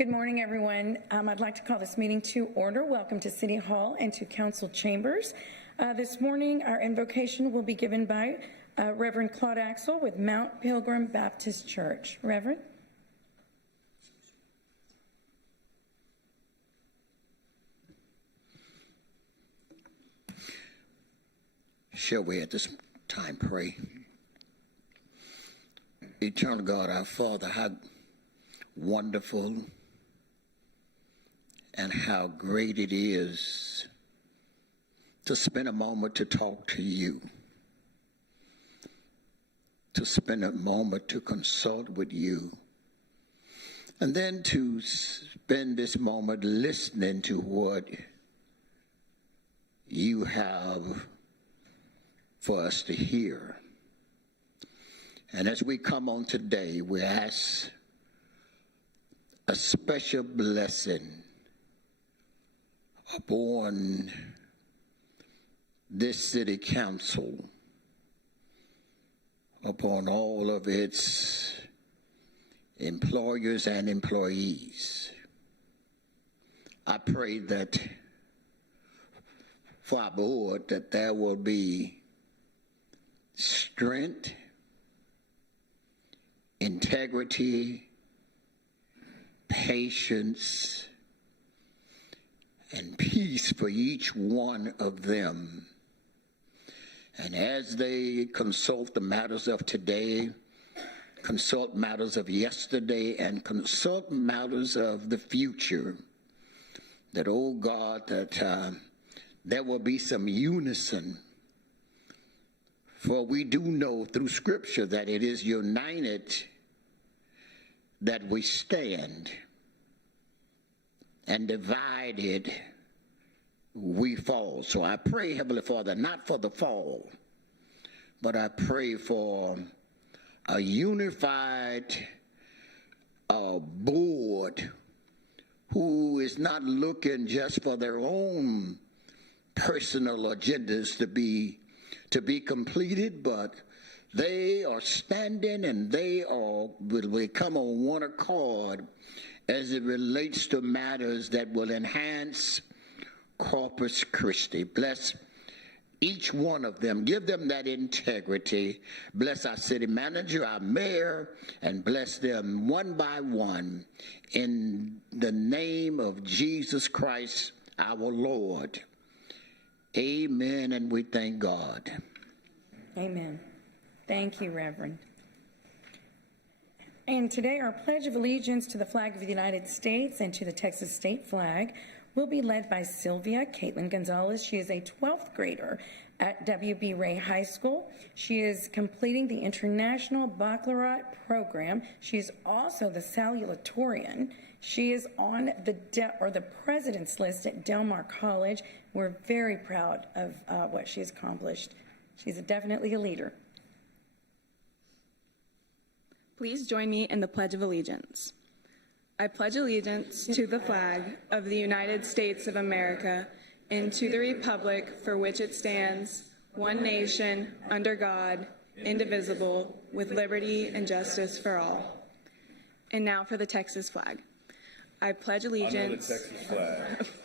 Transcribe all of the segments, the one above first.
Good morning, everyone. I'd like to call this meeting to order. Welcome to City Hall and to Council Chambers. This morning, our invocation will be given by Reverend Claude Axel with Mount Pilgrim Baptist Church. Reverend? Shall we at this time pray? Eternal God, our Father, how wonderful and how great it is to spend a moment to talk to you, to spend a moment to consult with you, and then to spend this moment listening to what you have for us to hear. And as we come on today, we ask a special blessing upon this city council, upon all of its employers and employees. I pray that for our board that there will be strength, integrity, patience, and peace for each one of them. And as they consult the matters of today, consult matters of yesterday, and consult matters of the future, that, oh God, that there will be some unison. For we do know through Scripture that it is united that we stand, and divided we fall. So I pray, Heavenly Father, not for the fall, but I pray for a unified board who is not looking just for their own personal agendas to be completed, but they are standing and they will come on one accord as it relates to matters that will enhance Corpus Christi. Bless each one of them. Give them that integrity. Bless our city manager, our mayor, and bless them one by one. In the name of Jesus Christ, our Lord. Amen, and we thank God. Amen. Thank you, Reverend. And today our Pledge of Allegiance to the flag of the United States and to the Texas state flag will be led by Sylvia Caitlin Gonzalez. She is a 12th grader at W.B. Ray High School. She is completing the International Baccalaureate program. She is also the salutatorian. She is on the president's list at Del Mar College. We're very proud of what she has accomplished. She's definitely a leader. Please join me in the Pledge of Allegiance. I pledge allegiance to the flag of the United States of America and to the republic for which it stands, one nation, under God, indivisible, with liberty and justice for all. And now for the Texas flag. I pledge allegiance.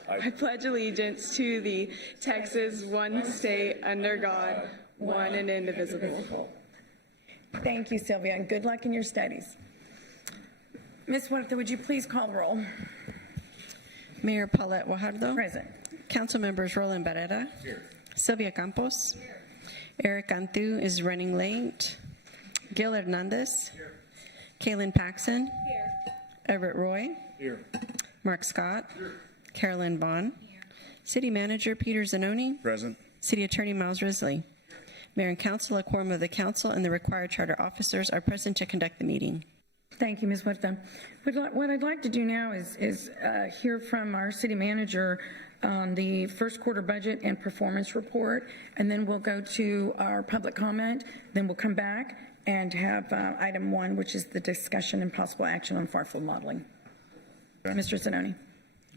I pledge allegiance to the Texas, one state, under God, one and indivisible. Thank you, Sylvia, and good luck in your studies. Ms. Huerta, would you please call the roll? Mayor Paulette Guajardo. Present. Council members Roland Barrera. Here. Sylvia Campos. Here. Eric Cantu is running late. Gil Hernandez. Here. Kaylin Paxson. Here. Everett Roy. Here. Mark Scott. Here. Carolyn Vaughn. Here. City Manager Peter Zanoni. Present. City Attorney Miles Risley. Mayor and Council, a quorum of the Council and the required charter officers are present to conduct the meeting. Thank you, Ms. Huerta. What I'd like to do now is hear from our city manager on the first quarter budget and performance report, and then we'll go to our public comment. Then we'll come back and have item 1, which is the discussion and possible action on far-field modeling. Okay. Mr. Zanoni.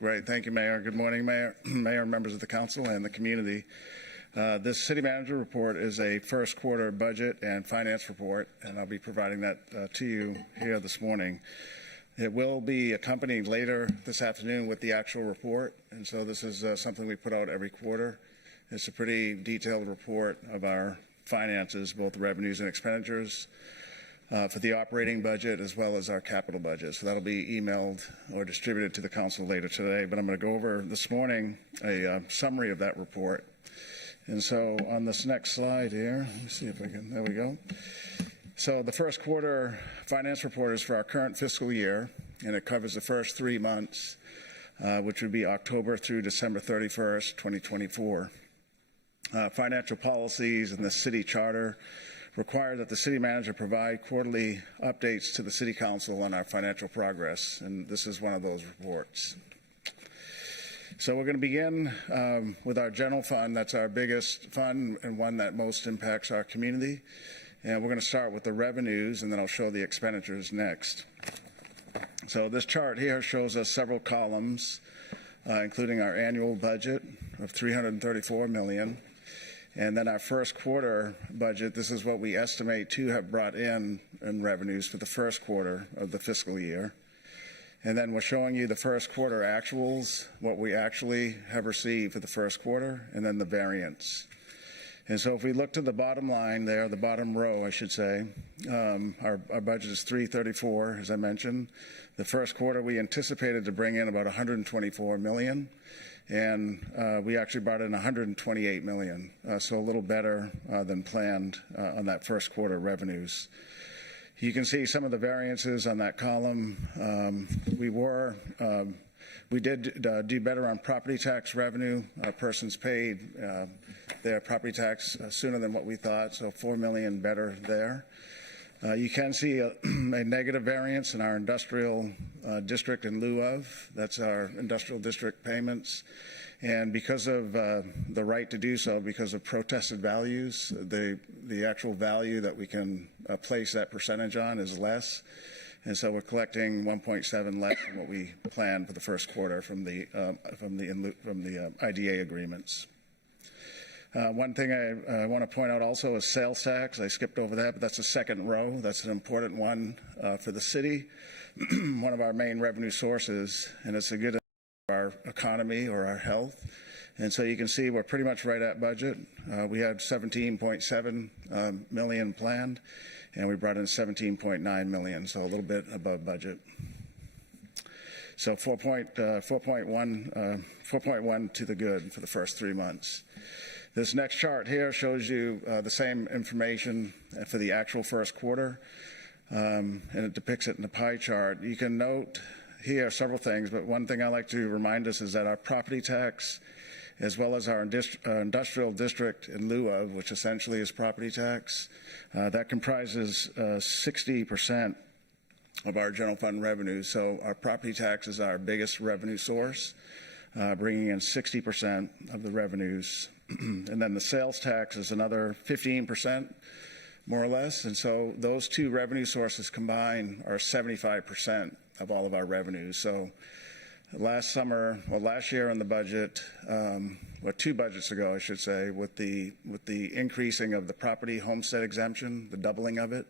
Great. Thank you, Mayor. Good morning, Mayor, and members of the Council and the community. This city manager report is a first quarter budget and finance report, and I'll be providing that to you here this morning. It will be accompanied later this afternoon with the actual report, and so this is something we put out every quarter. It's a pretty detailed report of our finances, both revenues and expenditures, for the operating budget as well as our capital budget. So that'll be emailed or distributed to the council later today, but I'm going to go over this morning a summary of that report. And so on this next slide here, let me see if I can, there we go. So the first quarter finance report is for our current fiscal year, and it covers the first 3 months, which would be October through December 31st, 2024. Financial policies and the city charter require that the city manager provide quarterly updates to the city council on our financial progress, and this is one of those reports. So we're going to begin with our general fund. That's our biggest fund and one that most impacts our community. And we're going to start with the revenues, and then I'll show the expenditures next. So this chart here shows us several columns, including our annual budget of $334 million. And then our first quarter budget, this is what we estimate to have brought in revenues for the first quarter of the fiscal year. And then we're showing you the first quarter actuals, what we actually have received for the first quarter, and then the variance. And so if we look to the bottom line there, the bottom row, I should say, our budget is $334, as I mentioned. The first quarter, we anticipated to bring in about $124 million, and we actually brought in $128 million, so a little better than planned on that first quarter revenues. You can see some of the variances on that column. We did do better on property tax revenue. Persons paid their property tax sooner than what we thought, so $4 million better there. You can see a negative variance in our industrial district in lieu of. That's our industrial district payments. And because of the right to do so, because of protested values, the actual value that we can place that percentage on is less. And so we're collecting 1.7 less than what we planned for the first quarter from the IDA agreements. One thing I want to point out also is sales tax. I skipped over that, but that's the second row. That's an important one for the city, one of our main revenue sources, and it's a good for our economy or our health. And so you can see we're pretty much right at budget. We had $17.7 million planned, and we brought in $17.9 million, so a little bit above budget. So 4.1 to the good for the first 3 months. This next chart here shows you the same information for the actual first quarter, and it depicts it in the pie chart. You can note here several things, but one thing I like to remind us is that our property tax, as well as our industrial district in lieu of, which essentially is property tax, that comprises 60% of our general fund revenue. So our property tax is our biggest revenue source, bringing in 60% of the revenues. And then the sales tax is another 15%, more or less. And so those two revenue sources combined are 75% of all of our revenues. So last year in the budget, or 2 budgets ago, I should say, with the increasing of the property homestead exemption, the doubling of it,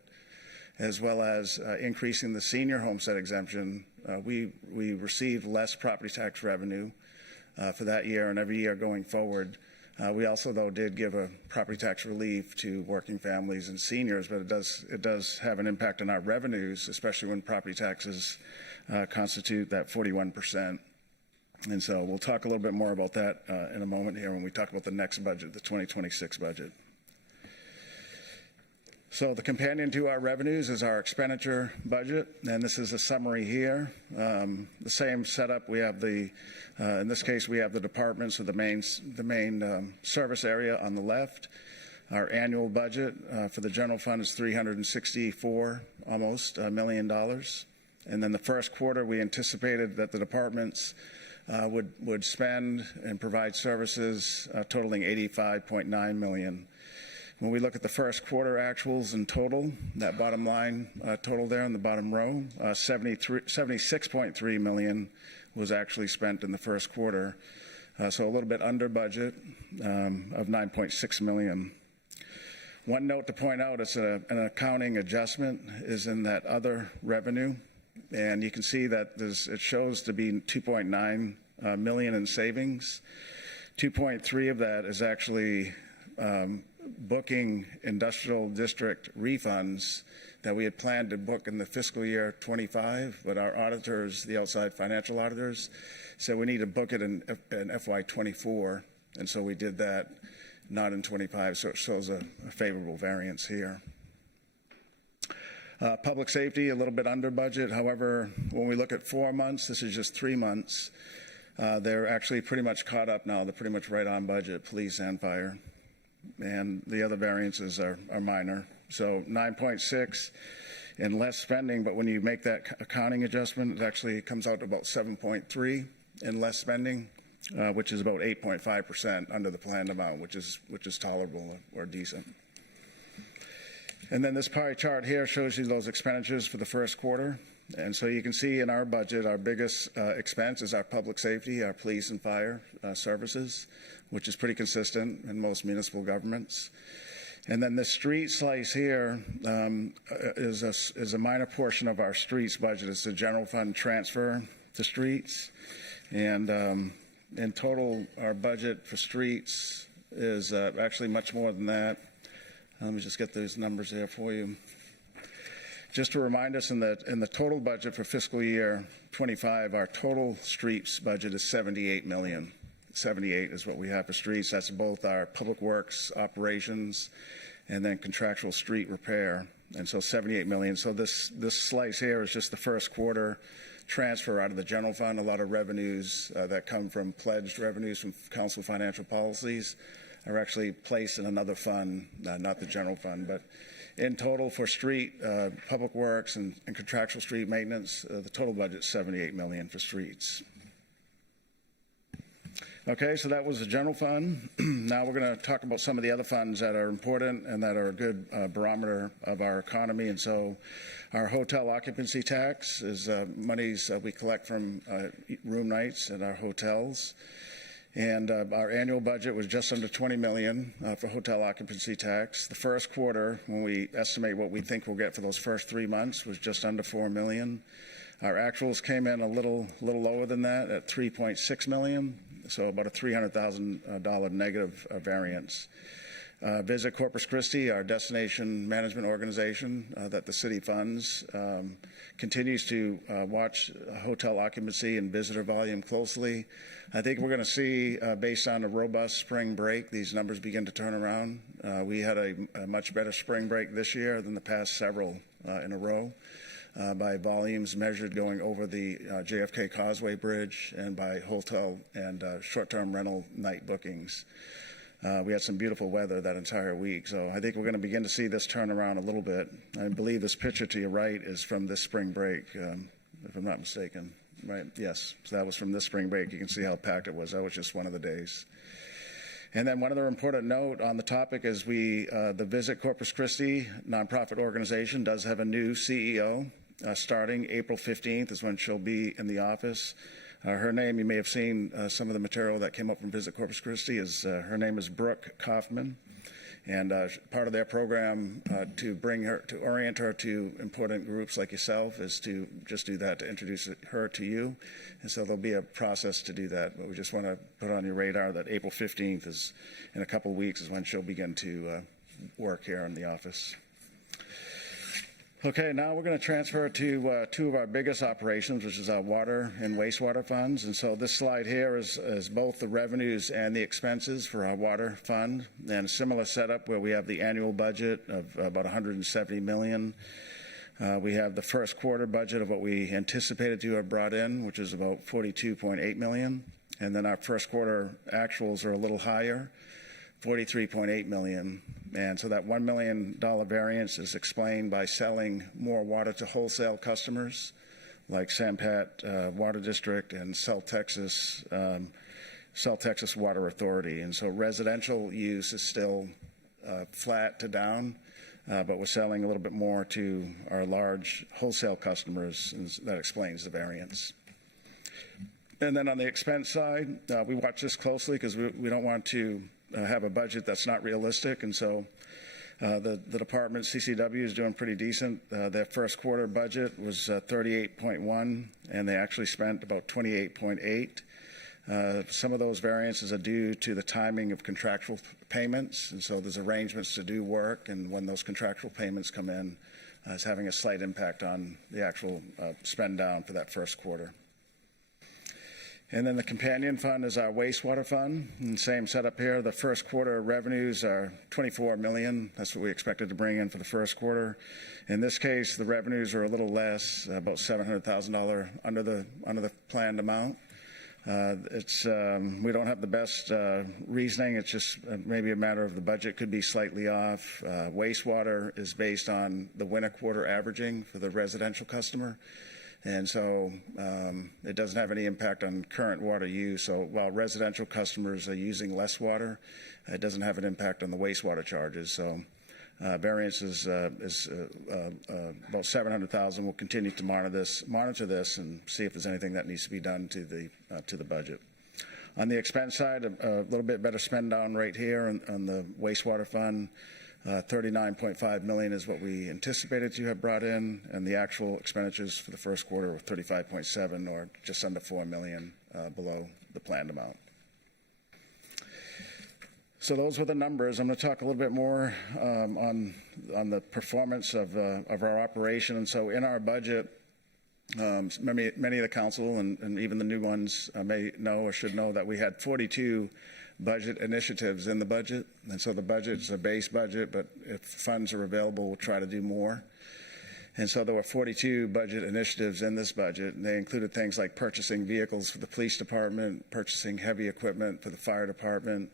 as well as increasing the senior homestead exemption, we received less property tax revenue for that year and every year going forward. We also, though, did give a property tax relief to working families and seniors, but it does have an impact on our revenues, especially when property taxes constitute that 41%. And so we'll talk a little bit more about that in a moment here when we talk about the next budget, the 2026 budget. So the companion to our revenues is our expenditure budget, and this is a summary here. The same setup. We have in this case, we have the departments of the main service area on the left. Our annual budget for the general fund is $364 almost $1 million, and then the first quarter we anticipated that the departments would spend and provide services totaling $85.9 million. When we look at the first quarter actuals in total, that bottom line total there in the bottom row, $76.3 million was actually spent in the first quarter, so a little bit under budget of $9.6 million. One note to point out, it's an accounting adjustment is in that other revenue, And you can see that it shows to be 2.9 million in savings. 2.3 of that is actually booking industrial district refunds that we had planned to book in the fiscal year 25, but our auditors, the outside financial auditors, said we need to book it in FY 24, and so we did that, not in 25, so it shows a favorable variance here. Public safety, a little bit under budget. However, when we look at 4 months, this is just 3 months, they're actually pretty much caught up now. They're pretty much right on budget, police and fire. And the other variances are minor. So 9.6 in less spending, but when you make that accounting adjustment, it actually comes out to about 7.3 in less spending, which is about 8.5% under the planned amount, which is tolerable or decent. And then this pie chart here shows you those expenditures for the first quarter. And so you can see in our budget, our biggest expense is our public safety, our police and fire services, which is pretty consistent in most municipal governments. And then the street slice here is a minor portion of our streets budget. It's a general fund transfer to streets. And in total, our budget for streets is actually much more than that. Let me just get those numbers there for you. Just to remind us, in the total budget for fiscal year 25, our total streets budget is $78 million. 78 is what we have for streets. That's both our public works operations and then contractual street repair. And so 78 million. So this slice here is just the first quarter transfer out of the general fund. A lot of revenues that come from pledged revenues from council financial policies are actually placed in another fund, not the general fund. But in total for street, public works and contractual street maintenance, the total budget is $78 million for streets. Okay, so that was the general fund. Now we're going to talk about some of the other funds that are important and that are a good barometer of our economy. And so our hotel occupancy tax is monies we collect from room nights at our hotels. And our annual budget was just under $20 million for hotel occupancy tax. The first quarter, when we estimate what we think we'll get for those first 3 months, was just under $4 million. Our actuals came in a little lower than that at $3.6 million, so about a $300,000 negative variance. Visit Corpus Christi, our destination management organization that the city funds, continues to watch hotel occupancy and visitor volume closely. I think we're going to see, based on a robust spring break, these numbers begin to turn around. We had a much better spring break this year than the past several in a row. By volumes measured going over the JFK Causeway Bridge and by hotel and short-term rental night bookings. We had some beautiful weather that entire week, so I think we're going to begin to see this turn around a little bit. I believe this picture to your right is from this spring break, if I'm not mistaken. Right? Yes, so that was from this spring break. You can see how packed it was. That was just one of the days. And then one other important note on the topic is the Visit Corpus Christi nonprofit organization does have a new CEO. Starting April 15th is when she'll be in the office. Her name, you may have seen some of the material that came up from Visit Corpus Christi, is her name is Brooke Kaufman. And part of their program to orient her to important groups like yourself is to just do that, to introduce her to you. And so there'll be a process to do that. But we just want to put on your radar that April 15th is, in a couple of weeks, is when she'll begin to work here in the office. Okay, now we're going to transfer to two of our biggest operations, which is our water and wastewater funds. And so this slide here is both the revenues and the expenses for our water fund, and a similar setup where we have the annual budget of about $170 million. We have the first quarter budget of what we anticipated to have brought in, which is about $42.8 million. And then our first quarter actuals are a little higher, $43.8 million. And so that $1 million variance is explained by selling more water to wholesale customers like Sampat Water District and South Texas Water Authority. And so residential use is still flat to down, but we're selling a little bit more to our large wholesale customers, and that explains the variance. And then on the expense side, we watch this closely because we don't want to have a budget that's not realistic. And so The department, CCW, is doing pretty decent. Their first quarter budget was 38.1, and they actually spent about 28.8. Some of those variances are due to the timing of contractual payments, and so there's arrangements to do work, and when those contractual payments come in, it's having a slight impact on the actual spend down for that first quarter. And then the companion fund is our wastewater fund. And same setup here. The first quarter revenues are $24 million. That's what we expected to bring in for the first quarter. In this case, the revenues are a little less, about $700,000 under the planned amount. We don't have the best reasoning. It's just maybe a matter of the budget could be slightly off. Wastewater is based on the winter quarter averaging for the residential customer. And so it doesn't have any impact on current water use. So while residential customers are using less water, it doesn't have an impact on the wastewater charges. So variance is about $700,000. We'll continue to monitor this and see if there's anything that needs to be done to the budget. On the expense side, a little bit better spend down right here on the wastewater fund. $39.5 million is what we anticipated to have brought in, and the actual expenditures for the first quarter were $35.7, or just under $4 million below the planned amount. So those were the numbers. I'm going to talk a little bit more on the performance of our operation. And so in our budget, many of the council and even the new ones may know or should know that we had 42 budget initiatives in the budget. And so the budget's a base budget, but if funds are available, we'll try to do more. And so there were 42 budget initiatives in this budget, and they included things like purchasing vehicles for the police department, purchasing heavy equipment for the fire department,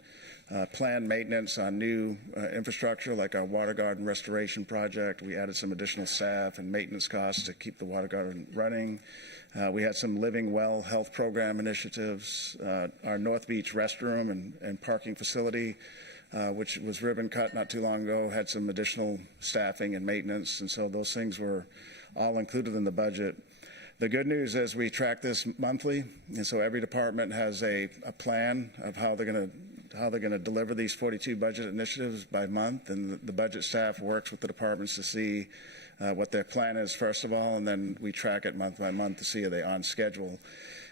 planned maintenance on new infrastructure like our water garden restoration project. We added some additional staff and maintenance costs to keep the water garden running. We had some Living Well health program initiatives. Our North Beach restroom and parking facility, which was ribbon cut not too long ago, had some additional staffing and maintenance. And so those things were all included in the budget. The good news is we track this monthly. And so every department has a plan of how they're going to deliver these 42 budget initiatives by month. And the budget staff works with the departments to see what their plan is, first of all, and then we track it month by month to see are they on schedule.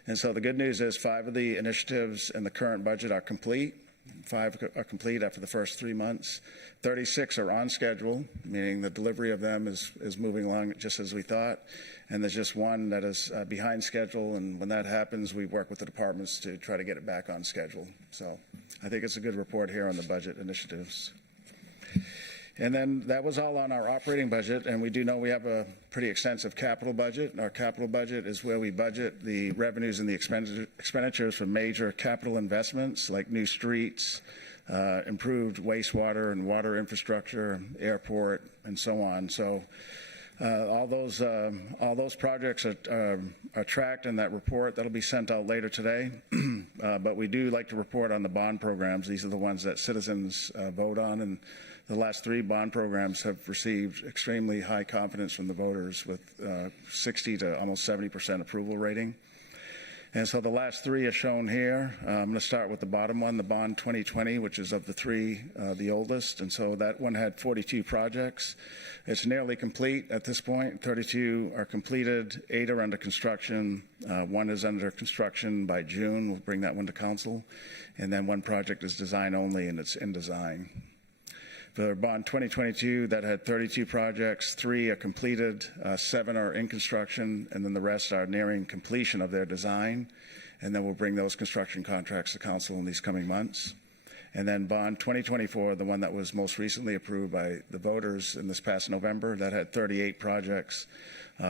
And so the good news is 5 of the initiatives in the current budget are complete. 5 are complete after the first 3 months. 36 are on schedule, meaning the delivery of them is moving along just as we thought. And there's just 1 that is behind schedule, and when that happens, we work with the departments to try to get it back on schedule. So I think it's a good report here on the budget initiatives. And then that was all on our operating budget, and we do know we have a pretty extensive capital budget. Our capital budget is where we budget the revenues and the expenditures for major capital investments like new streets, improved wastewater and water infrastructure, airport, and so on. So all those projects are tracked in that report. That'll be sent out later today. But we do like to report on the bond programs. These are the ones that citizens vote on, and the last 3 bond programs have received extremely high confidence from the voters with 60 to almost 70% approval rating. And so the last 3 are shown here. I'm going to start with the bottom one, the Bond 2020, which is of the 3, the oldest. And so that one had 42 projects. It's nearly complete at this point. 32 are completed, 8 are under construction. 1 is under construction by June. We'll bring that one to council. And then 1 project is design only, and it's in design. For Bond 2022, that had 32 projects, 3 are completed, 7 are in construction, and then the rest are nearing completion of their design. And then we'll bring those construction contracts to council in these coming months. And then Bond 2024, the one that was most recently approved by the voters in this past November, that had 38 projects.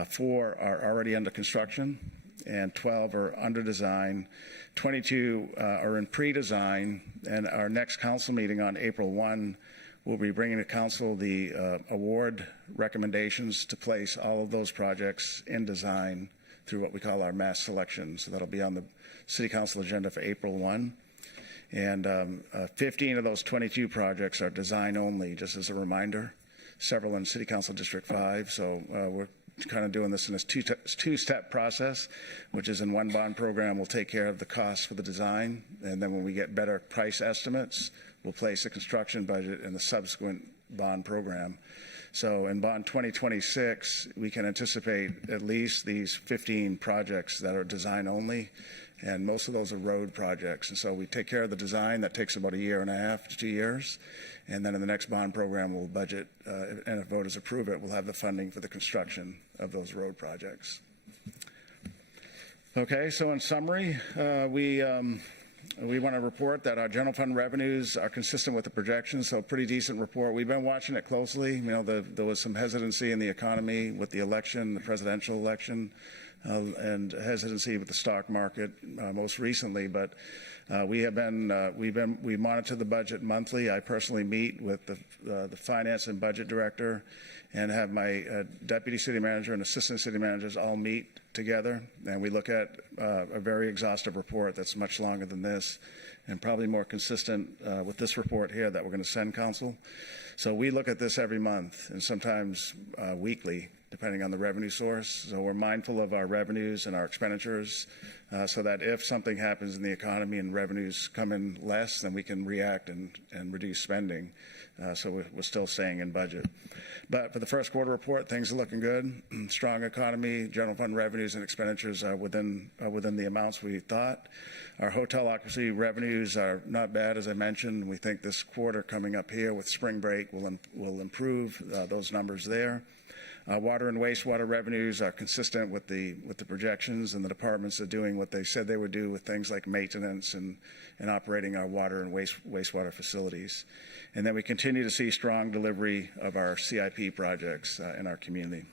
4 are already under construction, and 12 are under design. 22 are in pre-design, and our next council meeting on April 1, we'll be bringing to council the award recommendations to place all of those projects in design through what we call our mass selection. So that'll be on the City Council agenda for April 1. And 15 of those 22 projects are design only, just as a reminder, several in City Council District 5. So we're kind of doing this in a two-step process, which is in one bond program, we'll take care of the costs for the design. And then when we get better price estimates, we'll place a construction budget in the subsequent bond program. So in bond 2026, we can anticipate at least these 15 projects that are design only, and most of those are road projects. And so we take care of the design. That takes about 1.5 to 2 years. And then in the next bond program, we'll budget, and if voters approve it, we'll have the funding for the construction of those road projects. Okay, so in summary, we want to report that our general fund revenues are consistent with the projections, so pretty decent report. We've been watching it closely. You know, there was some hesitancy in the economy with the election, the presidential election, and hesitancy with the stock market most recently. But we monitor the budget monthly. I personally meet with the finance and budget director, and have my deputy city manager and assistant city managers all meet together, and we look at a very exhaustive report that's much longer than this, and probably more consistent with this report here that we're going to send council. So we look at this every month, and sometimes weekly, depending on the revenue source. So we're mindful of our revenues and our expenditures, so that if something happens in the economy and revenues come in less, then we can react and reduce spending. So we're still staying in budget. But for the first quarter report, things are looking good. Strong economy, general fund revenues and expenditures are within the amounts we thought. Our hotel occupancy revenues are not bad, as I mentioned. We think this quarter coming up here with spring break will improve those numbers there. Water and wastewater revenues are consistent with the projections, and the departments are doing what they said they would do with things like maintenance and operating our water and wastewater facilities. And then we continue to see strong delivery of our CIP projects in our community.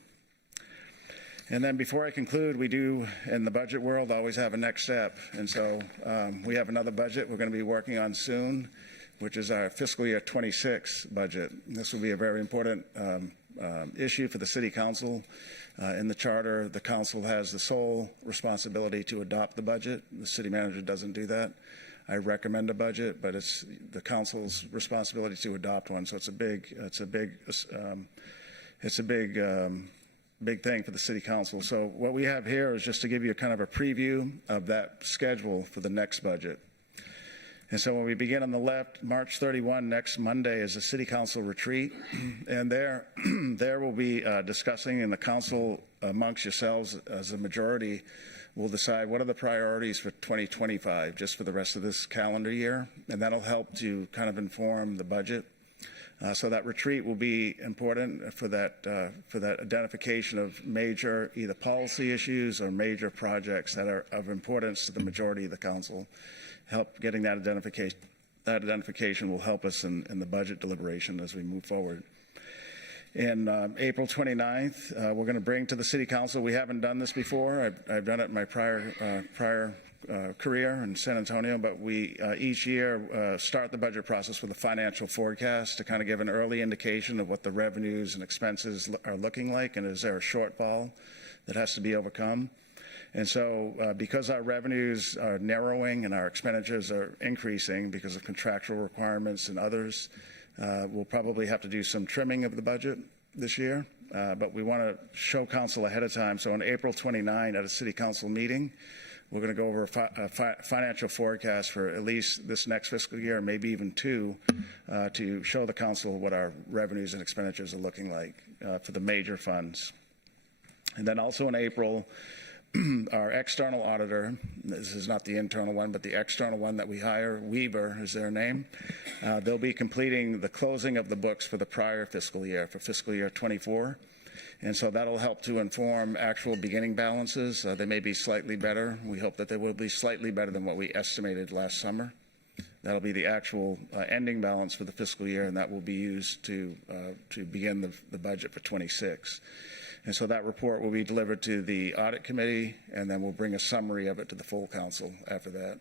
And then before I conclude, we do, in the budget world, always have a next step. And so we have another budget we're going to be working on soon, which is our fiscal year 26 budget. This will be a very important issue for the City Council. In the charter, the council has the sole responsibility to adopt the budget. The city manager doesn't do that. I recommend a budget, but it's the council's responsibility to adopt one. So it's a big thing for the City Council. So what we have here is just to give you kind of a preview of that schedule for the next budget. And so when we begin on the left, March 31, next Monday, is a City Council retreat. And there we'll be discussing, in the council amongst yourselves as a majority, we'll decide what are the priorities for 2025, just for the rest of this calendar year. And that'll help to kind of inform the budget. So that retreat will be important for that identification of major either policy issues or major projects that are of importance to the majority of the council. Help getting that identification. That identification will help us in the budget deliberation as we move forward. In April 29th, we're going to bring to the City Council. We haven't done this before. I've done it in my prior career in San Antonio, but we each year start the budget process with a financial forecast to kind of give an early indication of what the revenues and expenses are looking like, and is there a shortfall that has to be overcome. And so because our revenues are narrowing and our expenditures are increasing because of contractual requirements and others, we'll probably have to do some trimming of the budget this year. But we want to show council ahead of time. So on April 29 at a City Council meeting, we're going to go over a financial forecast for at least this next fiscal year, maybe even two, to show the council what our revenues and expenditures are looking like for the major funds. And then also in April, our external auditor, this is not the internal one, but the external one that we hire, Weber is their name, they'll be completing the closing of the books for the prior fiscal year, for fiscal year 24. And so that'll help to inform actual beginning balances. They may be slightly better. We hope that they will be slightly better than what we estimated last summer. That'll be the actual ending balance for the fiscal year, and that will be used to begin the budget for 26. And so that report will be delivered to the audit committee, and then we'll bring a summary of it to the full council after that.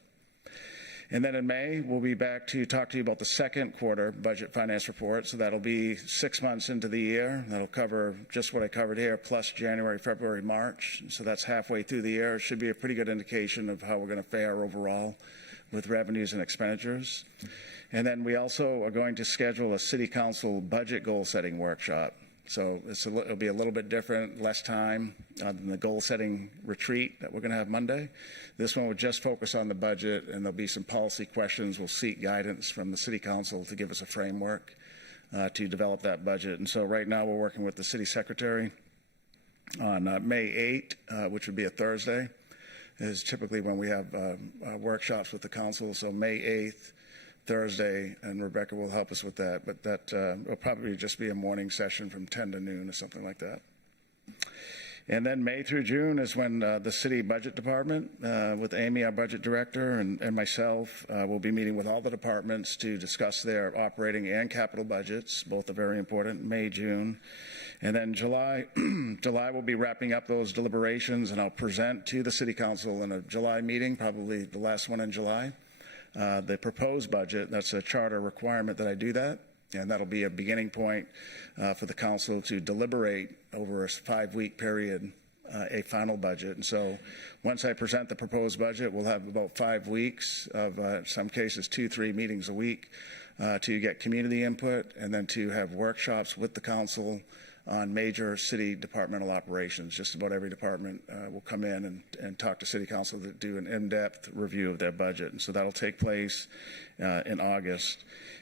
And then in May, we'll be back to talk to you about the second quarter budget finance report. So that'll be 6 months into the year. That'll cover just what I covered here, plus January, February, March. So that's halfway through the year. It should be a pretty good indication of how we're going to fare overall with revenues and expenditures. And then we also are going to schedule a City Council budget goal setting workshop. So it'll be a little bit different, less time than the goal-setting retreat that we're going to have Monday. This one will just focus on the budget, and there'll be some policy questions. We'll seek guidance from the City Council to give us a framework to develop that budget. And so right now we're working with the city secretary on May 8th, which would be a Thursday, is typically when we have workshops with the council. So May 8th, Thursday, and Rebecca will help us with that. But that will probably just be a morning session from 10 to noon or something like that. And then May through June is when the city budget department, with Amy, our budget director, and myself, will be meeting with all the departments to discuss their operating and capital budgets. Both are very important, May, June. And then July, July will be wrapping up those deliberations, and I'll present to the city council in a July meeting, probably the last one in July, the proposed budget. That's a charter requirement that I do that. And that'll be a beginning point for the council to deliberate over a 5-week period a final budget. And so once I present the proposed budget, we'll have about 5 weeks of, in some cases, 2-3 meetings a week to get community input and then to have workshops with the council on major city departmental operations. Just about every department will come in and talk to city council to do an in-depth review of their budget. And so that'll take place in August.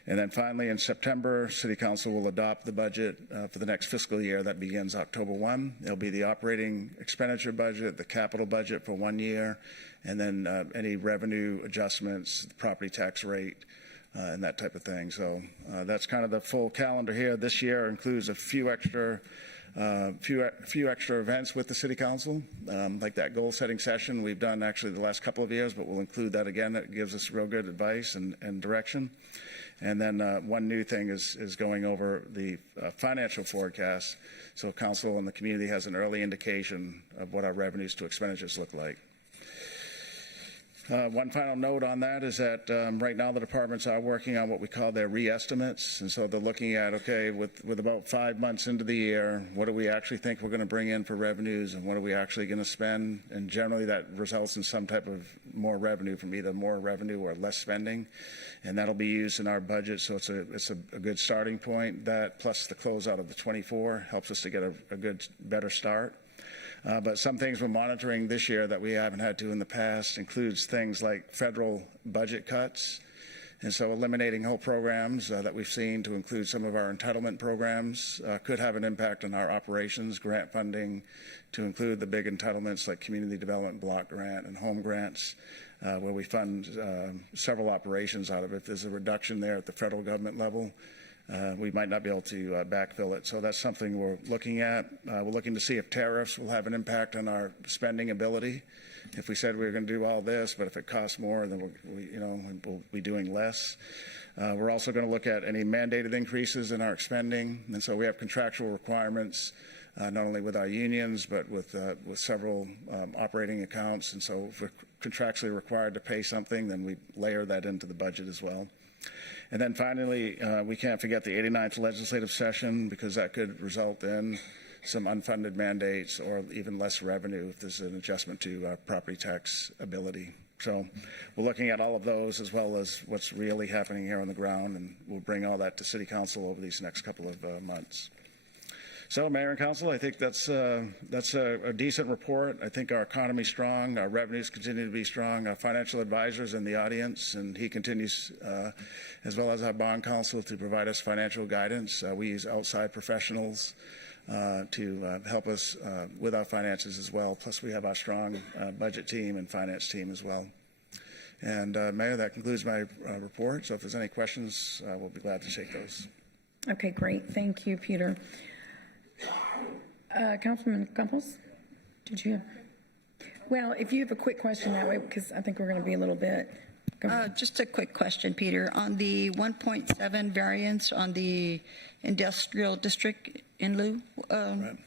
And then finally in September, city council will adopt the budget for the next fiscal year. That begins October 1. It'll be the operating expenditure budget, the capital budget for 1 year, and then any revenue adjustments, the property tax rate, and that type of thing. So that's kind of the full calendar here. This year includes a few extra events with the city council, like that goal setting session we've done actually the last couple of years, but we'll include that again. It gives us real good advice and direction. And then one new thing is going over the financial forecast, so council and the community has an early indication of what our revenues to expenditures look like. One final note on that is that right now the departments are working on what we call their re-estimates. And so they're looking at, okay, with about 5 months into the year, what do we actually think we're going to bring in for revenues and what are we actually going to spend? And generally that results in some type of more revenue from either more revenue or less spending. And that'll be used in our budget. So it's a good starting point. That plus the closeout of the 24 helps us to get a better start. But some things we're monitoring this year that we haven't had to in the past includes things like federal budget cuts. And so eliminating whole programs that we've seen to include some of our entitlement programs could have an impact on our operations, grant funding, to include the big entitlements like community development block grant and home grants, where we fund several operations out of it. If there's a reduction there at the federal government level, we might not be able to backfill it. So that's something we're looking at. We're looking to see if tariffs will have an impact on our spending ability. If we said we were going to do all this, but if it costs more, then we'll be doing less. We're also going to look at any mandated increases in our spending. And so we have contractual requirements, not only with our unions, but with several operating accounts. And so if we're contractually required to pay something, then we layer that into the budget as well. And then finally, we can't forget the 89th legislative session, because that could result in some unfunded mandates or even less revenue if there's an adjustment to property tax ability. So we're looking at all of those as well as what's really happening here on the ground, and we'll bring all that to City Council over these next couple of months. So, Mayor and Council, I think that's a decent report. I think our economy's strong. Our revenues continue to be strong. Our financial advisor's in the audience, and he continues, as well as our bond counsel, to provide us financial guidance. We use outside professionals to help us with our finances as well. Plus, we have our strong budget team and finance team as well. And, Mayor, that concludes my report. So if there's any questions, we'll be glad to take those. Okay, great. Thank you, Peter. Councilman Campos, did you have? Well, if you have a quick question that way, because I think we're going to be a little bit. Just a quick question, Peter. On the 1.7 variance on the industrial district in lieu, Right.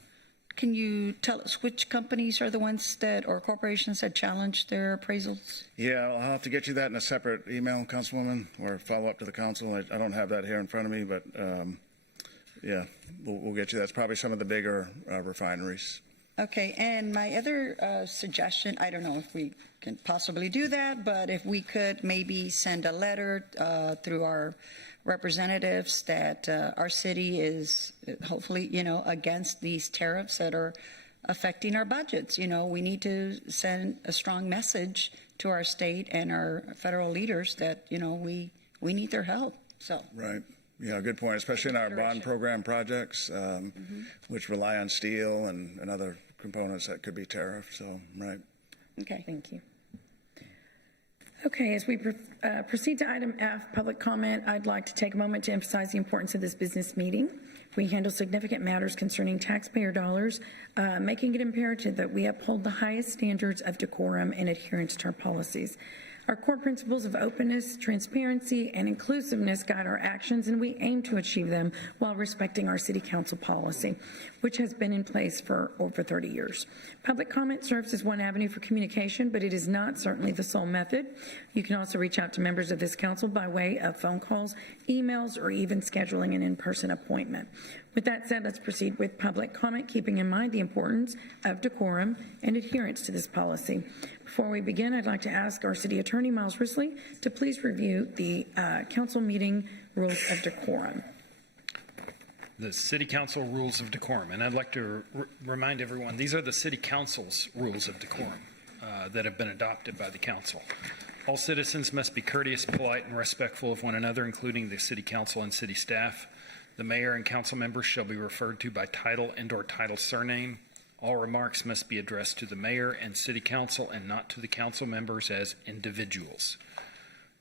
Can you tell us which companies are the ones that, or corporations that challenged their appraisals? Yeah, I'll have to get you that in a separate email, Councilwoman, or follow up to the council. I don't have that here in front of me, but yeah, we'll get you that. It's probably some of the bigger refineries. Okay, and my other suggestion, I don't know if we can possibly do that, but if we could maybe send a letter through our representatives that our city is hopefully, against these tariffs that are affecting our budgets. We need to send a strong message to our state and our federal leaders that, we need their help. So. Right. good point, especially in our bond program projects, which rely on steel and other components that could be tariffed. So, right. Okay. Thank you. Okay, as we proceed to item F, public comment, I'd like to take a moment to emphasize the importance of this business meeting. We handle significant matters concerning taxpayer dollars, making it imperative that we uphold the highest standards of decorum and adherence to our policies. Our core principles of openness, transparency, and inclusiveness guide our actions, and we aim to achieve them while respecting our City Council policy, which has been in place for over 30 years. Public comment serves as one avenue for communication, but it is not certainly the sole method. You can also reach out to members of this council by way of phone calls, emails, or even scheduling an in-person appointment. With that said, let's proceed with public comment, keeping in mind the importance of decorum and adherence to this policy. Before we begin, I'd like to ask our City Attorney, Miles Risley, to please review the council meeting rules of decorum. The City Council rules of decorum, and I'd like to remind everyone, these are the City Council's rules of decorum that have been adopted by the Council. All citizens must be courteous, polite, and respectful of one another, including the City Council and City staff. The mayor and council members shall be referred to by title and/or title surname. All remarks must be addressed to the mayor and city council and not to the council members as individuals.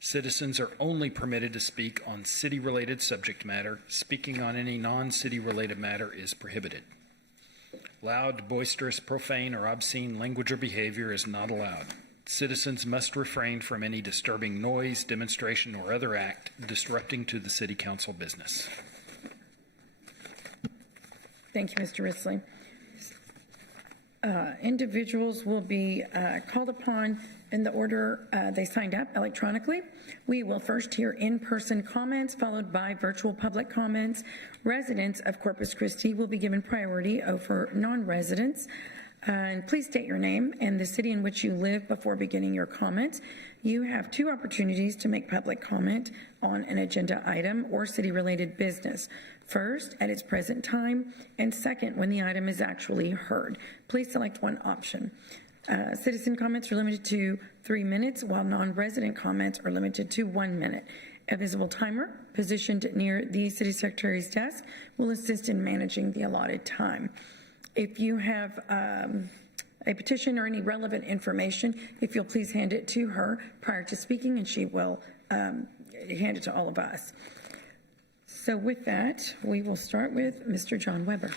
Citizens are only permitted to speak on city-related subject matter. Speaking on any non-city related matter is prohibited. Loud, boisterous, profane, or obscene language or behavior is not allowed. Citizens must refrain from any disturbing noise, demonstration, or other act disrupting to the city council business. Thank you, Mr. Risley. Individuals will be called upon in the order they signed up electronically. We will first hear in-person comments, followed by virtual public comments. Residents of Corpus Christi will be given priority over non-residents. And please state your name and the city in which you live before beginning your comments. You have 2 opportunities to make public comment on an agenda item or city-related business. First, at its present time, and second, when the item is actually heard. Please select one option. Citizen comments are limited to 3 minutes, while non-resident comments are limited to 1 minute. A visible timer positioned near the City Secretary's desk will assist in managing the allotted time. If you have a petition or any relevant information, if you'll please hand it to her prior to speaking, and she will hand it to all of us. So with that, we will start with Mr. John Weber.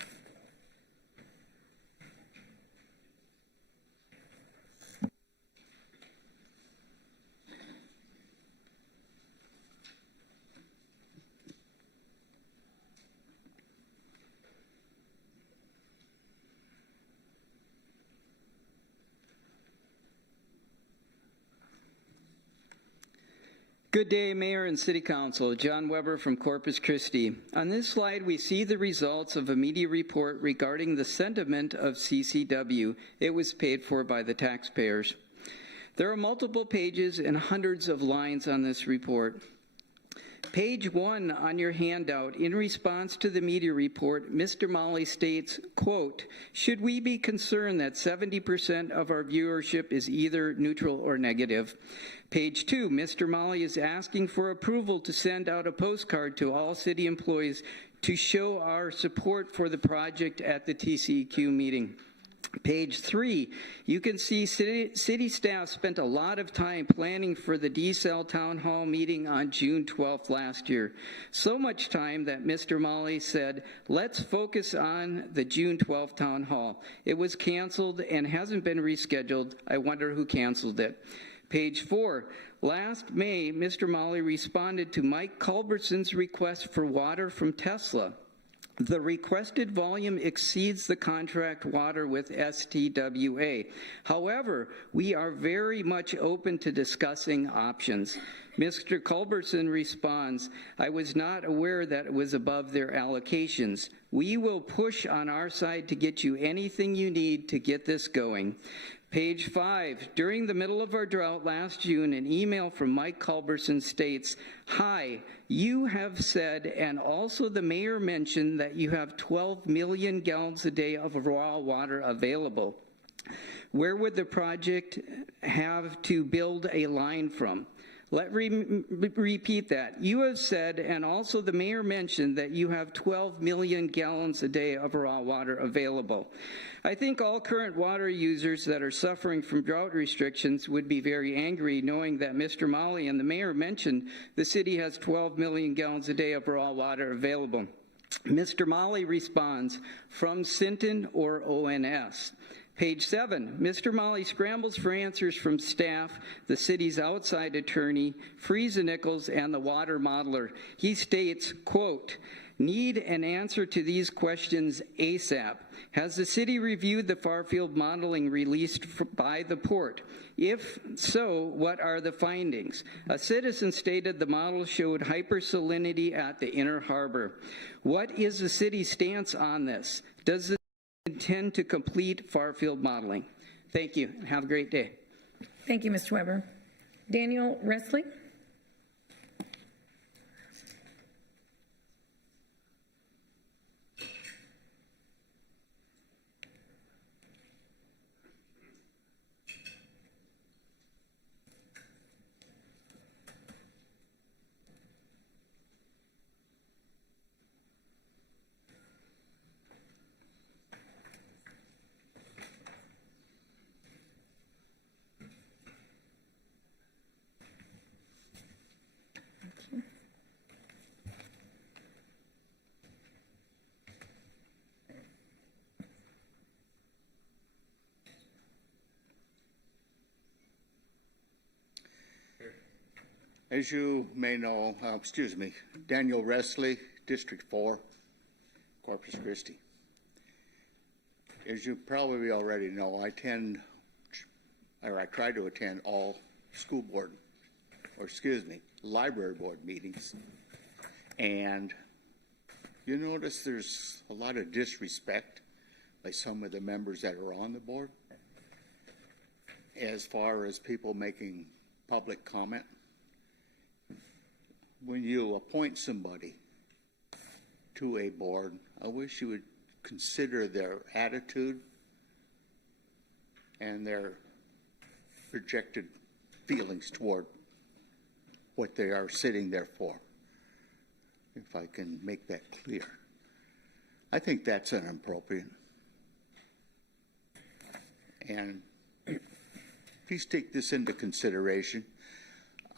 Good day, Mayor and City Council. John Weber from Corpus Christi. On this slide, we see the results of a media report regarding the sentiment of CCW. It was paid for by the taxpayers. There are multiple pages and hundreds of lines on this report. Page 1 on your handout, in response to the media report, Mr. Molly states, quote, "Should we be concerned that 70% of our viewership is either neutral or negative?" Page 2, Mr. Molly is asking for approval to send out a postcard to all city employees to show our support for the project at the TCEQ meeting. Page 3, you can see city staff spent a lot of time planning for the DCEL Town Hall meeting on June 12th last year. So much time that Mr. Molly said, let's focus on the June 12th Town Hall. It was canceled and hasn't been rescheduled. I wonder who canceled it. Page 4, last May, Mr. Molly responded to Mike Culbertson's request for water from Tesla. The requested volume exceeds the contract water with STWA. However, we are very much open to discussing options. Mr. Culbertson responds, I was not aware that it was above their allocations. We will push on our side to get you anything you need to get this going. Page 5, during the middle of our drought last June, an email from Mike Culbertson states, hi, you have said, and also the mayor mentioned that you have 12 million gallons a day of raw water available. Where would the project have to build a line from? Let me repeat that. You have said, and also the mayor mentioned, that you have 12 million gallons a day of raw water available. I think all current water users that are suffering from drought restrictions would be very angry knowing that Mr. Molly and the mayor mentioned the city has 12 million gallons a day of raw water available. Mr. Molly responds, from Sinton or ONS. Page 7, Mr. Molly scrambles for answers from staff, the city's outside attorney, Friesa Nichols, and the water modeler. He states, quote, need an answer to these questions ASAP. Has the city reviewed the far-field modeling released by the port? If so, what are the findings? A citizen stated the model showed hypersalinity at the inner harbor. What is the city's stance on this? Does the intend to complete far-field modeling? Thank you, and have a great day. Thank you, Mr. Weber. Daniel Wrestling. As you may know, Daniel Wrestley, District 4, Corpus Christi. As you probably already know, I try to attend all library board meetings. And you notice there's a lot of disrespect by some of the members that are on the board as far as people making public comment. When you appoint somebody to a board, I wish you would consider their attitude and their projected feelings toward what they are sitting there for, if I can make that clear. I think that's inappropriate. And please take this into consideration.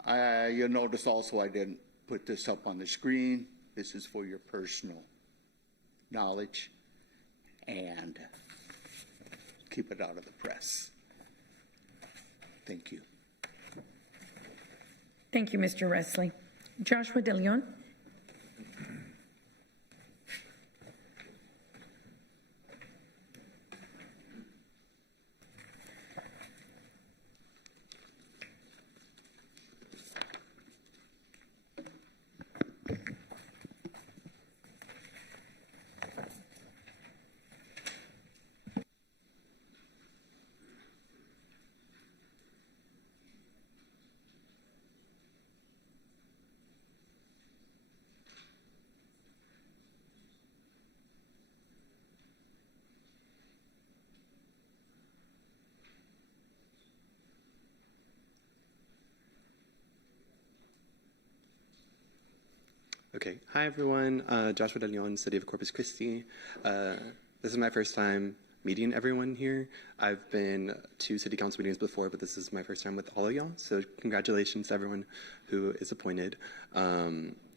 You'll notice also I didn't put this up on the screen. This is for your personal knowledge, and keep it out of the press. Thank you. Thank you, Mr. Wrestling. Joshua De Leon. Okay, hi everyone, Joshua De Leon, City of Corpus Christi. This is my first time meeting everyone here. I've been to city council meetings before, but this is my first time with all of y'all, so congratulations to everyone who is appointed. A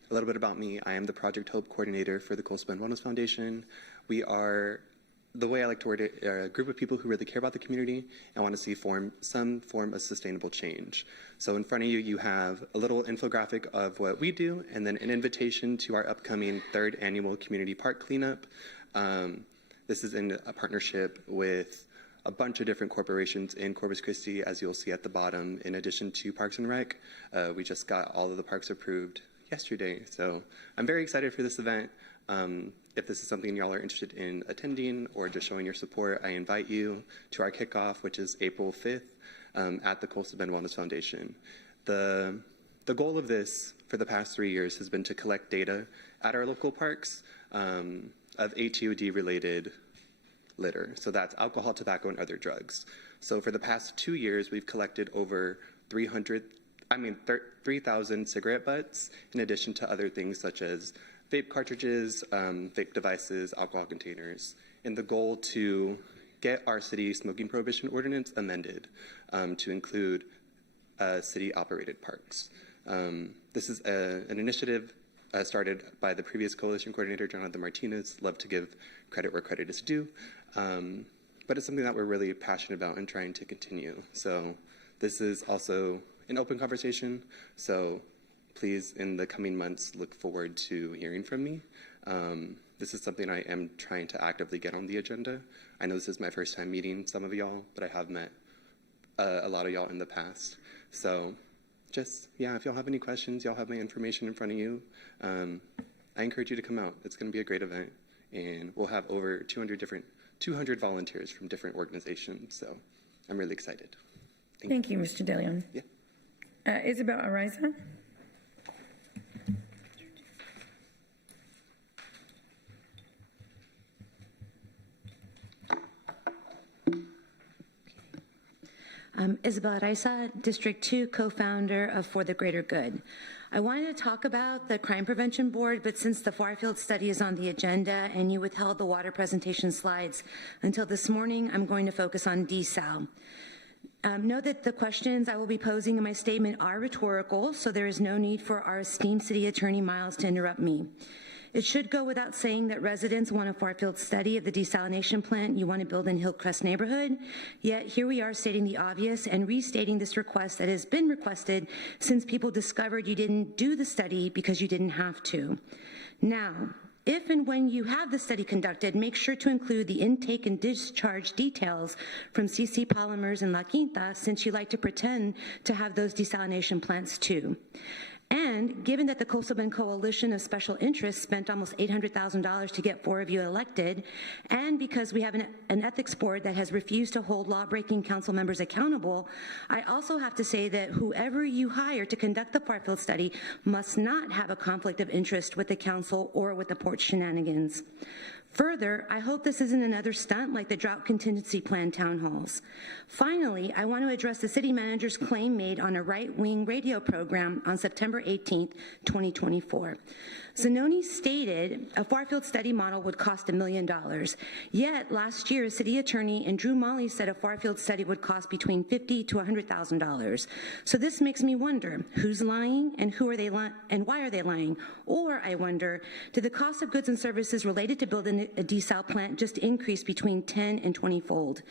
little bit about me, I am the Project Hope Coordinator for the Coastal Bend Wellness Foundation. We are, the way I like to word it, a group of people who really care about the community and want to see some form of sustainable change. So in front of you, you have a little infographic of what we do, and then an invitation to our upcoming 3rd annual community park cleanup. This is in a partnership with a bunch of different corporations in Corpus Christi, as you'll see at the bottom, in addition to Parks and Rec. We just got all of the parks approved yesterday, so I'm very excited for this event. If this is something y'all are interested in attending or just showing your support, I invite you to our kickoff, which is April 5th at the Coastal Bend Wellness Foundation. The goal of this for the past 3 years has been to collect data at our local parks of HUD-related litter. So that's alcohol, tobacco, and other drugs. So for the past 2 years, we've collected over 300 3,000 cigarette butts, in addition to other things such as vape cartridges, vape devices, alcohol containers, and the goal to get our city smoking prohibition ordinance amended to include city-operated parks. This is an initiative started by the previous coalition coordinator, Jonathan Martinez. Love to give credit where credit is due. But it's something that we're really passionate about and trying to continue. So this is also an open conversation. So please, in the coming months, look forward to hearing from me. This is something I am trying to actively get on the agenda. I know this is my first time meeting some of y'all, but I have met a lot of y'all in the past. So just, yeah, if y'all have any questions, y'all have my information in front of you. I encourage you to come out. It's going to be a great event. And we'll have over 200 volunteers from different organizations. So I'm really excited. Thank you, Mr. DeLeon. Yeah. Isabel Ariza. Isabel Araiza, District 2, co-founder of For the Greater Good. I wanted to talk about the Crime Prevention Board, but since the Farfield study is on the agenda and you withheld the water presentation slides until this morning, I'm going to focus on desal. Know that the questions I will be posing in my statement are rhetorical, so there is no need for our esteemed City Attorney Miles to interrupt me. It should go without saying that residents want a far-field study of the desalination plant you want to build in Hillcrest neighborhood, yet here we are stating the obvious and restating this request that has been requested since people discovered you didn't do the study because you didn't have to. Now, if and when you have the study conducted, make sure to include the intake and discharge details from CC Polymers and La Quinta, since you like to pretend to have those desalination plants too. And given that the Coastal Bend Coalition of Special Interests spent almost $800,000 to get 4 of you elected, and because we have an ethics board that has refused to hold law-breaking council members accountable, I also have to say that whoever you hire to conduct the Farfield study must not have a conflict of interest with the council or with the port shenanigans. Further, I hope this isn't another stunt like the drought contingency plan town halls. Finally, I want to address the city manager's claim made on a right-wing radio program on September 18th, 2024. Zanoni stated a Farfield study model would cost $1 million. Yet, last year, city attorney Andrew Molly said a Farfield study would cost between $50,000 to $100,000. So this makes me wonder, who's lying and who are they and why are they lying? Or, I wonder, did the cost of goods and services related to building a desal plant just increase between 10 and 20-fold?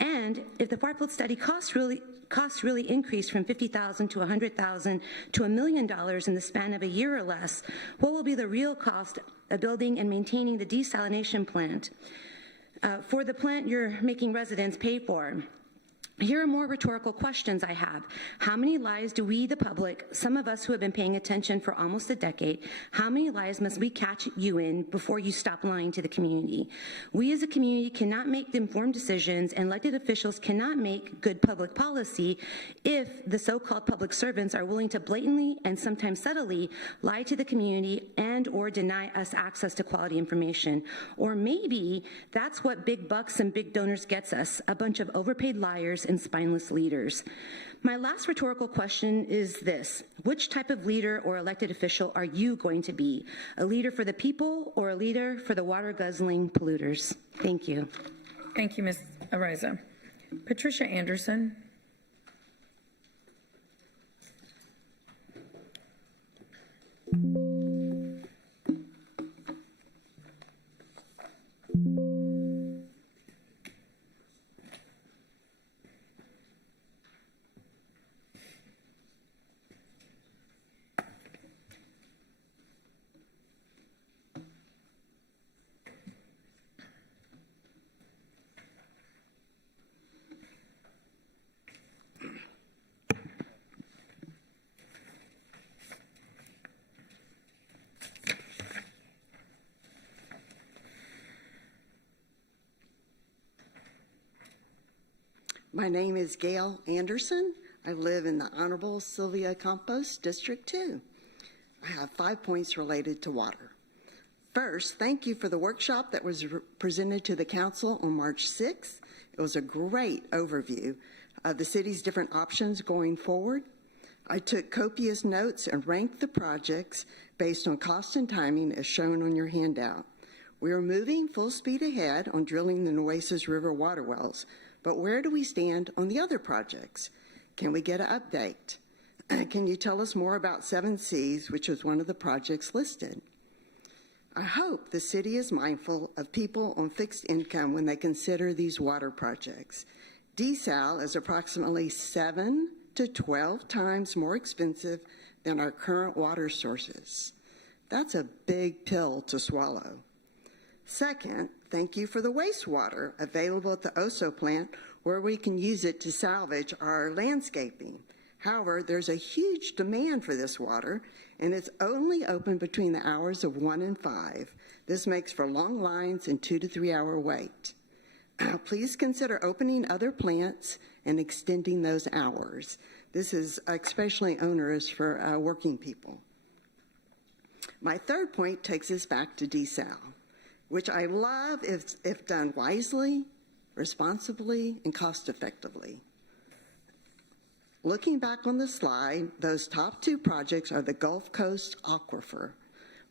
And if the Farfield study costs really increased from $50,000 to $100,000 to $1 million in the span of a year or less, what will be the real cost of building and maintaining the desalination plant for the plant you're making residents pay for? Here are more rhetorical questions I have. How many lies do we, the public, some of us who have been paying attention for almost a decade, how many lies must we catch you in before you stop lying to the community? We as a community cannot make informed decisions, and elected officials cannot make good public policy if the so-called public servants are willing to blatantly and sometimes subtly lie to the community and or deny us access to quality information. Or maybe that's what big bucks and big donors gets us, a bunch of overpaid liars and spineless leaders. My last rhetorical question is this: which type of leader or elected official are you going to be? A leader for the people or a leader for the water-guzzling polluters? Thank you. Thank you, Ms. Ariza. Patricia Anderson. My name is Gail Anderson. I live in the Honorable Sylvia Campos, District 2. I have 5 points related to water. First, thank you for the workshop that was presented to the Council on March 6th. It was a great overview of the city's different options going forward. I took copious notes and ranked the projects based on cost and timing as shown on your handout. We are moving full speed ahead on drilling the Nueces River water wells, but where do we stand on the other projects? Can we get an update? Can you tell us more about 7 Cs, which was one of the projects listed? I hope the city is mindful of people on fixed income when they consider these water projects. Desal is approximately 7 to 12 times more expensive than our current water sources. That's a big pill to swallow. Second, thank you for the wastewater available at the OSO plant where we can use it to salvage our landscaping. However, there's a huge demand for this water, and it's only open between the hours of 1 and 5. This makes for long lines and 2 to 3 hour wait. Please consider opening other plants and extending those hours. This is especially onerous for working people. My third point takes us back to desal, which I love if done wisely, responsibly, and cost effectively. Looking back on the slide, those top 2 projects are the Gulf Coast Aquifer.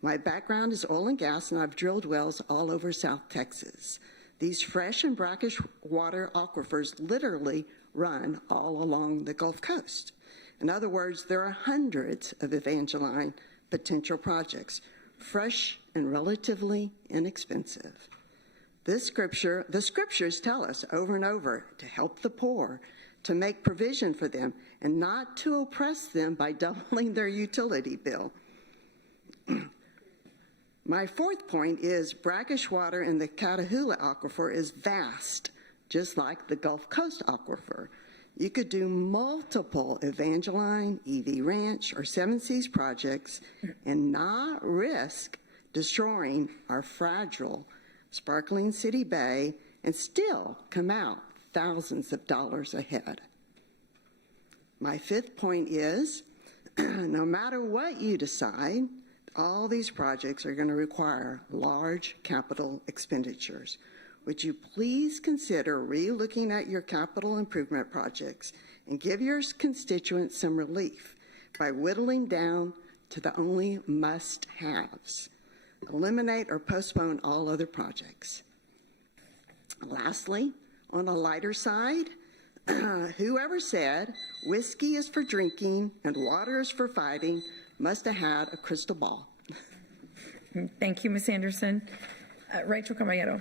My background is oil and gas, and I've drilled wells all over South Texas. These fresh and brackish water aquifers literally run all along the Gulf Coast. In other words, there are hundreds of Evangeline potential projects, fresh and relatively inexpensive. The scriptures tell us over and over to help the poor, to make provision for them, and not to oppress them by doubling their utility bill. My fourth point is brackish water in the Catahoula Aquifer is vast, just like the Gulf Coast Aquifer. You could do multiple Evangeline, EV Ranch, or 7 Cs projects and not risk destroying our fragile, sparkling city bay and still come out thousands of dollars ahead. My fifth point is, no matter what you decide, all these projects are going to require large capital expenditures. Would you please consider re-looking at your capital improvement projects and give your constituents some relief by whittling down to the only must-haves? Eliminate or postpone all other projects. Lastly, on a lighter side, whoever said whiskey is for drinking and water is for fighting must have had a crystal ball. Thank you, Ms. Anderson. Rachel Caballero.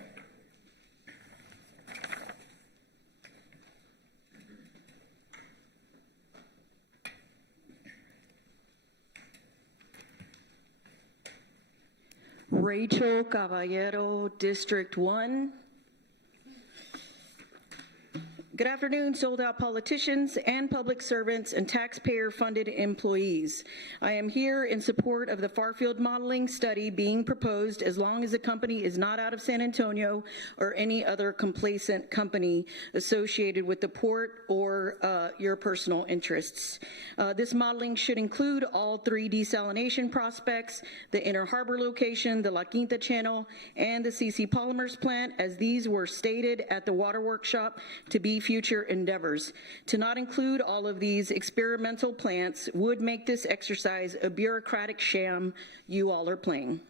Rachel Caballero, District 1. Good afternoon, sold-out politicians and public servants and taxpayer-funded employees. I am here in support of the Farfield modeling study being proposed as long as the company is not out of San Antonio or any other complacent company associated with the port or your personal interests. This modeling should include all 3 desalination prospects, the Inner Harbor location, the La Quinta Channel, and the CC Polymers plant, as these were stated at the water workshop to be future endeavors. To not include all of these experimental plants would make this exercise a bureaucratic sham you all are playing.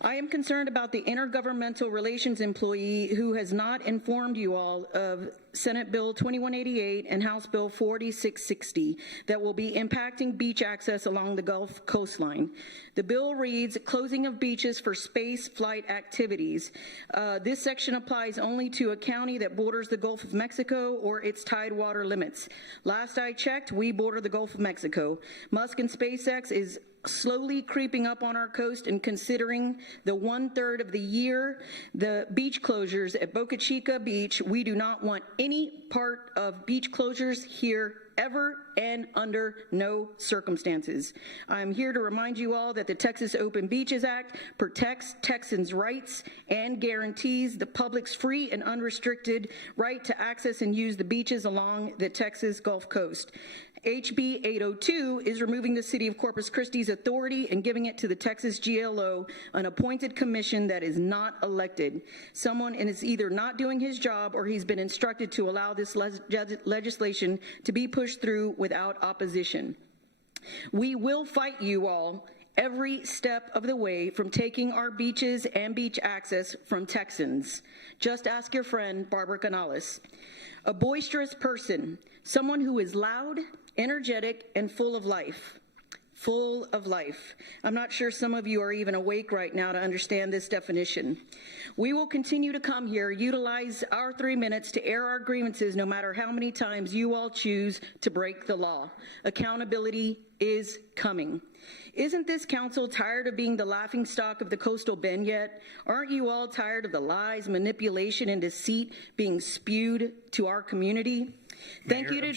I am concerned about the intergovernmental relations employee who has not informed you all of Senate Bill 2188 and House Bill 4660 that will be impacting beach access along the Gulf coastline. The bill reads, closing of beaches for space flight activities. This section applies only to a county that borders the Gulf of Mexico or its tidewater limits. Last I checked, we border the Gulf of Mexico. Musk and SpaceX is slowly creeping up on our coast, and considering the 1/3 of the year, the beach closures at Boca Chica Beach, we do not want any part of beach closures here ever and under no circumstances. I'm here to remind you all that the Texas Open Beaches Act protects Texans' rights and guarantees the public's free and unrestricted right to access and use the beaches along the Texas Gulf Coast. HB 802 is removing the city of Corpus Christi's authority and giving it to the Texas GLO, an appointed commission that is not elected. Someone is either not doing his job or he's been instructed to allow this legislation to be pushed through without opposition. We will fight you all every step of the way from taking our beaches and beach access from Texans. Just ask your friend, Barbara Canales. A boisterous person, someone who is loud, energetic, and full of life. Full of life. I'm not sure some of you are even awake right now to understand this definition. We will continue to come here, utilize our 3 minutes to air our grievances no matter how many times you all choose to break the law. Accountability is coming. Isn't this council tired of being the laughingstock of the coastal bend yet? Aren't you all tired of the lies, manipulation, and deceit being spewed to our community? Thank you to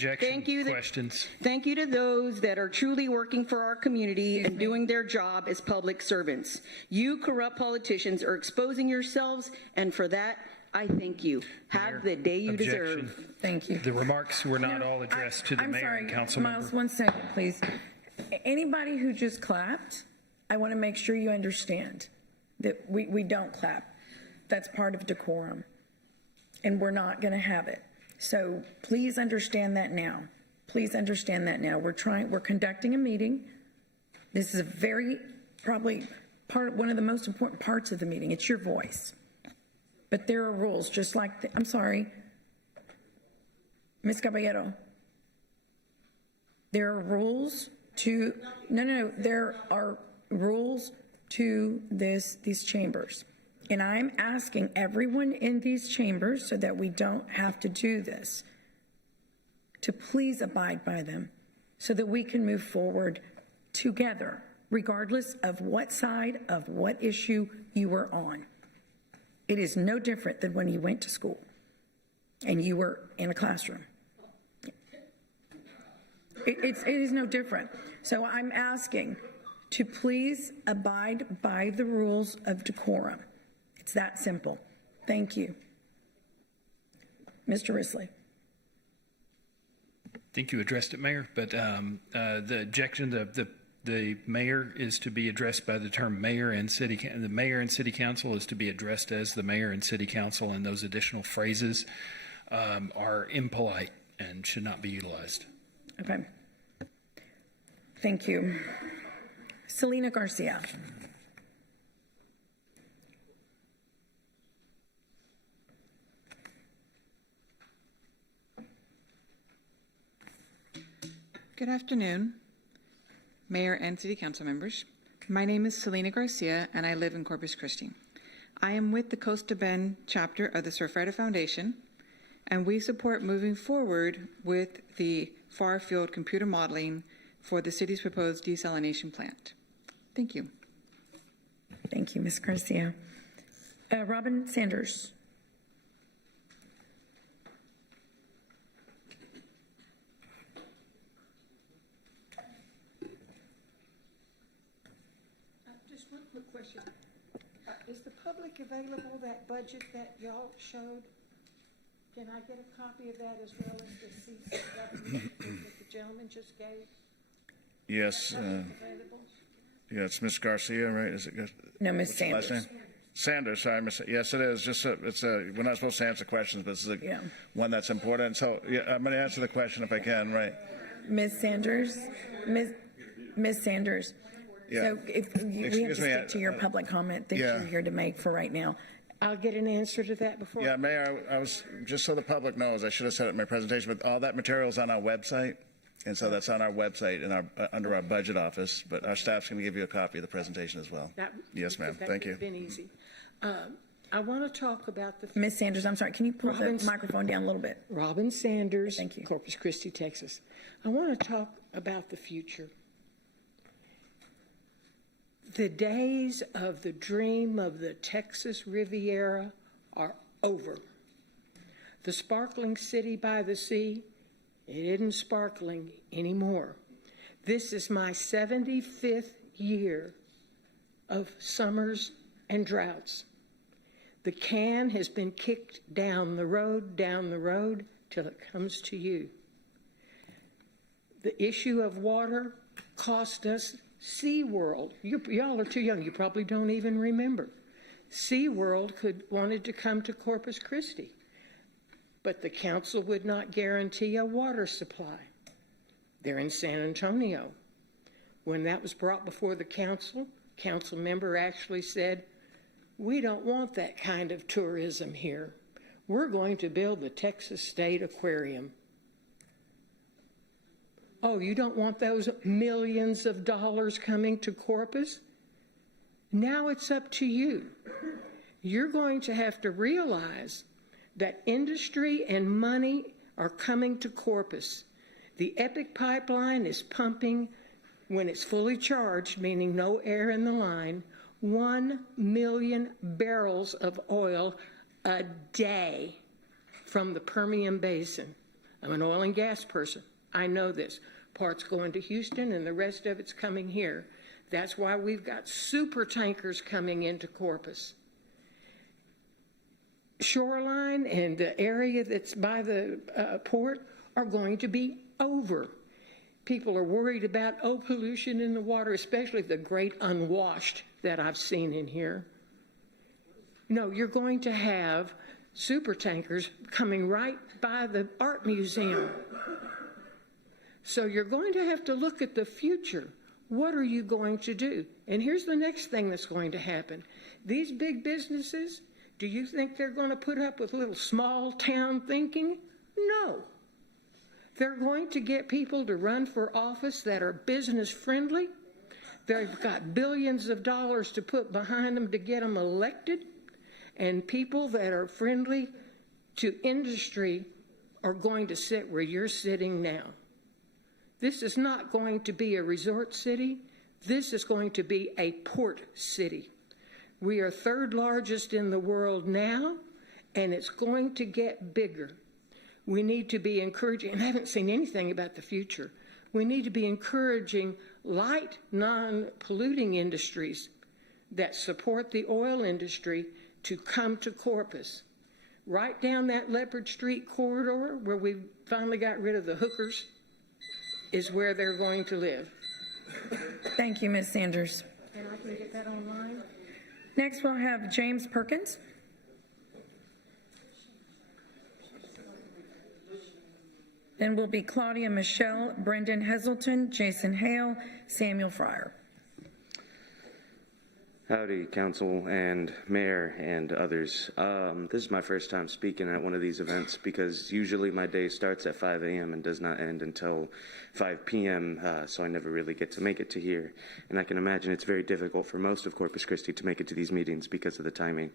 those that are truly working for our community and doing their job as public servants. You corrupt politicians are exposing yourselves, and for that, I thank you. Have the day you deserve. Thank you. The remarks were not all addressed to the mayor and council member. Miles, 1 second, please. Anybody who just clapped, I want to make sure you understand that we don't clap. That's part of decorum, and we're not going to have it. So please understand that now. Please understand that now. We're conducting a meeting. This is probably one of the most important parts of the meeting. It's your voice. But there are rules, just like, I'm sorry, Ms. Caballero. There are rules to, there are rules to these chambers. And I'm asking everyone in these chambers, so that we don't have to do this, to please abide by them so that we can move forward together, regardless of what side of what issue you were on. It is no different than when you went to school and you were in a classroom. It is no different. So I'm asking to please abide by the rules of decorum. It's that simple. Thank you. Mr. Risley. I think you addressed it, Mayor, but the objection, the mayor is to be addressed by the term mayor and city. The mayor and city council is to be addressed as the mayor and city council, and those additional phrases are impolite and should not be utilized. Okay. Thank you. Selena Garcia. Good afternoon, Mayor and City Council members. My name is Selena Garcia, and I live in Corpus Christi. I am with the Costa Bend chapter of the Surfrider Foundation, and we support moving forward with the far-field computer modeling for the city's proposed desalination plant. Thank you. Thank you, Ms. Garcia. Robin Sanders. Just one quick question. Is the public available, that budget that y'all showed? Can I get a copy of that as well as the CCW that the gentleman just gave? Yes. Yeah, it's Ms. Garcia, right? Is it? No, Ms. Sanders. Sanders, sorry, Ms. Yes, it is. We're not supposed to answer questions, but this is one that's important. So yeah, I'm going to answer the question if I can, right? Ms. Sanders. Ms. Sanders. Yeah. So if we have to stick to your public comment that you're here to make for right now. I'll get an answer to that before. Yeah, Mayor, I was, just so the public knows, I should have said it in my presentation, but all that material is on our website. And so that's on our website and under our budget office, but our staff's going to give you a copy of the presentation as well. Yes, ma'am. Thank you. That would have been easy. I want to talk about the... Ms. Sanders, I'm sorry, can you pull the microphone down a little bit? Robin Sanders, thank you. Corpus Christi, Texas. I want to talk about the future. The days of the dream of the Texas Riviera are over. The sparkling city by the sea, it isn't sparkling anymore. This is my 75th year of summers and droughts. The can has been kicked down the road, till it comes to you. The issue of water cost us SeaWorld. Y'all are too young. You probably don't even remember. SeaWorld wanted to come to Corpus Christi, but the council would not guarantee a water supply. They're in San Antonio. When that was brought before the council member actually said, we don't want that kind of tourism here. We're going to build the Texas State Aquarium. Oh, you don't want those millions of dollars coming to Corpus? Now it's up to you. You're going to have to realize that industry and money are coming to Corpus. The EPIC pipeline is pumping, when it's fully charged, meaning no air in the line, 1 million barrels of oil a day from the Permian Basin. I'm an oil and gas person. I know this. Part's going to Houston and the rest of it's coming here. That's why we've got super tankers coming into Corpus. Shoreline and the area that's by the port are going to be over. People are worried about pollution in the water, especially the great unwashed that I've seen in here. No, you're going to have super tankers coming right by the art museum. So you're going to have to look at the future. What are you going to do? And here's the next thing that's going to happen. These big businesses, do you think they're going to put up with little small town thinking? No. They're going to get people to run for office that are business friendly. They've got billions of dollars to put behind them to get them elected. And people that are friendly to industry are going to sit where you're sitting now. This is not going to be a resort city. This is going to be a port city. We are third largest in the world now, and it's going to get bigger. We need to be encouraging, and I haven't seen anything about the future. We need to be encouraging light, non-polluting industries that support the oil industry to come to Corpus. Right down that Leopard Street corridor where we finally got rid of the hookers is where they're going to live. Thank you, Ms. Sanders. And I can get that online? Next, we'll have James Perkins. Then will be Claudia Michelle, Brendan Heselton, Jason Hale, Samuel Fryer. Howdy, Council and Mayor and others. This is my first time speaking at one of these events because usually my day starts at 5 a.m. and does not end until 5 p.m., so I never really get to make it to here. And I can imagine it's very difficult for most of Corpus Christi to make it to these meetings because of the timing.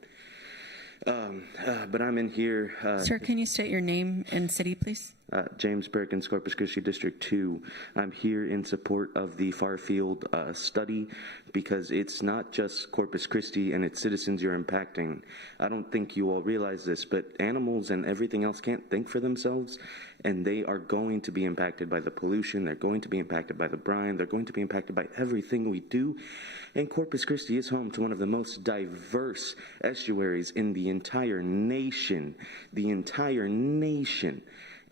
But I'm in here. Sir, can you state your name and city, please? James Perkins, Corpus Christi District 2. I'm here in support of the Far-Field study because it's not just Corpus Christi and its citizens you're impacting. I don't think you all realize this, but animals and everything else can't think for themselves, and they are going to be impacted by the pollution. They're going to be impacted by the brine. They're going to be impacted by everything we do. And Corpus Christi is home to one of the most diverse estuaries in the entire nation. The entire nation.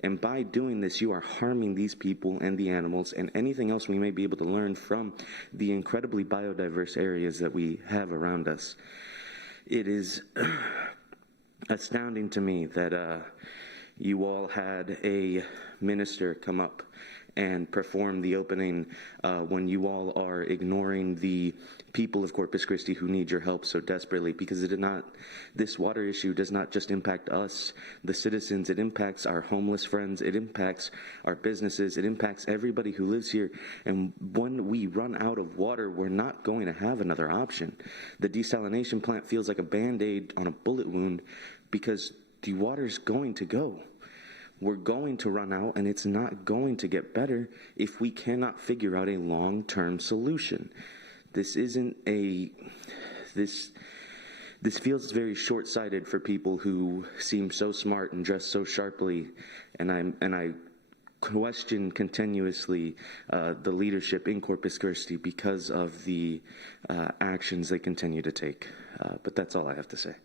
And by doing this, you are harming these people and the animals and anything else we may be able to learn from the incredibly biodiverse areas that we have around us. It is astounding to me that you all had a minister come up and perform the opening when you all are ignoring the people of Corpus Christi who need your help so desperately, because this water issue does not just impact us, the citizens, it impacts our homeless friends, it impacts our businesses, it impacts everybody who lives here. And when we run out of water, we're not going to have another option. The desalination plant feels like a Band-Aid on a bullet wound because the water's going to go. We're going to run out, and it's not going to get better if we cannot figure out a long-term solution. This isn't this feels very short-sighted for people who seem so smart and dress so sharply, and I question continuously the leadership in Corpus Christi because of the actions they continue to take. But that's all I have to say.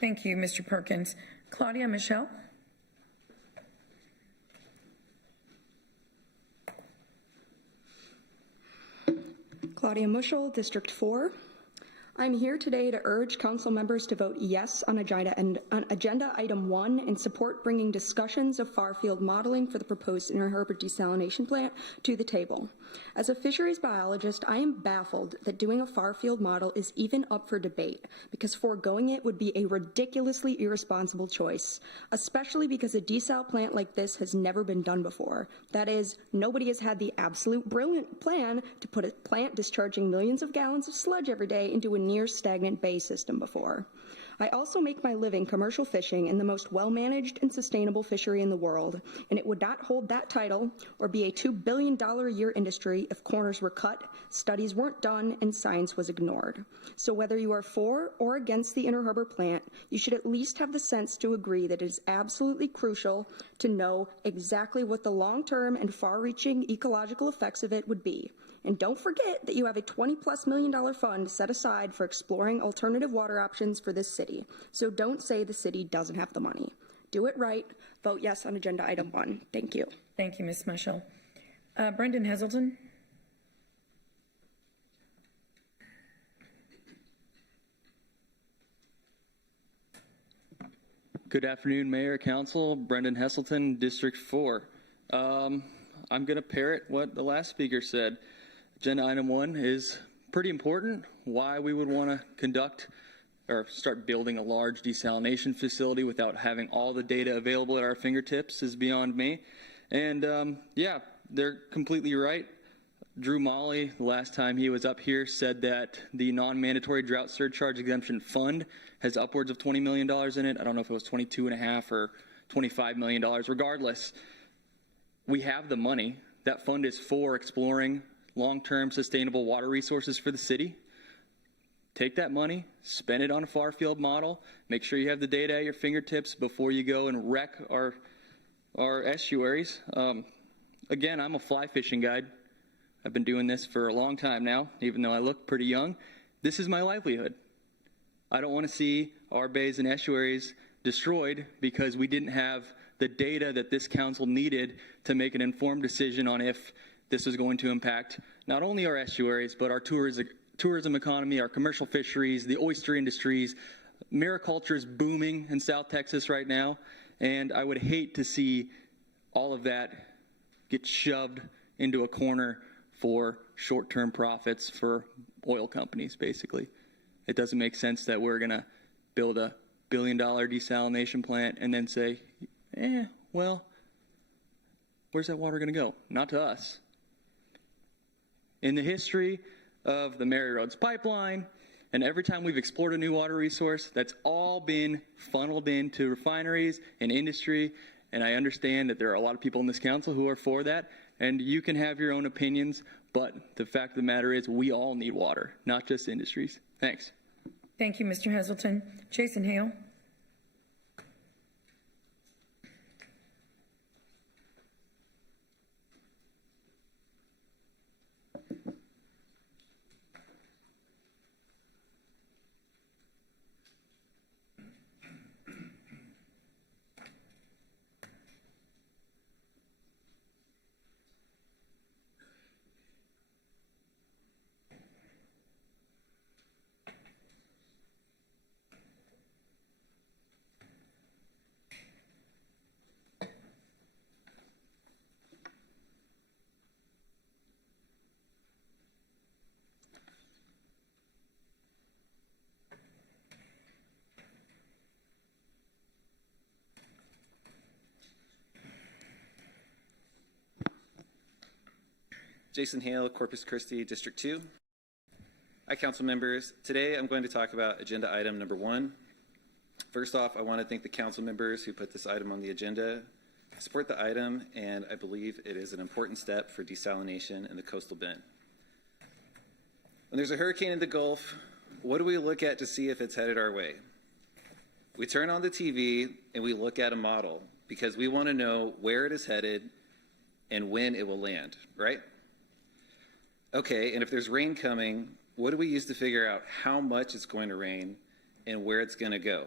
Thank you, Mr. Perkins. Claudia Michelle. Claudia Muschel, District 4. I'm here today to urge council members to vote yes on agenda item 1 and support bringing discussions of far-field modeling for the proposed Inner Harbor desalination plant to the table. As a fisheries biologist, I am baffled that doing a far-field model is even up for debate, because foregoing it would be a ridiculously irresponsible choice, especially because a desal plant like this has never been done before. That is, nobody has had the absolute brilliant plan to put a plant discharging millions of gallons of sludge every day into a near-stagnant bay system before. I also make my living commercial fishing in the most well-managed and sustainable fishery in the world, and it would not hold that title or be a $2 billion a year industry if corners were cut, studies weren't done, and science was ignored. So whether you are for or against the Inner Harbor plant, you should at least have the sense to agree that it is absolutely crucial to know exactly what the long-term and far-reaching ecological effects of it would be. And don't forget that you have a $20+ million fund set aside for exploring alternative water options for this city. So don't say the city doesn't have the money. Do it right. Vote yes on agenda item 1. Thank you. Thank you, Ms. Mushel. Brendan Heselton. Good afternoon, Mayor, Council. Brendan Heselton, District 4. I'm going to parrot what the last speaker said. Agenda item 1 is pretty important. Why we would want to conduct or start building a large desalination facility without having all the data available at our fingertips is beyond me. And yeah, they're completely right. Drew Molley, the last time he was up here, said that the non-mandatory drought surcharge exemption fund has upwards of $20 million in it. I don't know if it was 22.5 or $25 million. Regardless, we have the money. That fund is for exploring long-term sustainable water resources for the city. Take that money, spend it on a far-field model, make sure you have the data at your fingertips before you go and wreck our estuaries. Again, I'm a fly fishing guide. I've been doing this for a long time now, even though I look pretty young. This is my livelihood. I don't want to see our bays and estuaries destroyed because we didn't have the data that this council needed to make an informed decision on if this is going to impact not only our estuaries, but our tourism economy, our commercial fisheries, the oyster industries. Mariculture is booming in South Texas right now, and I would hate to see all of that get shoved into a corner for short-term profits for oil companies, basically. It doesn't make sense that we're going to build a $1 billion desalination plant and then say, well, where's that water going to go? Not to us. In the history of the Mary Roads pipeline, and every time we've explored a new water resource, that's all been funneled into refineries and industry. And I understand that there are a lot of people in this council who are for that, and you can have your own opinions, but the fact of the matter is we all need water, not just industries. Thanks. Thank you, Mr. Heselton. Jason Hale. Jason Hale, Corpus Christi, District 2. Hi, council members. Today I'm going to talk about agenda item number 1. First off, I want to thank the council members who put this item on the agenda. I support the item, and I believe it is an important step for desalination in the coastal bend. When there's a hurricane in the Gulf, what do we look at to see if it's headed our way? We turn on the TV and we look at a model because we want to know where it is headed and when it will land, right? Okay, and if there's rain coming, what do we use to figure out how much it's going to rain and where it's going to go?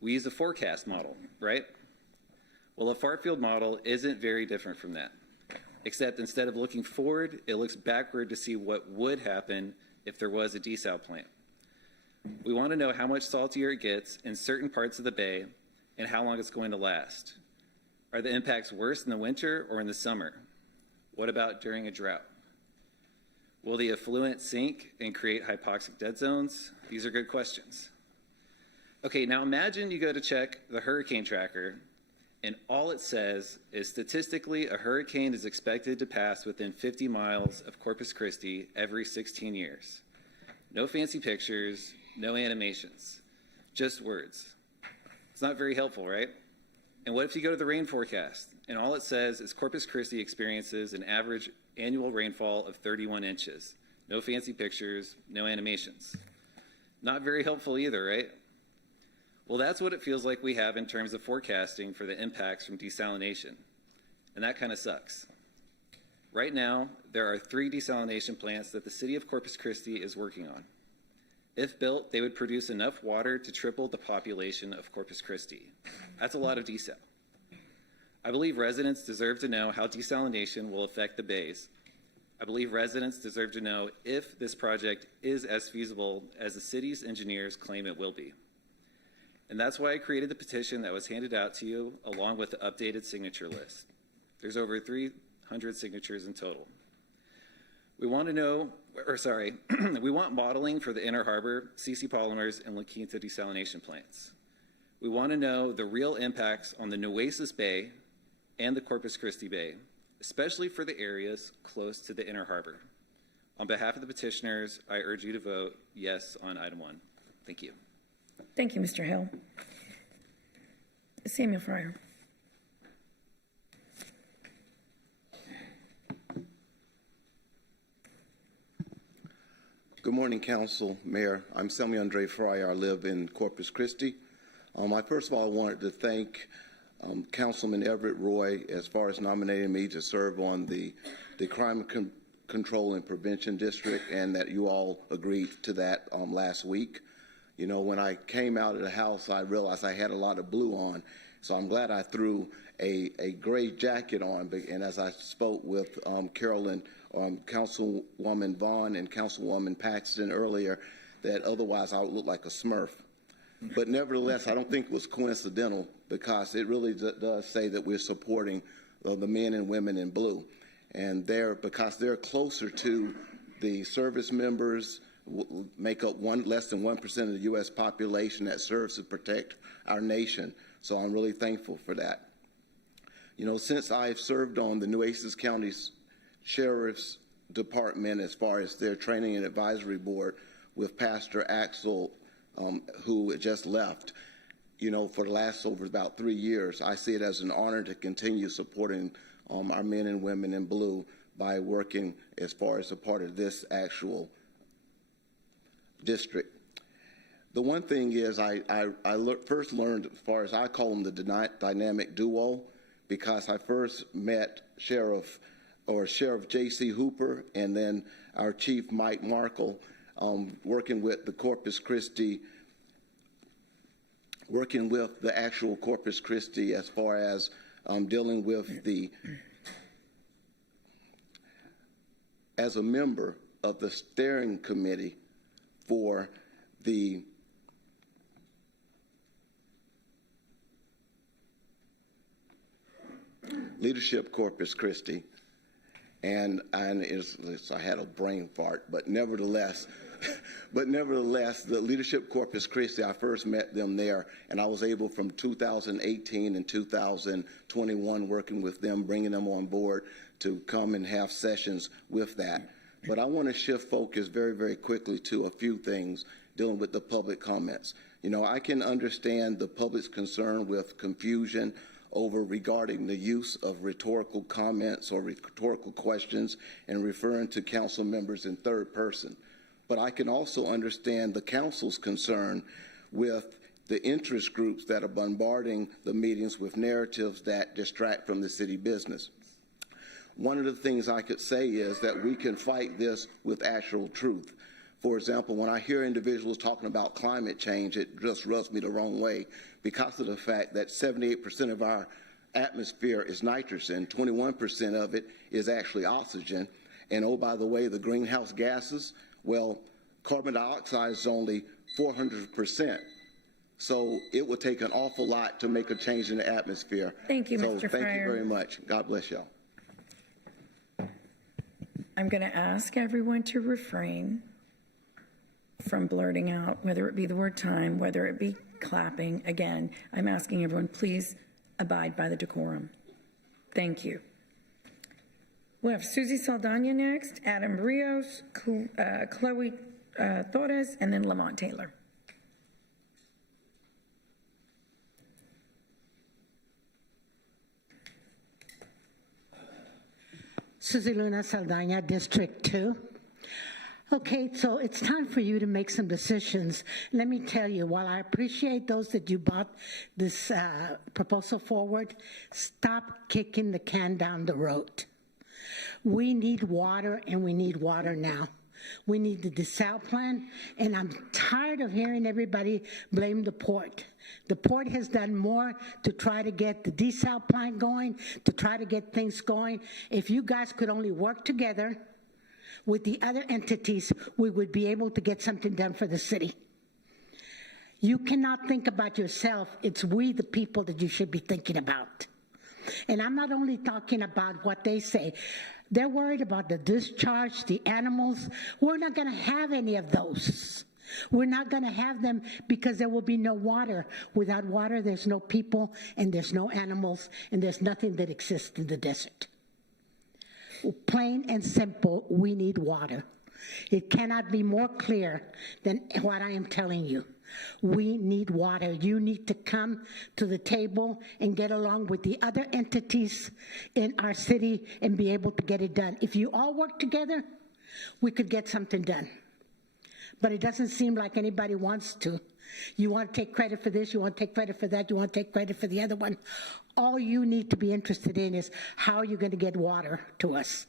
We use a forecast model, right? Well, a far field model isn't very different from that, except instead of looking forward, it looks backward to see what would happen if there was a desal plant. We want to know how much saltier it gets in certain parts of the bay and how long it's going to last. Are the impacts worse in the winter or in the summer? What about during a drought? Will the effluent sink and create hypoxic dead zones? These are good questions. Okay, now imagine you go to check the hurricane tracker and all it says is statistically a hurricane is expected to pass within 50 miles of Corpus Christi every 16 years. No fancy pictures, no animations, just words. It's not very helpful, right? And what if you go to the rain forecast and all it says is Corpus Christi experiences an average annual rainfall of 31 inches. No fancy pictures, no animations. Not very helpful either, right? Well, that's what it feels like we have in terms of forecasting for the impacts from desalination. And that kind of sucks. Right now, there are 3 desalination plants that the city of Corpus Christi is working on. If built, they would produce enough water to triple the population of Corpus Christi. That's a lot of desal. I believe residents deserve to know how desalination will affect the bays. I believe residents deserve to know if this project is as feasible as the city's engineers claim it will be. And that's why I created the petition that was handed out to you along with the updated signature list. There's over 300 signatures in total. We want to know, we want modeling for the Inner Harbor, CC Polymers, and La Quinta desalination plants. We want to know the real impacts on the Nueces Bay and the Corpus Christi Bay, especially for the areas close to the Inner Harbor. On behalf of the petitioners, I urge you to vote yes on item 1. Thank you. Thank you, Mr. Hill. Samuel Fryer. Good morning, Council, Mayor. I'm Samuel Andre Fryer. I live in Corpus Christi. First of all, I wanted to thank Councilman Everett Roy as far as nominating me to serve on the Crime Control and Prevention District, and that you all agreed to that last week. You know, when I came out of the house, I realized I had a lot of blue on, so I'm glad I threw a gray jacket on. And as I spoke with Carolyn, Councilwoman Vaughn and Councilwoman Paxton earlier, that otherwise I would look like a Smurf. But nevertheless, I don't think it was coincidental, because it really does say that we're supporting the men and women in blue. And because they're closer to the service members, make up less than 1% of the U.S. population that serves to protect our nation. So I'm really thankful for that. You know, since I've served on the Nueces County Sheriff's Department as far as their training and advisory board with Pastor Axel, who just left, you know, for the last over about 3 years, I see it as an honor to continue supporting our men and women in blue by working as far as a part of this actual district. The one thing is I first learned, as far as I call them, the dynamic duo, because I first met Sheriff J.C. Hooper and then our Chief Mike Markle, working with the Corpus Christi, working with the actual Corpus Christi as far as dealing with as a member of the steering committee for the Leadership Corpus Christi, and I had a brain fart, but nevertheless, the Leadership Corpus Christi, I first met them there, and I was able from 2018 and 2021 working with them, bringing them on board to come and have sessions with that. But I want to shift focus very, very quickly to a few things dealing with the public comments. You know, I can understand the public's concern with confusion regarding the use of rhetorical comments or rhetorical questions and referring to council members in third person. But I can also understand the council's concern with the interest groups that are bombarding the meetings with narratives that distract from the city business. One of the things I could say is that we can fight this with actual truth. For example, when I hear individuals talking about climate change, it just rubs me the wrong way because of the fact that 78% of our atmosphere is nitrogen, 21% of it is actually oxygen. And oh, by the way, the greenhouse gases, well, carbon dioxide is only 400%. So it would take an awful lot to make a change in the atmosphere. Thank you, so Mr. Thank Fryer. you very much. God bless y'all. I'm going to ask everyone to refrain from blurting out, whether it be the word time, whether it be clapping. Again, I'm asking everyone, please abide by the decorum. Thank you. We have Susie Saldana next, Adam Rios, Chloe Torres, and then Lamont Taylor. Susie Luna Saldana, District 2. Okay, so it's time for you to make some decisions. Let me tell you, while I appreciate those that you brought this proposal forward, stop kicking the can down the road. We need water, and we need water now. We need the desal plan, and I'm tired of hearing everybody blame the port. The port has done more to try to get the desal plant going, to try to get things going. If you guys could only work together with the other entities, we would be able to get something done for the city. You cannot think about yourself. It's we, the people, that you should be thinking about. And I'm not only talking about what they say. They're worried about the discharge, the animals. We're not going to have any of those. We're not going to have them because there will be no water. Without water, there's no people, and there's no animals, and there's nothing that exists in the desert. Plain and simple, we need water. It cannot be more clear than what I am telling you. We need water. You need to come to the table and get along with the other entities in our city and be able to get it done. If you all work together, we could get something done. But it doesn't seem like anybody wants to. You want to take credit for this, you want to take credit for that, you want to take credit for the other one. All you need to be interested in is how you're going to get water to us.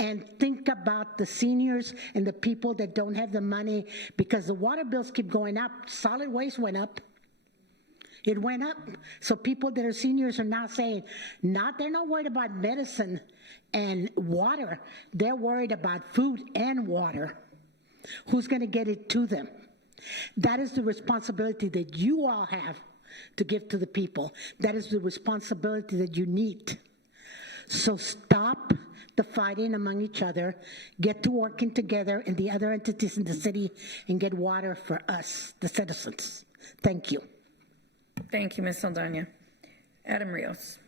And think about the seniors and the people that don't have the money, because the water bills keep going up. Solid waste went up. It went up. So people that are seniors are now saying, they're not worried about medicine and water. They're worried about food and water. Who's going to get it to them? That is the responsibility that you all have to give to the people. That is the responsibility that you need. So stop the fighting among each other, get to working together in the other entities in the city, and get water for us, the citizens. Thank you. Thank you, Ms. Saldana. Adam Rios.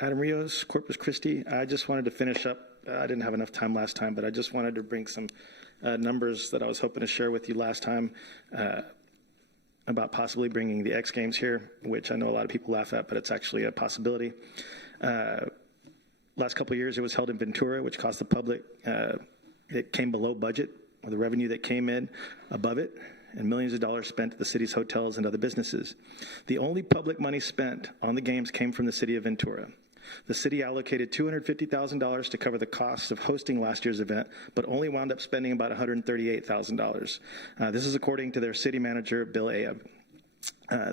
Adam Rios, Corpus Christi. I just wanted to finish up. I didn't have enough time last time, but I just wanted to bring some numbers that I was hoping to share with you last time about possibly bringing the X Games here, which I know a lot of people laugh at, but it's actually a possibility. Last couple of years, it was held in Ventura, which cost the public, it came below budget, or the revenue that came in above it, and millions of dollars spent at the city's hotels and other businesses. The only public money spent on the games came from the city of Ventura. The city allocated $250,000 to cover the costs of hosting last year's event, but only wound up spending about $138,000. This is according to their city manager, Bill Aab.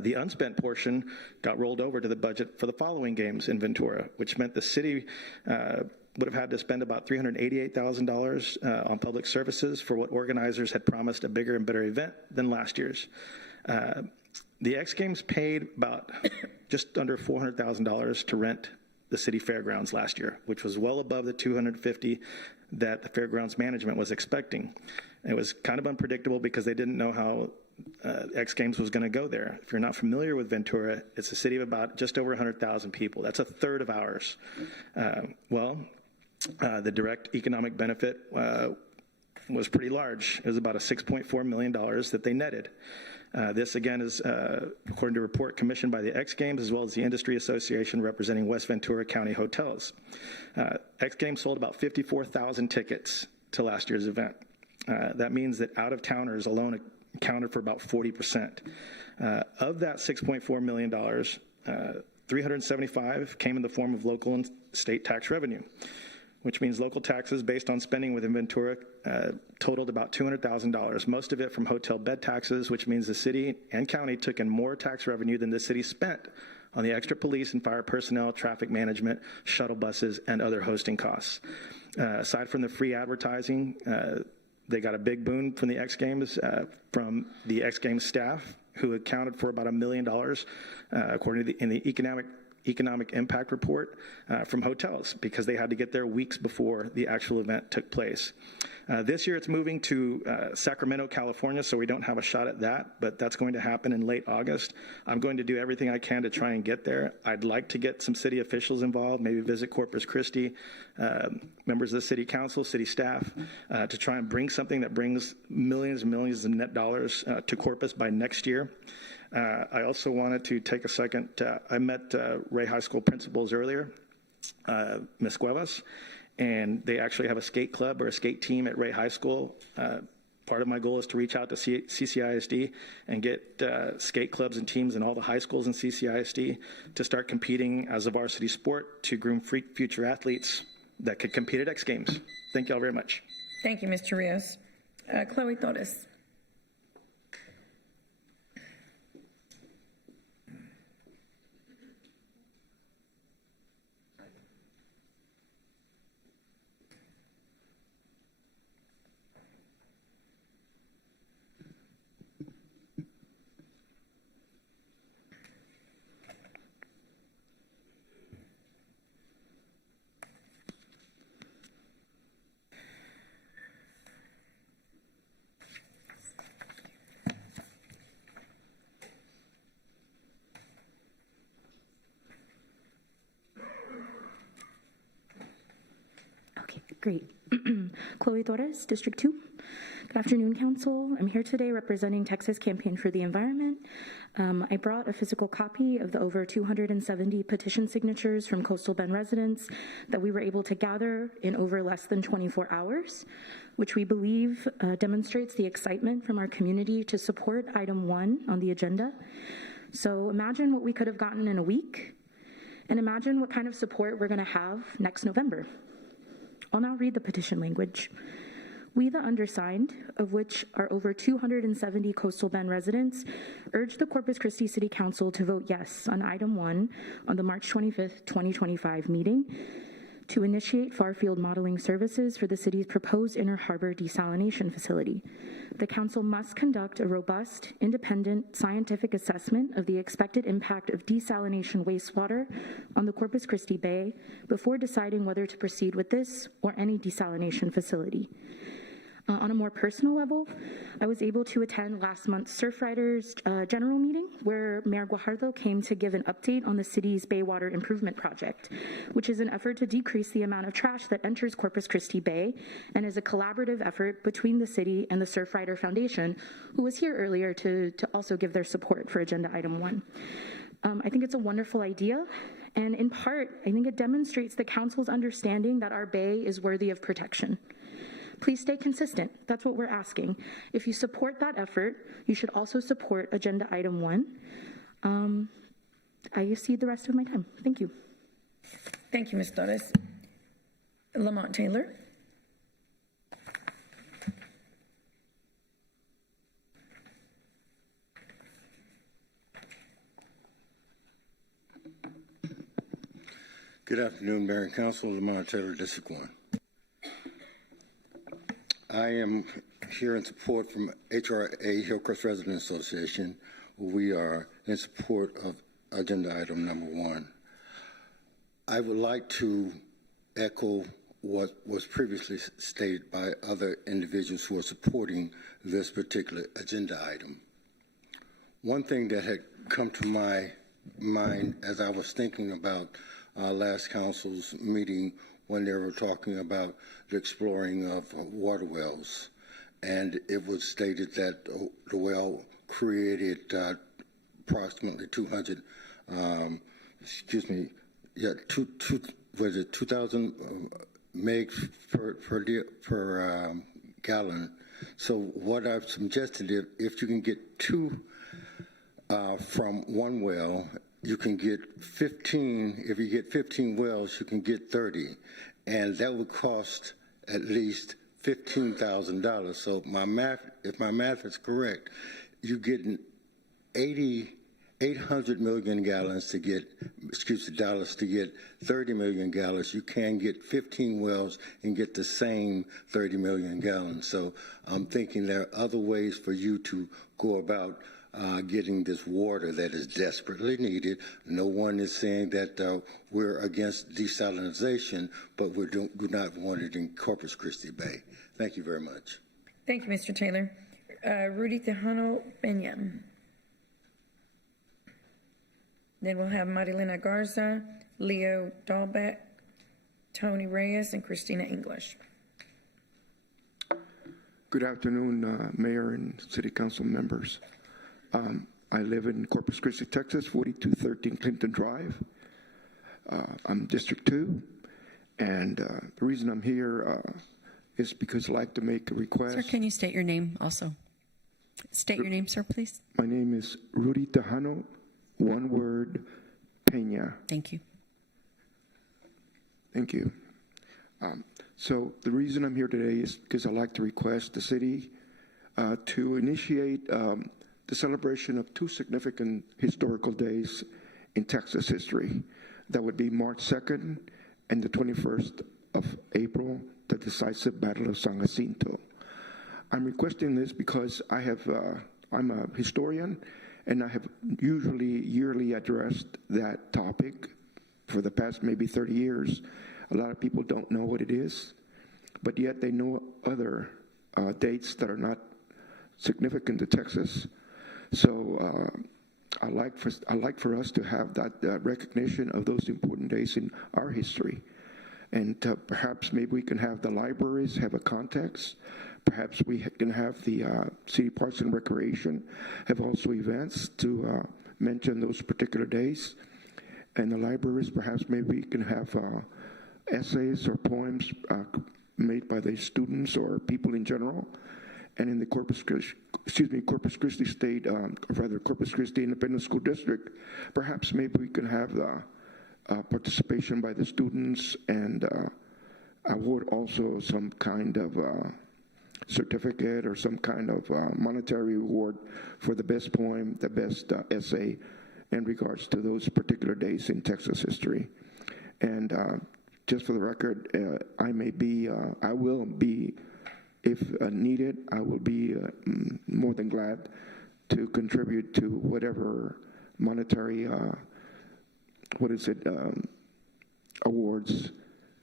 The unspent portion got rolled over to the budget for the following games in Ventura, which meant the city would have had to spend about $388,000 on public services for what organizers had promised a bigger and better event than last year's. The X Games paid about just under $400,000 to rent the city fairgrounds last year, which was well above the $250,000 that the fairgrounds management was expecting. It was kind of unpredictable because they didn't know how X Games was going to go there. If you're not familiar with Ventura, it's a city of about just over 100,000 people. That's a third of ours. The direct economic benefit was pretty large. It was about a $6.4 million that they netted. This, again, is according to a report commissioned by the X Games as well as the industry association representing West Ventura County hotels. X Games sold about 54,000 tickets to last year's event. That means that out-of-towners alone accounted for about 40%. Of that $6.4 million, 375 came in the form of local and state tax revenue. which means local taxes based on spending within Ventura totaled about $200,000, most of it from hotel bed taxes, which means the city and county took in more tax revenue than the city spent on the extra police and fire personnel, traffic management, shuttle buses, and other hosting costs. Aside from the free advertising, they got a big boon from the X Games, from the X Games staff, who accounted for about $1 million, according to in the economic impact report, from hotels, because they had to get there weeks before the actual event took place. This year it's moving to Sacramento, California, so we don't have a shot at that, but that's going to happen in late August. I'm going to do everything I can to try and get there. I'd like to get some city officials involved, maybe visit Corpus Christi, members of the city council, city staff, to try and bring something that brings millions and millions of net dollars to Corpus by next year. I also wanted to take a second. I met Ray High School principals earlier, Ms. Cuevas, and they actually have a skate club or a skate team at Ray High School. Part of my goal is to reach out to CCISD and get skate clubs and teams in all the high schools in CCISD to start competing as a varsity sport to groom future athletes that could compete at X Games. Thank you all very much. Thank you, Mr. Rios. Chloe Torres. Great. Chloe Torres, District 2. Good afternoon, Council. I'm here today representing Texas Campaign for the Environment. I brought a physical copy of the over 270 petition signatures from Coastal Bend residents that we were able to gather in over less than 24 hours, which we believe demonstrates the excitement from our community to support item 1 on the agenda. So imagine what we could have gotten in a week, and imagine what kind of support we're going to have next November. I'll now read the petition language. We, the undersigned, of which are over 270 Coastal Bend residents, urge the Corpus Christi City Council to vote yes on item 1 on the March 25th, 2025 meeting to initiate far-field modeling services for the city's proposed Inner Harbor desalination facility. The council must conduct a robust, independent, scientific assessment of the expected impact of desalination wastewater on the Corpus Christi Bay before deciding whether to proceed with this or any desalination facility. On a more personal level, I was able to attend last month's Surfriders general meeting where Mayor Guajardo came to give an update on the city's Baywater Improvement Project, which is an effort to decrease the amount of trash that enters Corpus Christi Bay and is a collaborative effort between the city and the Surfrider Foundation, who was here earlier to also give their support for agenda item 1. I think it's a wonderful idea, and in part, I think it demonstrates the council's understanding that our bay is worthy of protection. Please stay consistent. That's what we're asking. If you support that effort, you should also support agenda item 1. I cede the rest of my time. Thank you. Thank you, Ms. Torres. Lamont Taylor. Good afternoon, Mayor and Council. Lamont Taylor, District 1. I am here in support from HRA, Hillcrest Residents Association. We are in support of agenda item number 1. I would like to echo what was previously stated by other individuals who are supporting this particular agenda item. One thing that had come to my mind as I was thinking about last council's meeting when they were talking about the exploring of water wells. And it was stated that the well created approximately 200, 2,000 megs per gallon. So what I've suggested, if you can get 2 from one well, you can get 15, if you get 15 wells, you can get 30. and that would cost at least $15,000. So if my math is correct, you're getting 800 million gallons to get, dollars to get 30 million gallons. You can get 15 wells and get the same 30 million gallons. So I'm thinking there are other ways for you to go about getting this water that is desperately needed. No one is saying that we're against desalinization, but we do not want it in Corpus Christi Bay. Thank you very much. Thank you, Mr. Taylor. Rudy Tejano Peña. Then we'll have Marilena Garza, Leo Dahlbeck, Tony Reyes, and Christina English. Good afternoon, Mayor and City Council members. I live in Corpus Christi, Texas, 4213 Clinton Drive. I'm District 2, and the reason I'm here is because I'd like to make a request. Sir, can you state your name also? State your name, sir, please. My name is Rudy Tejano, one word, Peña. Thank you. Thank you. So the reason I'm here today is because I'd like to request the city to initiate the celebration of two significant historical days in Texas history. That would be March 2nd and the 21st of April, the decisive Battle of San Jacinto. I'm requesting this because I'm a historian, and I have usually yearly addressed that topic for the past maybe 30 years. A lot of people don't know what it is, but yet they know other dates that are not significant to Texas. So I like for us to have that recognition of those important days in our history. And perhaps maybe we can have the libraries have a context. Perhaps we can have the City Parks and Recreation have also events to mention those particular days. And the libraries, perhaps maybe we can have essays or poems made by the students or people in general. And in the Corpus Christi State, or rather Corpus Christi Independent School District, perhaps maybe we can have participation by the students and award also some kind of certificate or some kind of monetary reward for the best poem, the best essay in regards to those particular days in Texas history. And just for the record, I will be, if needed, I will be more than glad to contribute to whatever monetary, awards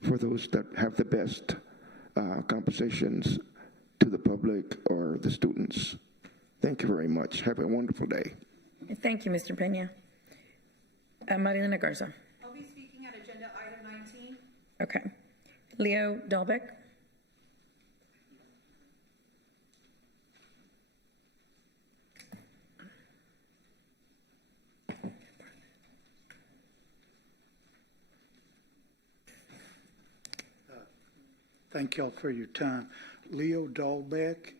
for those that have the best compensations to the public or the students. Thank you very much. Have a wonderful day. Thank you, Mr. Peña. Marilena Garza. I'll be speaking at agenda item 19. Okay. Leo Dahlbeck. Thank y'all for your time. Leo Dahlbeck.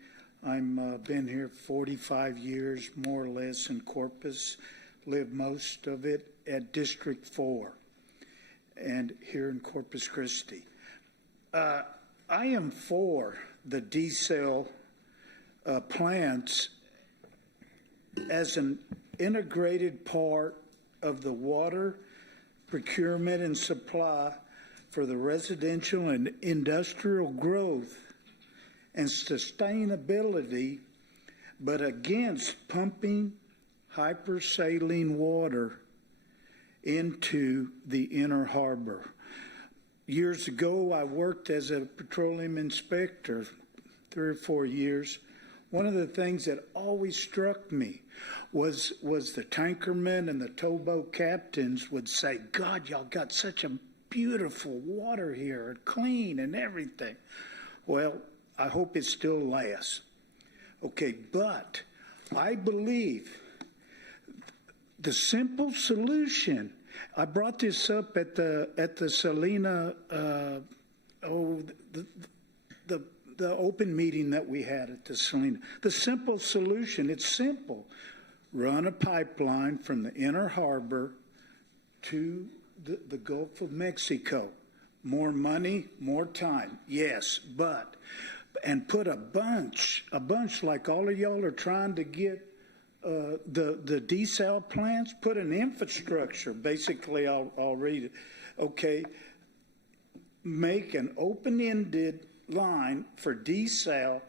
I'm been here 45 years, more or less, in Corpus. Lived most of it at District 4 and here in Corpus Christi. I am for the desal plants as an integrated part of the water procurement and supply for the residential and industrial growth and sustainability, but against pumping hypersaline water into the inner harbor. Years ago, I worked as a petroleum inspector, 3 or 4 years. One of the things that always struck me was the tankermen and the towboat captains would say, God, y'all got such a beautiful water here, clean and everything. Well, I hope it still lasts. Okay, but I believe the simple solution, I brought this up at the Salina, the open meeting that we had at the Salina. The simple solution, it's simple. Run a pipeline from the inner harbor to the Gulf of Mexico. more money, more time, yes, but, and put a bunch like all of y'all are trying to get the desal plants, put an infrastructure, basically I'll read it, okay, make an open-ended line for desal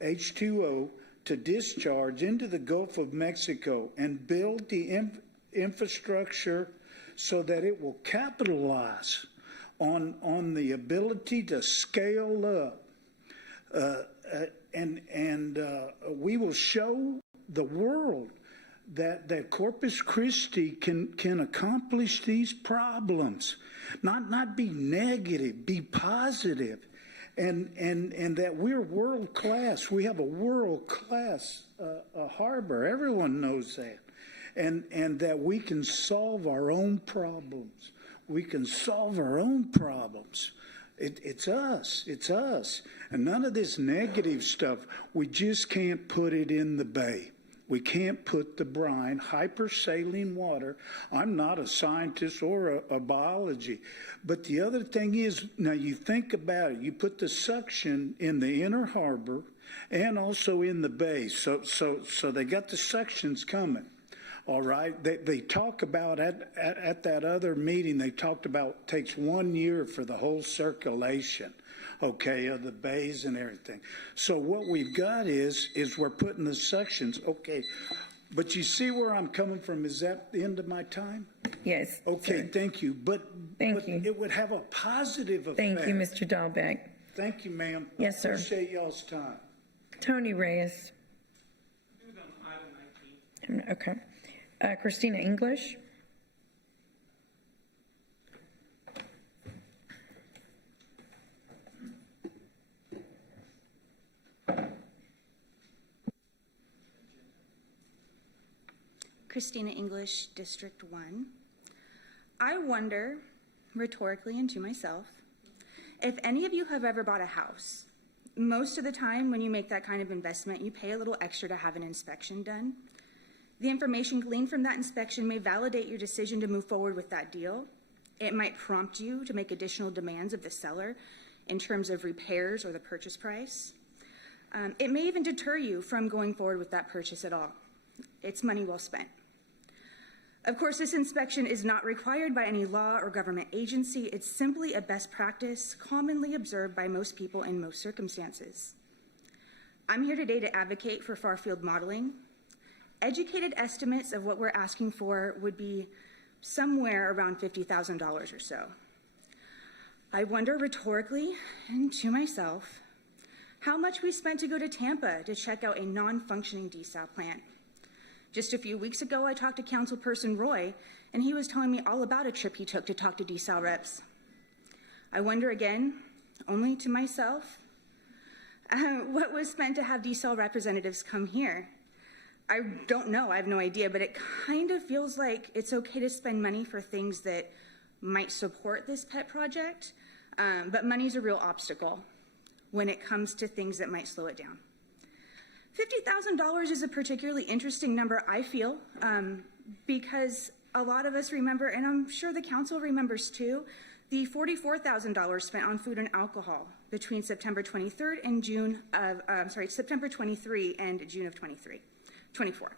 H2O to discharge into the Gulf of Mexico and build the infrastructure so that it will capitalize on the ability to scale up. And we will show the world that Corpus Christi can accomplish these problems. Not be negative, be positive. And that we're world class. We have a world class harbor. Everyone knows that. And that we can solve our own problems. We can solve our own problems. It's us. It's us. And none of this negative stuff, we just can't put it in the bay. We can't put the brine, hypersaline water. I'm not a scientist or a biology. But the other thing is, now you think about it, you put the suction in the inner harbor and also in the bay. So they got the suctions coming. All right. They talk about at that other meeting, they talked about takes 1 year for the whole circulation, okay, of the bays and everything. So what we've got is we're putting the suctions, okay. But you see where I'm coming from? Is that the end of my time? Yes. Okay, sir. thank you. But it would have a positive effect. Thank you, Mr. Dahlbeck. Thank you, ma'am. Yes, sir. Appreciate y'all's time. Tony Reyes. Okay. Christina English. Christina English, District 1. I wonder, rhetorically and to myself, if any of you have ever bought a house. Most of the time when you make that kind of investment, you pay a little extra to have an inspection done. The information gleaned from that inspection may validate your decision to move forward with that deal. It might prompt you to make additional demands of the seller in terms of repairs or the purchase price. It may even deter you from going forward with that purchase at all. It's money well spent. Of course, this inspection is not required by any law or government agency. It's simply a best practice commonly observed by most people in most circumstances. I'm here today to advocate for far-field modeling. Educated estimates of what we're asking for would be somewhere around $50,000 or so. I wonder rhetorically, and to myself, how much we spent to go to Tampa to check out a non-functioning desal plant. Just a few weeks ago, I talked to Councilperson Roy, and he was telling me all about a trip he took to talk to desal reps. I wonder again, only to myself, what was spent to have desal representatives come here. I don't know, I have no idea, but it kind of feels like it's okay to spend money for things that might support this pet project, but money's a real obstacle when it comes to things that might slow it down. $50,000 is a particularly interesting number, I feel, because a lot of us remember, and I'm sure the council remembers too, the $44,000 spent on food and alcohol between September 23rd and September 23 and June of 24.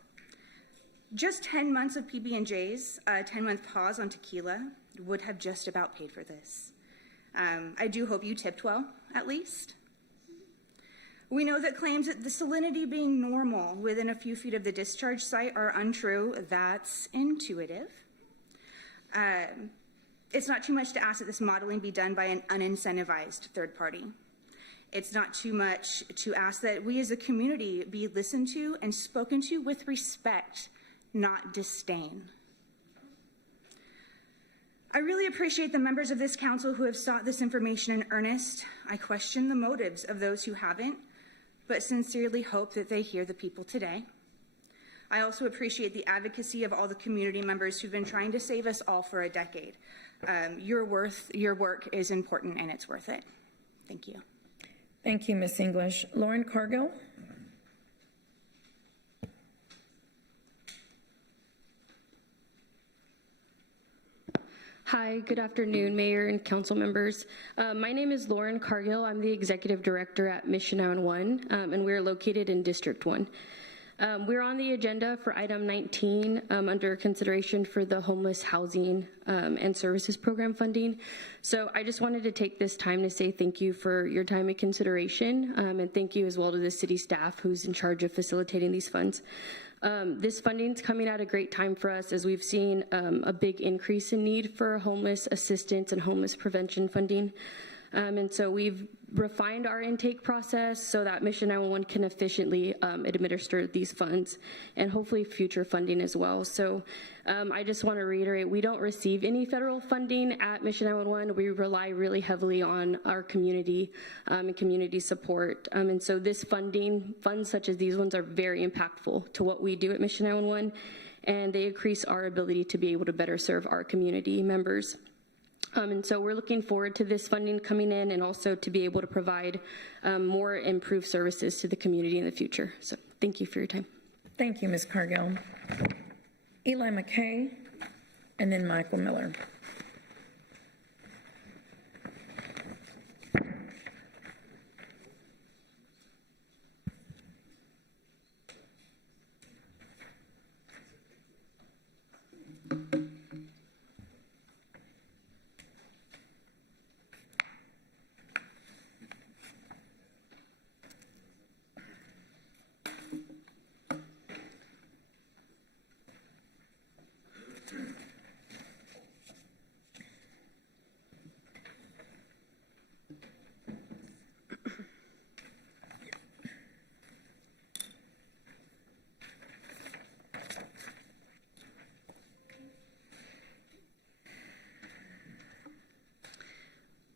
Just 10 months of PB&Js, a 10-month pause on tequila would have just about paid for this. I do hope you tipped well, at least. We know that claims that the salinity being normal within a few feet of the discharge site are untrue. That's intuitive. It's not too much to ask that this modeling be done by an unincentivized third party. It's not too much to ask that we as a community be listened to and spoken to with respect, not disdain. I really appreciate the members of this council who have sought this information in earnest. I question the motives of those who haven't, but sincerely hope that they hear the people today. I also appreciate the advocacy of all the community members who've been trying to save us all for a decade. Your work is important and it's worth it. Thank you. Thank you, Ms. English. Lauren Cargill. Hi, good afternoon, Mayor and council members. My name is Lauren Cargill. I'm the Executive Director at Mission Island 1, and we're located in District 1. We're on the agenda for item 19 under consideration for the homeless housing and services program funding. So I just wanted to take this time to say thank you for your time and consideration, and thank you as well to the city staff who's in charge of facilitating these funds. This funding is coming at a great time for us as we've seen a big increase in need for homeless assistance and homeless prevention funding. And so we've refined our intake process so that Mission 911 can efficiently administer these funds and hopefully future funding as well. So I just want to reiterate, we don't receive any federal funding at Mission 911. We rely really heavily on our community and community support. And so this funds such as these ones are very impactful to what we do at Mission 911, and they increase our ability to be able to better serve our community members. And so we're looking forward to this funding coming in and also to be able to provide more improved services to the community in the future. So thank you for your time. Thank you, Ms. Cargill. Eli McKay, and then Michael Miller.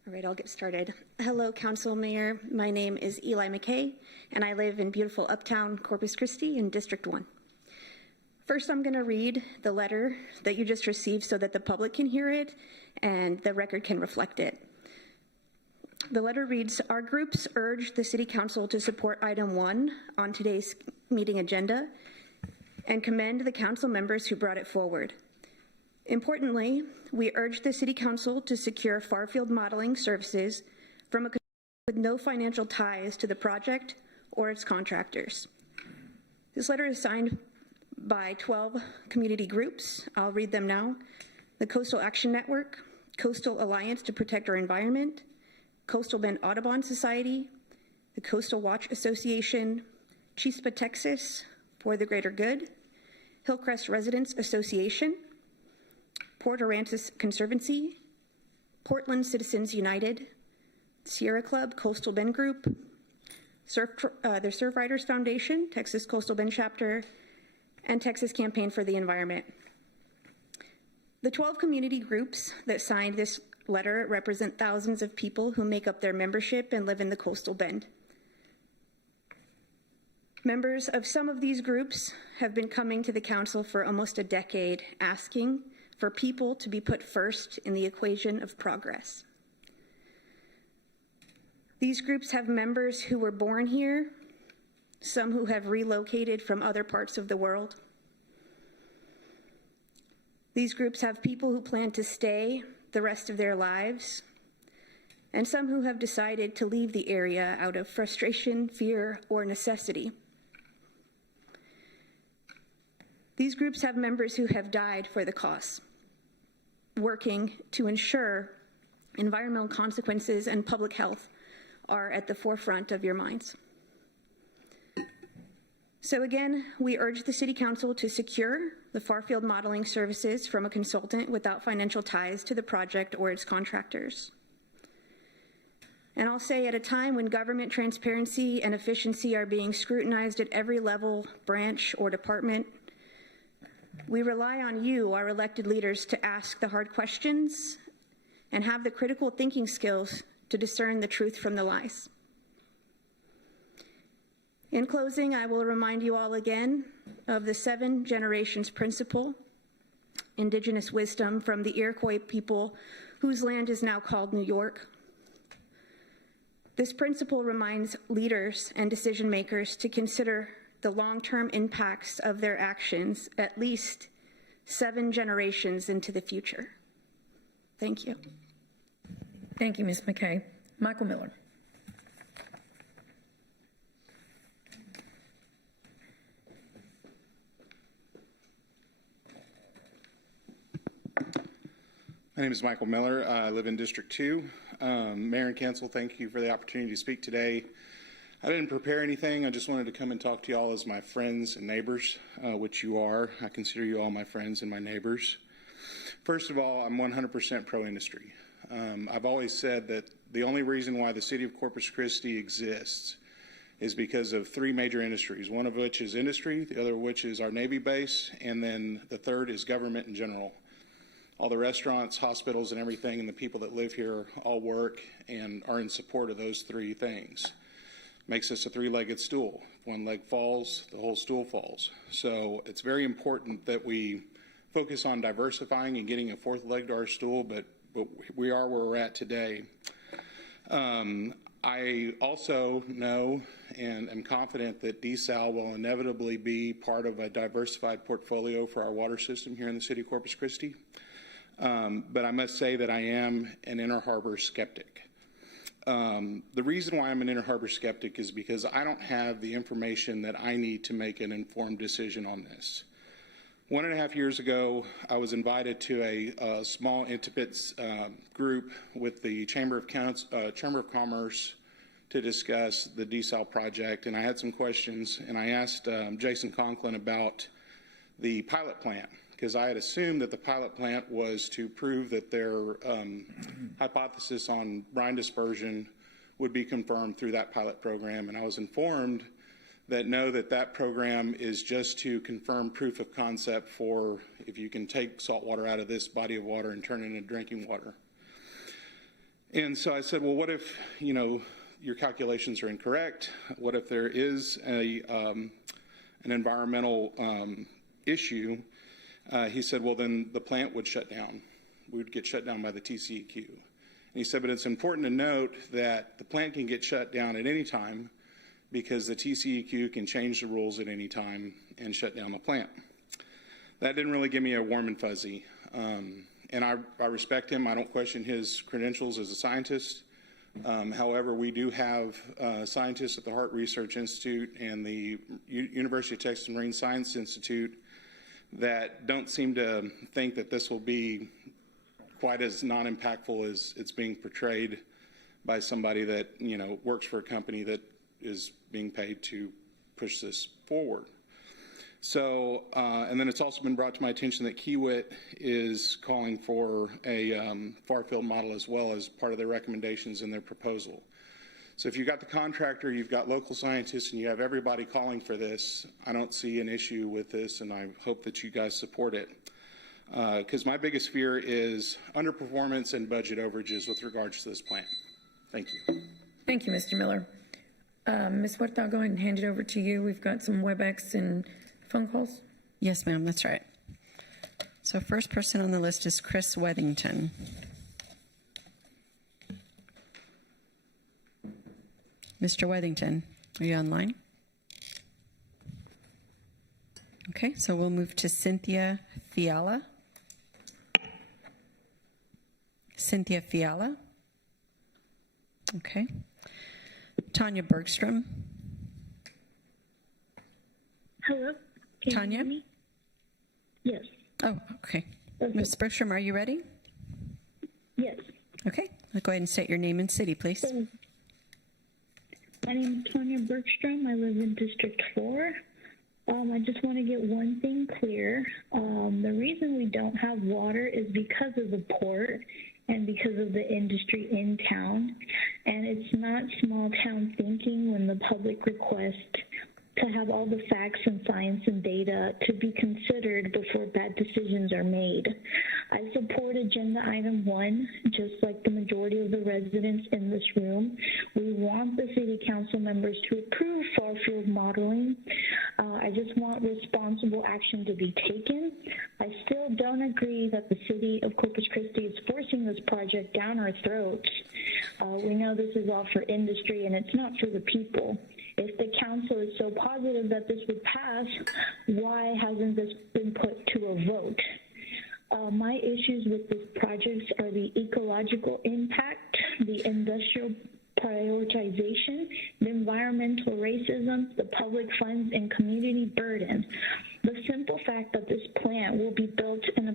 All right, I'll get started. Hello, Council, Mayor. My name is Eli McKay, and I live in beautiful uptown Corpus Christi in District 1. First, I'm going to read the letter that you just received so that the public can hear it and the record can reflect it. The letter reads, our groups urge the City Council to support item 1 on today's meeting agenda and commend the council members who brought it forward. Importantly, we urge the City Council to secure far-field modeling services from a with no financial ties to the project or its contractors. This letter is signed by 12 community groups. I'll read them now. The Coastal Action Network, Coastal Alliance to Protect Our Environment, Coastal Bend Audubon Society, the Coastal Watch Association, Chispa, Texas, For the Greater Good, Hillcrest Residents Association, Port Aransas Conservancy, Portland Citizens United, Sierra Club Coastal Bend Group, the Surf Riders Foundation, Texas Coastal Bend Chapter, and Texas Campaign for the Environment. The 12 community groups that signed this letter represent thousands of people who make up their membership and live in the Coastal Bend. Members of some of these groups have been coming to the council for almost a decade asking for people to be put first in the equation of progress. These groups have members who were born here, some who have relocated from other parts of the world. These groups have people who plan to stay the rest of their lives, and some who have decided to leave the area out of frustration, fear, or necessity. These groups have members who have died for the cause, working to ensure environmental consequences and public health are at the forefront of your minds. So again, we urge the City Council to secure the far-field modeling services from a consultant without financial ties to the project or its contractors. And I'll say, at a time when government transparency and efficiency are being scrutinized at every level, branch, or department, we rely on you, our elected leaders, to ask the hard questions and have the critical thinking skills to discern the truth from the lies. In closing, I will remind you all again of the 7 generations principle, indigenous wisdom from the Iroquois people whose land is now called New York. This principle reminds leaders and decision makers to consider the long-term impacts of their actions at least 7 generations into the future. Thank you. Thank you, Ms. McKay. Michael Miller. My name is Michael Miller. I live in District 2. Mayor and Council, thank you for the opportunity to speak today. I didn't prepare anything. I just wanted to come and talk to you all as my friends and neighbors, which you are. I consider you all my friends and my neighbors. First of all, I'm 100% pro-industry. I've always said that the only reason why the city of Corpus Christi exists is because of three major industries, one of which is industry, the other of which is our Navy base, and then the third is government in general. All the restaurants, hospitals, and everything, and the people that live here all work and are in support of those three things. Makes us a three-legged stool. If one leg falls, the whole stool falls. So it's very important that we focus on diversifying and getting a fourth leg to our stool, but we are where we're at today. I also know and am confident that desal will inevitably be part of a diversified portfolio for our water system here in the city of Corpus Christi. But I must say that I am an Inner Harbor skeptic. The reason why I'm an Inner Harbor skeptic is because I don't have the information that I need to make an informed decision on this. 1.5 years ago, I was invited to a small, intimate group with the Chamber of Commerce to discuss the desal project, and I had some questions, and I asked Jason Conklin about the pilot plant, because I had assumed that the pilot plant was to prove that their hypothesis on brine dispersion would be confirmed through that pilot program. And I was informed that no, that program is just to confirm proof of concept for if you can take salt water out of this body of water and turn it into drinking water. And so I said, well, what if, your calculations are incorrect? What if there is an environmental issue? He said, well, then the plant would shut down. We would get shut down by the TCEQ. And he said, but it's important to note that the plant can get shut down at any time because the TCEQ can change the rules at any time and shut down the plant. That didn't really give me a warm and fuzzy. And I respect him. I don't question his credentials as a scientist. However, we do have scientists at the Hart Research Institute and the University of Texas Marine Science Institute that don't seem to think that this will be quite as non-impactful as it's being portrayed by somebody that, works for a company that is being paid to push this forward. So, and then it's also been brought to my attention that Kiewit is calling for a far-field model as well as part of their recommendations in their proposal. So if you've got the contractor, you've got local scientists, and you have everybody calling for this, I don't see an issue with this, and I hope that you guys support it. Because my biggest fear is underperformance and budget overages with regards to this plan. Thank you. Thank you, Mr. Miller. Ms. Huerta, I'll go ahead and hand it over to you. We've got some WebEx and phone calls. Yes, ma'am, that's right. So first person on the list is Chris Wethington. Mr. Wethington, are you online? Okay, so we'll move to Cynthia Fiala. Cynthia Fiala. Okay. Tanya Bergstrom. Hello? Can Tanya? you hear me? Yes. Oh, okay. Ms. Bergstrom, are you ready? Yes. Okay. Go ahead and state your name and city, please. My name is Tanya Bergstrom. I live in District 4. I just want to get one thing clear. The reason we don't have water is because of the port and because of the industry in town. And it's not small town thinking when the public requests to have all the facts and science and data to be considered before bad decisions are made. I support agenda item 1, just like the majority of the residents in this room. We want the city council members to approve far-field modeling. I just want responsible action to be taken. I still don't agree that the city of Corpus Christi is forcing this project down our throats. We know this is all for industry and it's not for the people. If the council is so positive that this would pass, why hasn't this been put to a vote? My issues with this project are the ecological impact, the industrial prioritization, the environmental racism, the public funds, and community burden. The simple fact that this plant will be built in a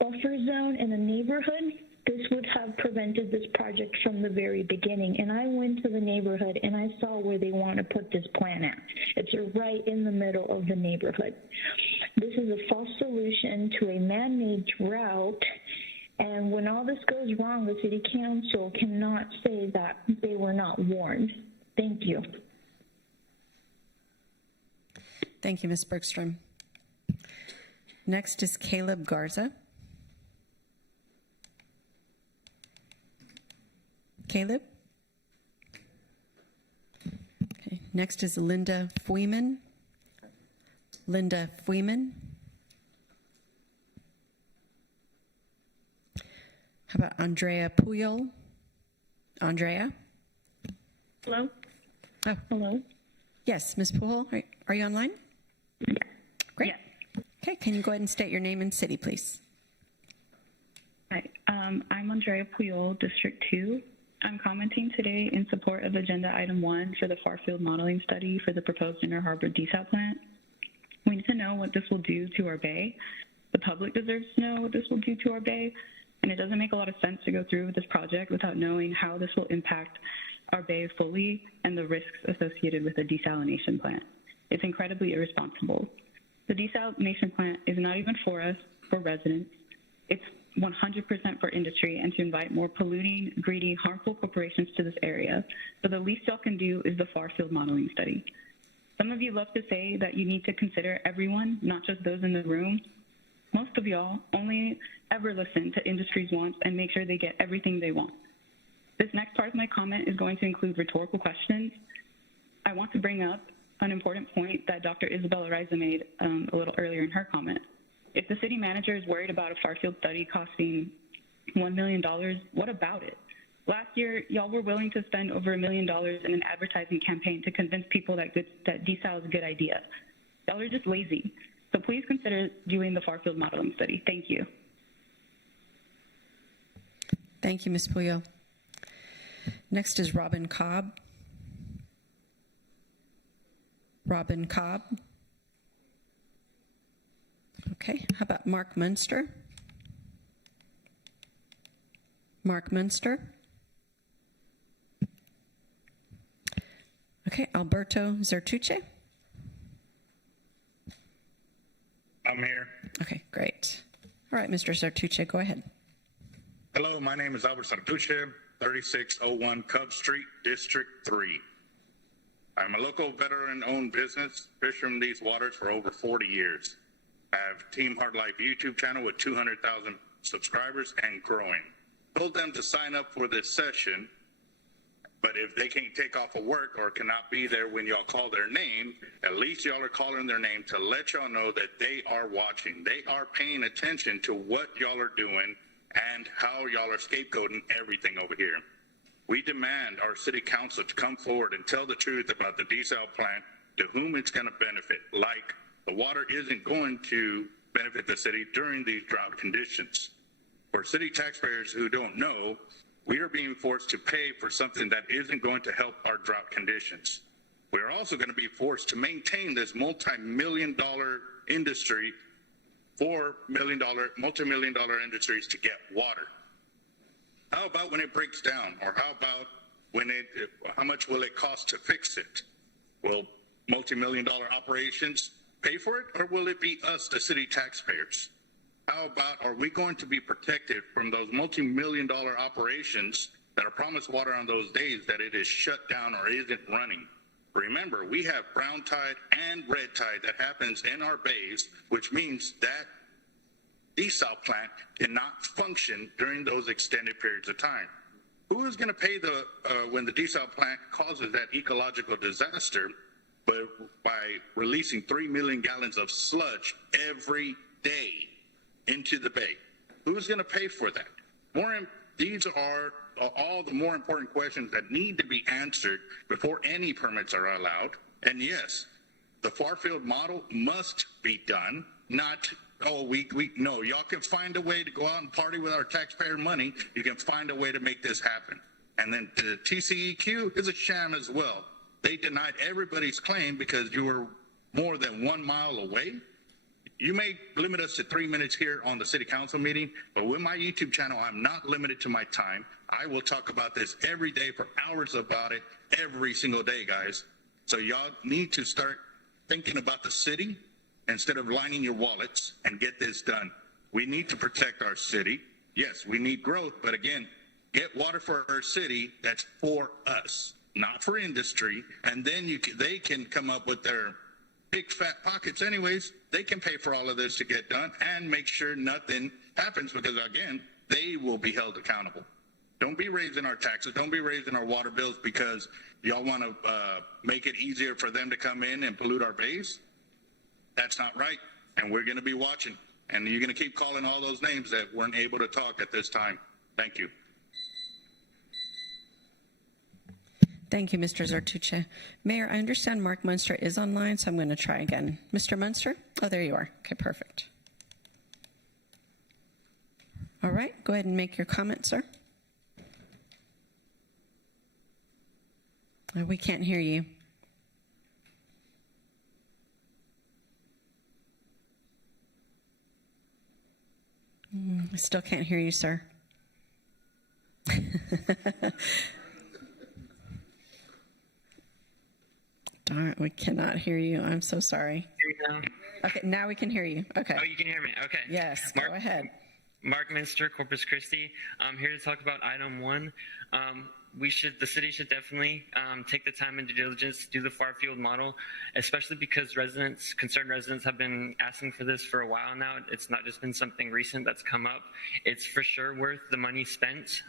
buffer zone in a neighborhood, this would have prevented this project from the very beginning. And I went to the neighborhood and I saw where they want to put this plant at. It's right in the middle of the neighborhood. This is a false solution to a man-made drought. And when all this goes wrong, the city council cannot say that they were not warned. Thank you. Thank you, Ms. Bergstrom. Next is Caleb Garza. Caleb? Okay. Next is Linda Fuiman. Linda Fuiman. How about Andrea Puyol? Andrea? Hello? Oh. Hello? Yes, Ms. Puyol, are you online? Yeah. Great. Yeah. Okay, can you go ahead and state your name and city, please? Hi, I'm Andrea Puyol, District 2. I'm commenting today in support of Agenda Item 1 for the far-field modeling study for the proposed Inner Harbor desal plant. We need to know what this will do to our bay. The public deserves to know what this will do to our bay, and it doesn't make a lot of sense to go through with this project without knowing how this will impact our bay fully and the risks associated with a desalination plant. It's incredibly irresponsible. The desalination plant is not even for us, for residents. It's 100% for industry and to invite more polluting, greedy, harmful corporations to this area. So the least y'all can do is the far-field modeling study. Some of you love to say that you need to consider everyone, not just those in the room. Most of y'all only ever listen to industry's wants and make sure they get everything they want. This next part of my comment is going to include rhetorical questions. I want to bring up an important point that Dr. Isabella Riza made a little earlier in her comment. If the city manager is worried about a far-field study costing $1 million, what about it? Last year, y'all were willing to spend over $1 million in an advertising campaign to convince people that desal is a good idea. Y'all are just lazy. So please consider doing the far-field modeling study. Thank you. Thank you, Ms. Puyol. Next is Robin Cobb. Robin Cobb. Okay, how about Mark Munster? Mark Munster. Okay, Alberto Zertuche. I'm here. Okay, great. All right, Mr. Zertuche, go ahead. Hello, my name is Albert Sartuche, 3601 Cub Street, District 3. I'm a local veteran-owned business, fish from these waters for over 40 years. I have Team Hard Life YouTube channel with 200,000 subscribers and growing. Told them to sign up for this session, but if they can't take off of work or cannot be there when y'all call their name, at least y'all are calling their name to let y'all know that they are watching. They are paying attention to what y'all are doing and how y'all are scapegoating everything over here. We demand our city council to come forward and tell the truth about the desal plant, to whom it's going to benefit, like the water isn't going to benefit the city during these drought conditions. For city taxpayers who don't know, we are being forced to pay for something that isn't going to help our drought conditions. We are also going to be forced to maintain this multi-million-dollar industry for multi-million-dollar industries to get water. How about when it breaks down? Or how about how much will it cost to fix it? Will multi-million-dollar operations pay for it, or will it be us, the city taxpayers? How about, are we going to be protected from those multi-million-dollar operations that are promised water on those days that it is shut down or isn't running? Remember, we have brown tide and red tide that happens in our bays, which means that desal plant cannot function during those extended periods of time. Who is going to pay when the desal plant causes that ecological disaster, but by releasing 3 million gallons of sludge every day into the bay? Who's going to pay for that? These are all the more important questions that need to be answered before any permits are allowed. And yes, the far field model must be done, not, oh, no, y'all can find a way to go out and party with our taxpayer money. You can find a way to make this happen. And then the TCEQ is a sham as well. They denied everybody's claim because you were more than 1 mile away. You may limit us to 3 minutes here on the city council meeting, but with my YouTube channel, I'm not limited to my time. I will talk about this every day for hours about it every single day, guys. So y'all need to start thinking about the city instead of lining your wallets and get this done. We need to protect our city. Yes, we need growth, but again, get water for our city that's for us, not for industry. And then they can come up with their big fat pockets anyways. They can pay for all of this to get done and make sure nothing happens because, again, they will be held accountable. Don't be raising our taxes. Don't be raising our water bills because y'all want to make it easier for them to come in and pollute our bays. That's not right. And we're going to be watching. And you're going to keep calling all those names that weren't able to talk at this time. Thank you. Thank you, Mr. Zartuche. Mayor, I understand Mark Munster is online, so I'm going to try again. Mr. Munster? Oh, there you are. Okay, perfect. All right, go ahead and make your comment, sir. We can't hear you. I still can't hear you, sir. Darn, we cannot hear you. I'm so sorry. Hear me now? Okay, now we can hear you. Okay. Oh, you can hear me. Okay. Yes, go ahead. Mark Minster, Corpus Christi. I'm here to talk about item 1. The city should definitely take the time and due diligence to do the far field model, especially because concerned residents have been asking for this for a while now. It's not just been something recent that's come up. It's for sure worth the money spent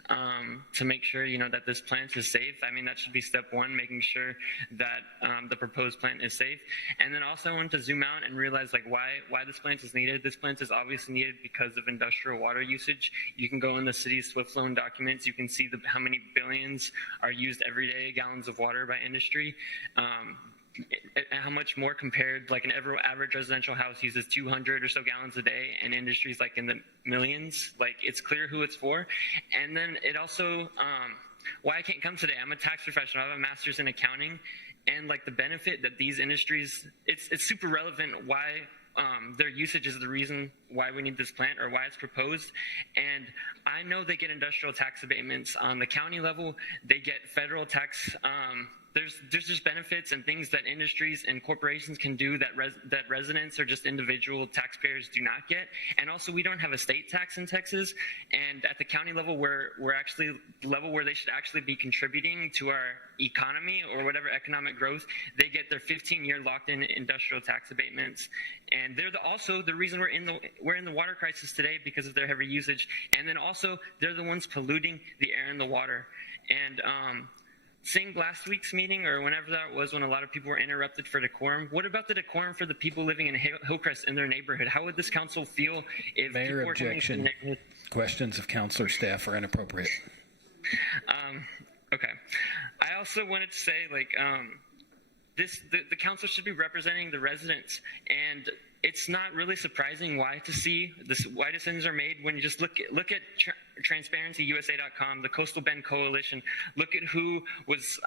to make sure, that this plant is safe. I mean, that should be step 1, making sure that the proposed plant is safe. And then also I wanted to zoom out and realize why this plant is needed. This plant is obviously needed because of industrial water usage. You can go in the city's SWIFT loan documents. You can see how many billions are used every day, gallons of water by industry. How much more compared, like an average residential house uses 200 or so gallons a day, and industries like in the millions. Like, it's clear who it's for. And then it also, why I can't come today, I'm a tax professional, I have a master's in accounting, and like the benefit that these industries, it's super relevant why their usage is the reason why we need this plant or why it's proposed. And I know they get industrial tax abatements on the county level. They get federal tax. There's just benefits and things that industries and corporations can do that residents or just individual taxpayers do not get. And also, we don't have a state tax in Texas. And at the county level, we're actually the level where they should actually be contributing to our economy or whatever economic growth. They get their 15-year locked-in industrial tax abatements, and they're also the reason we're in the water crisis today because of their heavy usage. And then also, they're the ones polluting the air and the water. And seeing last week's meeting or whenever that was when a lot of people were interrupted for decorum, what about the decorum for the people living in Hillcrest in their neighborhood? How would this council feel if Mayor, people were coming to the objection. neighborhood? Questions of councilor staff are inappropriate. Okay. I also wanted to say, the council should be representing the residents, and it's not really surprising why decisions are made when you just look at transparencyusa.com, the Coastal Bend Coalition. Look at who was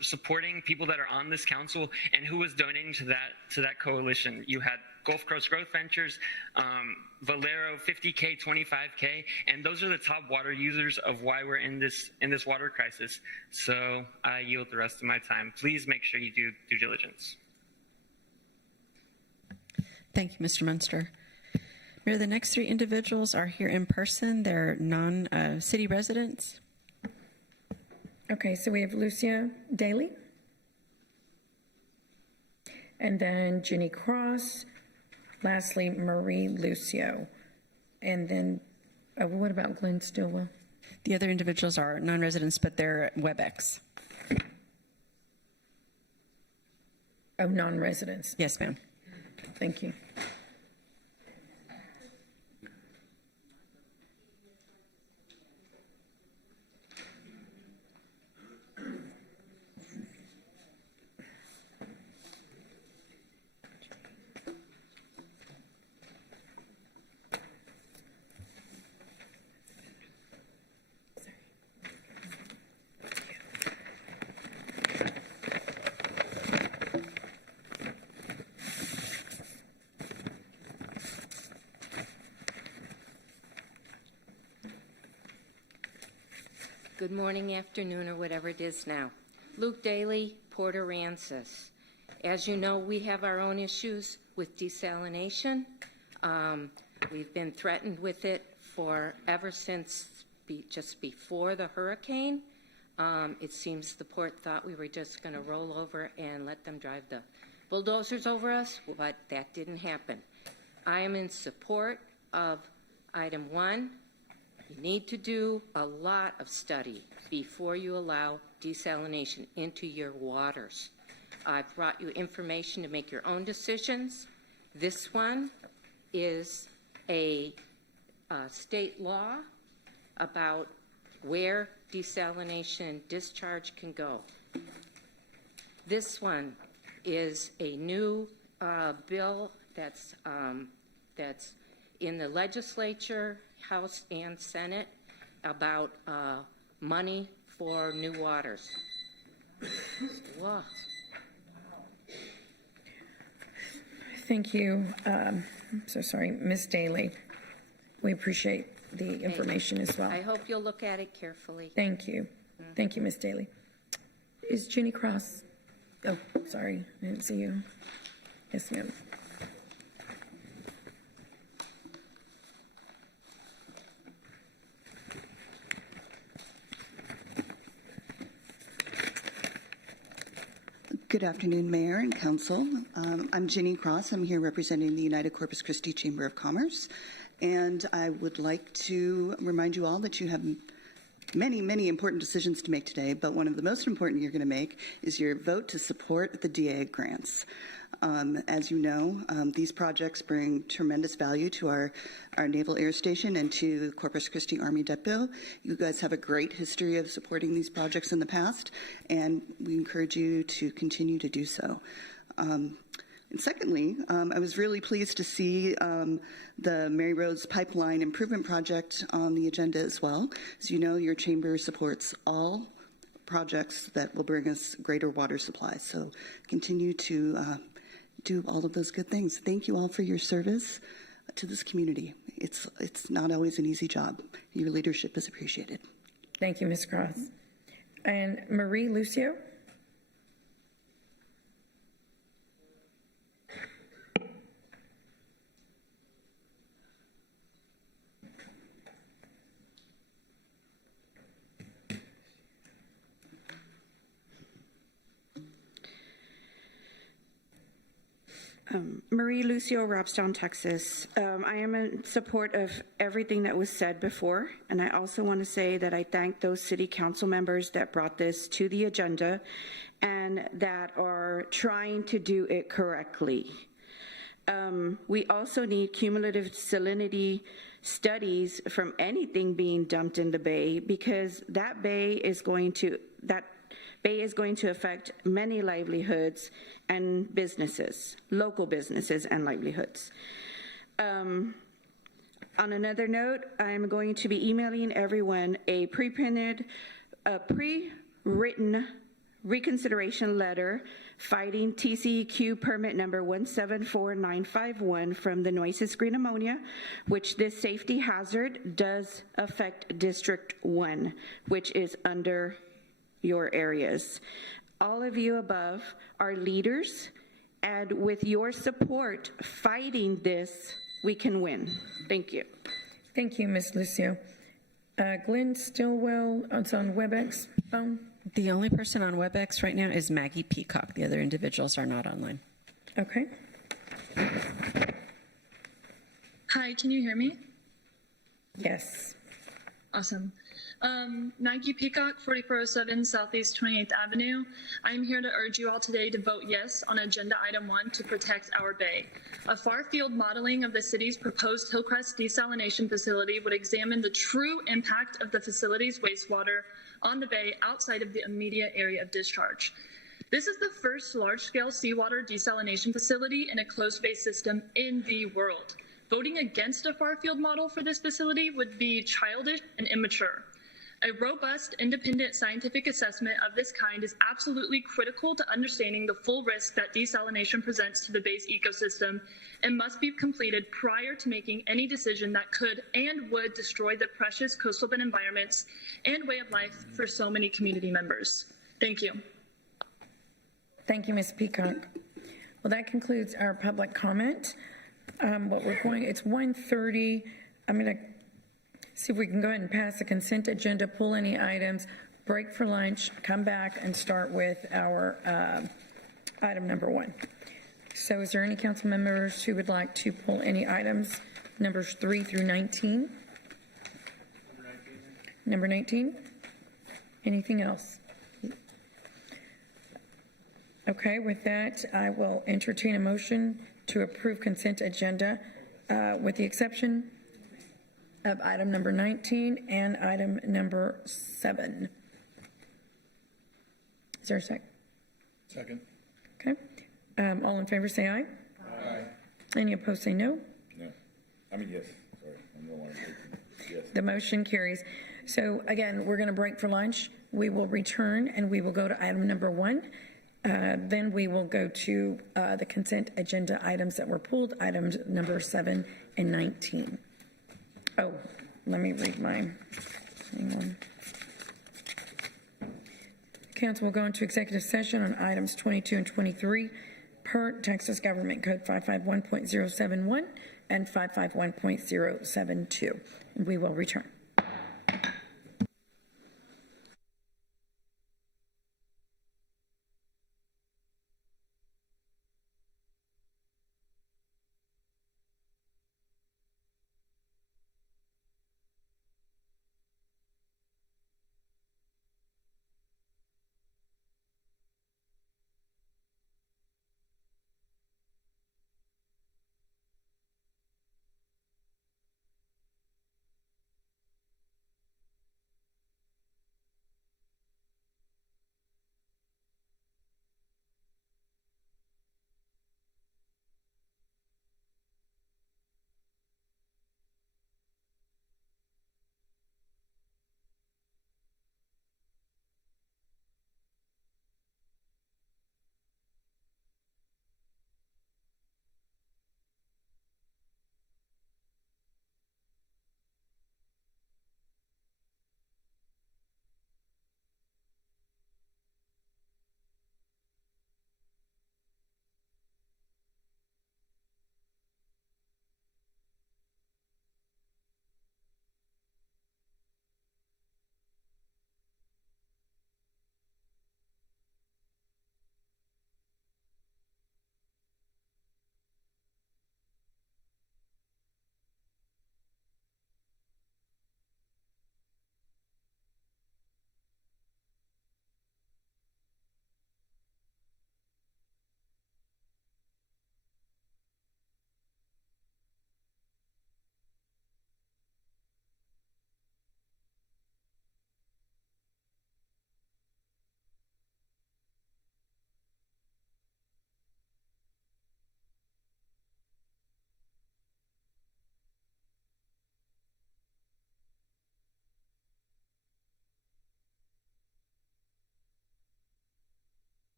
supporting people that are on this council and who was donating to that coalition. You had Gulf Coast Growth Ventures, Valero, 50K, 25K, and those are the top water users of why we're in this water crisis. So I yield the rest of my time. Please make sure you do due diligence. Thank you, Mr. Munster. Mayor, the next 3 individuals are here in person. They're non-city residents. Okay, so we have Lucia Daly, and then Jenny Cross, lastly, Marie Lucio, and then what about Glenn Stilwell? The other individuals are non-residents, but they're WebEx. Oh, non-residents. Yes, ma'am. Thank you. good morning, afternoon, or whatever it is now. Luke Daly, Port Aransas. As you know, we have our own issues with desalination. We've been threatened with it for ever since just before the hurricane. It seems the port thought we were just going to roll over and let them drive the bulldozers over us, but that didn't happen. I am in support of item 1. You need to do a lot of study before you allow desalination into your waters. I've brought you information to make your own decisions. This one is a state law about where desalination discharge can go. This one is a new bill that's in the legislature, House and Senate, about money for new waters. Whoa. Thank you. I'm so sorry, Ms. Daly. We appreciate the information as well. I hope you'll look at it carefully. Thank you. Thank you, Ms. Daly. Is Ginny Cross? Oh, sorry, I didn't see you. Yes, ma'am. Good afternoon, Mayor and Council. I'm Ginny Cross. I'm here representing the United Corpus Christi Chamber of Commerce. And I would like to remind you all that you have many, many important decisions to make today, but one of the most important you're going to make is your vote to support the DA grants. As you know, these projects bring tremendous value to our Naval Air Station and to the Corpus Christi Army Depot. You guys have a great history of supporting these projects in the past, and we encourage you to continue to do so. And secondly, I was really pleased to see the Mary Rose Pipeline Improvement Project on the agenda as well. As you know, your chamber supports all projects that will bring us greater water supply. So continue to do all of those good things. Thank you all for your service to this community. It's not always an easy job. Your leadership is appreciated. Thank you, Ms. Cross. And Marie Lucio? Marie Lucio, Robstown, Texas. I am in support of everything that was said before, and I also want to say that I thank those city council members that brought this to the agenda and that are trying to do it correctly. We also need cumulative salinity studies from anything being dumped in the bay, because that bay is going to affect many livelihoods and businesses, local businesses and livelihoods. On another note, I'm going to be emailing everyone a pre-written reconsideration letter fighting TCEQ permit number 174951 from the Nueces Green Ammonia, which this safety hazard does affect District 1, which is under your areas. All of you above are leaders, and with your support fighting this, we can win. Thank you. Thank you, Ms. Lucio. Glenn Stillwell, it's on WebEx phone. The only person on WebEx right now is Maggie Peacock. The other individuals are not online. Okay. Hi, can you hear me? Yes. Awesome. Maggie Peacock, 4407 Southeast 28th Avenue. I'm here to urge you all today to vote yes on agenda item 1 to protect our bay. A far-field modeling of the city's proposed Hillcrest desalination facility would examine the true impact of the facility's wastewater on the bay outside of the immediate area of discharge. This is the first large-scale seawater desalination facility in a closed bay system in the world. Voting against a far-field model for this facility would be childish and immature. A robust, independent scientific assessment of this kind is absolutely critical to understanding the full risk that desalination presents to the Bay's ecosystem and must be completed prior to making any decision that could and would destroy the precious coastal bed environments and way of life for so many community members. Thank you. Thank you, Ms. Peacock. Well, that concludes our public comment. It's 1:30. I'm going to see if we can go ahead and pass the consent agenda, pull any items, break for lunch, come back and start with our item number 1. So is there any council members who would like to pull any items, numbers 3 through 19? Number 19? Anything else? Okay, with that, I will entertain a motion to approve consent agenda with the exception of item number 19 and item number 7. Is there a second? Second. Okay. All in favor say aye. Aye. Any opposed say no. No. I mean, yes. Sorry. I'm no longer yes. The motion carries. So again, we're going to break for lunch. We will return and we will go to item number 1. Then we will go to the consent agenda items that were pulled, items number 7 and 19. Oh, let me read mine. Hang on. Council will go into executive session on items 22 and 23 per Texas Government Code 551.071 and 551.072. We will return.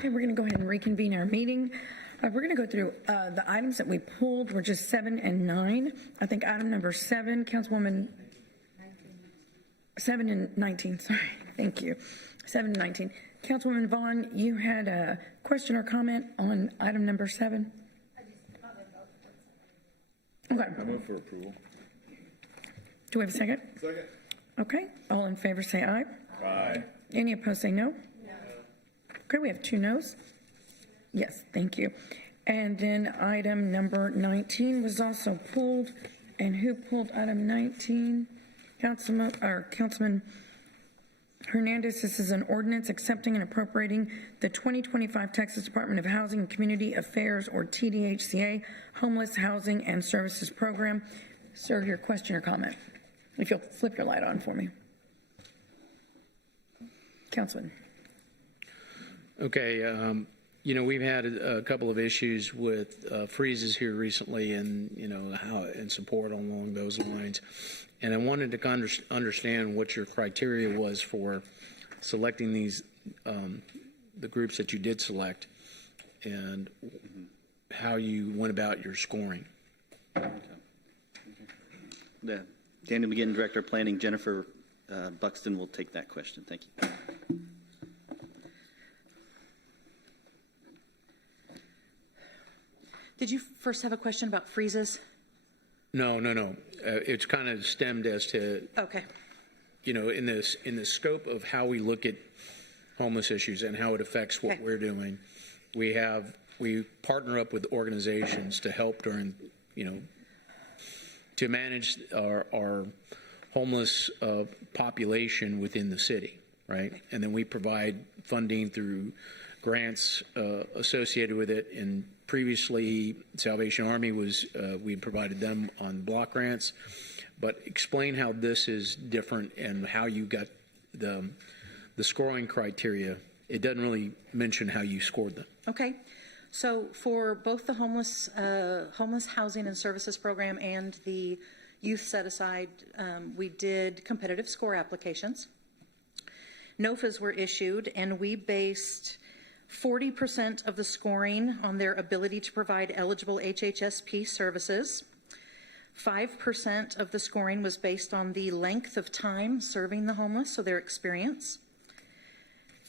Okay, we're going to go ahead and reconvene our meeting. We're going to go through the items that we pulled were just 7 and 9. I think item number 7, Councilwoman 7 and 19, sorry, thank you. 7 and 19. Councilwoman Vaughn, you had a question or comment on item number 7? Okay. I move for approval. Do we have a second? Second. Okay, all in favor say aye. Aye. Any opposed say no? No. Okay, we have 2 noes. Yes, thank you. And then item number 19 was also pulled. And who pulled item 19? Councilman Hernandez. This is an ordinance accepting and appropriating the 2025 Texas Department of Housing and Community Affairs, or TDHCA, Homeless Housing and Services Program. Sir, your question or comment? If you'll flip your light on for me. Councilman. Okay, we've had a couple of issues with freezes here recently, and how and support along those lines. And I wanted to understand what your criteria was for selecting these, the groups that you did select, and how you went about your scoring. The Daniel McGinn, Director of Planning. Jennifer Buxton will take that question. Thank you. Did you first have a question about freezes? No. It's kind of stemmed as to, Okay. In the scope of how we look at homeless issues and how it affects what we're doing. We partner up with organizations to help during, to manage our homeless population within the city, right? And then we provide funding through grants associated with it. And previously, Salvation Army was, we provided them on block grants. But explain how this is different and how you got the scoring criteria. It doesn't really mention how you scored them. Okay. So for both the homeless housing and services program and the youth set aside, we did competitive score applications. NOFAs were issued, and we based 40% of the scoring on their ability to provide eligible HHSP services. 5% of the scoring was based on the length of time serving the homeless, so their experience.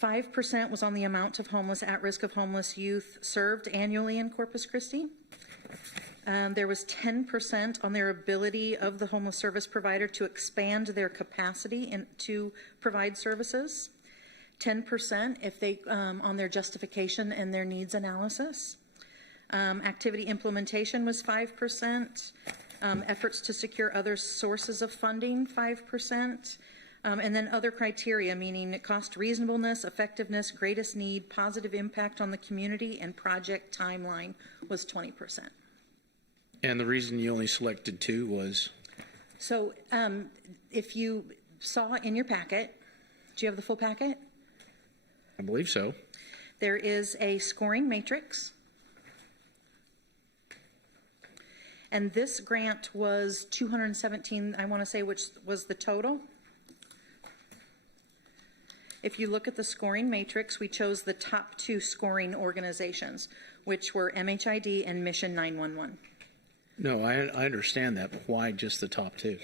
5% was on the amount of homeless, at risk of homeless youth served annually in Corpus Christi. There was 10% on their ability of the homeless service provider to expand their capacity to provide services. 10% if they on their justification and their needs analysis. Activity implementation was 5%. Efforts to secure other sources of funding, 5%. And then other criteria, meaning cost reasonableness, effectiveness, greatest need, positive impact on the community, and project timeline was 20%. And the reason you only selected 2 was? So if you saw in your packet, do you have the full packet? I believe so. There is a scoring matrix. And this grant was $217, I want to say, which was the total. If you look at the scoring matrix, we chose the top 2 scoring organizations, which were MHID and Mission 911. No, I understand that, but why just the top 2?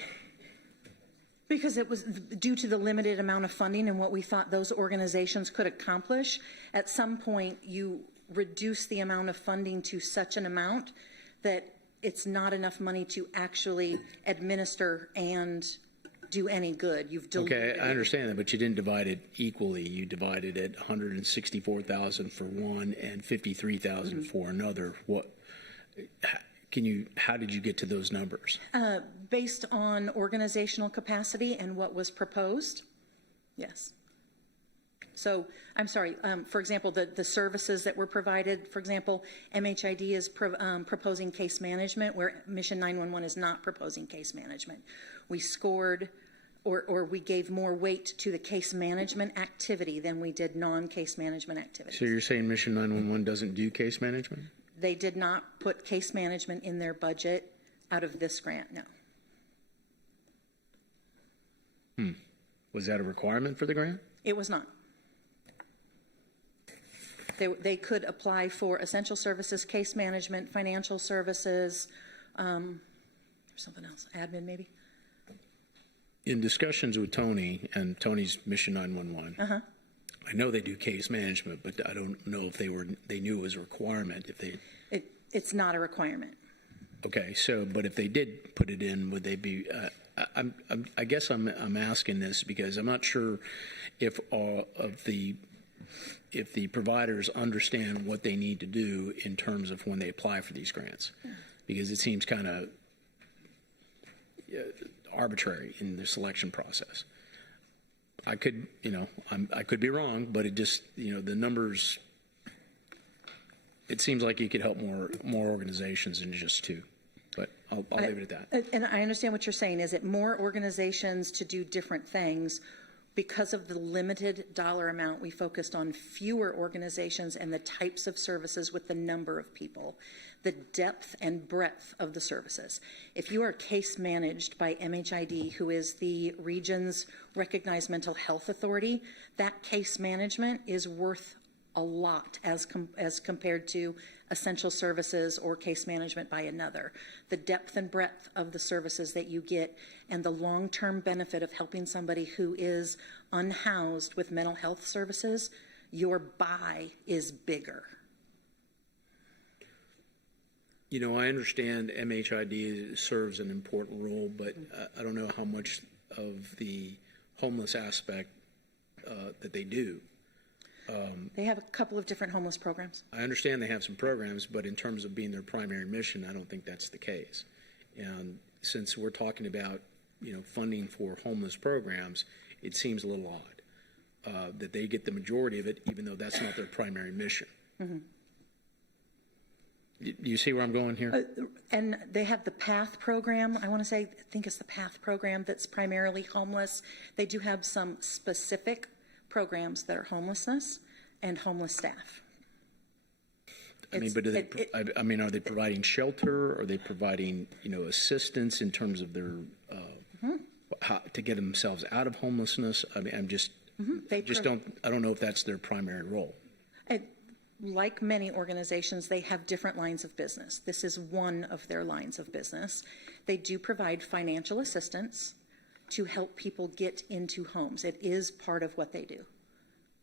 Because it was due to the limited amount of funding and what we thought those organizations could accomplish. At some point, you reduce the amount of funding to such an amount that it's not enough money to actually administer and do any good. You've diluted Okay, I understand that, but you didn't divide it equally. You divided it 164,000 for one and 53,000 for another. How did you get to those numbers? Based on organizational capacity and what was proposed. Yes. So, I'm sorry, for example, the services that were provided, for example, MHID is proposing case management, where Mission 911 is not proposing case management. We scored, or we gave more weight to the case management activity than we did non-case management activities. So you're saying Mission 911 doesn't do case management? They did not put case management in their budget out of this grant, no. Was that a requirement for the grant? It was not. They could apply for essential services, case management, financial services, something else, admin maybe. In discussions with Tony and Tony's Mission 911, I know they do case management, but I don't know if they knew it was a requirement. If they, It's not a requirement. okay, so but if they did put it in, would they be? I guess I'm asking this because I'm not sure if the providers understand what they need to do in terms of when they apply for these grants, because it seems kind of arbitrary in the selection process. I could, I could be wrong, but it just, the numbers. It seems like you could help more organizations than just two, but I'll leave it at that. And I understand what you're saying. Is it more organizations to do different things? Because of the limited dollar amount, we focused on fewer organizations and the types of services with the number of people, the depth and breadth of the services. If you are case managed by MHID, who is the region's recognized mental health authority, that case management is worth a lot as compared to essential services or case management by another. The depth and breadth of the services that you get and the long-term benefit of helping somebody who is unhoused with mental health services, your buy is bigger. I understand MHID serves an important role, but I don't know how much of the homeless aspect that they do. They have a couple of different homeless programs. I understand they have some programs, but in terms of being their primary mission, I don't think that's the case. And since we're talking about, funding for homeless programs, it seems a little odd that they get the majority of it, even though that's not their primary mission. Mm-hmm. Do you see where I'm going here? And they have the PATH program. I think it's the PATH program that's primarily homeless. They do have some specific programs that are homelessness and homeless staff. Are they providing shelter? Are they providing, assistance in terms of their how to get themselves out of homelessness? I don't know if that's their primary role. Like many organizations, they have different lines of business. This is one of their lines of business. They do provide financial assistance to help people get into homes. It is part of what they do.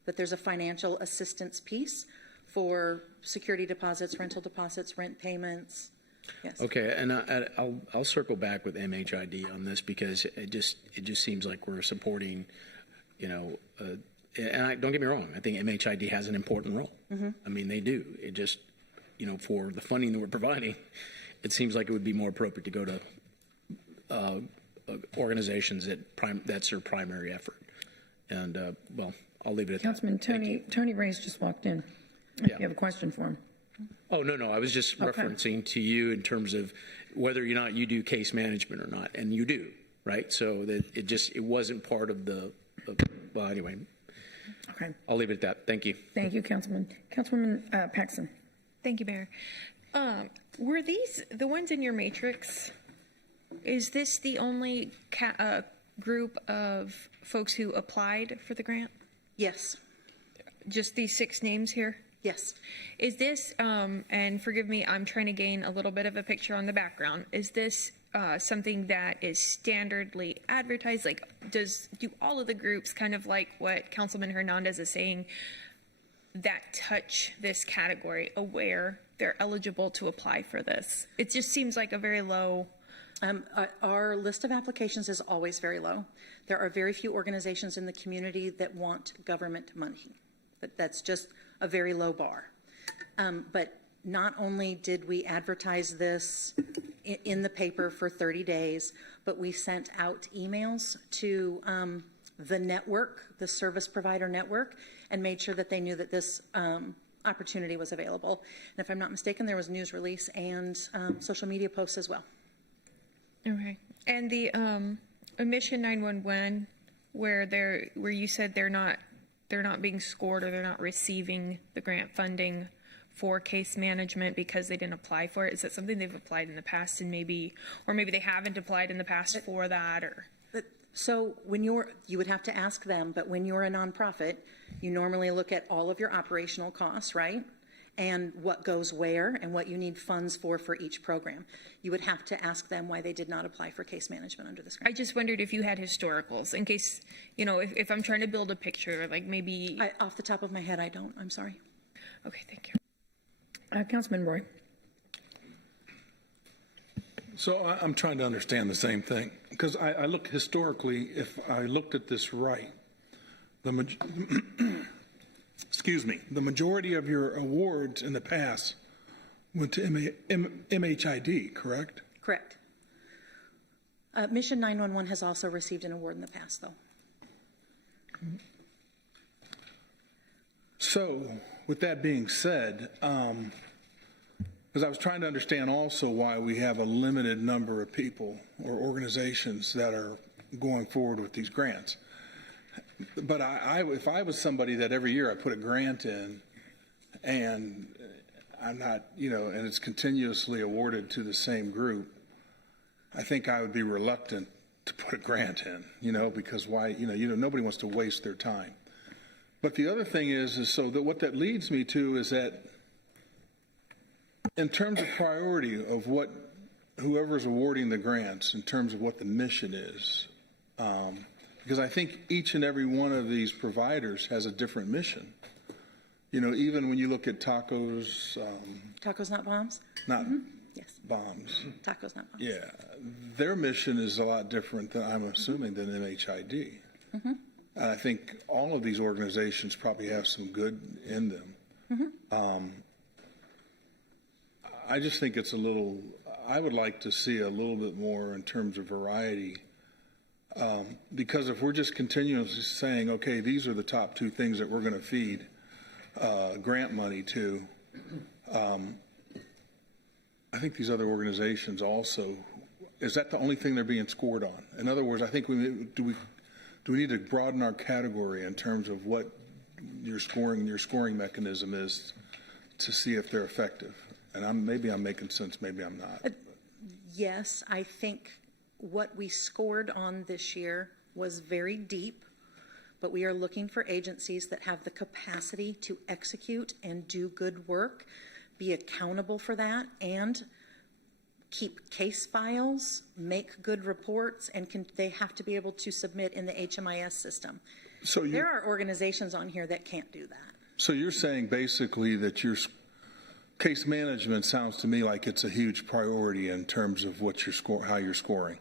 But there's a financial assistance piece for security deposits, rental deposits, rent payments. Yes. Okay, and I'll circle back with MHID on this because it just seems like we're supporting, and don't get me wrong, I think MHID has an important role. Mm-hmm. I mean, they do. It just, for the funding that we're providing, it seems like it would be more appropriate to go to organizations that's their primary effort. And, I'll leave it at Councilman that. Tony Ray's just walked in. Yeah. You have a question for him. Oh, no. I was just referencing to you in terms of whether or not you do case management or not. And you do, right? So that it wasn't part of well, anyway. Okay. I'll leave it at that. Thank you. Thank you, Councilman. Councilwoman Paxson. Thank you, Mayor. Were these the ones in your matrix? Is this the only group of folks who applied for the grant? Yes. Just these 6 names here? Yes. Is this, and forgive me, I'm trying to gain a little bit of a picture on the background. Is this something that is standardly advertised? Like, do all of the groups, kind of like what Councilman Hernandez is saying, that touch this category, aware they're eligible to apply for this? It just seems like a very low. Our list of applications is always very low. There are very few organizations in the community that want government money. That's just a very low bar. But not only did we advertise this in the paper for 30 days, but we sent out emails to the network, the service provider network, and made sure that they knew that this opportunity was available. And if I'm not mistaken, there was a news release and social media posts as well. Okay. And the Mission 911, where you said they're not being scored or they're not receiving the grant funding for case management because they didn't apply for it. Is that something they've applied in the past and maybe they haven't applied in the past for that? Or So you would have to ask them, but when you're a nonprofit, You normally look at all of your operational costs, right? And what goes where and what you need funds for each program. You would have to ask them why they did not apply for case management under this grant. I just wondered if you had historicals in case, you know, if I'm trying to build a picture, like maybe. Off the top of my head, I don't. I'm sorry. Okay, thank you. Councilman Roy. So I'm trying to understand the same thing, because I look historically, if I looked at this right, excuse me, the majority of your awards in the past went to MHID, correct? Correct. Mission 911 has also received an award in the past, though. So, with that being said, because I was trying to understand also why we have a limited number of people or organizations that are going forward with these grants. But if I was somebody that every year I put a grant in and I'm not, you know, and it's continuously awarded to the same group, I think I would be reluctant to put a grant in, you know, because why, you know, nobody wants to waste their time. But the other thing is so that what that leads me to is that in terms of priority of what whoever's awarding the grants, in terms of what the mission is, because I think each and every one of these providers has a different mission. You know, even when you look at Tacos. Tacos Not Bombs? Not Yes. Bombs. Tacos Not Bombs. Yeah. Their mission is a lot different, than I'm assuming, than MHID. Mm-hmm. And I think all of these organizations probably have some good in them. Mm-hmm. I just think it's a little, I would like to see a little bit more in terms of variety. Because if we're just continuously saying, okay, these are the top two things that we're going to feed grant money to, I think these other organizations also, is that the only thing they're being scored on? In other words, I think do we need to broaden our category in terms of what your scoring mechanism is to see if they're effective? And maybe I'm making sense, maybe I'm not. Yes, I think what we scored on this year was very deep, but we are looking for agencies that have the capacity to execute and do good work, be accountable for that, and keep case files, make good reports, and they have to be able to submit in the HMIS system. So there are organizations on here that can't do that. So you're saying basically that your case management sounds to me like it's a huge priority in terms of what how you're scoring.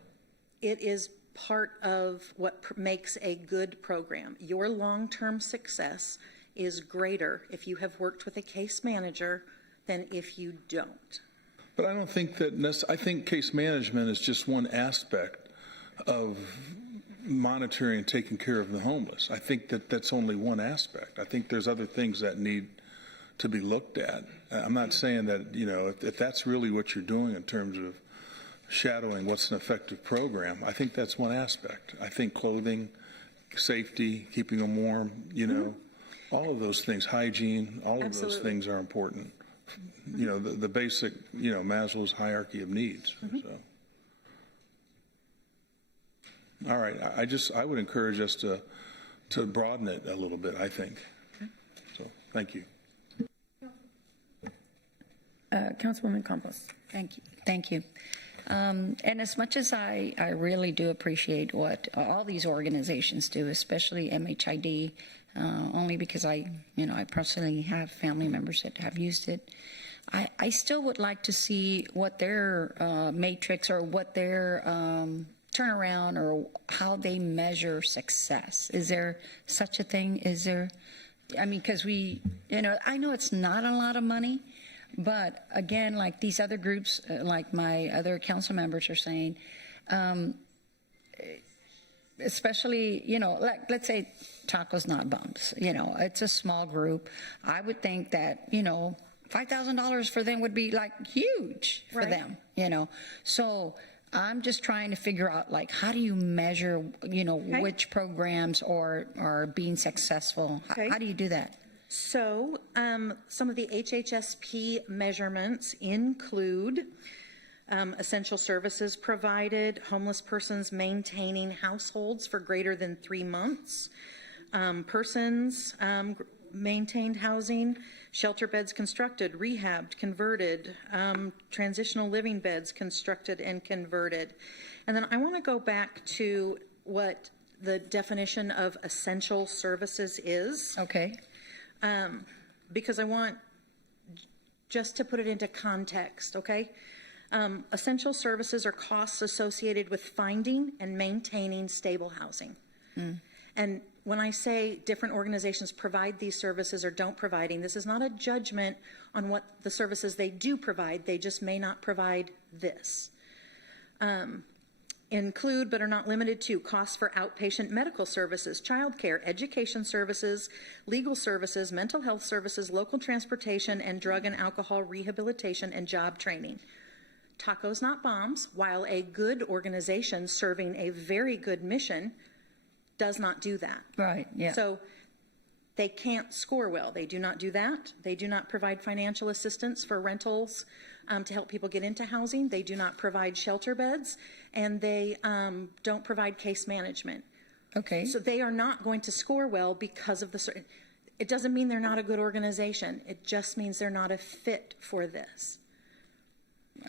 It is part of what makes a good program. Your long-term success is greater if you have worked with a case manager than if you don't. But I don't think that, I think case management is just one aspect of monitoring and taking care of the homeless. I think that that's only one aspect. I think there's other things that need to be looked at. I'm not saying that, you know, if that's really what you're doing in terms of shadowing what's an effective program, I think that's one aspect. I think clothing, safety, keeping them warm, you know, all of those things, hygiene, all of those things are important. You know, the basic, you know, Maslow's hierarchy of needs. So. All right, I would encourage us to broaden it a little bit, I think. Okay. So, thank you. Councilwoman Campos. Thank you. And as much as I really do appreciate what all these organizations do, especially MHID, only because I personally have family members that have used it, I still would like to see what their matrix or what their turnaround or how they measure success. Is there such a thing? Is there? I mean, because I know it's not a lot of money. But again, like these other groups, like my other council members are saying, especially, you know, like let's say Tacos Not Bombs, you know, it's a small group. I would think that, you know, $5,000 for them would be like huge for them, you know. So I'm just trying to figure out, like, how do you measure, you know, which programs are being successful? How do you do that? So some of the HHSP measurements include essential services provided, homeless persons maintaining households for greater than 3 months, persons maintained housing, shelter beds constructed, rehabbed, converted, transitional living beds constructed and converted. And then I want to go back to what the definition of essential services is. Okay. Because I want just to put it into context, okay? Essential services are costs associated with finding and maintaining stable housing. And when I say different organizations provide these services or don't providing, this is not a judgment on what the services they do provide. They just may not provide this. Include but are not limited to costs for outpatient medical services, childcare, education services, legal services, mental health services, local transportation, and drug and alcohol rehabilitation and job training. Tacos Not Bombs, while a good organization serving a very good mission, does not do that. Right, yeah. So they can't score well. They do not do that. They do not provide financial assistance for rentals to help people get into housing. They do not provide shelter beds, and they don't provide case management. Okay. So they are not going to score well because of the. It doesn't mean they're not a good organization. It just means they're not a fit for this.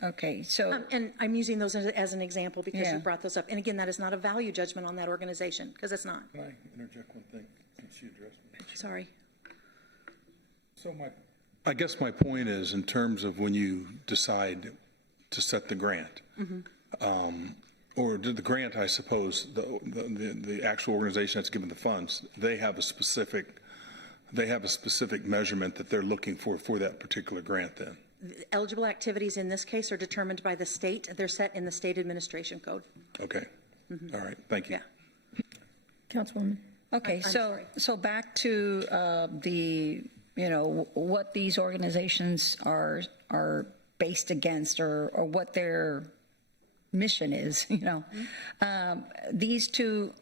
Okay, so. And I'm using those as an example because Yeah. you brought those up. And again, that is not a value judgment on that organization, because it's not. Can I interject one thing since she addressed me? Sorry. So I guess my point is, in terms of when you decide to set the grant, or the grant, I suppose, the actual organization that's given the funds, they have a specific measurement that they're looking for that particular grant then. Eligible activities in this case are determined by the state. They're set in the state administration code. Okay. All right. Thank you. Yeah. Councilwoman. Okay, so back to what these organizations are based against, or what their mission is. These two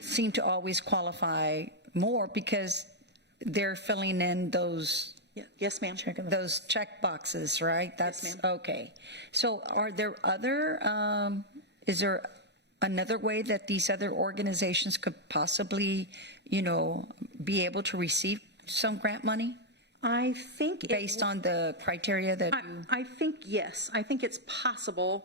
seem to always qualify more because they're filling in those. Yeah. Yes, ma'am. Those check boxes, right? That's yes, ma'am. Okay. So are there other, is there another way that these other organizations could possibly, be able to receive some grant money? I think based on the criteria that I think yes. I think it's possible.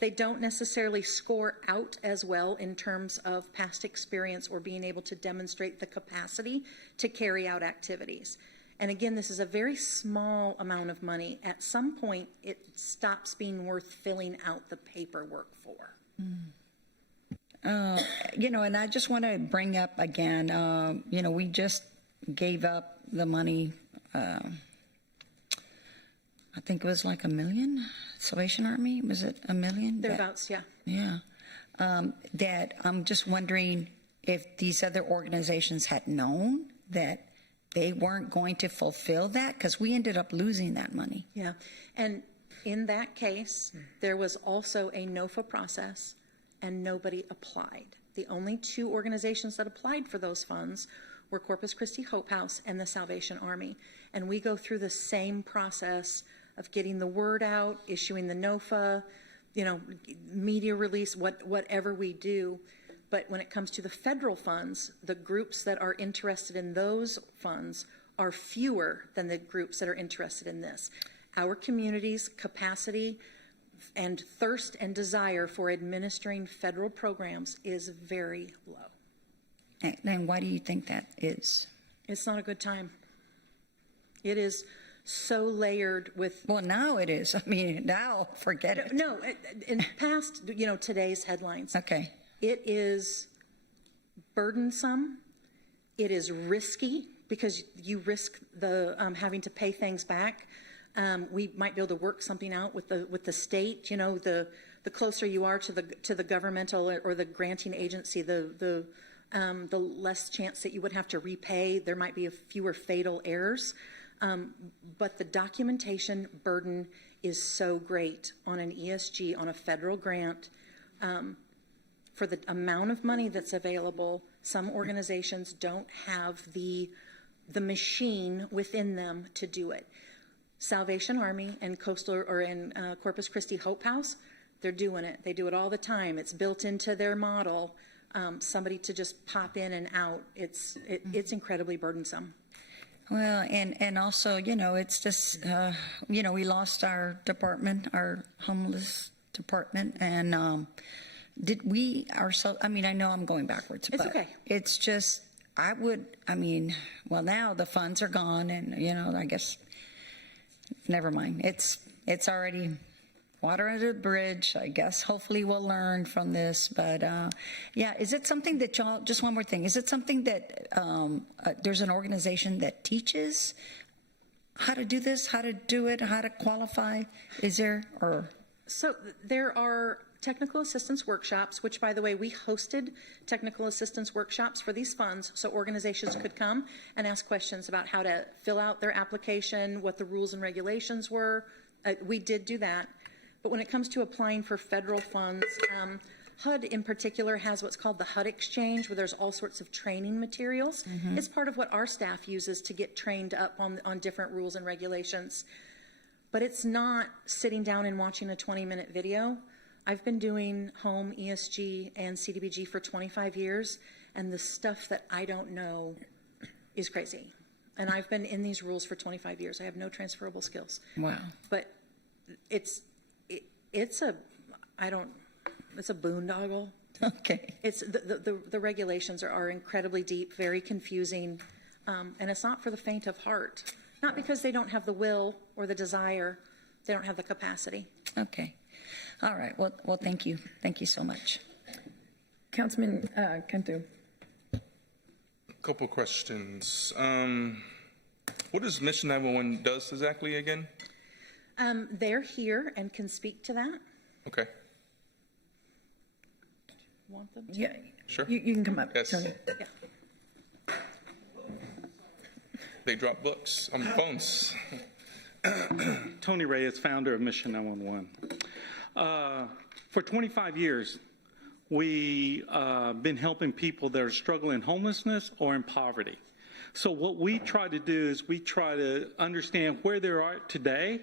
They don't necessarily score out as well in terms of past experience or being able to demonstrate the capacity to carry out activities. And again, this is a very small amount of money. At some point, it stops being worth filling out the paperwork for. And I just want to bring up again, we just gave up the money, I think it was like $1 million, Salvation Army, was it $1 million? Thereabouts, yeah. Yeah. That I'm just wondering if these other organizations had known that they weren't going to fulfill that, because we ended up losing that money. Yeah. And in that case, there was also a NOFA process, and nobody applied. The only two organizations that applied for those funds were Corpus Christi Hope House and the Salvation Army. And we go through the same process of getting the word out, issuing the NOFA, media release, whatever we do. But when it comes to the federal funds, the groups that are interested in those funds are fewer than the groups that are interested in this. Our community's capacity and thirst and desire for administering federal programs is very low. And why do you think that is? It's not a good time. It is so layered with. Well, now it is. I mean, now forget it. No, in past, today's headlines. Okay. It is burdensome. It is risky because you risk the having to pay things back. We might be able to work something out with the state. The closer you are to the governmental or the granting agency, the less chance that you would have to repay. There might be fewer fatal errors. But the documentation burden is so great on an ESG, on a federal grant. For the amount of money that's available, some organizations don't have the machine within them to do it. Salvation Army and Corpus Christi Hope House, they're doing it. They do it all the time. It's built into their model. somebody to just pop in and out. It's incredibly burdensome. Well, and also, it's just, we lost our department, our homeless department, and did we ourselves, I know I'm going backwards, It's but okay. it's just, well, now the funds are gone, and, I guess, never mind. It's already water under the bridge, I guess. Hopefully we'll learn from this. But, is it something that y'all, just one more thing, is it something that there's an organization that teaches how to do this, how to do it, how to qualify? Is there, or? So there are technical assistance workshops, which, by the way, we hosted technical assistance workshops for these funds so organizations could come and ask questions about how to fill out their application, what the rules and regulations were. We did do that. But when it comes to applying for federal funds, HUD in particular has what's called the HUD Exchange, where there's all sorts of training materials. Mm-hmm. It's part of what our staff uses to get trained up on different rules and regulations. But it's not sitting down and watching a 20-minute video. I've been doing home, ESG, and CDBG for 25 years, and the stuff that I don't know is crazy. And I've been in these rules for 25 years. I have no transferable skills. Wow. But it's a boondoggle. Okay. It's the regulations are incredibly deep, very confusing, and it's not for the faint of heart. Not because they don't have the will or the desire, they don't have the capacity. Okay. All right. Well, thank you. Thank you so much. Councilman Cantu. Couple questions. What does Mission 911 does exactly again? They're here and can speak to that. Okay. Want them? Yeah. Sure. You can come up, Yes. Tony. Yeah. They drop books on phones. Tony Reyes, founder of Mission 911. For 25 years, we've been helping people that are struggling in homelessness or in poverty. So what we try to do is we try to understand where they are today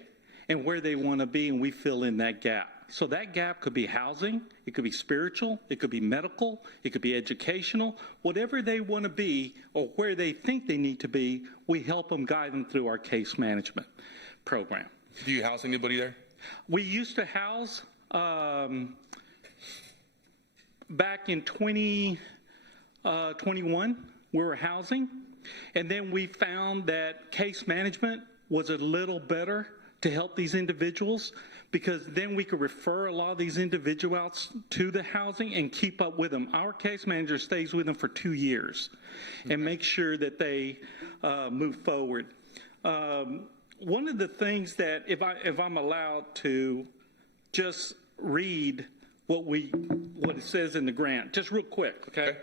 and where they want to be, and we fill in that gap. So that gap could be housing, it could be spiritual, it could be medical, it could be educational. Whatever they want to be or where they think they need to be, we help them, guide them through our case management program. Do you house anybody there? We used to house, back in 2021, we were housing, and then we found that case management was a little better to help these individuals, because then we could refer a lot of these individuals to the housing and keep up with them. Our case manager stays with them for 2 years and makes sure that they move forward. One of the things that, if I'm allowed to just read what it says in the grant, just real quick, okay?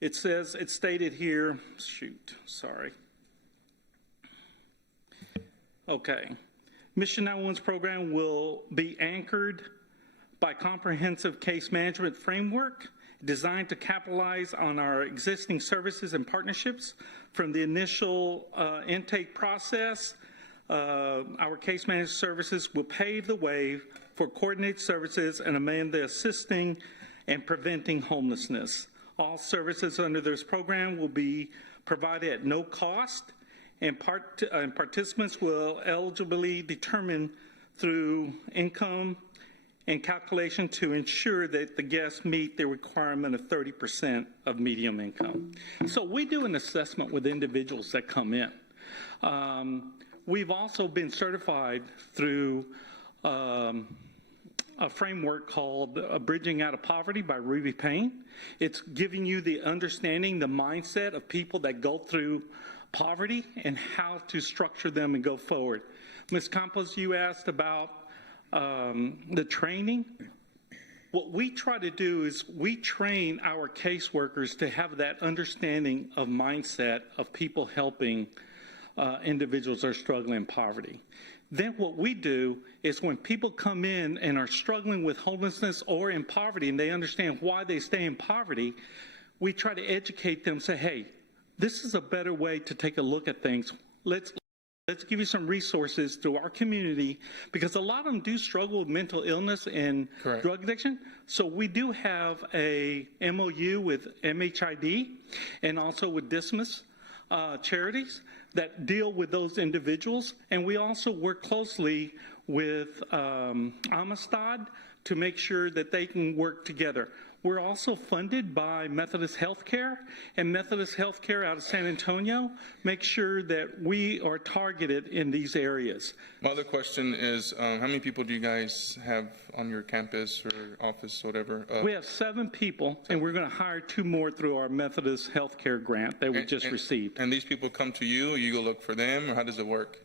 It says, it's stated here, Okay. Mission 911's program will be anchored by comprehensive case management framework designed to capitalize on our existing services and partnerships. From the initial intake process, our case management services will pave the way for coordinated services and amend the assisting and preventing homelessness. All services under this program will be provided at no cost, and participants will eligibly determine through income and calculation to ensure that the guests meet the requirement of 30% of median income. So we do an assessment with individuals that come in. We've also been certified through a framework called Bridging Out of Poverty by Ruby Payne. It's giving you the understanding, the mindset of people that go through poverty and how to structure them and go forward. Ms. Campos, you asked about the training. What we try to do is we train our caseworkers to have that understanding of mindset of people helping individuals that are struggling in poverty. Then what we do is when people come in and are struggling with homelessness or in poverty and they understand why they stay in poverty, we try to educate them, say, hey, this is a better way to take a look at things. Let's let's give you some resources through our community, because a lot of them do struggle with mental illness and drug addiction. So we do have a MOU with MHID and also with Dismas charities that deal with those individuals. And we also work closely with Amistad to make sure that they can work together. We're also funded by Methodist Healthcare, and Methodist Healthcare out of San Antonio makes sure that we are targeted in these areas. My other question is, how many people do you guys have on your campus or office, whatever? We have 7 people, and we're going to hire 2 more through our Methodist Healthcare grant that we just received. And these people come to you, or you go look for them, or how does it work?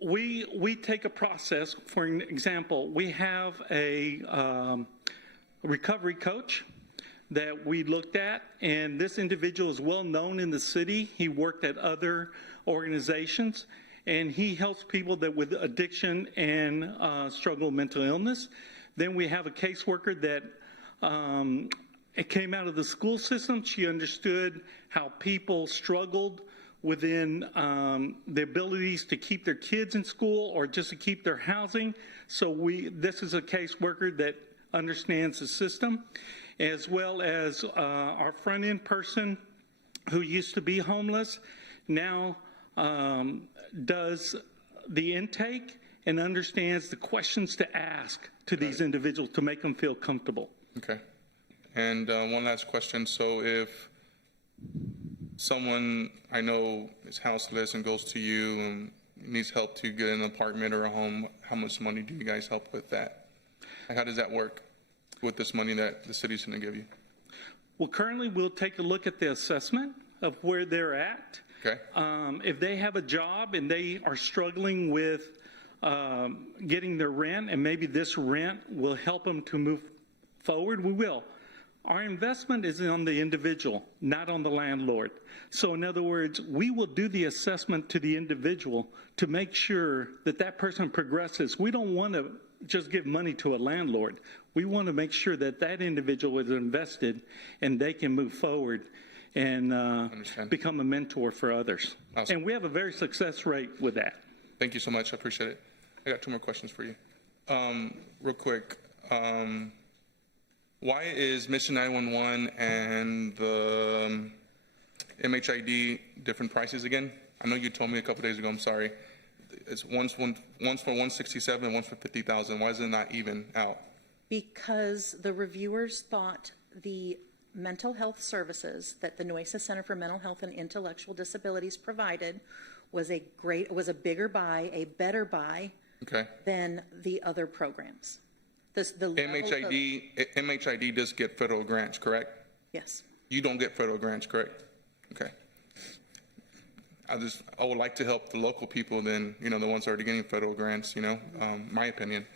We take a process. For an example, we have a recovery coach that we looked at, and this individual is well known in the city. He worked at other organizations, and he helps people that with addiction and struggle with mental illness. Then we have a caseworker that it came out of the school system. She understood how people struggled within the abilities to keep their kids in school or just to keep their housing. So this is a caseworker that understands the system, as well as our front-end person who used to be homeless now does the intake and understands the questions to ask to these individuals to make them feel comfortable. Okay. And one last question. So if someone I know is houseless and goes to you and needs help to get an apartment or a home, how much money do you guys help with that? Like, how does that work with this money that the city's going to give you? Well, currently we'll take a look at the assessment of where they're at. Okay. If they have a job and they are struggling with getting their rent, and maybe this rent will help them to move forward, we will. Our investment is on the individual, not on the landlord. So in other words, we will do the assessment to the individual to make sure that that person progresses. We don't want to just give money to a landlord. We want to make sure that that individual is invested and they can move forward and become a mentor for others. Awesome. And we have a very success rate with that. Thank you so much. I appreciate it. I got 2 more questions for you. Real quick. Why is Mission 911 and the MHID different prices again? I know you told me a couple days ago. I'm sorry. It's one's for 167 and one's for 50,000. Why is it not even out? Because the reviewers thought the mental health services that the Nueces Center for Mental Health and Intellectual Disabilities provided was a bigger buy, a better buy than the other programs. MHID does get federal grants, correct? Yes. You don't get federal grants, correct? Okay. I would like to help the local people than, the ones already getting federal grants, my opinion.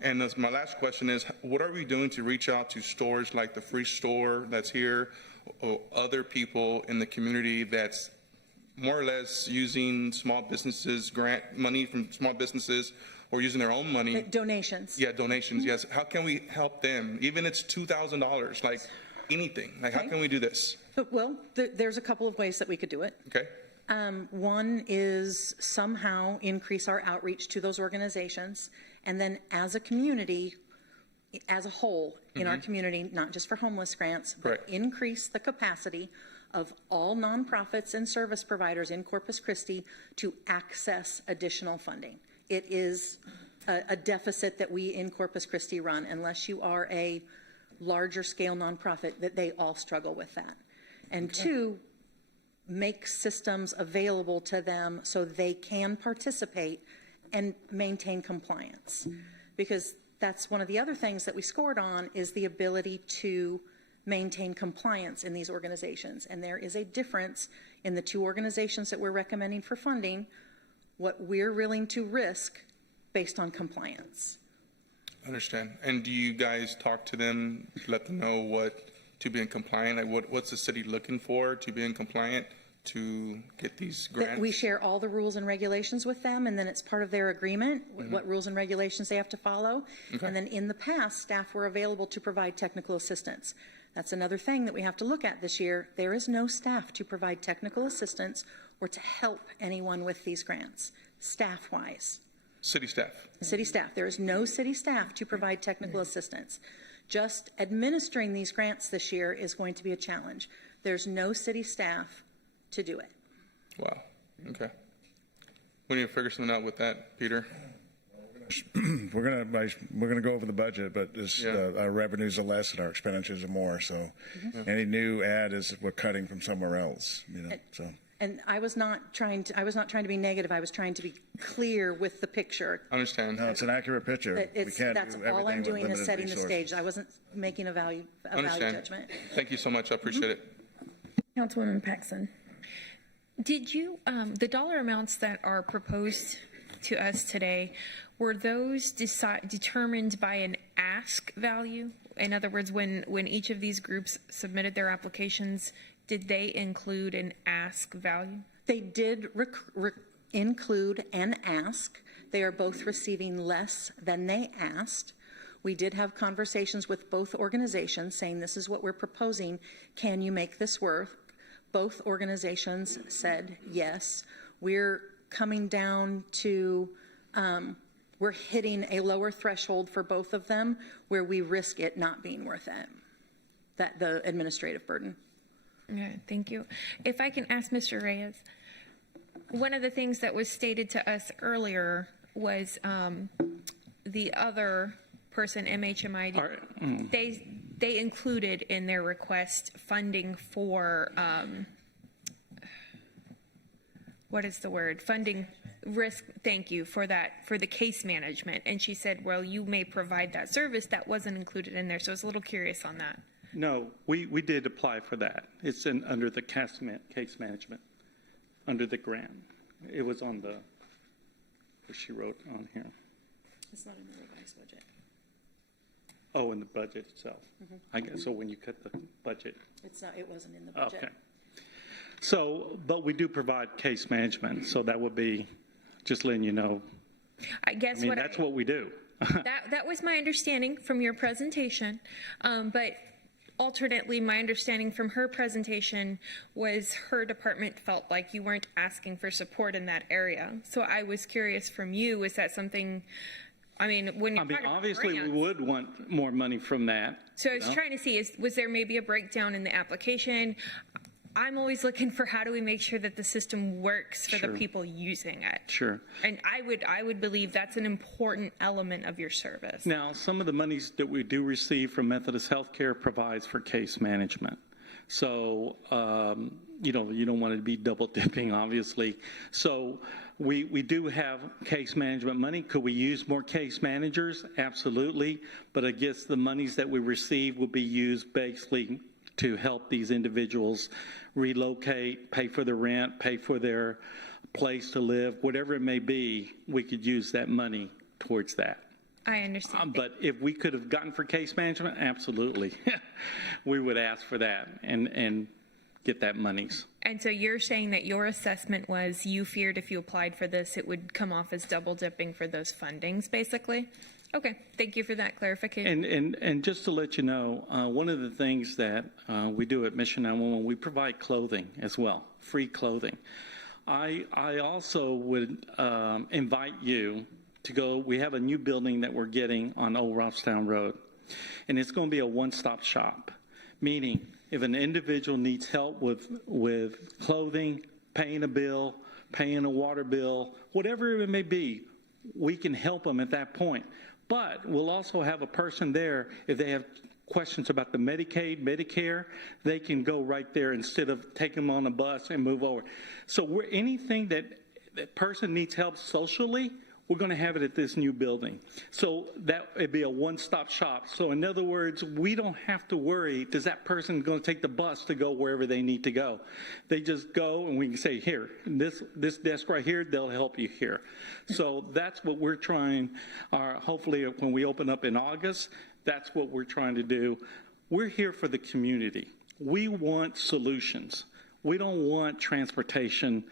And my last question is, what are we doing to reach out to stores like the Free Store that's here, or other people in the community that's more or less using small businesses, grant money from small businesses, or using their own money? Donations. Yeah, donations, yes. How can we help them? Even if it's $2,000, like anything. Like, how can we do this? Well, there's a couple of ways that we could do it. Okay. One is somehow increase our outreach to those organizations, and then as a community, as a whole, in our community, not just for homeless grants, but increase the capacity of all nonprofits and service providers in Corpus Christi to access additional funding. It is a deficit that we in Corpus Christi run, unless you are a larger scale nonprofit, that they all struggle with that. And 2, make systems available to them so they can participate and maintain compliance. Because that's one of the other things that we scored on, is the ability to maintain compliance in these organizations. And there is a difference in the 2 organizations that we're recommending for funding, what we're willing to risk based on compliance. I understand. And do you guys talk to them, let them know what to be in compliant? Like what's the city looking for to be in compliant to get these grants? We share all the rules and regulations with them, and then it's part of their agreement, what rules and regulations they have to follow. Okay. And then in the past, staff were available to provide technical assistance. That's another thing that we have to look at this year. There is no staff to provide technical assistance or to help anyone with these grants, staff-wise. City staff. City staff. There is no city staff to provide technical assistance. Just administering these grants this year is going to be a challenge. There's no city staff to do it. Wow. Okay. We need to figure something out with that, Peter. We're gonna go over the budget, but our revenues are less and our expenditures are more. So any new ad is we're cutting from somewhere else. And I was not trying to be negative. I was trying to be clear with the picture. I understand. No, it's an accurate picture. That's all I'm doing is setting the stage. I wasn't making a value judgment. Thank you so much. I appreciate it. Councilwoman Paxson. Did you, the dollar amounts that are proposed to us today, were those determined by an ask value? In other words, when each of these groups submitted their applications, did they include an ask value? They did include an ask. They are both receiving less than they asked. We did have conversations with both organizations saying, this is what we're proposing. Can you make this work? Both organizations said yes. We're coming down to, we're hitting a lower threshold for both of them where we risk it not being worth it, the administrative burden. Okay, thank you. If I can ask Mr. Reyes, one of the things that was stated to us earlier was the other person, MHMID, they included in their request funding for, what is the word? Funding risk, thank you, for that, for the case management. And she said, well, you may provide that service. That wasn't included in there. So I was a little curious on that. No, we did apply for that. It's under the case management, under the grant. It was on what she wrote on here. It's not in the revised budget. Oh, in the budget itself. I guess so. When you cut the budget, It wasn't in the budget. Okay. So, but we do provide case management. So that would be just letting you know. I guess that's what we do. that was my understanding from your presentation, but alternately, my understanding from her presentation was her department felt like you weren't asking for support in that area. So I was curious from you, is that something? Obviously, we would want more money from that. So I was trying to see, was there maybe a breakdown in the application? I'm always looking for how do we make sure that the system works for the people using it. Sure. And I would believe that's an important element of your service. Now, some of the monies that we do receive from Methodist Healthcare provides for case management. So, you don't want to be double dipping, obviously. So we do have case management money. Could we use more case managers? Absolutely. But I guess the monies that we receive will be used basically to help these individuals relocate, pay for their rent, pay for their place to live, whatever it may be. We could use that money towards that. I understand. But if we could have gotten for case management, absolutely. We would ask for that and get that monies. And so you're saying that your assessment was you feared if you applied for this, it would come off as double dipping for those fundings, basically? Okay, thank you for that clarification. And just to let you know, one of the things that we do at Mission 911, we provide clothing as well, free clothing. I also would invite you to go. We have a new building that we're getting on Old Robstown Road, and it's going to be a one-stop shop, meaning if an individual needs help with clothing, paying a bill, paying a water bill, whatever it may be, we can help them at that point. But we'll also have a person there if they have questions about the Medicaid, Medicare, they can go right there instead of taking them on a bus and move over. So anything that person needs help socially, we're going to have it at this new building. So that would be a one-stop shop. So in other words, we don't have to worry, does that person going to take the bus to go wherever they need to go? They just go and we can say, here, this desk right here, they'll help you here. So that's what we're trying, hopefully when we open up in August, that's what we're trying to do. We're here for the community. We want solutions. We don't want transportation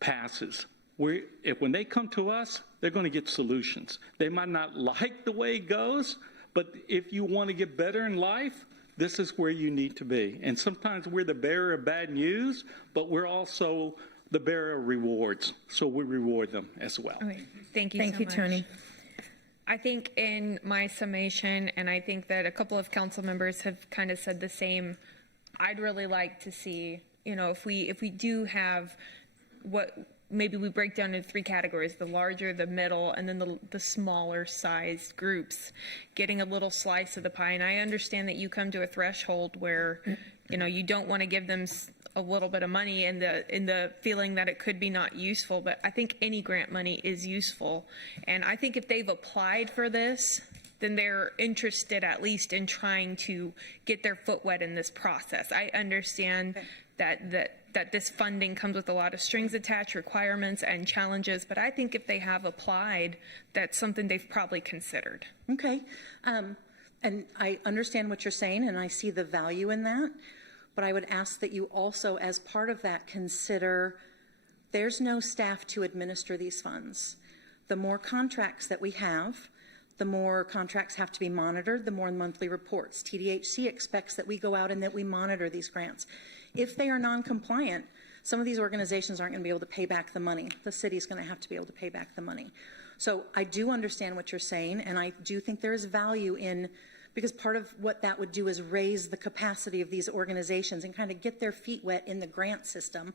passes. When they come to us, they're going to get solutions. They might not like the way it goes, but if you want to get better in life, this is where you need to be. And sometimes we're the bearer of bad news, but we're also the bearer rewards, so we reward them as well. Okay, thank you so much. Tony. I think in my summation, and I think that a couple of council members have kind of said the same, I'd really like to see, if we do have what maybe we break down into 3 categories, the larger, the middle, and then the smaller sized groups, getting a little slice of the pie. And I understand that you come to a threshold where, you don't want to give them a little bit of money in the feeling that it could be not useful, but I think any grant money is useful. And I think if they've applied for this, then they're interested at least in trying to get their foot wet in this process. I understand that this funding comes with a lot of strings attached, requirements and challenges, but I think if they have applied, that's something they've probably considered. Okay. And I understand what you're saying, and I see the value in that. But I would ask that you also, as part of that, consider there's no staff to administer these funds. The more contracts that we have, the more contracts have to be monitored, the more monthly reports. TDHC expects that we go out and that we monitor these grants. If they are non-compliant, some of these organizations aren't going to be able to pay back the money. The city's going to have to be able to pay back the money. So I do understand what you're saying, and I do think there is value in, because part of what that would do is raise the capacity of these organizations and kind of get their feet wet in the grant system.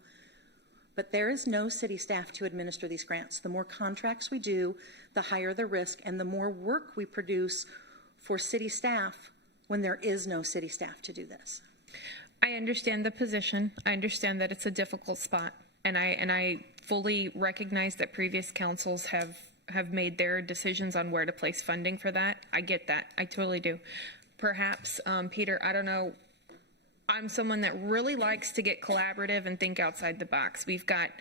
But there is no city staff to administer these grants. The more contracts we do, the higher the risk and the more work we produce for city staff when there is no city staff to do this. I understand the position. I understand that it's a difficult spot, and I fully recognize that previous councils have made their decisions on where to place funding for that. I get that. I totally do. Perhaps, Peter, I don't know. I'm someone that really likes to get collaborative and think outside the box. We've got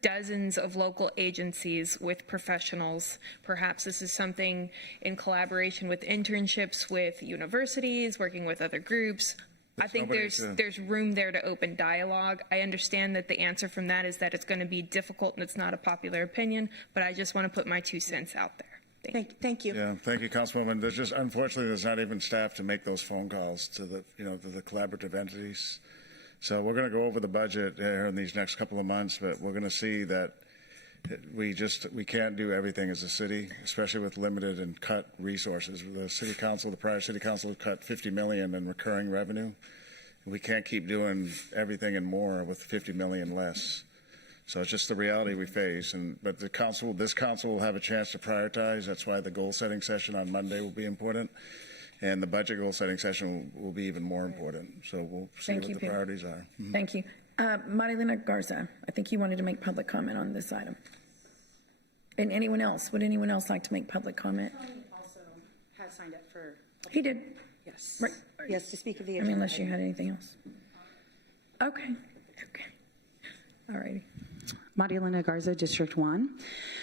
dozens of local agencies with professionals. Perhaps this is something in collaboration with internships with universities, working with other groups. I think there's room there to open dialogue. I understand that the answer from that is that it's going to be difficult and it's not a popular opinion, but I just want to put my 2 cents out there. Thank you. Yeah, thank you, Councilwoman. Unfortunately, there's not even staff to make those phone calls to the collaborative entities. So we're going to go over the budget here in these next couple of months, but we're going to see that we can't do everything as a city, especially with limited and cut resources. The prior city council cut $50 million in recurring revenue. We can't keep doing everything and more with $50 million less. So it's just the reality we face. But this council will have a chance to prioritize. That's why the goal setting session on Monday will be important. And the budget goal setting session will be even more important. So we'll see what the priorities are. Mm-hmm. Thank you. Marilena Garza, I think you wanted to make public comment on this item. And anyone else? Would anyone else like to make public comment? Tony also has signed up for. He did. Yes. Right. Yes, to speak of the I mean, unless you had anything else. Okay. All righty. Marilena Garza, District 1.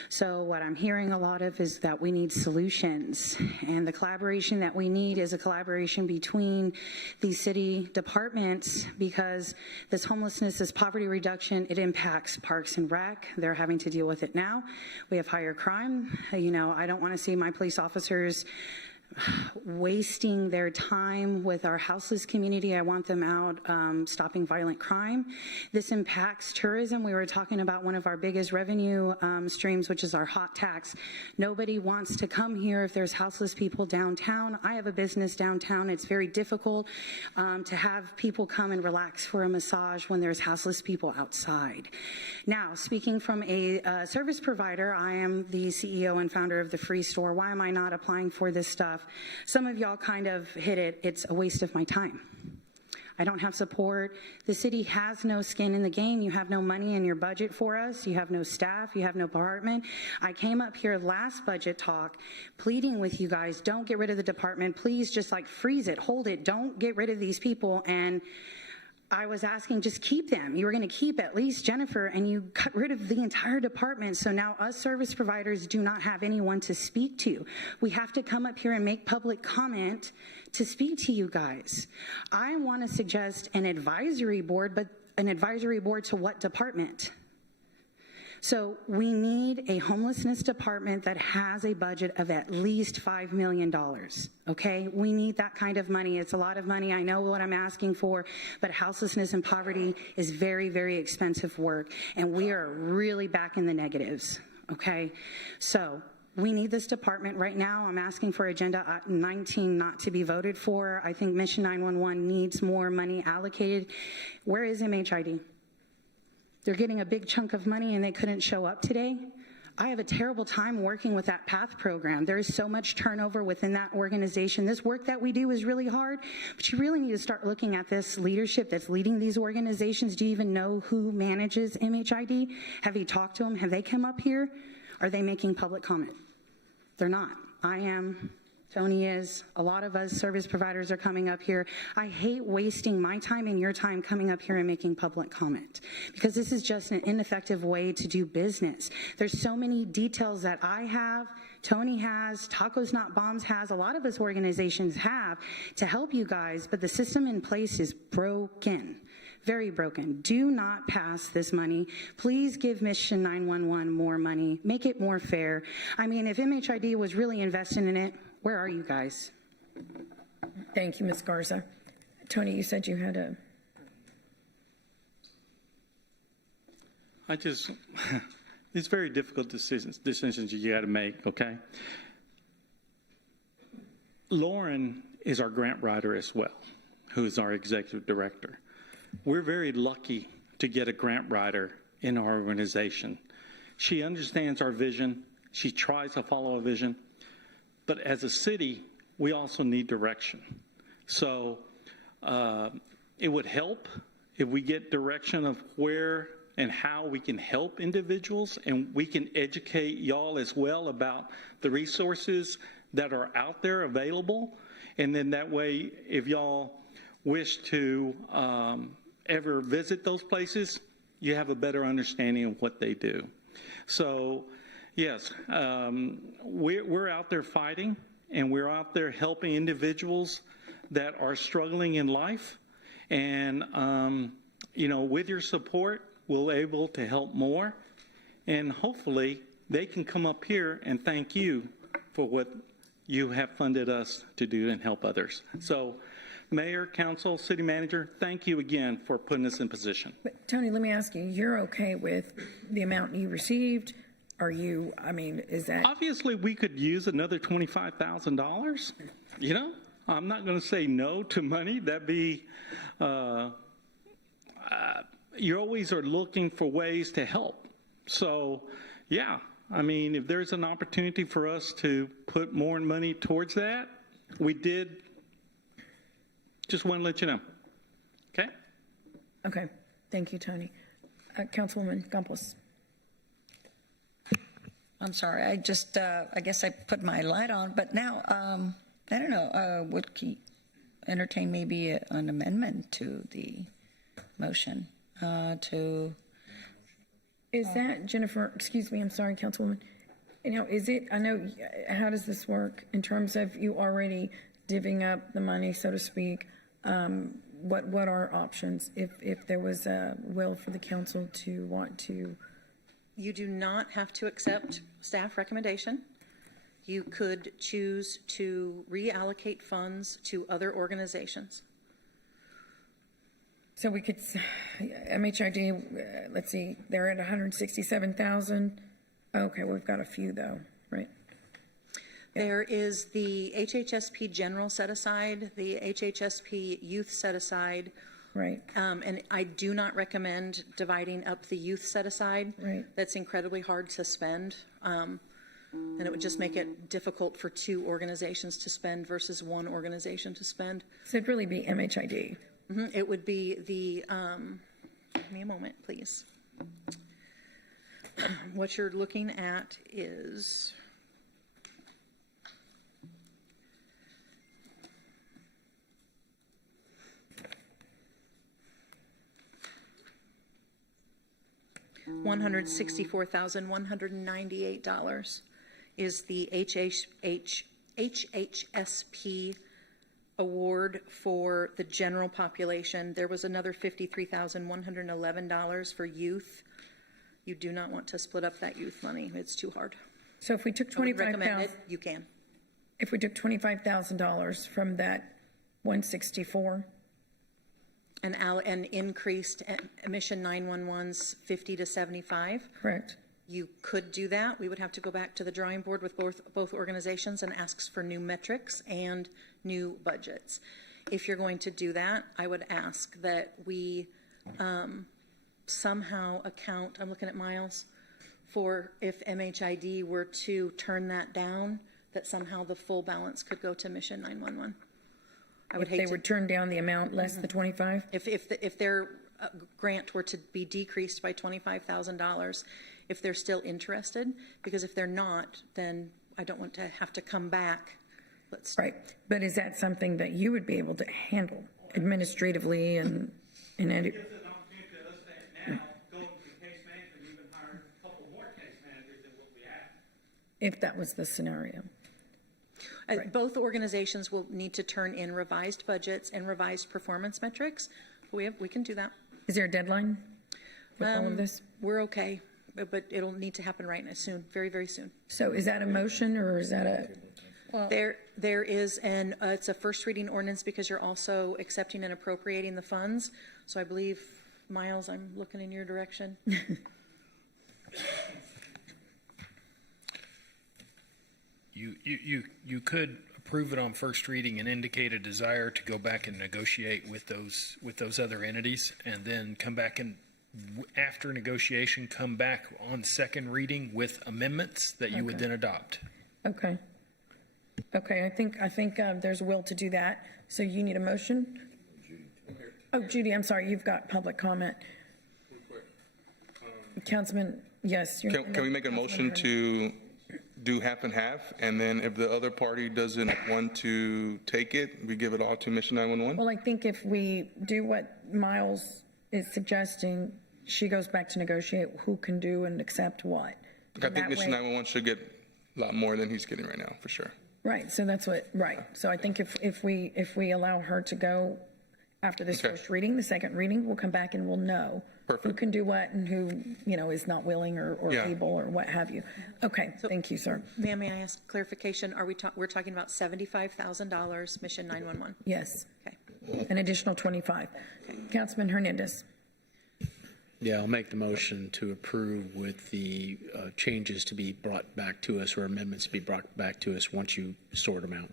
So what I'm hearing a lot of is that we need solutions, and the collaboration that we need is a collaboration between these city departments, because this homelessness, this poverty reduction, it impacts Parks and Rec. They're having to deal with it now. We have higher crime. I don't want to see my police officers wasting their time with our houseless community. I want them out stopping violent crime. This impacts tourism. We were talking about one of our biggest revenue streams, which is our hot tax. Nobody wants to come here if there's houseless people downtown. I have a business downtown. It's very difficult to have people come and relax for a massage when there's houseless people outside. Now, speaking from a service provider, I am the CEO and founder of the Free Store. Why am I not applying for this stuff? Some of y'all kind of hit it. It's a waste of my time. I don't have support. The city has no skin in the game. You have no money in your budget for us. You have no staff. You have no department. I came up here last budget talk pleading with you guys, don't get rid of the department. Please just freeze it, hold it. Don't get rid of these people. And I was asking, just keep them. You were going to keep at least Jennifer, and you got rid of the entire department. So now us service providers do not have anyone to speak to. We have to come up here and make public comment to speak to you guys. I want to suggest an advisory board, but an advisory board to what department? So we need a homelessness department that has a budget of at least $5 million, okay? We need that kind of money. It's a lot of money. I know what I'm asking for, but houselessness and poverty is very, very expensive work, and we are really back in the negatives, okay? So we need this department right now. I'm asking for Agenda 19 not to be voted for. I think Mission 911 needs more money allocated. Where is MHID? They're getting a big chunk of money and they couldn't show up today. I have a terrible time working with that PATH program. There is so much turnover within that organization. This work that we do is really hard, but you really need to start looking at this leadership that's leading these organizations. Do you even know who manages MHID? Have you talked to them? Have they come up here? Are they making public comment? They're not. I am. Tony is. A lot of us service providers are coming up here. I hate wasting my time and your time coming up here and making public comment, because this is just an ineffective way to do business. There's so many details that I have, Tony has, Tacos Not Bombs has, a lot of us organizations have to help you guys, but the system in place is broken. Very broken. Do not pass this money. Please give Mission 911 more money. Make it more fair. I mean, if MHID was really investing in it, where are you guys? Thank you, Ms. Garza. Tony, you said you had it's very difficult decisions you got to make, okay? Lauren is our grant writer as well, who is our executive director. We're very lucky to get a grant writer in our organization. She understands our vision. She tries to follow a vision. But as a city, we also need direction. So it would help if we get direction of where and how we can help individuals, and we can educate y'all as well about the resources that are out there available. And then that way, if y'all wish to ever visit those places, you have a better understanding of what they do. So yes, we're out there fighting, and we're out there helping individuals that are struggling in life. And, with your support, we'll able to help more. And hopefully they can come up here and thank you for what you have funded us to do and help others. So, Mayor, Council, City Manager, thank you again for putting us in position. But Tony, let me ask you, you're okay with the amount you received? Are you, is that? Obviously, we could use another $25,000. I'm not going to say no to money. That'd be, you always are looking for ways to help. So, yeah, if there's an opportunity for us to put more money towards that, we did. Just want to let you know. Okay? Okay. Thank you, Tony. Councilwoman Campos. I'm sorry. I just, I guess I put my light on, but now, I don't know, would entertain maybe an amendment to the motion to. Is that, Jennifer, excuse me, I'm sorry, Councilwoman. How does this work in terms of you already divvying up the money, so to speak? What are options if there was a will for the council to want to? You do not have to accept staff recommendation. You could choose to reallocate funds to other organizations. So we could, MHID, let's see, they're at 167,000. Okay, we've got a few though, right? There is the HHSP general set aside, the HHSP youth set aside. Right. And I do not recommend dividing up the youth set aside. Right. That's incredibly hard to spend. And it would just make it difficult for two organizations to spend versus one organization to spend. So it'd really be MHID. Mm-hmm. It would be the, give me a moment, please. What you're looking at is $164,198 is the HHSP award for the general population. There was another $53,111 for youth You do not want to split up that youth money. It's too hard. So if we took I would recommend 25,000, it. You can. if we took $25,000 from that 164, And increased Mission 911's 50 to 75. correct? You could do that. We would have to go back to the drawing board with both organizations and ask for new metrics and new budgets. If you're going to do that, I would ask that we somehow account, I'm looking at Miles, for if MHID were to turn that down, that somehow the full balance could go to Mission 911. I would If hate they to, would turn down the amount less than 25? if their grant were to be decreased by $25,000, if they're still interested, because if they're not, then I don't want to have to come back. Right, but is that something that you would be able to handle administratively and any? If that was the scenario. Both organizations will need to turn in revised budgets and revised performance metrics. We can do that. Is there a deadline with all of this? We're okay, but it'll need to happen right now, soon, very, very soon. So is that a motion or is that a? There is it's a first reading ordinance because you're also accepting and appropriating the funds. So I believe, Miles, I'm looking in your direction. You could approve it on first reading and indicate a desire to go back and negotiate with those other entities, and then come back and after negotiation, come back on second reading with amendments that you would then adopt. Okay. Okay, I think there's a will to do that. So you need a motion? Oh, Judy, I'm sorry, you've got public comment. Councilman, yes. Can we make a motion to do half and half, and then if the other party doesn't want to take it, we give it all to Mission 911? Well, I think if we do what Miles is suggesting, she goes back to negotiate who can do and accept what. I think Mission 911 should get a lot more than he's getting right now, for sure. Right, so that's what, right. So I think if we allow her to go after this first reading, the second reading, we'll come back and we'll know who can do what and who, is not willing or able or what have you. Okay, thank you, sir. Ma'am, may I ask clarification? We're talking about $75,000 Mission 911? Yes. Okay. An additional 25. Councilman Hernandez. Yeah, I'll make the motion to approve with the changes to be brought back to us, or amendments to be brought back to us once you sort them out.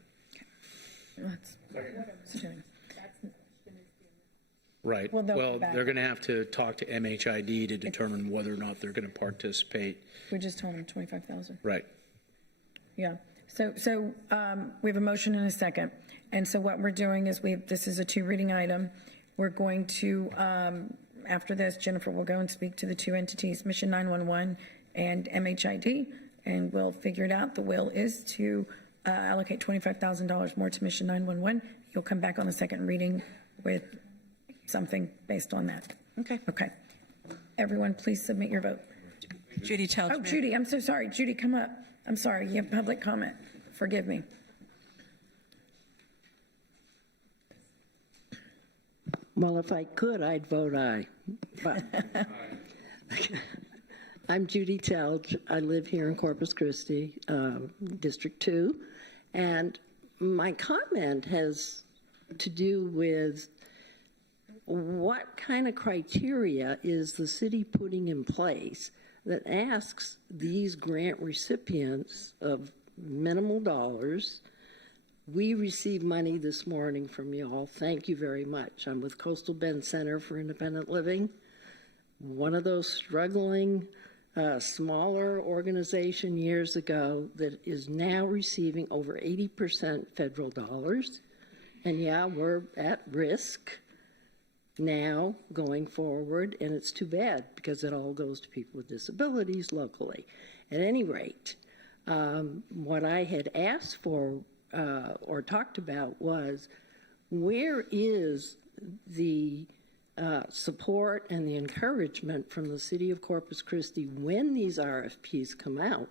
Right. Well, they're going to have to talk to MHID to determine whether or not they're going to participate. We just told them 25,000. Right. Yeah. So we have a motion and a second. And so what we're doing is this is a 2-reading item. We're going to, after this, Jennifer will go and speak to the 2 entities, Mission 911 and MHID, and we'll figure it out. The will is to allocate $25,000 more to Mission 911. You'll come back on the second reading with something based on that. Okay. Okay. Everyone, please submit your vote. Judy tells me. Oh, Judy, I'm so sorry. Judy, come up. I'm sorry. You have public comment. Forgive me. Well, if I could, I'd vote aye. But I'm Judy Telge. I live here in Corpus Christi, District 2. And my comment has to do with what kind of criteria is the city putting in place that asks these grant recipients of minimal dollars. We received money this morning from y'all. Thank you very much. I'm with Coastal Bend Center for Independent Living, one of those struggling, smaller organization years ago that is now receiving over 80% federal dollars. And yeah, we're at risk now going forward, and it's too bad because it all goes to people with disabilities locally. At any rate, what I had asked for or talked about was, where is the support and the encouragement from the city of Corpus Christi when these RFPs come out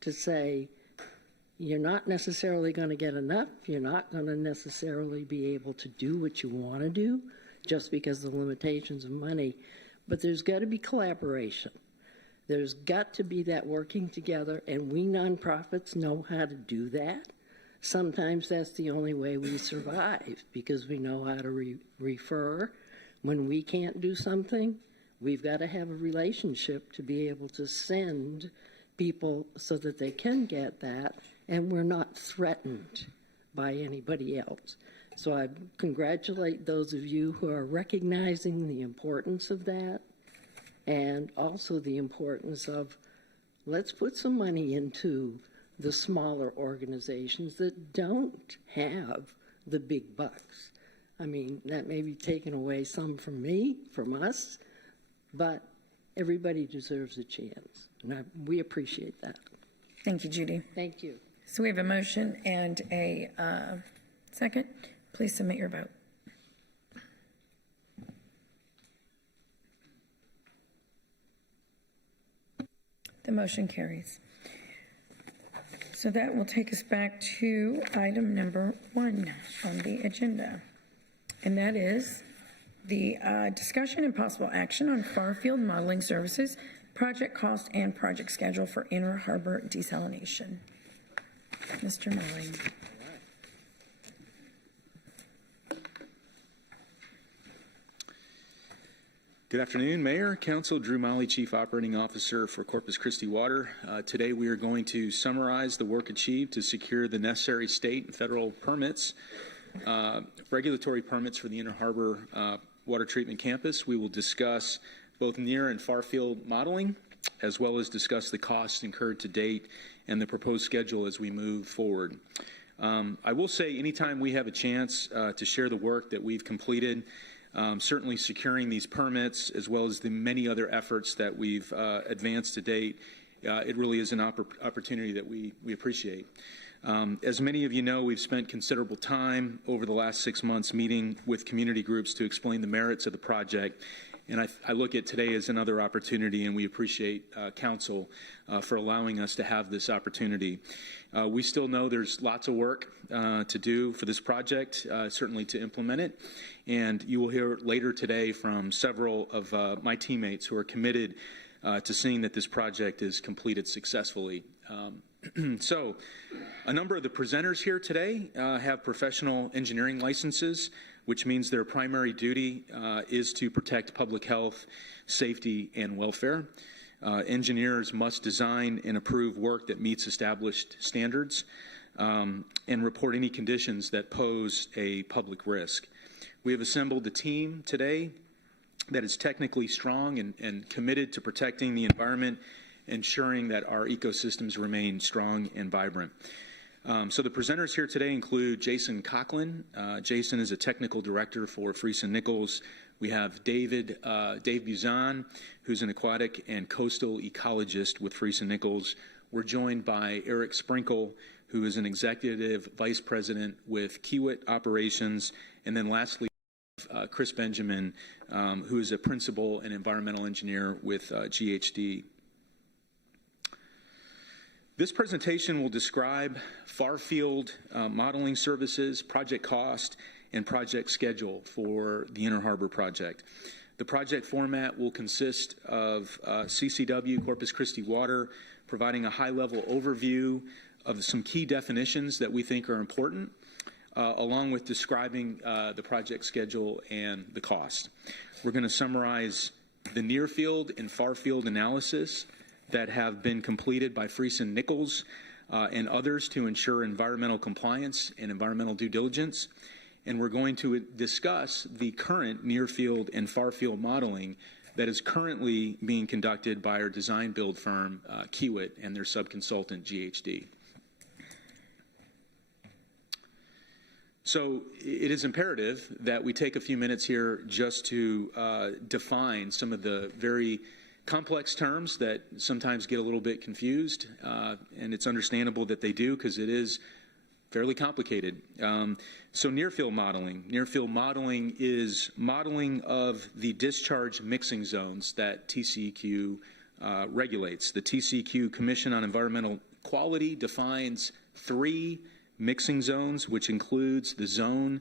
to say, you're not necessarily going to get enough, you're not going to necessarily be able to do what you want to do just because of the limitations of money, but there's got to be collaboration. There's got to be that working together, and we nonprofits know how to do that. Sometimes that's the only way we survive, because we know how to refer. When we can't do something, we've got to have a relationship to be able to send people so that they can get that, and we're not threatened by anybody else. So I congratulate those of you who are recognizing the importance of that, and also the importance of, let's put some money into the smaller organizations that don't have the big bucks. I mean, that may be taken away some from me, from us, but everybody deserves a chance, and we appreciate that. Thank you, Judy. Thank you. So we have a motion and a second. Please submit your vote. The motion carries. So that will take us back to item number 1 on the agenda, and that is the discussion and possible action on far-field modeling services, project cost, and project schedule for Inner Harbor desalination. Mr. Molly. Good afternoon, Mayor, Council. Drew Molly, Chief Operating Officer for Corpus Christi Water. Today we are going to summarize the work achieved to secure the necessary state and federal permits, regulatory permits for the Inner Harbor Water Treatment Campus. We will discuss both near and far field modeling, as well as discuss the costs incurred to date and the proposed schedule as we move forward. I will say anytime we have a chance to share the work that we've completed, certainly securing these permits, as well as the many other efforts that we've advanced to date, it really is an opportunity that we appreciate. As many of you know, we've spent considerable time over the last 6 months meeting with community groups to explain the merits of the project. And I look at today as another opportunity, and we appreciate Council for allowing us to have this opportunity. We still know there's lots of work to do for this project, certainly to implement it. And you will hear later today from several of my teammates who are committed to seeing that this project is completed successfully. So, a number of the presenters here today have professional engineering licenses, which means their primary duty is to protect public health, safety, and welfare. Engineers must design and approve work that meets established standards and report any conditions that pose a public risk. We have assembled a team today that is technically strong and committed to protecting the environment, ensuring that our ecosystems remain strong and vibrant. So the presenters here today include Jason Coughlin. Jason is a technical director for Friesen Nichols. We have Dave Buzan, who's an aquatic and coastal ecologist with Friesen Nichols. We're joined by Eric Sprinkle, who is an executive vice president with Kiewit Operations. And then lastly, Chris Benjamin, who is a principal and environmental engineer with GHD. This presentation will describe far-field modeling services, project cost, and project schedule for the Inner Harbor project. The project format will consist of CCW, Corpus Christi Water, providing a high-level overview of some key definitions that we think are important, along with describing the project schedule and the cost. We're going to summarize the near-field and far-field analysis that have been completed by Friesen Nichols and others to ensure environmental compliance and environmental due diligence. And we're going to discuss the current near-field and far-field modeling that is currently being conducted by our design build firm, Kiewit, and their subconsultant, GHD. So it is imperative that we take a few minutes here just to define some of the very complex terms that sometimes get a little bit confused, and it's understandable that they do because it is fairly complicated. So near-field modeling. Near-field modeling is modeling of the discharge mixing zones that TCEQ regulates. The TCEQ Commission on Environmental Quality defines 3 mixing zones, which includes the zone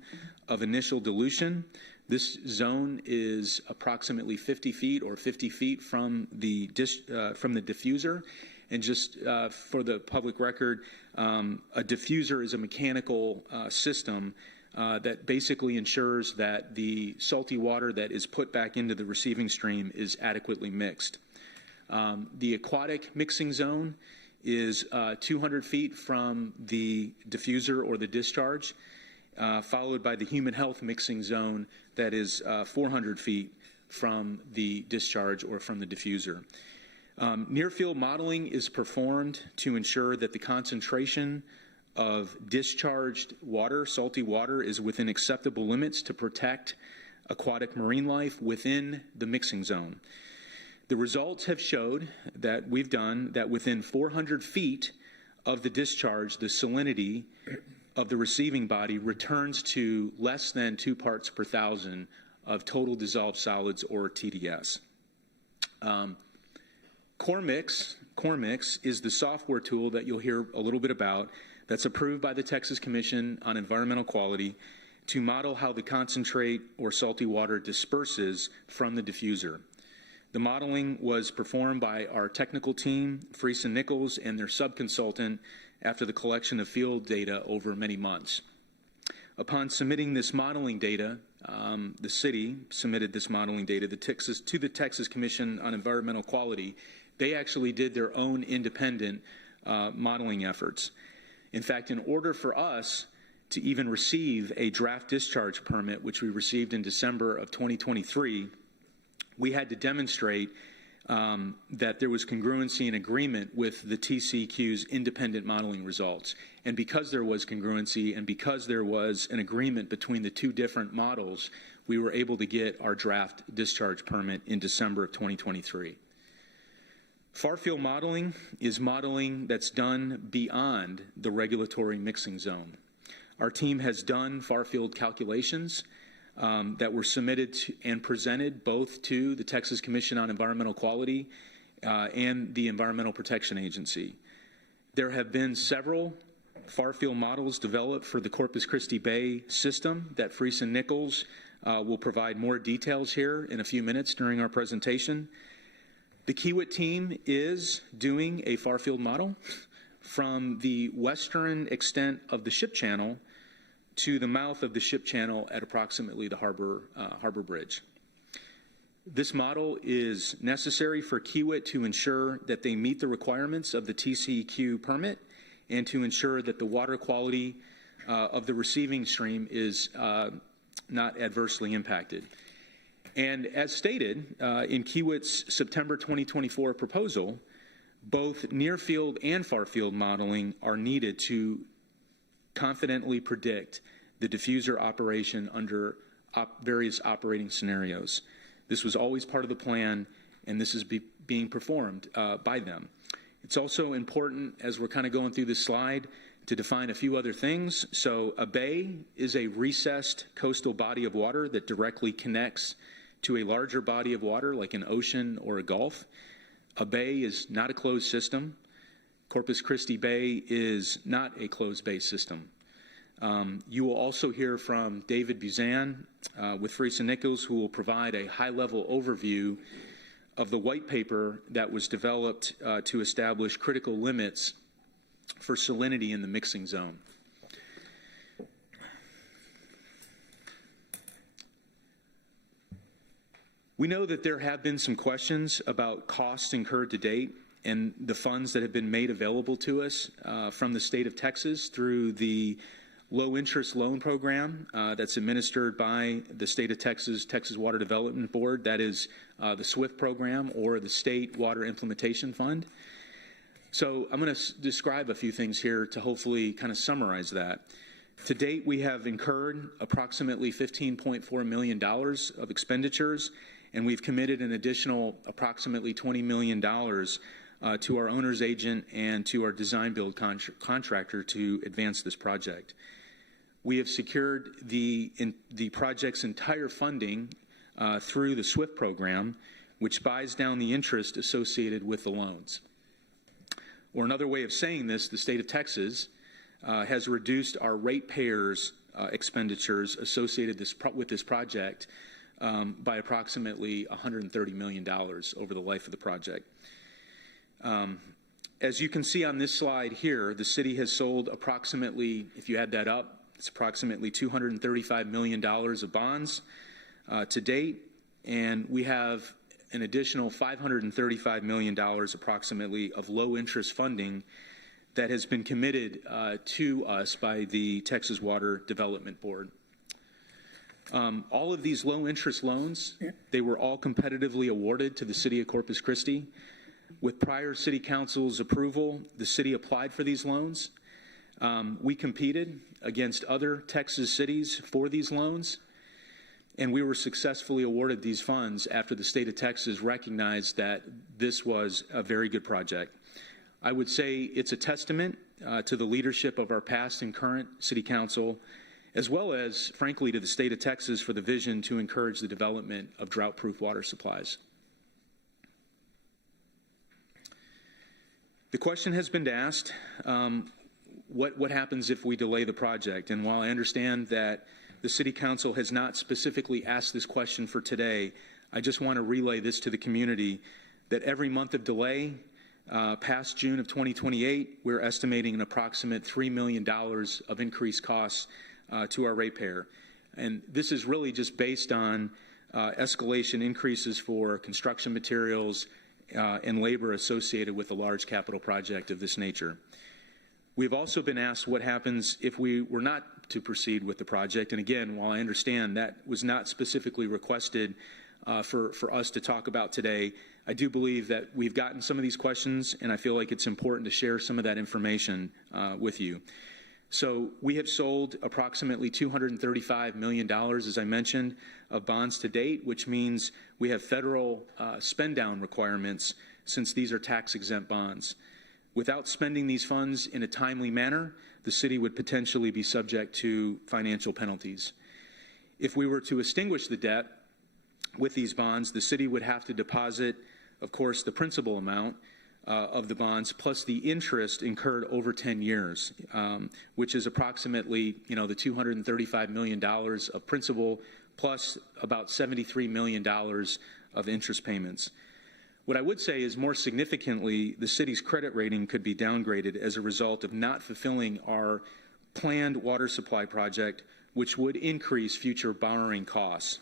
of initial dilution, This zone is approximately 50 feet or 50 feet from the diffuser. And just for the public record, a diffuser is a mechanical system that basically ensures that the salty water that is put back into the receiving stream is adequately mixed. The aquatic mixing zone is 200 feet from the diffuser or the discharge, followed by the human health mixing zone that is 400 feet from the discharge or from the diffuser. Near-field modeling is performed to ensure that the concentration of discharged water, salty water, is within acceptable limits to protect aquatic marine life within the mixing zone. The results have showed that we've done that within 400 feet of the discharge, the salinity of the receiving body returns to less than 2 parts per thousand of total dissolved solids, or TDS. CorMix is the software tool that you'll hear a little bit about that's approved by the Texas Commission on Environmental Quality to model how the concentrate or salty water disperses from the diffuser. The modeling was performed by our technical team, Freese and Nichols, and their subconsultant after the collection of field data over many months. Upon submitting this modeling data, the city submitted this modeling data to the Texas Commission on Environmental Quality. They actually did their own independent modeling efforts. In fact, in order for us to even receive a draft discharge permit, which we received in December of 2023, we had to demonstrate that there was congruency and agreement with the TCEQ's independent modeling results. And because there was congruency and because there was an agreement between the two different models, we were able to get our draft discharge permit in December of 2023. Far-field modeling is modeling that's done beyond the regulatory mixing zone. Our team has done far-field calculations that were submitted and presented both to the Texas Commission on Environmental Quality and the Environmental Protection Agency. There have been several far-field models developed for the Corpus Christi Bay system that Freese and Nichols will provide more details here in a few minutes during our presentation. The Kiewit team is doing a far-field model from the western extent of the ship channel to the mouth of the ship channel at approximately the harbor bridge. This model is necessary for Kiewit to ensure that they meet the requirements of the TCEQ permit and to ensure that the water quality of the receiving stream is not adversely impacted. And as stated in Kiewit's September 2024 proposal, both near-field and far-field modeling are needed to confidently predict the diffuser operation under various operating scenarios. This was always part of the plan, and this is being performed by them. It's also important, as we're kind of going through this slide, to define a few other things. So a bay is a recessed coastal body of water that directly connects to a larger body of water like an ocean or a gulf. A bay is not a closed system. Corpus Christi Bay is not a closed bay system. You will also hear from David Buzan with Freese and Nichols, who will provide a high-level overview of the white paper that was developed to establish critical limits for salinity in the mixing zone. We know that there have been some questions about costs incurred to date and the funds that have been made available to us from the state of Texas through the low-interest loan program that's administered by the state of Texas Water Development Board. That is the SWIFT program, or the State Water Implementation Fund. So I'm going to describe a few things here to hopefully kind of summarize that. To date, we have incurred approximately $15.4 million of expenditures, and we've committed an additional approximately $20 million to our owner's agent and to our design-build contractor to advance this project. We have secured the project's entire funding through the SWIFT program, which buys down the interest associated with the loans. Or another way of saying this, the state of Texas has reduced our ratepayers' expenditures associated with this project by approximately $130 million over the life of the project. As you can see on this slide here, the city has sold approximately, if you add that up, it's approximately $235 million of bonds to date, and we have an additional $535 million approximately of low interest funding that has been committed to us by the Texas Water Development Board. All of these low interest loans, they were all competitively awarded to the city of Corpus Christi. With prior city council's approval, the city applied for these loans. We competed against other Texas cities for these loans, and we were successfully awarded these funds after the state of Texas recognized that this was a very good project. I would say it's a testament to the leadership of our past and current city council, as well as, frankly, to the state of Texas for the vision to encourage the development of drought-proof water supplies. The question has been asked, what happens if we delay the project? And while I understand that the City Council has not specifically asked this question for today, I just want to relay this to the community, that every month of delay past June of 2028, we're estimating an approximate $3 million of increased costs to our ratepayer. And this is really just based on escalation increases for construction materials and labor associated with a large capital project of this nature. We've also been asked what happens if we were not to proceed with the project. And again, while I understand that was not specifically requested for us to talk about today, I do believe that we've gotten some of these questions, and I feel like it's important to share some of that information with you. So we have sold approximately $235 million, as I mentioned, of bonds to date, which means we have federal spend down requirements since these are tax-exempt bonds. Without spending these funds in a timely manner, the city would potentially be subject to financial penalties. If we were to extinguish the debt with these bonds, the city would have to deposit, of course, the principal amount of the bonds plus the interest incurred over 10 years, which is approximately, the $235 million of principal plus about $73 million of interest payments. What I would say is, more significantly, the city's credit rating could be downgraded as a result of not fulfilling our planned water supply project, which would increase future borrowing costs.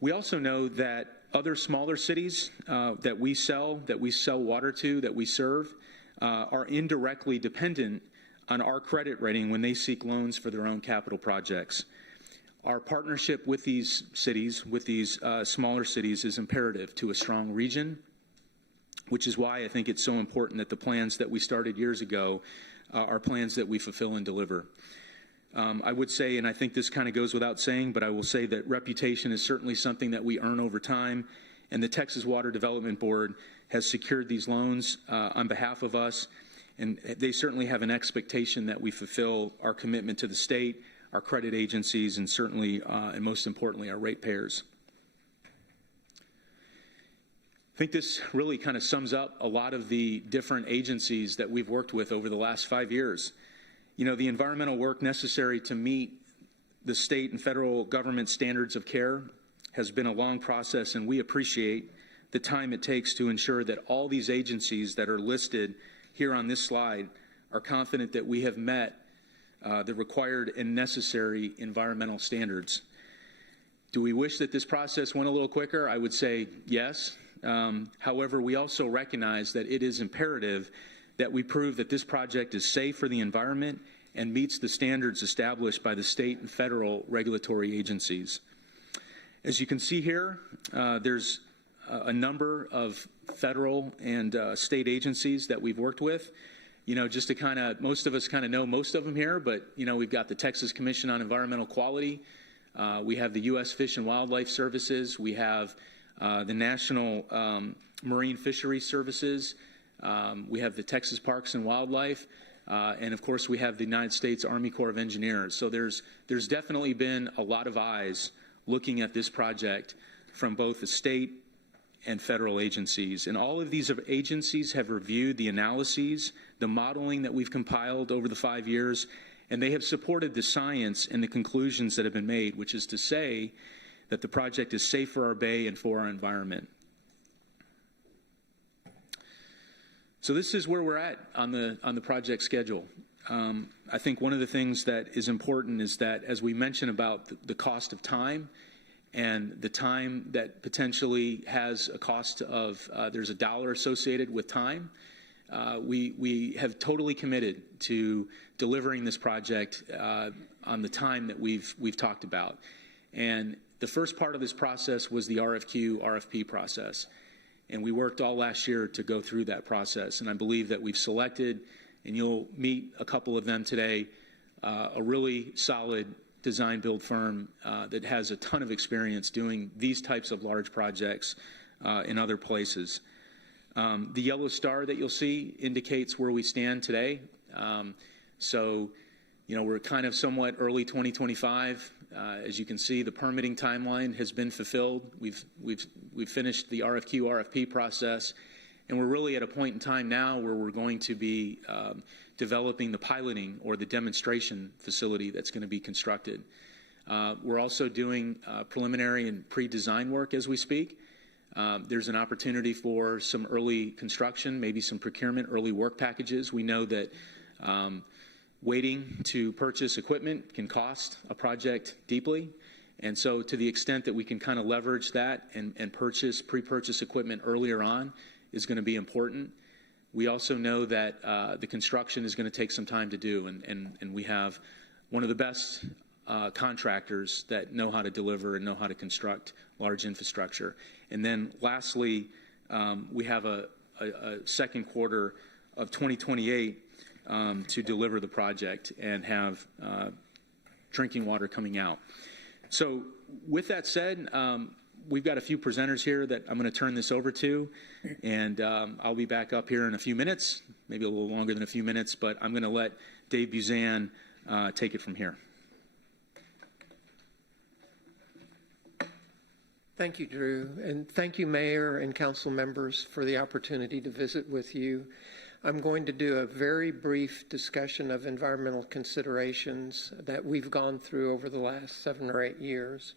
We also know that other smaller cities that we sell water to, that we serve, are indirectly dependent on our credit rating when they seek loans for their own capital projects. Our partnership with these cities, with these smaller cities, is imperative to a strong region, which is why I think it's so important that the plans that we started years ago are plans that we fulfill and deliver. I would say, and I think this kind of goes without saying, but I will say that reputation is certainly something that we earn over time, and the Texas Water Development Board has secured these loans on behalf of us, and they certainly have an expectation that we fulfill our commitment to the state, our credit agencies, and certainly, and most importantly, our ratepayers. I think this really kind of sums up a lot of the different agencies that we've worked with over the last 5 years. The environmental work necessary to meet the state and federal government standards of care has been a long process, and we appreciate the time it takes to ensure that all these agencies that are listed here on this slide are confident that we have met the required and necessary environmental standards. Do we wish that this process went a little quicker? I would say yes. However, we also recognize that it is imperative that we prove that this project is safe for the environment and meets the standards established by the state and federal regulatory agencies. As you can see here, there's a number of federal and state agencies that we've worked with. Just to most of us know most of them here, but, we've got the Texas Commission on Environmental Quality. We have the U.S. Fish and Wildlife Services. We have the National Marine Fisheries Services. We have the Texas Parks and Wildlife. And, of course, we have the United States Army Corps of Engineers. So there's definitely been a lot of eyes looking at this project from both the state and federal agencies. And all of these agencies have reviewed the analyses, the modeling that we've compiled over the 5 years, And they have supported the science and the conclusions that have been made, which is to say that the project is safe for our bay and for our environment. So this is where we're at on the project schedule. I think one of the things that is important is that as we mention about the cost of time and the time that potentially has a cost of, there's a dollar associated with time, we have totally committed to delivering this project on the time that we've talked about. And the first part of this process was the RFP process. And we worked all last year to go through that process. And I believe that we've selected, and you'll meet a couple of them today, a really solid design build firm that has a ton of experience doing these types of large projects in other places. The yellow star that you'll see indicates where we stand today. So, we're kind of somewhat early 2025. As you can see, the permitting timeline has been fulfilled. We've finished the RFP process, and we're really at a point in time now where we're going to be developing the piloting or the demonstration facility that's going to be constructed. We're also doing preliminary and pre-design work as we speak. There's an opportunity for some early construction, maybe some procurement, early work packages. We know that waiting to purchase equipment can cost a project deeply. And so to the extent that we can kind of leverage that and pre-purchase equipment earlier on is going to be important. We also know that the construction is going to take some time to do, and we have one of the best contractors that know how to deliver and know how to construct large infrastructure. And then lastly, we have a second quarter of 2028 to deliver the project and have drinking water coming out. So with that said, we've got a few presenters here that I'm going to turn this over to, and I'll be back up here in a few minutes, maybe a little longer than a few minutes, but I'm going to let Dave Buzan take it from here. Thank you, Drew, and thank you, Mayor and council members, for the opportunity to visit with you. I'm going to do a very brief discussion of environmental considerations that we've gone through over the last 7 or 8 years.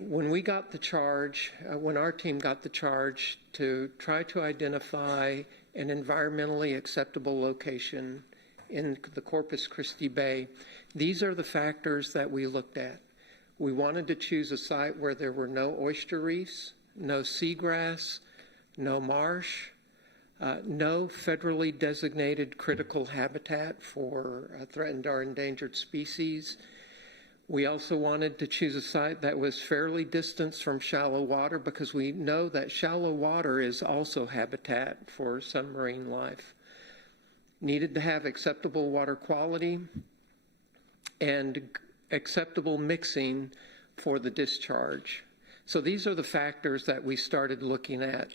When we got the charge, when our team got the charge to try to identify an environmentally acceptable location in the Corpus Christi Bay, these are the factors that we looked at. We wanted to choose a site where there were no oyster reefs, no seagrass, no marsh, no federally designated critical habitat for threatened or endangered species. We also wanted to choose a site that was fairly distanced from shallow water because we know that shallow water is also habitat for some marine life. Needed to have acceptable water quality and acceptable mixing for the discharge. So these are the factors that we started looking at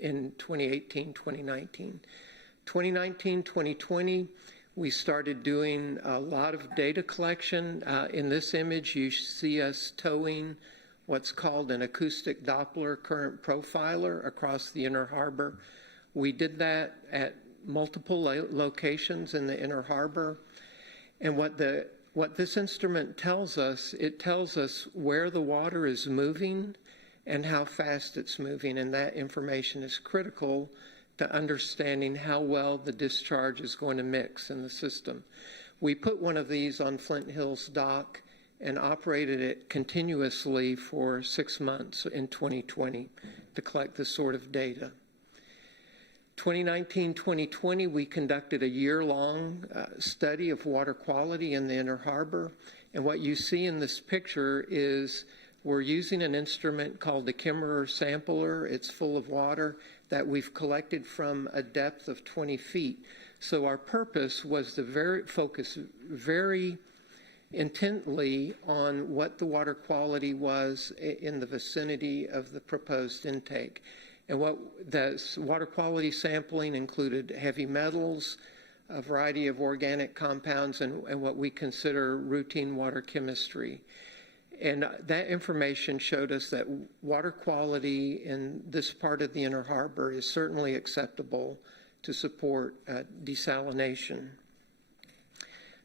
in 2018, 2019. 2019, 2020, we started doing a lot of data collection. In this image, you see us towing what's called an acoustic Doppler current profiler across the Inner Harbor. We did that at multiple locations in the Inner Harbor. And what this instrument tells us, it tells us where the water is moving and how fast it's moving, and that information is critical to understanding how well the discharge is going to mix in the system. We put one of these on Flint Hills dock and operated it continuously for 6 months in 2020 to collect this sort of data. 2019-2020, we conducted a year-long study of water quality in the Inner Harbor, and what you see in this picture is we're using an instrument called the Kimmerer sampler. It's full of water that we've collected from a depth of 20 feet. So our purpose was to focus very intently on what the water quality was in the vicinity of the proposed intake. And what the water quality sampling included heavy metals, a variety of organic compounds, and what we consider routine water chemistry. And that information showed us that water quality in this part of the Inner Harbor is certainly acceptable to support desalination.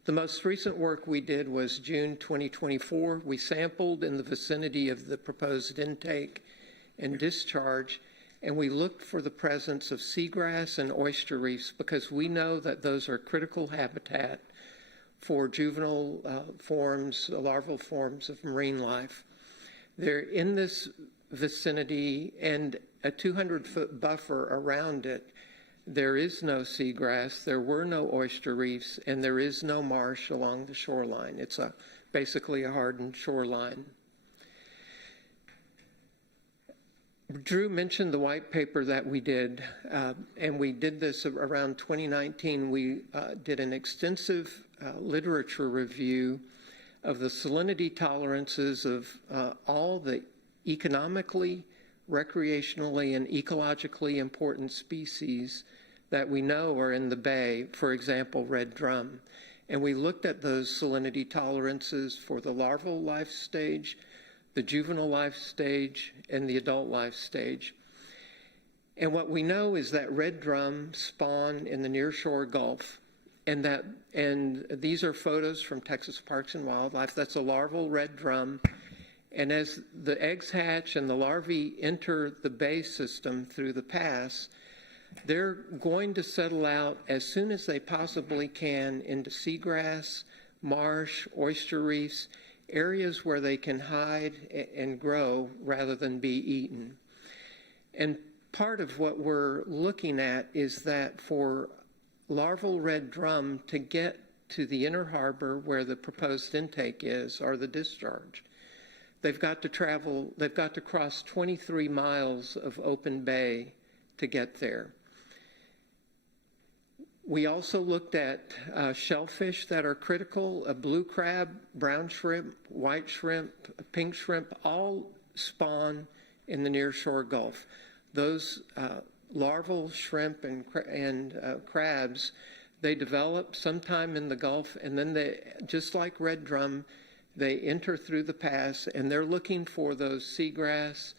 The most recent work we did was June 2024. We sampled in the vicinity of the proposed intake and discharge, and we looked for the presence of seagrass and oyster reefs because we know that those are critical habitat for juvenile forms, larval forms of marine life. They're in this vicinity, and a 200-foot buffer around it. There is no seagrass, there were no oyster reefs, and there is no marsh along the shoreline. It's basically a hardened shoreline. Drew mentioned the white paper that we did, and we did this around 2019. We did an extensive literature review of the salinity tolerances of all the economically, recreationally, and ecologically important species that we know are in the bay, for example, red drum. And we looked at those salinity tolerances for the larval life stage, the juvenile life stage, and the adult life stage. And what we know is that red drum spawn in the nearshore Gulf, and these are photos from Texas Parks and Wildlife. That's a larval red drum. And as the eggs hatch and the larvae enter the bay system through the pass, they're going to settle out as soon as they possibly can into seagrass, marsh, oyster reefs, areas where they can hide and grow rather than be eaten. And part of what we're looking at is that for larval red drum to get to the inner harbor where the proposed intake is, or the discharge, they've got to cross 23 miles of open bay to get there. We also looked at shellfish that are critical. A blue crab, brown shrimp, white shrimp, pink shrimp, all spawn in the nearshore Gulf. Those larval shrimp and crabs, they develop sometime in the Gulf, and then they, just like red drum, they enter through the pass, and they're looking for those seagrass,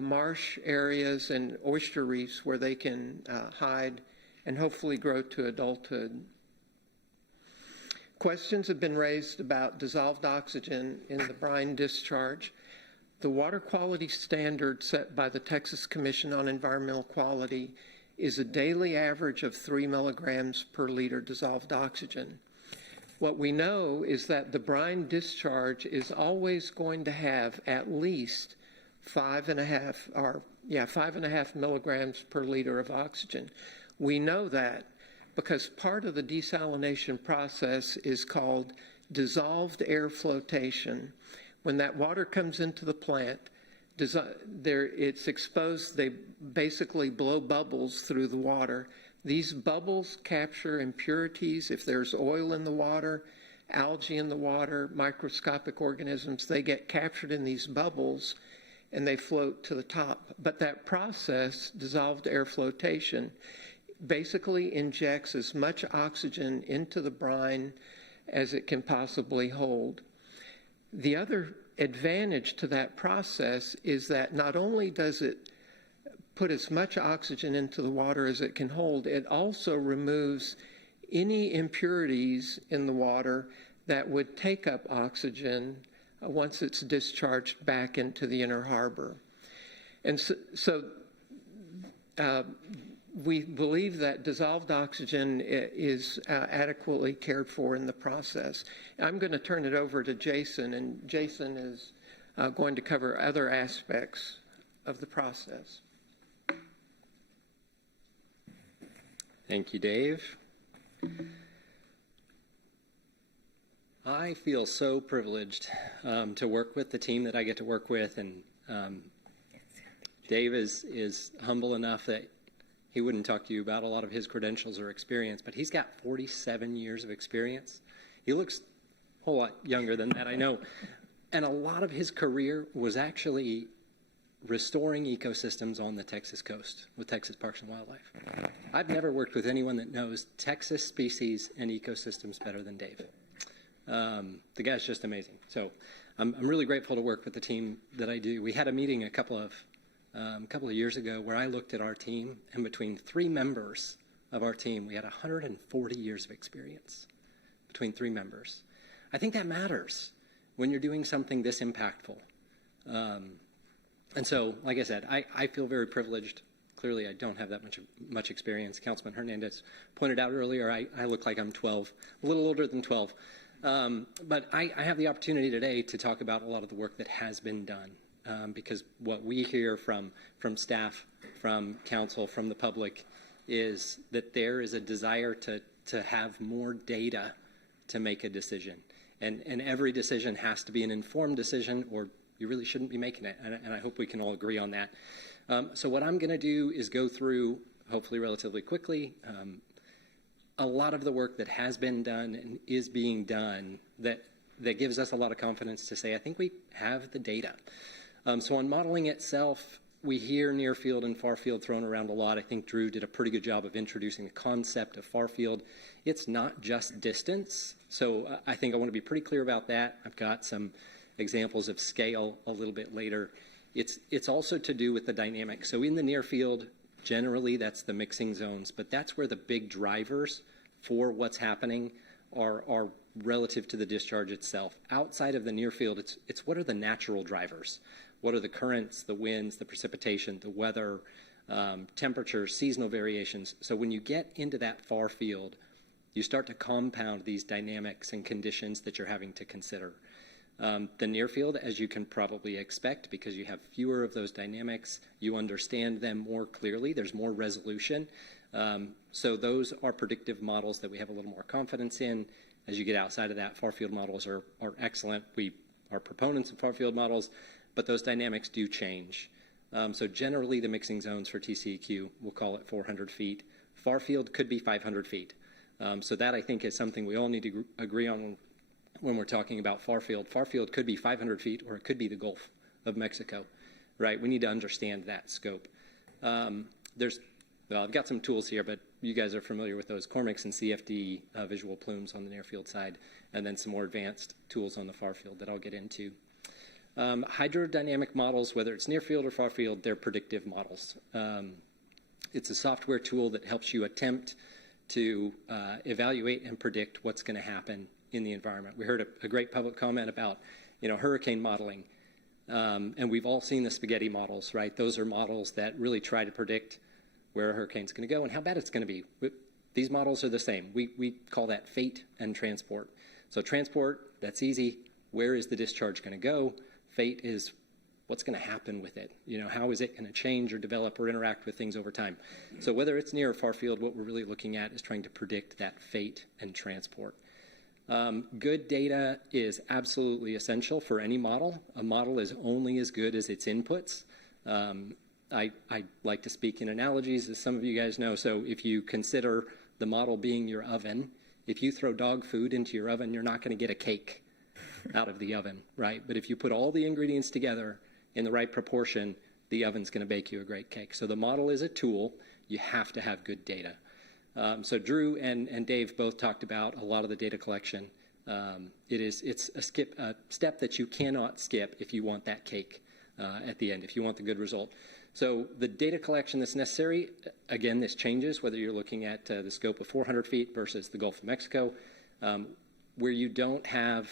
marsh areas, and oyster reefs where they can hide and hopefully grow to adulthood. Questions have been raised about dissolved oxygen in the brine discharge. The water quality standard set by the Texas Commission on Environmental Quality is a daily average of 3 milligrams per liter dissolved oxygen. What we know is that the brine discharge is always going to have at least 5.5 milligrams per liter of oxygen. We know that because part of the desalination process is called dissolved air flotation. When that water comes into the plant, it's exposed, they basically blow bubbles through the water. These bubbles capture impurities. If there's oil in the water, algae in the water, microscopic organisms, they get captured in these bubbles and they float to the top. But that process, dissolved air flotation, basically injects as much oxygen into the brine as it can possibly hold. The other advantage to that process is that not only does it put as much oxygen into the water as it can hold, it also removes any impurities in the water that would take up oxygen once it's discharged back into the inner harbor. And so we believe that dissolved oxygen is adequately cared for in the process. I'm going to turn it over to Jason, and Jason is going to cover other aspects of the process. Thank you, Dave. I feel so privileged to work with the team that I get to work with, and Dave is humble enough that he wouldn't talk to you about a lot of his credentials or experience, but he's got 47 years of experience. He looks a whole lot younger than that, I know. And a lot of his career was actually restoring ecosystems on the Texas coast with Texas Parks and Wildlife. I've never worked with anyone that knows Texas species and ecosystems better than Dave. The guy's just amazing. So I'm really grateful to work with the team that I do. We had a meeting a couple of years ago where I looked at our team, and between 3 members of our team, we had 140 years of experience between 3 members. I think that matters when you're doing something this impactful. And so, like I said, I feel very privileged. Clearly, I don't have that much experience. Councilman Hernandez pointed out earlier, I look like I'm 12, a little older than 12. But I have the opportunity today to talk about a lot of the work that has been done, because what we hear from staff, from council, from the public, is that there is a desire to have more data to make a decision. And every decision has to be an informed decision, or you really shouldn't be making it. And I hope we can all agree on that. So what I'm going to do is go through, hopefully relatively quickly, a lot of the work that has been done and is being done that gives us a lot of confidence to say, I think we have the data. So on modeling itself, we hear near field and far field thrown around a lot. I think Drew did a pretty good job of introducing the concept of far field. It's not just distance. So I think I want to be pretty clear about that. I've got some examples of scale a little bit later. It's also to do with the dynamics. So in the near field, generally that's the mixing zones, but that's where the big drivers for what's happening are relative to the discharge itself. Outside of the near field, it's what are the natural drivers? What are the currents, the winds, the precipitation, the weather, temperature, seasonal variations? So when you get into that far field, you start to compound these dynamics and conditions that you're having to consider. The near field, as you can probably expect, because you have fewer of those dynamics, you understand them more clearly, there's more resolution. So those are predictive models that we have a little more confidence in. As you get outside of that, far field models are excellent. We are proponents of far field models, but those dynamics do change. So generally the mixing zones for TCEQ, we'll call it 400 feet. Far field could be 500 feet. So that I think is something we all need to agree on when we're talking about far field. Far field could be 500 feet or it could be the Gulf of Mexico, right? We need to understand that scope. I've got some tools here, but you guys are familiar with those Cormix and CFD visual plumes on the near field side, and then some more advanced tools on the far field that I'll get into. Hydrodynamic models, whether it's near field or far field, they're predictive models. It's a software tool that helps you attempt to evaluate and predict what's going to happen in the environment. We heard a great public comment about, hurricane modeling, and we've all seen the spaghetti models, right? Those are models that really try to predict where a hurricane's going to go and how bad it's going to be. These models are the same. We call that fate and transport. So transport, that's easy. Where is the discharge going to go? Fate is what's going to happen with it. How is it going to change or develop or interact with things over time? So whether it's near or far field, what we're really looking at is trying to predict that fate and transport. Good data is absolutely essential for any model. A model is only as good as its inputs. I like to speak in analogies, as some of you guys know. So if you consider the model being your oven, if you throw dog food into your oven, you're not going to get a cake out of the oven, right? But if you put all the ingredients together in the right proportion, the oven's going to bake you a great cake. So the model is a tool. You have to have good data. So Drew and Dave both talked about a lot of the data collection. It's a step that you cannot skip if you want that cake at the end, if you want the good result. So the data collection that's necessary, again, this changes whether you're looking at the scope of 400 feet versus the Gulf of Mexico, where you don't have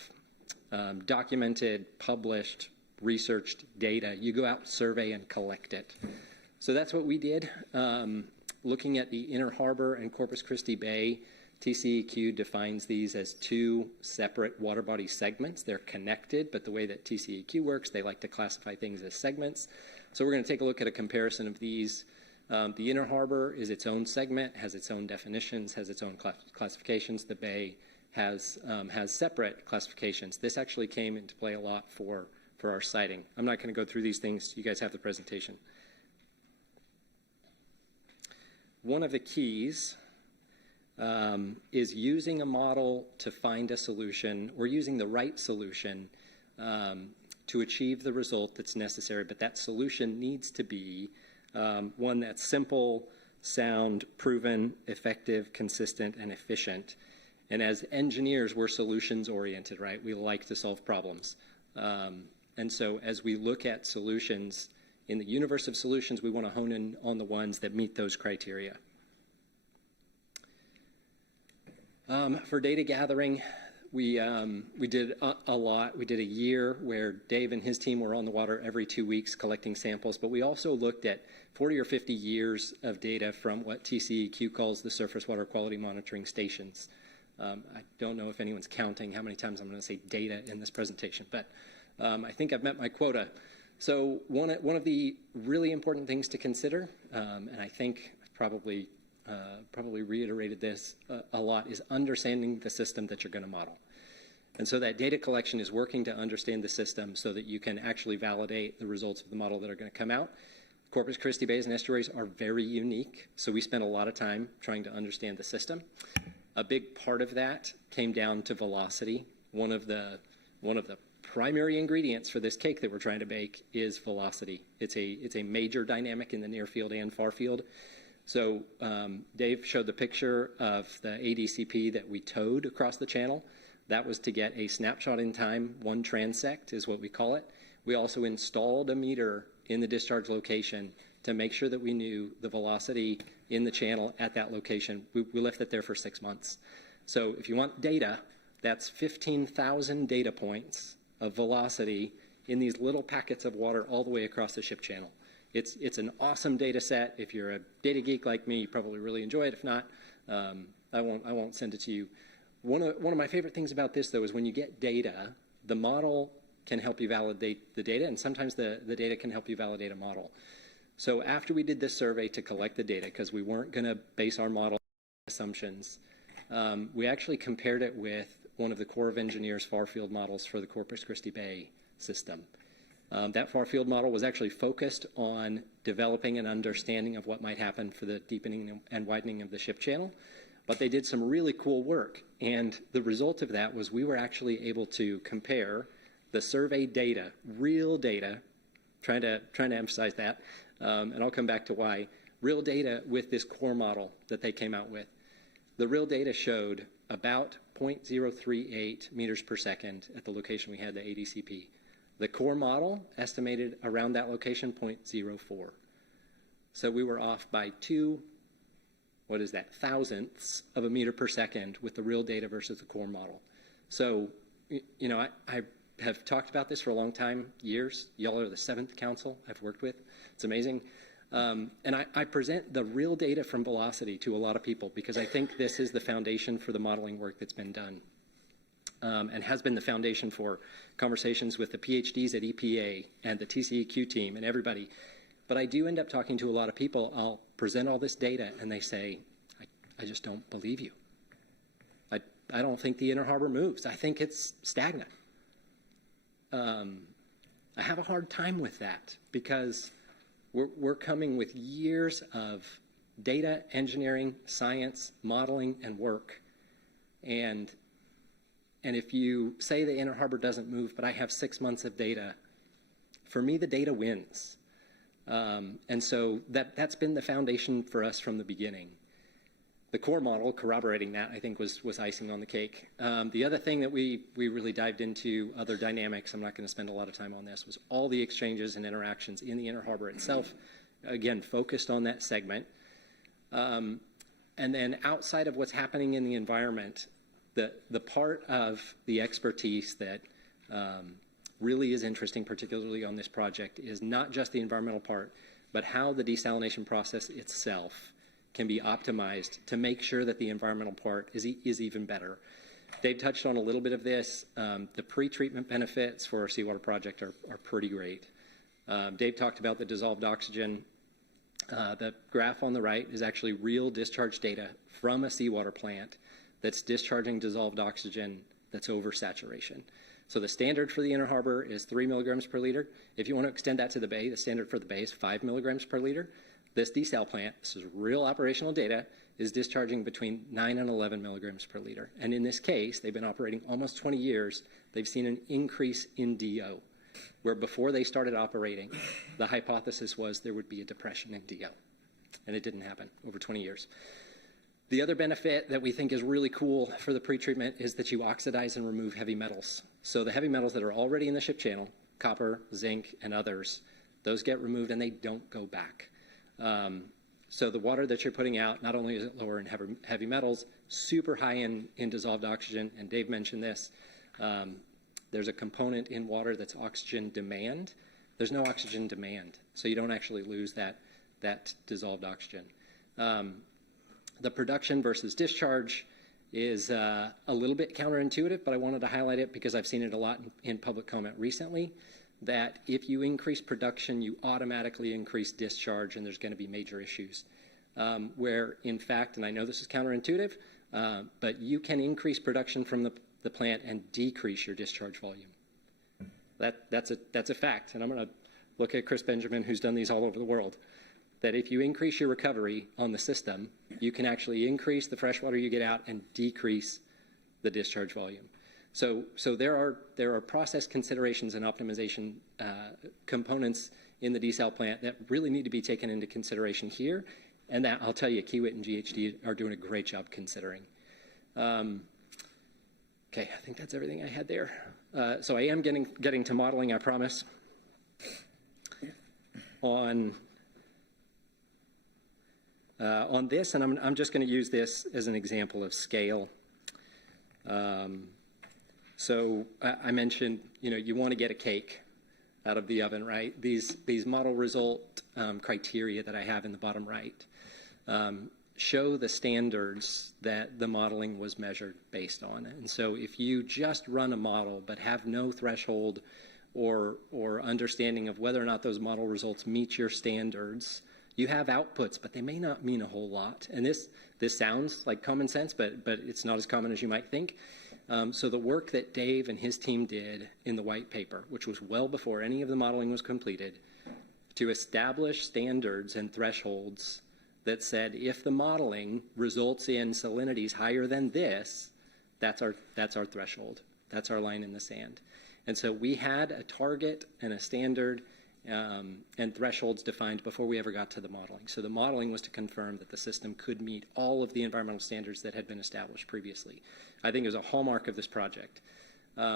documented, published, researched data. You go out, survey, and collect it. So that's what we did. Looking at the Inner Harbor and Corpus Christi Bay, TCEQ defines these as 2 separate water body segments. They're connected, but the way that TCEQ works, they like to classify things as segments. So we're going to take a look at a comparison of these. The Inner Harbor is its own segment, has its own definitions, has its own classifications. The Bay has separate classifications. This actually came into play a lot for our siting. I'm not going to go through these things. You guys have the presentation. One of the keys is using a model to find a solution, or using the right solution to achieve the result that's necessary. But that solution needs to be one that's simple, sound, proven, effective, consistent, and efficient. And as engineers, we're solutions oriented, right? We like to solve problems. And so as we look at solutions, in the universe of solutions, we want to hone in on the ones that meet those criteria. For data gathering, we did a lot. We did a year where Dave and his team were on the water every 2 weeks collecting samples, but we also looked at 40 or 50 years of data from what TCEQ calls the Surface Water Quality Monitoring Stations. I don't know if anyone's counting how many times I'm going to say data in this presentation, but I think I've met my quota. So one of the really important things to consider, and I think I've probably reiterated this a lot, is understanding the system that you're going to model. And so that data collection is working to understand the system so that you can actually validate the results of the model that are going to come out. Corpus Christi bays and estuaries are very unique, so we spent a lot of time trying to understand the system. A big part of that came down to velocity. One of the primary ingredients for this cake that we're trying to bake is velocity. It's a major dynamic in the near field and far field. So Dave showed the picture of the ADCP that we towed across the channel. That was to get a snapshot in time, 1 transect is what we call it. We also installed a meter in the discharge location to make sure that we knew the velocity in the channel at that location. We left it there for 6 months. So if you want data, that's 15,000 data points of velocity in these little packets of water all the way across the ship channel. It's an awesome data set. If you're a data geek like me, you probably really enjoy it. If not, I won't send it to you. One of my favorite things about this, though, is when you get data, the model can help you validate the data, and sometimes the data can help you validate a model. So after we did this survey to collect the data, because we weren't going to base our model on assumptions, we actually compared it with one of the Corps of Engineers far field models for the Corpus Christi Bay system. That far field model was actually focused on developing an understanding of what might happen for the deepening and widening of the ship channel, but they did some really cool work. And the result of that was we were actually able to compare the survey data, real data, trying to emphasize that, and I'll come back to why, real data with this core model that they came out with. The real data showed about 0.038 meters per second at the location we had the ADCP. The core model estimated around that location 0.04. So we were off by 2 thousandths of a meter per second with the real data versus the core model. So, you know, I have talked about this for a long time, years. Y'all are the 7th council I've worked with. It's amazing. And I present the real data from velocity to a lot of people because I think this is the foundation for the modeling work that's been done. And has been the foundation for conversations with the PhDs at EPA and the TCEQ team and everybody. But I do end up talking to a lot of people. I'll present all this data and they say, I just don't believe you. I don't think the Inner Harbor moves. I think it's stagnant. I have a hard time with that because we're coming with years of data, engineering, science, modeling, and work. And if you say the Inner Harbor doesn't move, but I have 6 months of data, for me, the data wins. And so that's been the foundation for us from the beginning. The core model corroborating that, I think, was icing on the cake. The other thing that we really dived into, other dynamics, I'm not going to spend a lot of time on this, was all the exchanges and interactions in the Inner Harbor itself, again, focused on that segment. And then outside of what's happening in the environment, the part of the expertise that really is interesting, particularly on this project, is not just the environmental part, but how the desalination process itself can be optimized to make sure that the environmental part is even better. Dave touched on a little bit of this. The pre-treatment benefits for our seawater project are pretty great. Dave talked about the dissolved oxygen. The graph on the right is actually real discharge data from a seawater plant that's discharging dissolved oxygen that's over saturation. So the standard for the Inner Harbor is 3 milligrams per liter. If you want to extend that to the bay, the standard for the bay is 5 milligrams per liter. This desal plant, this is real operational data, is discharging between 9 and 11 milligrams per liter. And in this case, they've been operating almost 20 years. They've seen an increase in DO, where before they started operating, the hypothesis was there would be a depression in DO. And it didn't happen over 20 years. The other benefit that we think is really cool for the pretreatment is that you oxidize and remove heavy metals. So the heavy metals that are already in the ship channel, copper, zinc, and others, those get removed and they don't go back. So the water that you're putting out, not only is it lower in heavy metals, super high in dissolved oxygen, and Dave mentioned this, there's a component in water that's oxygen demand. There's no oxygen demand, so you don't actually lose that dissolved oxygen. The production versus discharge is a little bit counterintuitive, but I wanted to highlight it because I've seen it a lot in public comment recently, that if you increase production, you automatically increase discharge, and there's going to be major issues. Where, in fact, and I know this is counterintuitive, but you can increase production from the plant and decrease your discharge volume. That's a fact, and I'm going to look at Chris Benjamin, who's done these all over the world, that if you increase your recovery on the system, you can actually increase the fresh water you get out and decrease the discharge volume. So there are process considerations and optimization components in the desal plant that really need to be taken into consideration here, and that I'll tell you, Kiewit and GHD are doing a great job considering. Okay, I think that's everything I had there. So I am getting to modeling, I promise. On this, and I'm just going to use this as an example of scale. So I mentioned, you want to get a cake out of the oven, right? These model result criteria that I have in the bottom right show the standards that the modeling was measured based on. And so if you just run a model but have no threshold or understanding of whether or not those model results meet your standards, you have outputs, but they may not mean a whole lot. And this sounds like common sense, but it's not as common as you might think. So the work that Dave and his team did in the white paper, which was well before any of the modeling was completed, to establish standards and thresholds that said if the modeling results in salinities higher than this, that's our threshold. That's our line in the sand. And so we had a target and a standard and thresholds defined before we ever got to the modeling. So the modeling was to confirm that the system could meet all of the environmental standards that had been established previously. I think it was a hallmark of this project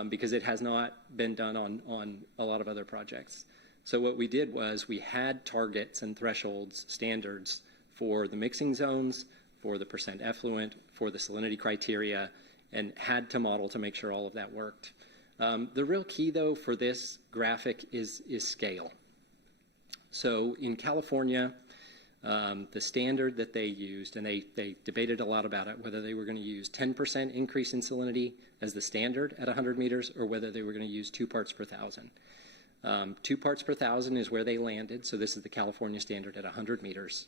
because it has not been done on a lot of other projects. So what we did was we had targets and thresholds, standards for the mixing zones, for the percent effluent, for the salinity criteria, and had to model to make sure all of that worked. The real key, though, for this graphic is scale. So in California, the standard that they used, and they debated a lot about it, whether they were going to use 10% increase in salinity as the standard at 100 meters or whether they were going to use 2 parts per thousand. 2 parts per thousand is where they landed, so this is the California standard at 100 meters.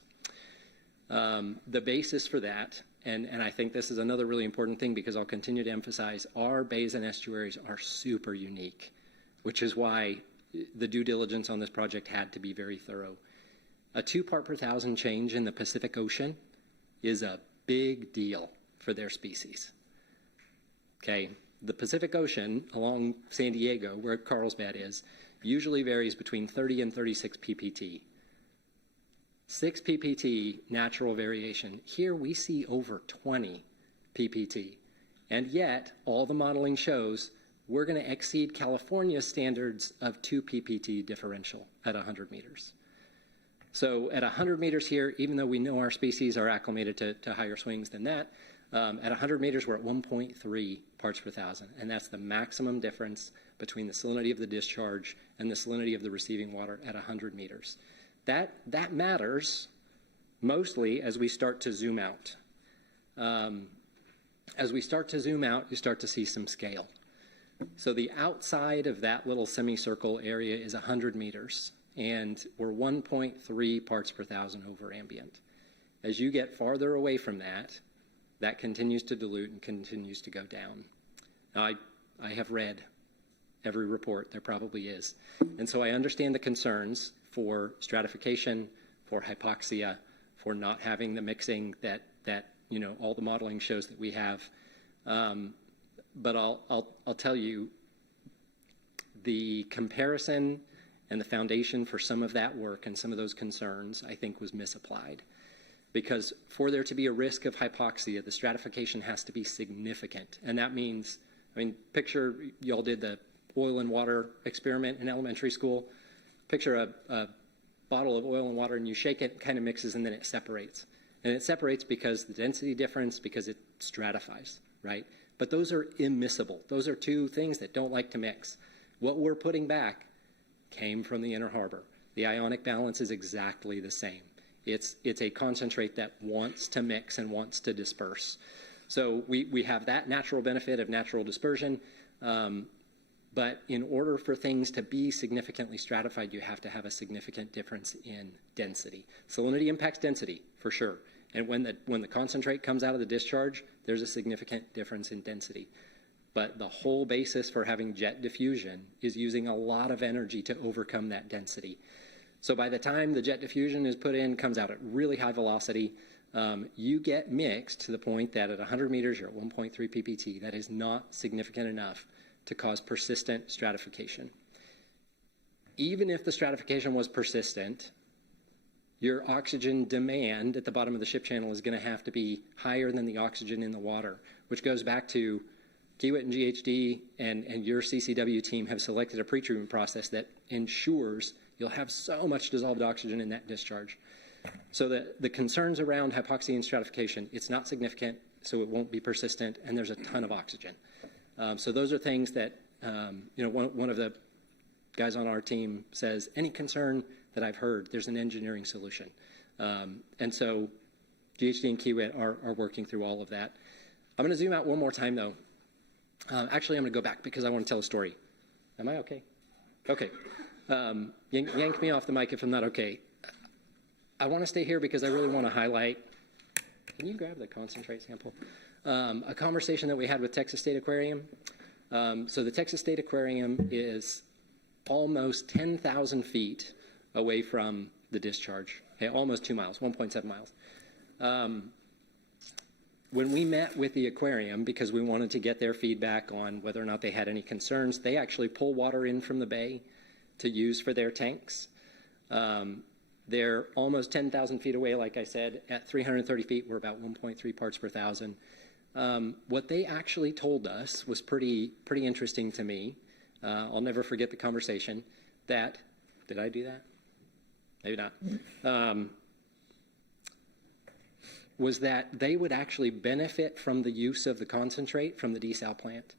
The basis for that, and I think this is another really important thing because I'll continue to emphasize, our bays and estuaries are super unique, which is why the due diligence on this project had to be very thorough. A 2 part per thousand change in the Pacific Ocean is a big deal for their species. Okay, the Pacific Ocean along San Diego, where Carlsbad is, usually varies between 30 and 36 ppt. 6 ppt natural variation. Here we see over 20 ppt. And yet, all the modeling shows we're going to exceed California's standards of 2 ppt differential at 100 meters. So at 100 meters here, even though we know our species are acclimated to higher swings than that, at 100 meters we're at 1.3 parts per thousand. And that's the maximum difference between the salinity of the discharge and the salinity of the receiving water at 100 meters. That matters mostly as we start to zoom out. As we start to zoom out, you start to see some scale. So the outside of that little semicircle area is 100 meters, and we're 1.3 parts per thousand over ambient. As you get farther away from that, that continues to dilute and continues to go down. Now, I have read every report, there probably is. And so I understand the concerns for stratification, for hypoxia, for not having the mixing that all the modeling shows that we have. But I'll tell you, the comparison and the foundation for some of that work and some of those concerns, I think, was misapplied. Because for there to be a risk of hypoxia, the stratification has to be significant. And that means, picture y'all did the oil and water experiment in elementary school. Picture a bottle of oil and water and you shake it, it kind of mixes and then it separates. And it separates because the density difference, because it stratifies, right? But those are immiscible. Those are two things that don't like to mix. What we're putting back came from the Inner Harbor. The ionic balance is exactly the same. It's a concentrate that wants to mix and wants to disperse. So we have that natural benefit of natural dispersion. But in order for things to be significantly stratified, you have to have a significant difference in density. Salinity impacts density, for sure. And when the concentrate comes out of the discharge, there's a significant difference in density. But the whole basis for having jet diffusion is using a lot of energy to overcome that density. So by the time the jet diffusion is put in, comes out at really high velocity, you get mixed to the point that at 100 meters, you're at 1.3 ppt. That is not significant enough to cause persistent stratification. Even if the stratification was persistent, your oxygen demand at the bottom of the ship channel is going to have to be higher than the oxygen in the water, which goes back to Kiewit and GHD and your CCW team have selected a pretreatment process that ensures you'll have so much dissolved oxygen in that discharge. So the concerns around hypoxia and stratification, it's not significant, so it won't be persistent, and there's a ton of oxygen. So those are things that, one of the guys on our team says, any concern that I've heard, there's an engineering solution. And so GHD and Kiewit are working through all of that. I'm going to zoom out one more time, though. Actually, I'm going to go back because I want to tell a story. Am I okay? Okay. Yank me off the mic if I'm not okay. I want to stay here because I really want to highlight. Can you grab the concentrate sample? A conversation that we had with Texas State Aquarium. So the Texas State Aquarium is almost 10,000 feet away from the discharge. Okay, almost 2 miles, 1.7 miles. When we met with the aquarium, because we wanted to get their feedback on whether or not they had any concerns, they actually pull water in from the bay to use for their tanks. They're almost 10,000 feet away, like I said. At 330 feet, we're about 1.3 parts per thousand. What they actually told us was pretty interesting to me. I'll never forget the conversation that, did I do that? Maybe not. Was that they would actually benefit from the use of the concentrate from the desal plant.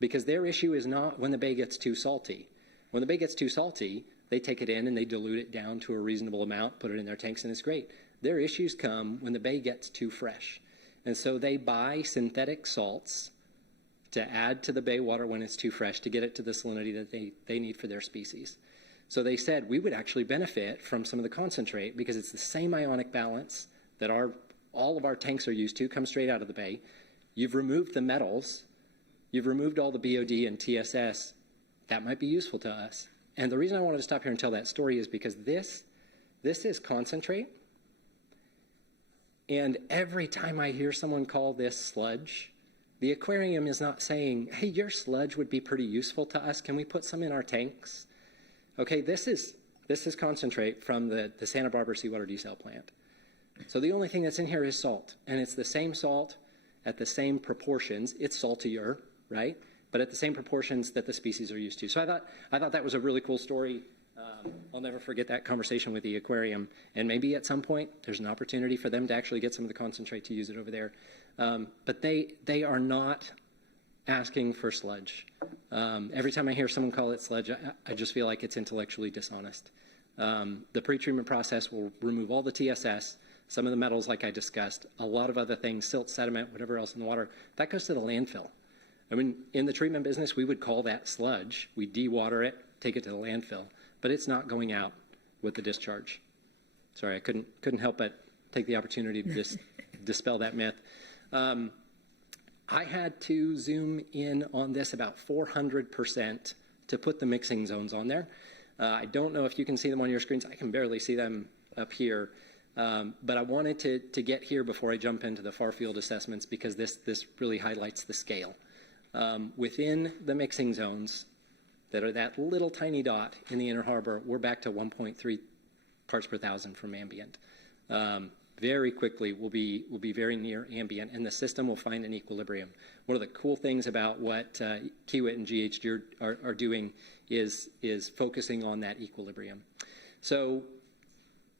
Because their issue is not when the bay gets too salty. When the bay gets too salty, they take it in and they dilute it down to a reasonable amount, put it in their tanks, and it's great. Their issues come when the bay gets too fresh. And so they buy synthetic salts to add to the bay water when it's too fresh to get it to the salinity that they need for their species. So they said we would actually benefit from some of the concentrate because it's the same ionic balance that all of our tanks are used to, come straight out of the bay. You've removed the metals. You've removed all the BOD and TSS. That might be useful to us. And the reason I wanted to stop here and tell that story is because this is concentrate. And every time I hear someone call this sludge, the aquarium is not saying, hey, your sludge would be pretty useful to us. Can we put some in our tanks? Okay, this is concentrate from the Santa Barbara seawater desal plant. So the only thing that's in here is salt. And it's the same salt at the same proportions. It's saltier, right? But at the same proportions that the species are used to. So I thought that was a really cool story. I'll never forget that conversation with the aquarium. And maybe at some point there's an opportunity for them to actually get some of the concentrate to use it over there. But they are not asking for sludge. Every time I hear someone call it sludge, I just feel like it's intellectually dishonest. The pretreatment process will remove all the TSS, some of the metals like I discussed, a lot of other things, silt, sediment, whatever else in the water. That goes to the landfill. I mean, in the treatment business, we would call that sludge. We dewater it, take it to the landfill, but it's not going out with the discharge. Sorry, I couldn't help but take the opportunity to just dispel that myth. I had to zoom in on this about 400% to put the mixing zones on there. I don't know if you can see them on your screens. I can barely see them up here. But I wanted to get here before I jump into the far field assessments because this really highlights the scale. Within the mixing zones that are that little tiny dot in the Inner Harbor, we're back to 1.3 parts per thousand from ambient. Very quickly, we'll be very near ambient, and the system will find an equilibrium. One of the cool things about what Kiewit and GHD are doing is focusing on that equilibrium. So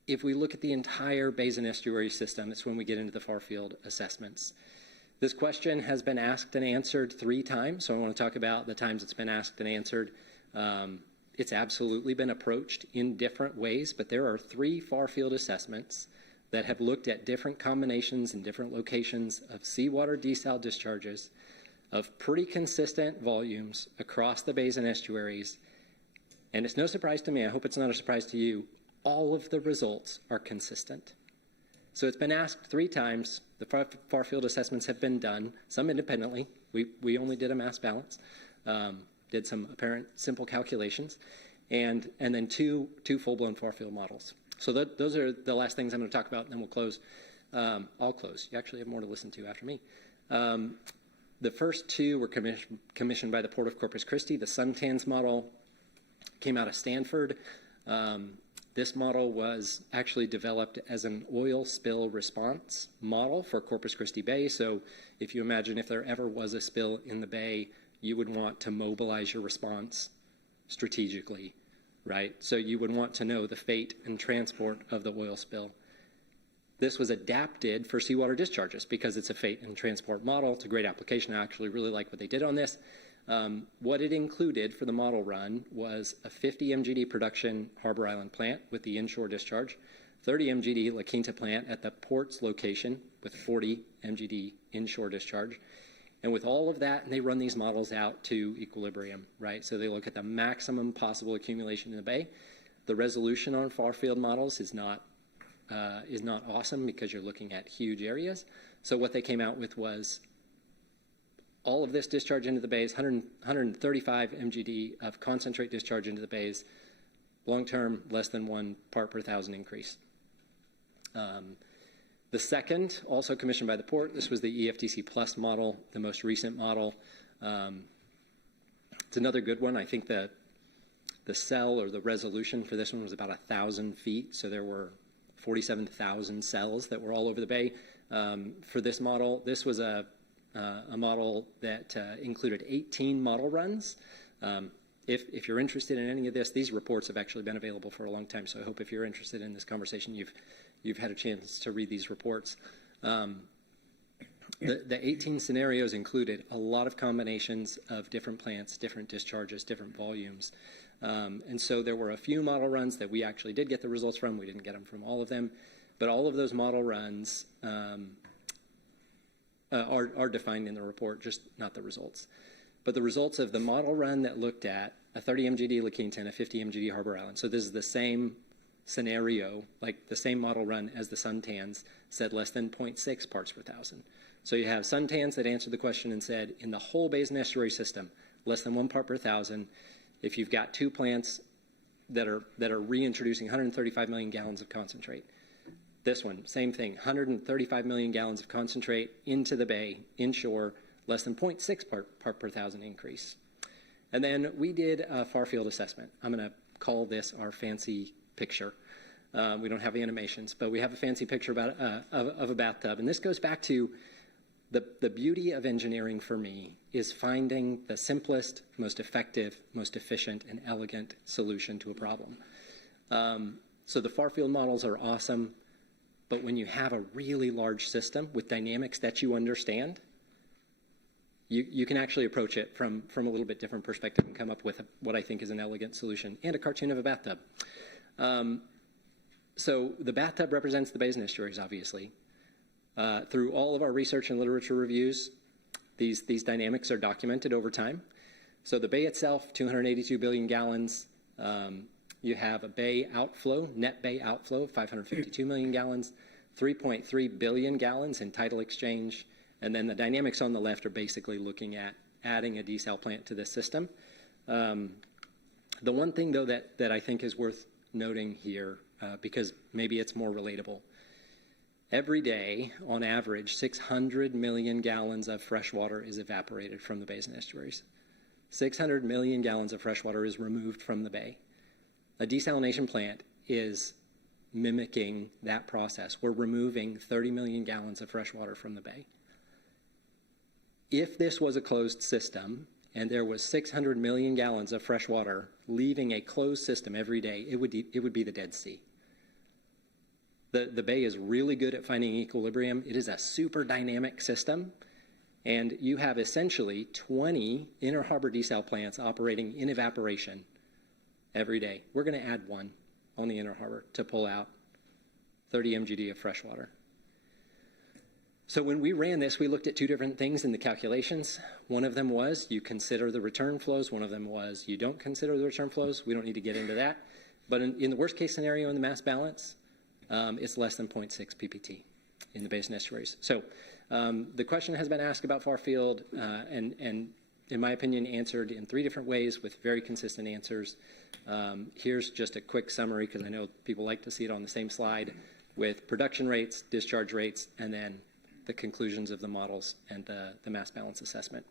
if we look at the entire basin estuary system, it's when we get into the far field assessments. This question has been asked and answered 3 times, so I want to talk about the times it's been asked and answered. It's absolutely been approached in different ways, but there are 3 far field assessments that have looked at different combinations and different locations of seawater desal discharges of pretty consistent volumes across the basin estuaries. And it's no surprise to me, I hope it's not a surprise to you, all of the results are consistent. So it's been asked 3 times. The far field assessments have been done, some independently. We only did a mass balance, did some apparent simple calculations, and then two full-blown far field models. So those are the last things I'm going to talk about, and then we'll close. I'll close. You actually have more to listen to after me. The first 2 were commissioned by the Port of Corpus Christi. The Suntans model came out of Stanford. This model was actually developed as an oil spill response model for Corpus Christi Bay. So if you imagine if there ever was a spill in the bay, you would want to mobilize your response strategically, right? So you would want to know the fate and transport of the oil spill. This was adapted for seawater discharges because it's a fate and transport model. It's a great application. I actually really like what they did on this. What it included for the model run was a 50 MGD production Harbor Island plant with the inshore discharge, 30 MGD La Quinta plant at the port's location with 40 MGD inshore discharge. And with all of that, and they run these models out to equilibrium, right? So they look at the maximum possible accumulation in the bay. The resolution on far field models is not awesome because you're looking at huge areas. So what they came out with was all of this discharge into the bays, 135 MGD of concentrate discharge into the bays, long-term, less than 1 part per 1,000 increase. The second, also commissioned by the port, this was the EFTC Plus model, the most recent model. It's another good one. I think that the cell or the resolution for this one was about 1,000 feet, so there were 47,000 cells that were all over the bay. For this model, this was a model that included 18 model runs. If you're interested in any of this, these reports have actually been available for a long time, so I hope if you're interested in this conversation, you've had a chance to read these reports. The 18 scenarios included a lot of combinations of different plants, different discharges, different volumes. And so there were a few model runs that we actually did get the results from. We didn't get them from all of them, but all of those model runs are defined in the report, just not the results. But the results of the model run that looked at a 30 MGD La Quinta and a 50 MGD Harbor Island. So this is the same scenario, like the same model run as the Suntans, said less than 0.6 parts per 1,000. So you have Suntans that answered the question and said, in the whole basin estuary system, less than 1 part per 1,000. If you've got 2 plants that are reintroducing 135 million gallons of concentrate. This one, same thing, 135 million gallons of concentrate into the bay, inshore, less than 0.6 part per 1,000 increase. And then we did a far field assessment. I'm going to call this our fancy picture. We don't have the animations, but we have a fancy picture of a bathtub. And this goes back to the beauty of engineering for me is finding the simplest, most effective, most efficient, and elegant solution to a problem. So the far field models are awesome, but when you have a really large system with dynamics that you understand, you can actually approach it from a little bit different perspective and come up with what I think is an elegant solution and a cartoon of a bathtub. So the bathtub represents the basin estuaries, obviously. Through all of our research and literature reviews, these dynamics are documented over time. So the bay itself, 282 billion gallons. You have a bay outflow, net bay outflow, 552 million gallons, 3.3 billion gallons in tidal exchange. And then the dynamics on the left are basically looking at adding a desal plant to this system. The one thing, though, that I think is worth noting here, because maybe it's more relatable, every day, on average, 600 million gallons of fresh water is evaporated from the basin estuaries. 600 million gallons of fresh water is removed from the bay. A desalination plant is mimicking that process. We're removing 30 million gallons of fresh water from the bay. If this was a closed system and there was 600 million gallons of fresh water leaving a closed system every day, it would be the Dead Sea. The Bay is really good at finding equilibrium. It is a super dynamic system, and you have essentially 20 inner harbor desal plants operating in evaporation every day. We're going to add one on the inner harbor to pull out 30 MGD of fresh water. So when we ran this, we looked at two different things in the calculations. One of them was you consider the return flows. One of them was you don't consider the return flows. We don't need to get into that. But in the worst case scenario in the mass balance, it's less than 0.6 PPT in the basin estuaries. So the question has been asked about far field and in my opinion, answered in three different ways with very consistent answers. Here's just a quick summary because I know people like to see it on the same slide with production rates, discharge rates, and then the conclusions of the models and the mass balance assessment.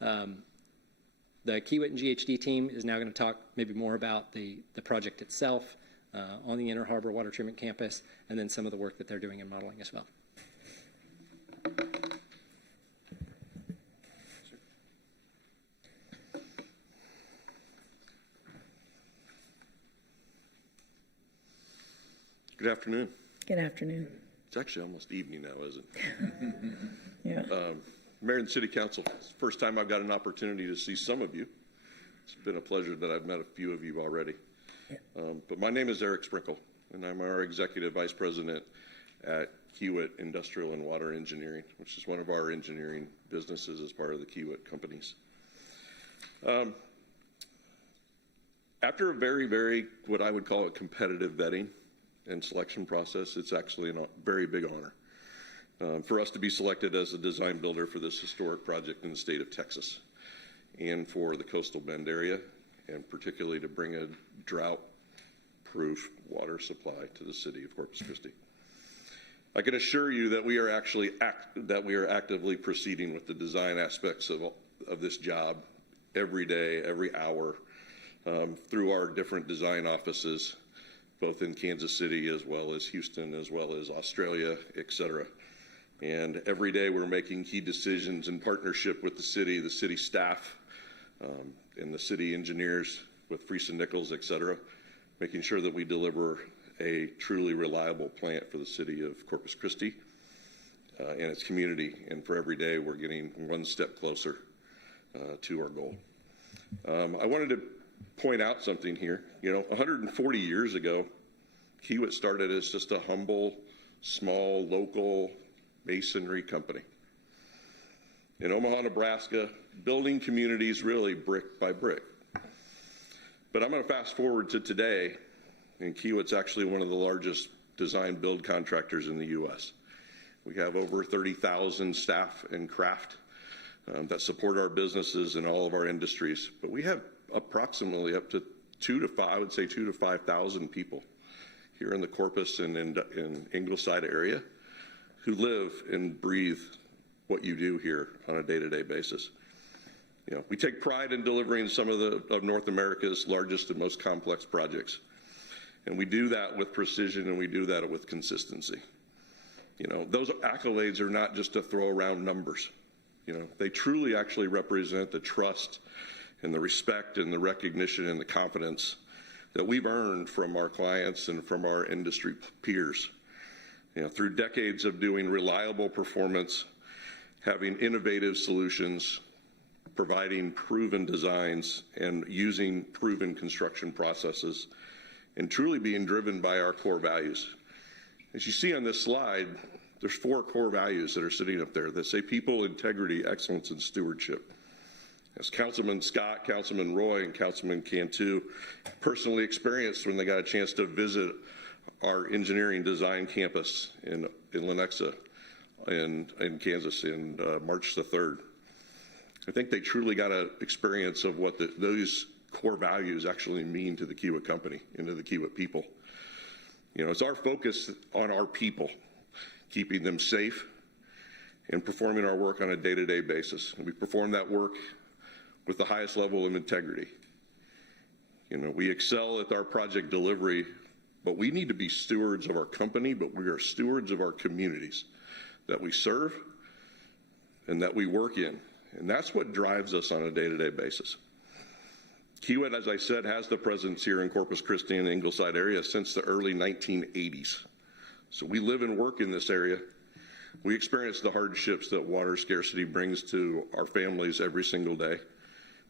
The Kiewit and GHD team is now going to talk maybe more about the project itself on the Inner Harbor Water Treatment Campus, and then some of the work that they're doing in modeling as well. Good afternoon. Good afternoon. It's actually almost evening now, isn't it? Yeah. Mayor and City Council, it's the first time I've got an opportunity to see some of you. It's been a pleasure that I've met a few of you already. But my name is Eric Sprinkle, and I'm our Executive Vice President at Kiewit Industrial and Water Engineering, which is one of our engineering businesses as part of the Kiewit companies. After a very, very, what I would call a competitive vetting and selection process, it's actually a very big honor for us to be selected as the design builder for this historic project in the state of Texas and for the coastal bend area, and particularly to bring a drought-proof water supply to the city of Corpus Christi. I can assure you that we are actually actively proceeding with the design aspects of this job every day, every hour, through our different design offices, both in Kansas City as well as Houston, as well as Australia, et cetera. And every day we're making key decisions in partnership with the city staff, and the city engineers with Friesen Nichols, et cetera, making sure that we deliver a truly reliable plant for the city of Corpus Christi and its community. And for every day we're getting one step closer to our goal. I wanted to point out something here. 140 years ago, Kiewit started as just a humble, small, local masonry company in Omaha, Nebraska, building communities really brick by brick. But I'm going to fast forward to today, and Kiewit's actually one of the largest design build contractors in the U.S. We have over 30,000 staff and craft that support our businesses in all of our industries. But we have approximately up to 2,000 to 5,000 people here in the Corpus and in Ingleside area who live and breathe what you do here on a day-to-day basis. We take pride in delivering some of North America's largest and most complex projects. And we do that with precision, and we do that with consistency. Those accolades are not just to throw around numbers. They truly actually represent the trust and the respect and the recognition and the confidence that we've earned from our clients and from our industry peers. Through decades of doing reliable performance, having innovative solutions, providing proven designs, and using proven construction processes, and truly being driven by our core values. As you see on this slide, there's 4 core values that are sitting up there that say people, integrity, excellence, and stewardship. As Councilman Scott, Councilman Roy, and Councilman Cantu personally experienced when they got a chance to visit our engineering design campus in Lenexa in Kansas in March the 3rd. I think they truly got an experience of what those core values actually mean to the Kiewit company and to the Kiewit people. It's our focus on our people, keeping them safe and performing our work on a day-to-day basis. And we perform that work with the highest level of integrity. We excel at our project delivery, but we need to be stewards of our company, but we are stewards of our communities that we serve and that we work in. And that's what drives us on a day-to-day basis. Kiewit, as I said, has the presence here in Corpus Christi and the Ingleside area since the early 1980s. So we live and work in this area. We experience the hardships that water scarcity brings to our families every single day,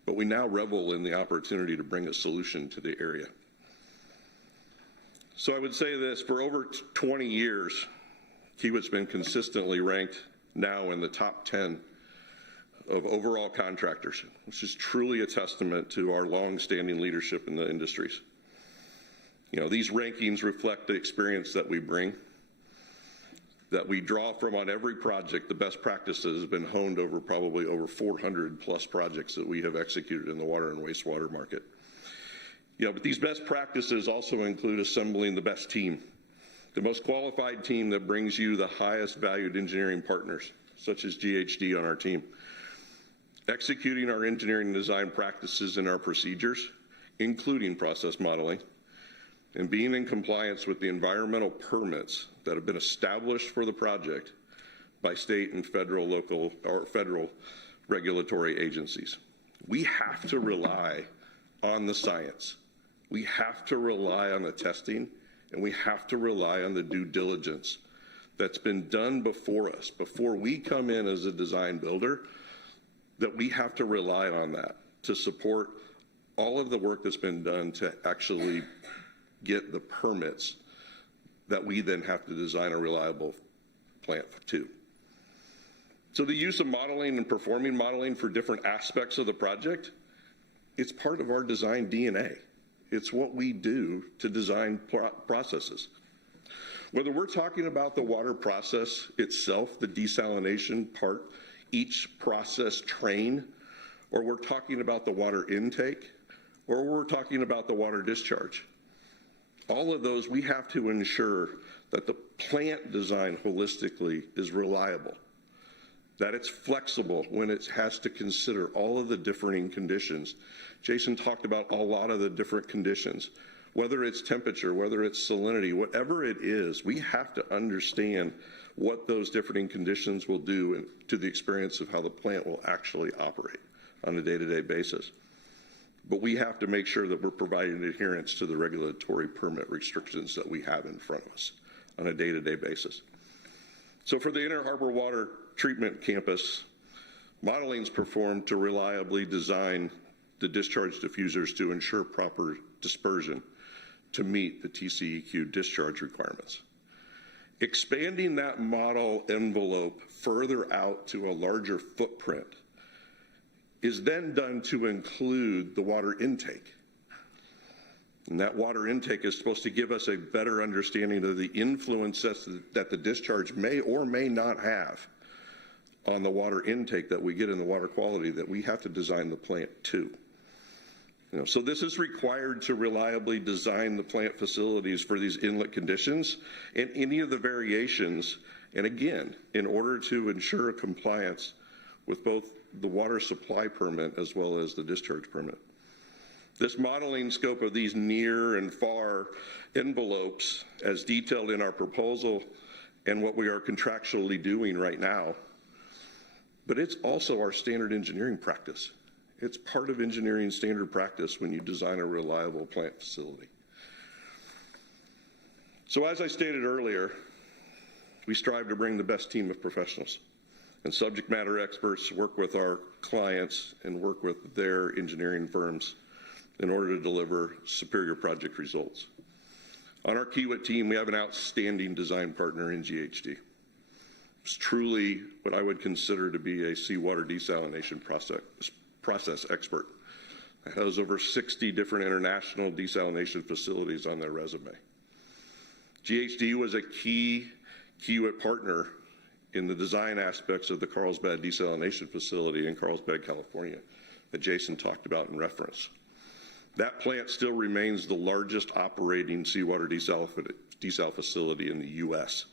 but we now revel in the opportunity to bring a solution to the area. So I would say this, for over 20 years, Kiewit's been consistently ranked now in the top 10 of overall contractors, which is truly a testament to our long-standing leadership in the industries. You know, these rankings reflect the experience that we bring, that we draw from on every project. The best practices have been honed over probably over 400 plus projects that we have executed in the water and wastewater market. You know, but these best practices also include assembling the best team, the most qualified team that brings you the highest valued engineering partners, such as GHD on our team, executing our engineering and design practices and our procedures, including process modeling, and being in compliance with the environmental permits that have been established for the project by state and federal, local, or federal regulatory agencies. We have to rely on the science. We have to rely on the testing, and we have to rely on the due diligence that's been done before us. Before we come in as a design builder, that we have to rely on that to support all of the work that's been done to actually get the permits that we then have to design a reliable plant to. So the use of modeling and performing modeling for different aspects of the project, it's part of our design DNA. It's what we do to design processes. Whether we're talking about the water process itself, the desalination part, each process train, or we're talking about the water intake, or we're talking about the water discharge. All of those, we have to ensure that the plant design holistically is reliable, that it's flexible when it has to consider all of the differing conditions. Jason talked about a lot of the different conditions, whether it's temperature, whether it's salinity, whatever it is, we have to understand what those differing conditions will do to the experience of how the plant will actually operate on a day-to-day basis. But we have to make sure that we're providing adherence to the regulatory permit restrictions that we have in front of us on a day-to-day basis. So for the Inner Harbor Water Treatment Campus, modeling is performed to reliably design the discharge diffusers to ensure proper dispersion to meet the TCEQ discharge requirements. Expanding that model envelope further out to a larger footprint is then done to include the water intake. And that water intake is supposed to give us a better understanding of the influences that the discharge may or may not have on the water intake that we get in the water quality that we have to design the plant to. You know, so this is required to reliably design the plant facilities for these inlet conditions and any of the variations, and again, in order to ensure compliance with both the water supply permit as well as the discharge permit. This modeling scope of these near and far envelopes, as detailed in our proposal and what we are contractually doing right now, but it's also our standard engineering practice. It's part of engineering standard practice when you design a reliable plant facility. So as I stated earlier, we strive to bring the best team of professionals and subject matter experts, work with our clients and work with their engineering firms in order to deliver superior project results. On our Kiewit team, we have an outstanding design partner in GHD. It's truly what I would consider to be a seawater desalination process expert. It has over 60 different international desalination facilities on their resume. GHD was a key Kiewit partner in the design aspects of the Carlsbad desalination facility in Carlsbad, California, that Jason talked about in reference. That plant still remains the largest operating seawater desal facility in the U.S.,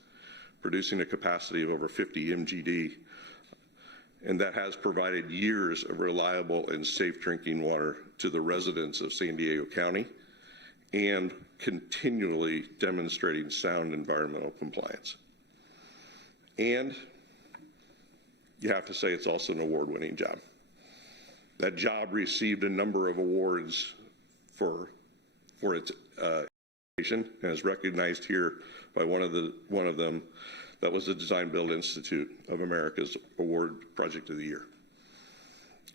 producing a capacity of over 50 MGD, and that has provided years of reliable and safe drinking water to the residents of San Diego County and continually demonstrating sound environmental compliance. And you have to say it's also an award-winning job. That job received a number of awards for its and is recognized here by one of them. That was the Design Build Institute of America's Award Project of the Year.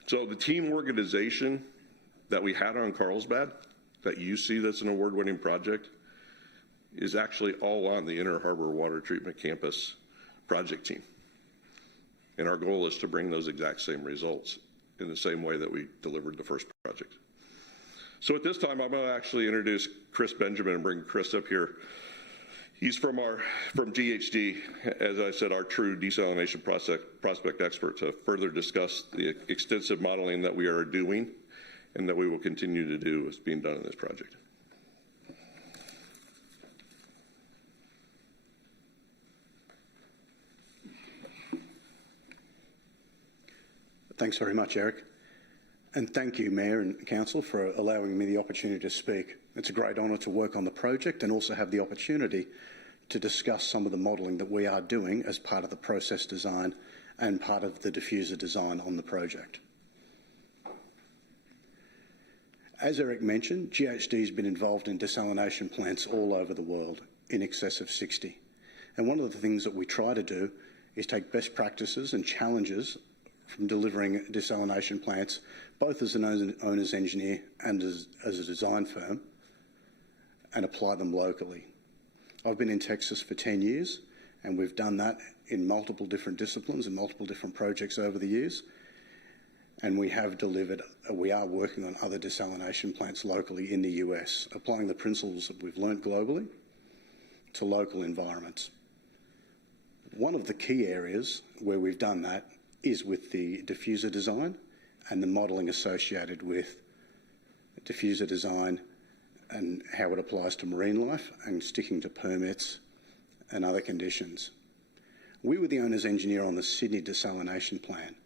So the team organization that we had on Carlsbad, that you see that's an award-winning project, is actually all on the Inner Harbor Water Treatment Campus project team. And our goal is to bring those exact same results in the same way that we delivered the first project. So at this time, I'm going to actually introduce Chris Benjamin and bring Chris up here. He's from GHD, as I said, our true desalination prospect expert, to further discuss the extensive modeling that we are doing and that we will continue to do as being done in this project. Thanks very much, Eric. And thank you, Mayor and Council, for allowing me the opportunity to speak. It's a great honour to work on the project and also have the opportunity to discuss some of the modelling that we are doing as part of the process design and part of the diffuser design on the project. As Eric mentioned, GHD has been involved in desalination plants all over the world, in excess of 60. And one of the things that we try to do is take best practices and challenges from delivering desalination plants, both as an owner's engineer and as a design firm, and apply them locally. I've been in Texas for 10 years, and we've done that in multiple different disciplines and multiple different projects over the years. And we are working on other desalination plants locally in the US, applying the principles that we've learnt globally to local environments. One of the key areas where we've done that is with the diffuser design and the modelling associated with diffuser design and how it applies to marine life and sticking to permits and other conditions. We were the owner's engineer on the Sydney desalination plant,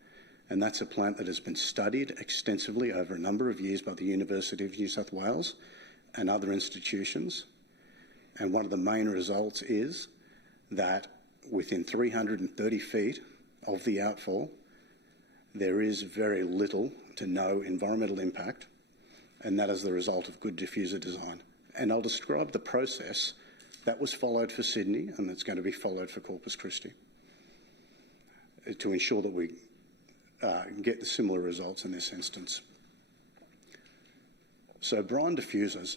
and that's a plant that has been studied extensively over a number of years by the University of New South Wales and other institutions. And one of the main results is that within 330 feet of the outfall, there is very little to no environmental impact, and that is the result of good diffuser design. And I'll describe the process that was followed for Sydney and that's going to be followed for Corpus Christi to ensure that we get the similar results in this instance. So brine diffusers,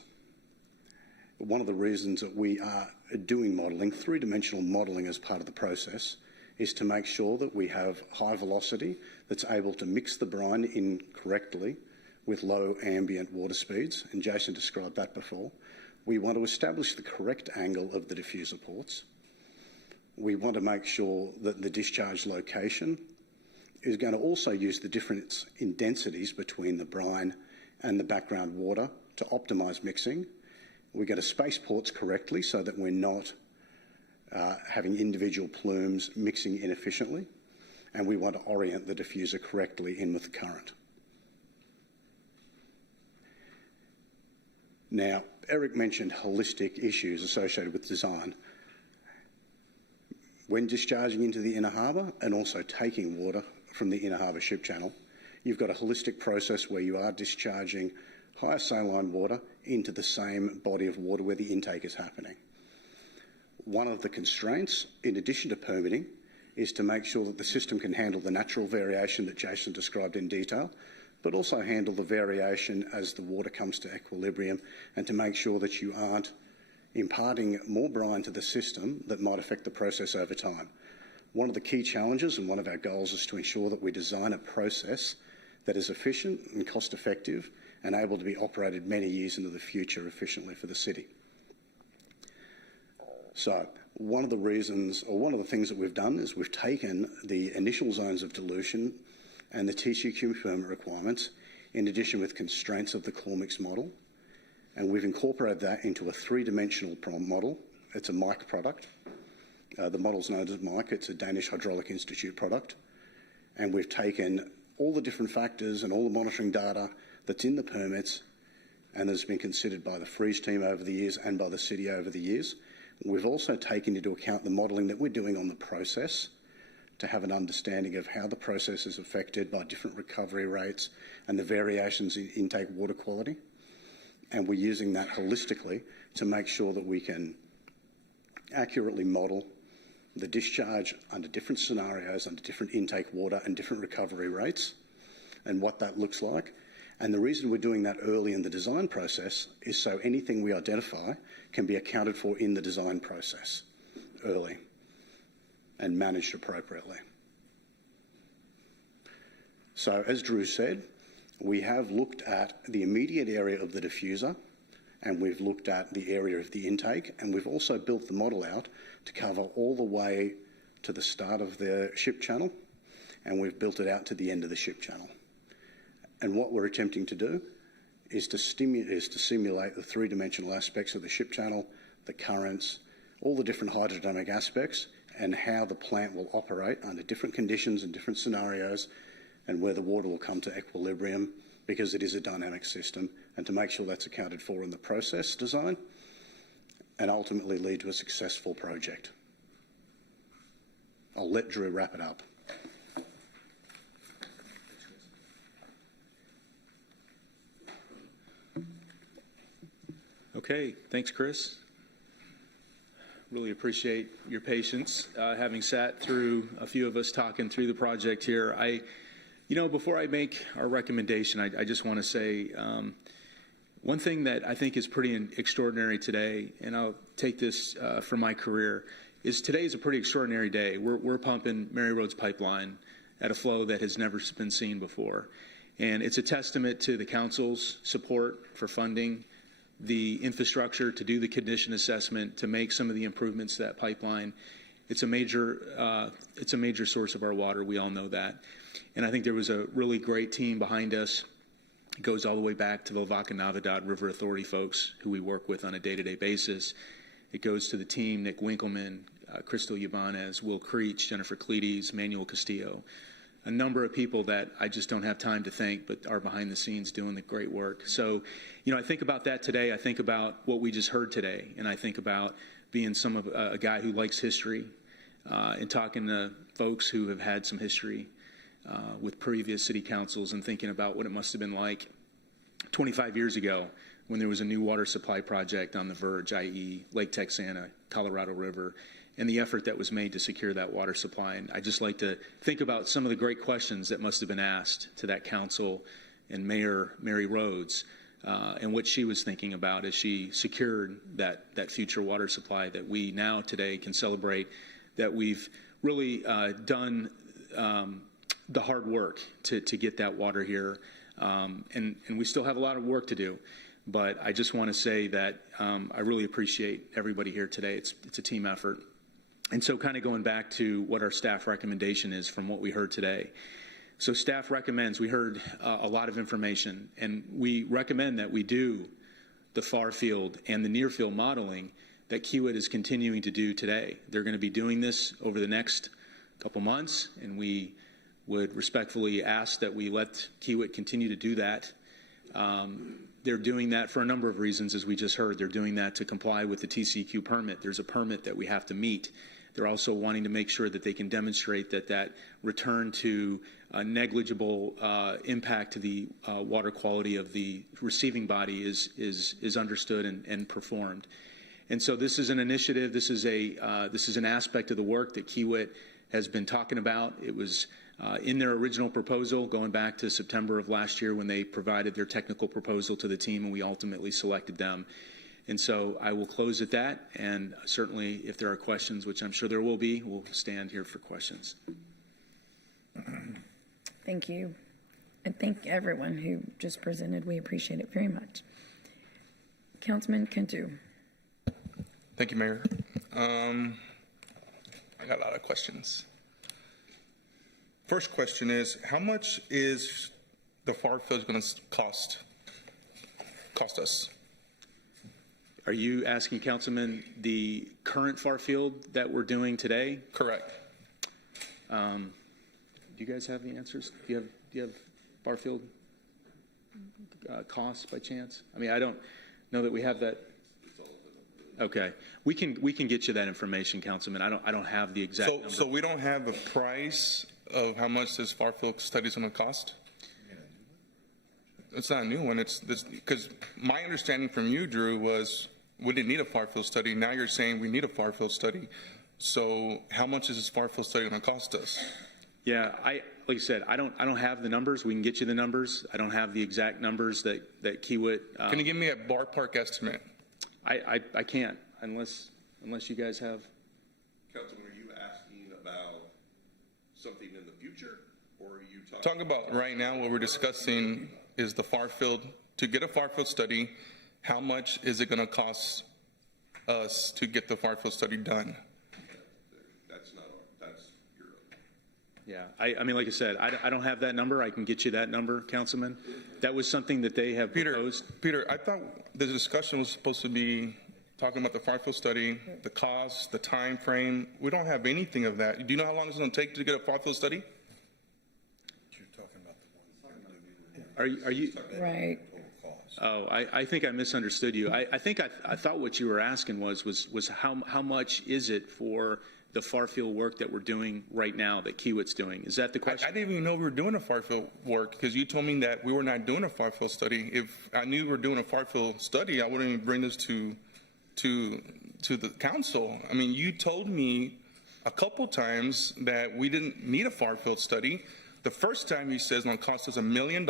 one of the reasons that we are doing modelling, three-dimensional modelling as part of the process, is to make sure that we have high velocity that's able to mix the brine in correctly with low ambient water speeds, and Jason described that before. We want to establish the correct angle of the diffuser ports. We want to make sure that the discharge location is going to also use the difference in densities between the brine and the background water to optimise mixing. We're going to space ports correctly so that we're not having individual plumes mixing inefficiently, and we want to orient the diffuser correctly in with the current. Now, Eric mentioned holistic issues associated with design. When discharging into the inner harbour and also taking water from the inner harbour ship channel, you've got a holistic process where you are discharging higher saline water into the same body of water where the intake is happening. One of the constraints, in addition to permitting, is to make sure that the system can handle the natural variation that Jason described in detail, but also handle the variation as the water comes to equilibrium, and to make sure that you aren't imparting more brine to the system that might affect the process over time. One of the key challenges and one of our goals is to ensure that we design a process that is efficient and cost effective and able to be operated many years into the future efficiently for the city. So one of the reasons, or one of the things that we've done is we've taken the initial zones of dilution and the TCQ permit requirements, in addition with constraints of the core mix model, and we've incorporated that into a three-dimensional model. It's a MIC product. The model's known as MIC. It's a Danish Hydraulic Institute product. And we've taken all the different factors and all the monitoring data that's in the permits and that's been considered by the freeze team over the years and by the city over the years. We've also taken into account the modelling that we're doing on the process to have an understanding of how the process is affected by different recovery rates and the variations in intake water quality. And we're using that holistically to make sure that we can accurately model the discharge under different scenarios, under different intake water and different recovery rates, and what that looks like. And the reason we're doing that early in the design process is so anything we identify can be accounted for in the design process early and managed appropriately. So as Drew said, we have looked at the immediate area of the diffuser, and we've looked at the area of the intake, and we've also built the model out to cover all the way to the start of the ship channel, and we've built it out to the end of the ship channel. And what we're attempting to do is to simulate the three-dimensional aspects of the ship channel, the currents, all the different hydrodynamic aspects, and how the plant will operate under different conditions and different scenarios, and where the water will come to equilibrium, because it is a dynamic system, and to make sure that's accounted for in the process design, and ultimately lead to a successful project. I'll let Drew wrap it up. Okay, thanks, Chris. Really appreciate your patience, having sat through a few of us talking through the project here. Before I make our recommendation, I just want to say one thing that I think is pretty extraordinary today, and I'll take this from my career, is today is a pretty extraordinary day. We're pumping Mary Roads Pipeline at a flow that has never been seen before. And it's a testament to the council's support for funding the infrastructure to do the condition assessment, to make some of the improvements to that pipeline. It's a major source of our water. We all know that. And I think there was a really great team behind us. It goes all the way back to the Vaca-Navidad River Authority folks who we work with on a day-to-day basis. It goes to the team, Nick Winkleman, Crystal Yabanez, Will Creech, Jennifer Cledes, Manuel Castillo, a number of people that I just don't have time to thank, but are behind the scenes doing the great work. So, I think about that today. I think about what we just heard today, and I think about being a guy who likes history, and talking to folks who have had some history with previous city councils, and thinking about what it must have been like 25 years ago when there was a new water supply project on the verge, i.e. Lake Texana, Colorado River, and the effort that was made to secure that water supply. And I just like to think about some of the great questions that must have been asked to that council and Mayor Mary Rhodes, and what she was thinking about as she secured that future water supply that we now today can celebrate, that we've really done the hard work to get that water here. And we still have a lot of work to do. But I just want to say that I really appreciate everybody here today. It's a team effort. And so kind of going back to what our staff recommendation is from what we heard today. So staff recommends, we heard a lot of information, and we recommend that we do the far field and the near field modeling that Kiewit is continuing to do today. They're going to be doing this over the next couple months, and we would respectfully ask that we let Kiewit continue to do that. They're doing that for a number of reasons, as we just heard. They're doing that to comply with the TCEQ permit. There's a permit that we have to meet. They're also wanting to make sure that they can demonstrate that return to a negligible impact to the water quality of the receiving body is understood and performed. And so this is an initiative. This is an aspect of the work that Kiewit has been talking about. It was in their original proposal going back to September of last year when they provided their technical proposal to the team, and we ultimately selected them. And so I will close at that, and certainly if there are questions, which I'm sure there will be, we'll stand here for questions. Thank you. And thank everyone who just presented. We appreciate it very much. Councilman Cantu. Thank you, Mayor. I got a lot of questions. First question is, how much is the far field going to cost us? Are you asking, Councilman, the current far field that we're doing today? Correct. Do you guys have the answers? Do you have far field costs by chance? I mean, I don't know that we have that. Okay, we can get you that information, Councilman. I don't have the exact number. So we don't have a price of how much this far field study is going to cost? It's not a new one. It's this, because my understanding from you, Drew, was we didn't need a far field study. Now you're saying we need a far field study. So how much is this far field study going to cost us? Yeah, like I said, I don't have the numbers. We can get you the numbers. I don't have the exact numbers that Kiewit. Can you give me a ballpark estimate? I can't unless you guys have. Councilman, are you asking about something in the future, or are you talking about right now? What we're discussing is the far field. To get a far field study, how much is it going to cost us to get the far field study done? That's your. Yeah, I mean, like I said, I don't have that number. I can get you that number, Councilman. That was something that they have proposed. Peter, I thought the discussion was supposed to be talking about the far field study, the cost, the time frame. We don't have anything of that. Do you know how long it's going to take to get a far field study? Are you right? Oh, I think I misunderstood you. I think I thought what you were asking was how much is it for the far field work that we're doing right now that Kiewit's doing? Is that the question? I didn't even know we were doing a far field work because you told me that we were not doing a far field study. If I knew we were doing a far field study, I wouldn't even bring this to the council. I mean, you told me a couple times that we didn't need a far field study. The first time you said it's going to cost us $1 million,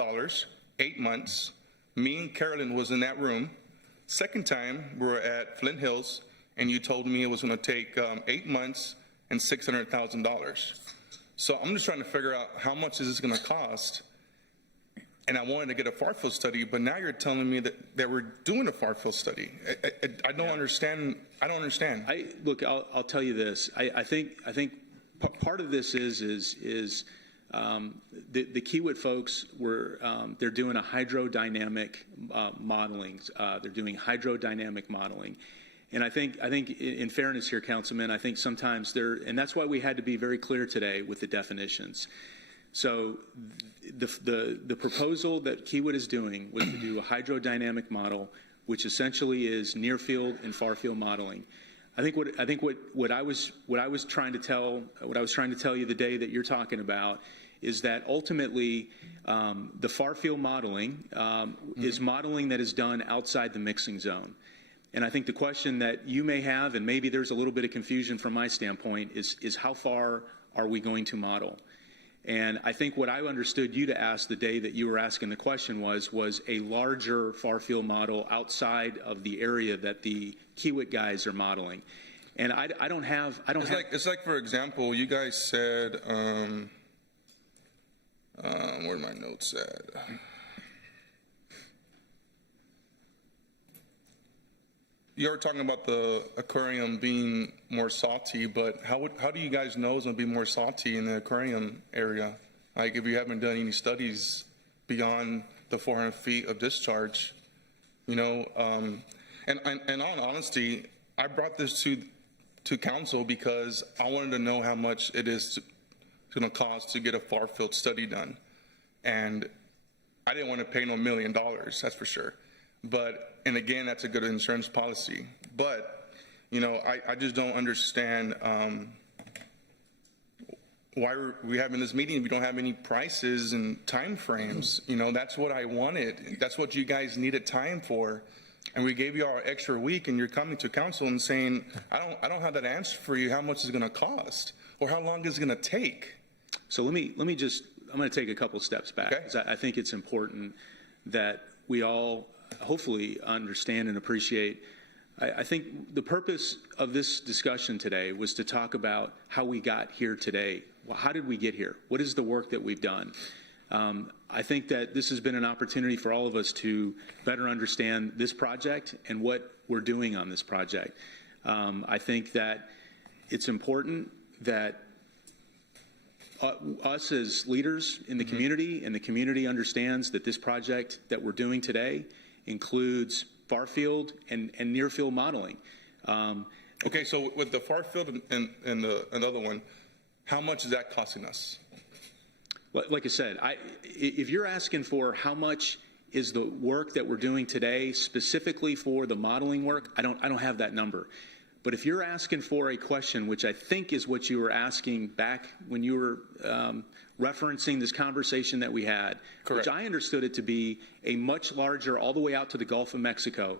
8 months. Me and Carolyn was in that room. Second time, we were at Flint Hills, and you told me it was going to take 8 months and $600,000. So I'm just trying to figure out how much is this going to cost. And I wanted to get a far field study, but now you're telling me that we're doing a far field study. I don't understand. I don't understand. Look, I'll tell you this. I think part of this is the Kiewit folks they're doing a hydrodynamic modeling. They're doing hydrodynamic modeling. And I think in fairness here, Councilman, I think sometimes and that's why we had to be very clear today with the definitions. So the proposal that Kiewit is doing was to do a hydrodynamic model, which essentially is near field and far field modeling. I think what I was trying to tell you the day that you're talking about is that ultimately the far field modeling is modeling that is done outside the mixing zone. And I think the question that you may have, and maybe there's a little bit of confusion from my standpoint, is how far are we going to model? And I think what I understood you to ask the day that you were asking the question was a larger far field model outside of the area that the Kiewit guys are modeling. And I don't have. It's like, for example, you guys said, where are my notes at? You were talking about the aquarium being more salty, but how do you guys know it's going to be more salty in the aquarium area? Like, if you haven't done any studies beyond the 400 feet of discharge, you know, and in all honesty, I brought this to council because I wanted to know how much it is going to cost to get a far field study done. And I didn't want to pay no $1 million, that's for sure. And again, that's a good insurance policy. But, you know, I just don't understand why we having this meeting if we don't have any prices and time frames. You know, that's what I wanted. That's what you guys needed time for. And we gave you our extra week, and you're coming to council and saying, I don't have that answer for you, how much is it going to cost or how long is it going to take? So let me I'm going to take a couple steps back. Okay. I think it's important that we all hopefully understand and appreciate. I think the purpose of this discussion today was to talk about how we got here today. Well, how did we get here? What is the work that we've done? I think that this has been an opportunity for all of us to better understand this project and what we're doing on this project. I think that it's important that us as leaders in the community, and the community understands that this project that we're doing today includes far field and near field modeling. Okay, so with the far field and the another one, how much is that costing us? Like I said, if you're asking for how much is the work that we're doing today specifically for the modeling work, I don't have that number. But if you're asking for a question, which I think is what you were asking back when you were referencing this conversation that we had, correct, which I understood it to be a much larger, all the way out to the Gulf of Mexico,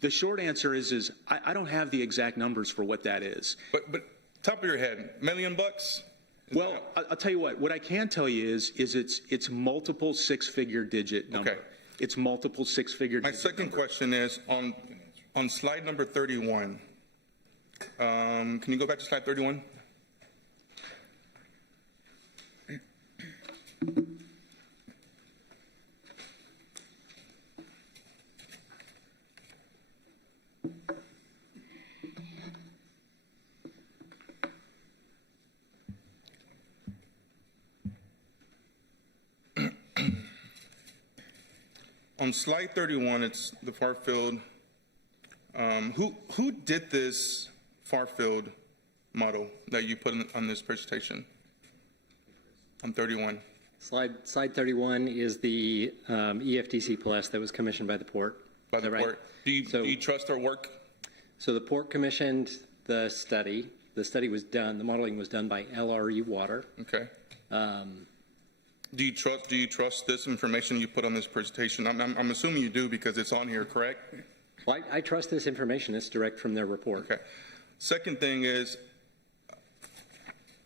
The short answer is I don't have the exact numbers for what that is. But top of your head, $1 million? Well, I'll tell you what I can tell you is it's multiple six-figure digit number. Okay. It's multiple six-figure My digit second number. question is on slide number 31. Can you go back to slide 31? On slide 31, it's the far field. Who did this far field model that you put on this presentation? On 31. Slide 31 is the EFTC Plus that was commissioned by the port. By the port. Do you trust our work? So the port commissioned the study. The study was done. The modeling was done by LRE Water. Okay. Do you trust this information you put on this presentation? I'm assuming you do because it's on here, correct? Well, I trust this information. It's direct from their report. Okay. Second thing is,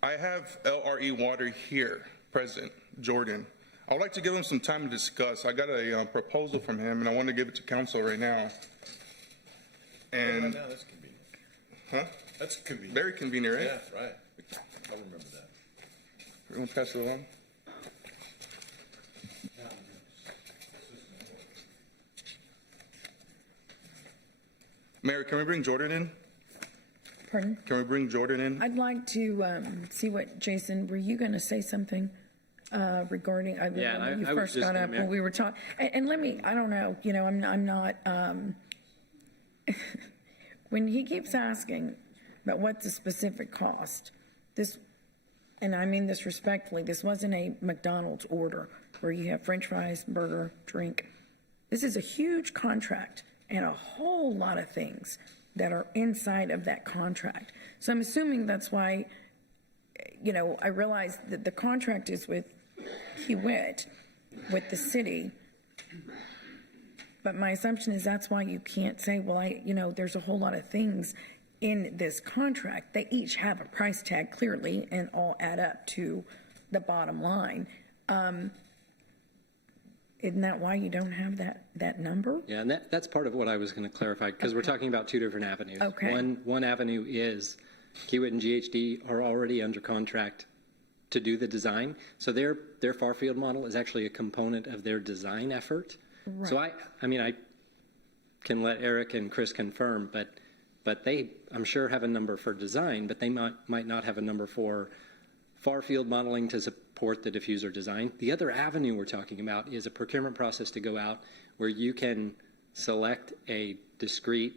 I have LRE Water here, present, Jordan. I would like to give him some time to discuss. I got a proposal from him, and I want to give it to council right now. And right now, that's convenient. Huh? That's convenient. Very convenient, right? Yeah, right. I remember that. We're going to pass it along. Mayor, can we bring Jordan in? Pardon? Can we bring Jordan in? I'd like to see what, Jason, were you going to say something regarding, when you first got up when we were talking, and let me, I don't know, I'm not, when he keeps asking about what's the specific cost, this, and I mean this respectfully, this wasn't a McDonald's order where you have French fries, burger, drink. This is a huge contract and a whole lot of things that are inside of that contract. So I'm assuming that's why, I realize that the contract is with Hewitt, with the city. But my assumption is that's why you can't say, well, there's a whole lot of things in this contract. They each have a price tag clearly and all add up to the bottom line. Isn't that why you don't have that number? Yeah, and that's part of what I was going to clarify, because we're talking about two different avenues. Okay. One avenue is Kiewit and GHD are already under contract to do the design. So their far field model is actually a component of their design effort. Right. So I can let Eric and Chris confirm, but they, I'm sure, have a number for design, but they might not have a number for far field modeling to support the diffuser design. The other avenue we're talking about is a procurement process to go out where you can select a discrete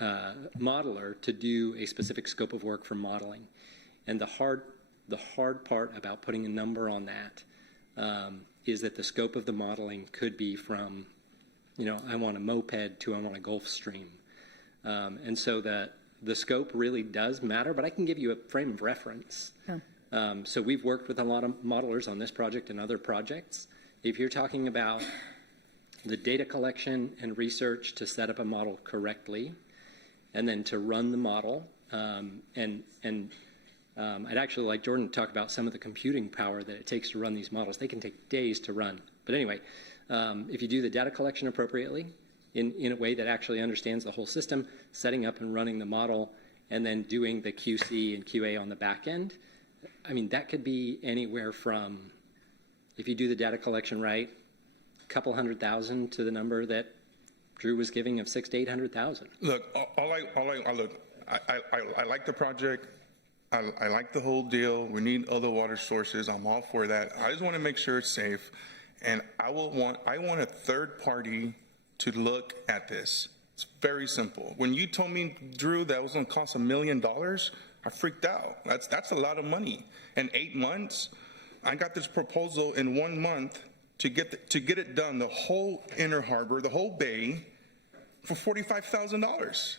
modeler to do a specific scope of work for modeling. And the hard part about putting a number on that is that the scope of the modeling could be from, I want a moped to I want a Gulfstream. And so the scope really does matter, but I can give you a frame of reference. Oh. So we've worked with a lot of modelers on this project and other projects. If you're talking about the data collection and research to set up a model correctly, and then to run the model, I'd actually like Jordan to talk about some of the computing power that it takes to run these models. They can take days to run. But anyway, if you do the data collection appropriately, in a way that actually understands the whole system, setting up and running the model, and then doing the QC and QA on the back end, that could be anywhere from, if you do the data collection right, a couple $100,000 to the number that Drew was giving of $600,000 to $800,000. Look, I like the project. I like the whole deal. We need other water sources. I'm all for that. I just want to make sure it's safe, and I want a third party to look at this. It's very simple. When you told me, Drew, that was going to cost $1 million, I freaked out. That's a lot of money. In 8 months, I got this proposal in 1 month to get it done, the whole inner harbor, the whole bay, for $45,000.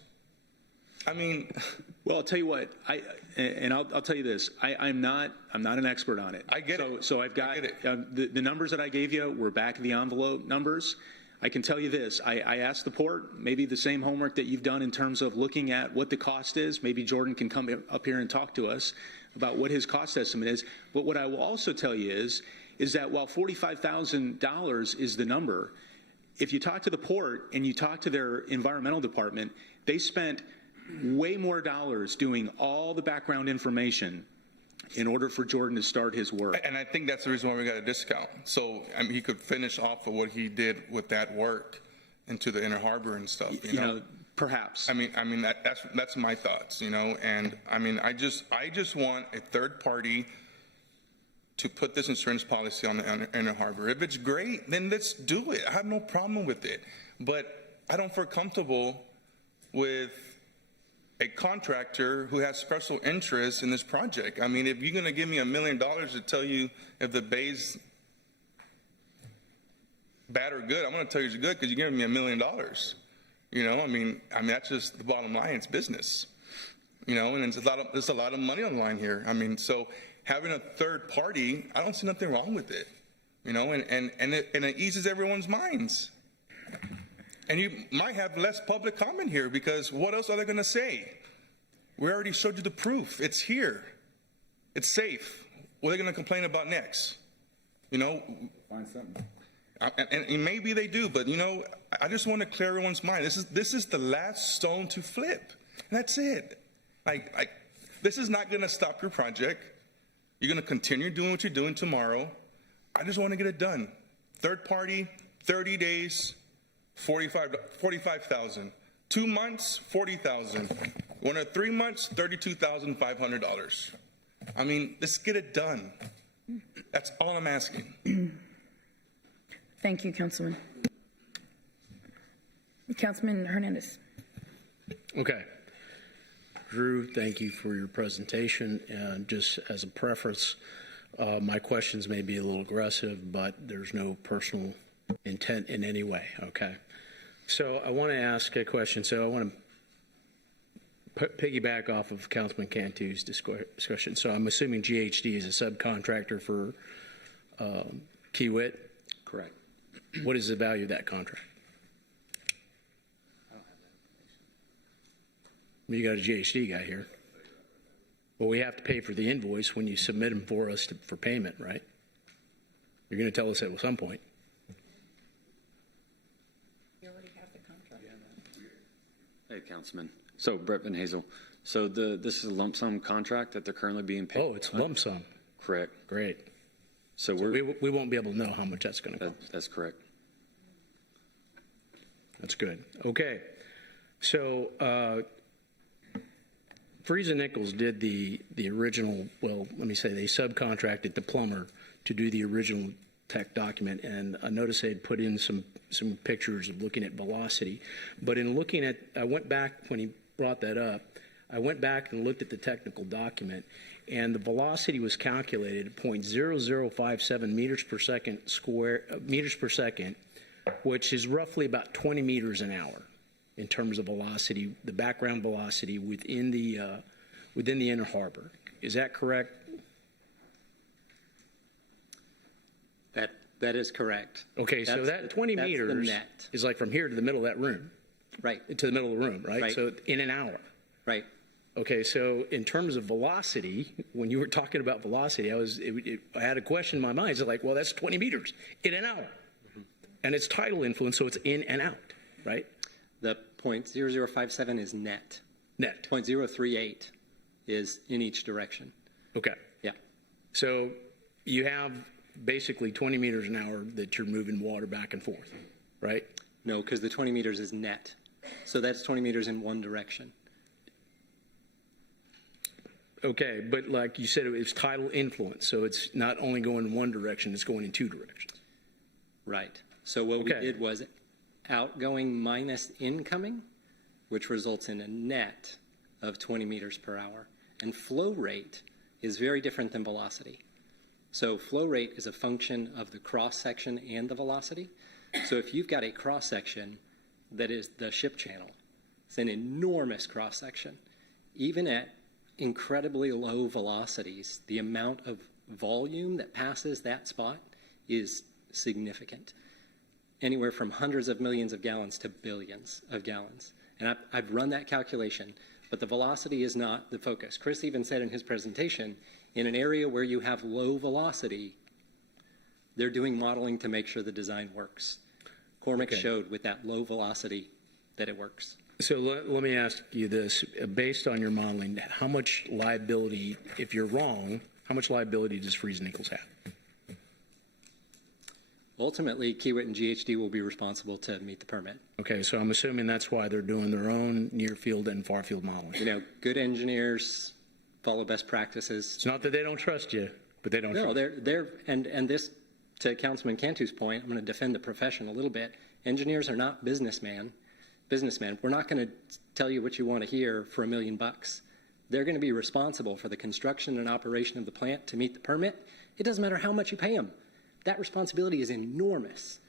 Well, I'll tell you what. I'll tell you this. I'm not an expert on it. I get it. So I've got the numbers that I gave you were back of the envelope numbers. I can tell you this. I asked the port, maybe the same homework that you've done in terms of looking at what the cost is. Maybe Jordan can come up here and talk to us about what his cost estimate is. But what I will also tell you is that while $45,000 is the number, if you talk to the port and you talk to their environmental department, they spent way more dollars doing all the background information in order for Jordan to start his work. And I think that's the reason why we got a discount. So I mean, he could finish off of what he did with that work into the Inner Harbor and stuff. You know, perhaps. I mean that's my thoughts. You know, and I mean I just want a third party to put this insurance policy on the Inner Harbor. If it's great, then let's do it. I have no problem with it. But I don't feel comfortable with a contractor who has special interest in this project. I mean, if you're going to give me $1 million to tell you if the bay's bad or good, I'm going to tell you it's good because you're giving me $1 million. You know, I mean that's just the bottom line. It's business. You know, and there's a lot of money on the line here. I mean, so having a third party, I don't see nothing wrong with it. You know, and it eases everyone's minds. And you might have less public comment here because what else are they going to say? We already showed you the proof. It's here. It's safe. What are they going to complain about next? You know? Find something. And maybe they do, but you know, I just want to clear everyone's mind. This is the last stone to flip. That's it. Like this is not going to stop your project. You're going to continue doing what you're doing tomorrow. I just want to get it done. Third party, 30 days. 45,000. 2 months, 40,000. 1 or 3 months, $32,500. I mean, let's get it done. That's all I'm asking. Thank you, Councilman. Councilman Hernandez. Okay. Drew, thank you for your presentation. And just as a preference, my questions may be a little aggressive, but there's no personal intent in any way, okay? So I want to ask a question. So I want to piggyback off of Councilman Cantu's discussion. So I'm assuming GHD is a subcontractor for Kiewit? Correct. What is the value of that contract? You got a GHD guy here. Well, we have to pay for the invoice when you submit them for us for payment, right? You're going to tell us at some point. Hey, Councilman. So, Brett Van Hazel. So, this is a lump sum contract that they're currently being paid? Oh, it's lump sum. Correct. Great. So we won't be able to know how much that's going to cost. That's correct. That's good. Okay. So, Friesen Nichols did the original, well, let me say they subcontracted the plumber to do the original tech document, and I noticed they had put in some pictures of looking at velocity. But in looking at, I went back when he brought that up, I went back and looked at the technical document, and the velocity was calculated at 0.0057 meters per second, which is roughly about 20 meters an hour in terms of velocity, the background velocity within the Inner Harbor. Is that correct? That is correct. Okay, so that 20 meters is like from here to the middle of that room. Right. To the middle of the room, right? Right. So in an hour. Right. Okay, so in terms of velocity, when you were talking about velocity, I had a question in my mind. It's like, well, that's 20 meters in an hour. Mm-hmm. And it's tidal influence, so it's in and out, right? The 0.0057 is net. Net. 0.038 is in each direction. Okay. Yeah. So you have basically 20 meters an hour that you're moving water back and forth, right? No, because the 20 meters is net. So that's 20 meters in one direction. Okay, but like you said, it's tidal influence. So it's not only going in one direction, it's going in two directions. Right. So what we did was outgoing minus incoming, which results in a net of 20 meters per hour. And flow rate is very different than velocity. So flow rate is a function of the cross-section and the velocity. So if you've got a cross-section that is the ship channel, it's an enormous cross-section. Even at incredibly low velocities, the amount of volume that passes that spot is significant. anywhere from hundreds of millions of gallons to billions of gallons. And I've run that calculation, but the velocity is not the focus. Chris even said in his presentation, in an area where you have low velocity, they're doing modeling to make sure the design works. Cormac showed with that low velocity that it works. So let me ask you this. Based on your modeling, how much liability, if you're wrong, how much liability does Freeze Nichols have? Ultimately, Kiewit and GHD will be responsible to meet the permit. Okay, so I'm assuming that's why they're doing their own near field and far field modeling. You know, good engineers follow best practices. It's not that they don't trust you, but they don't trust you. No, they're and this, to Councilman Cantu's point, I'm going to defend the profession a little bit. Engineers are not businessmen. We're not going to tell you what you want to hear for $1 million. They're going to be responsible for the construction and operation of the plant to meet the permit. It doesn't matter how much you pay them. That responsibility is enormous.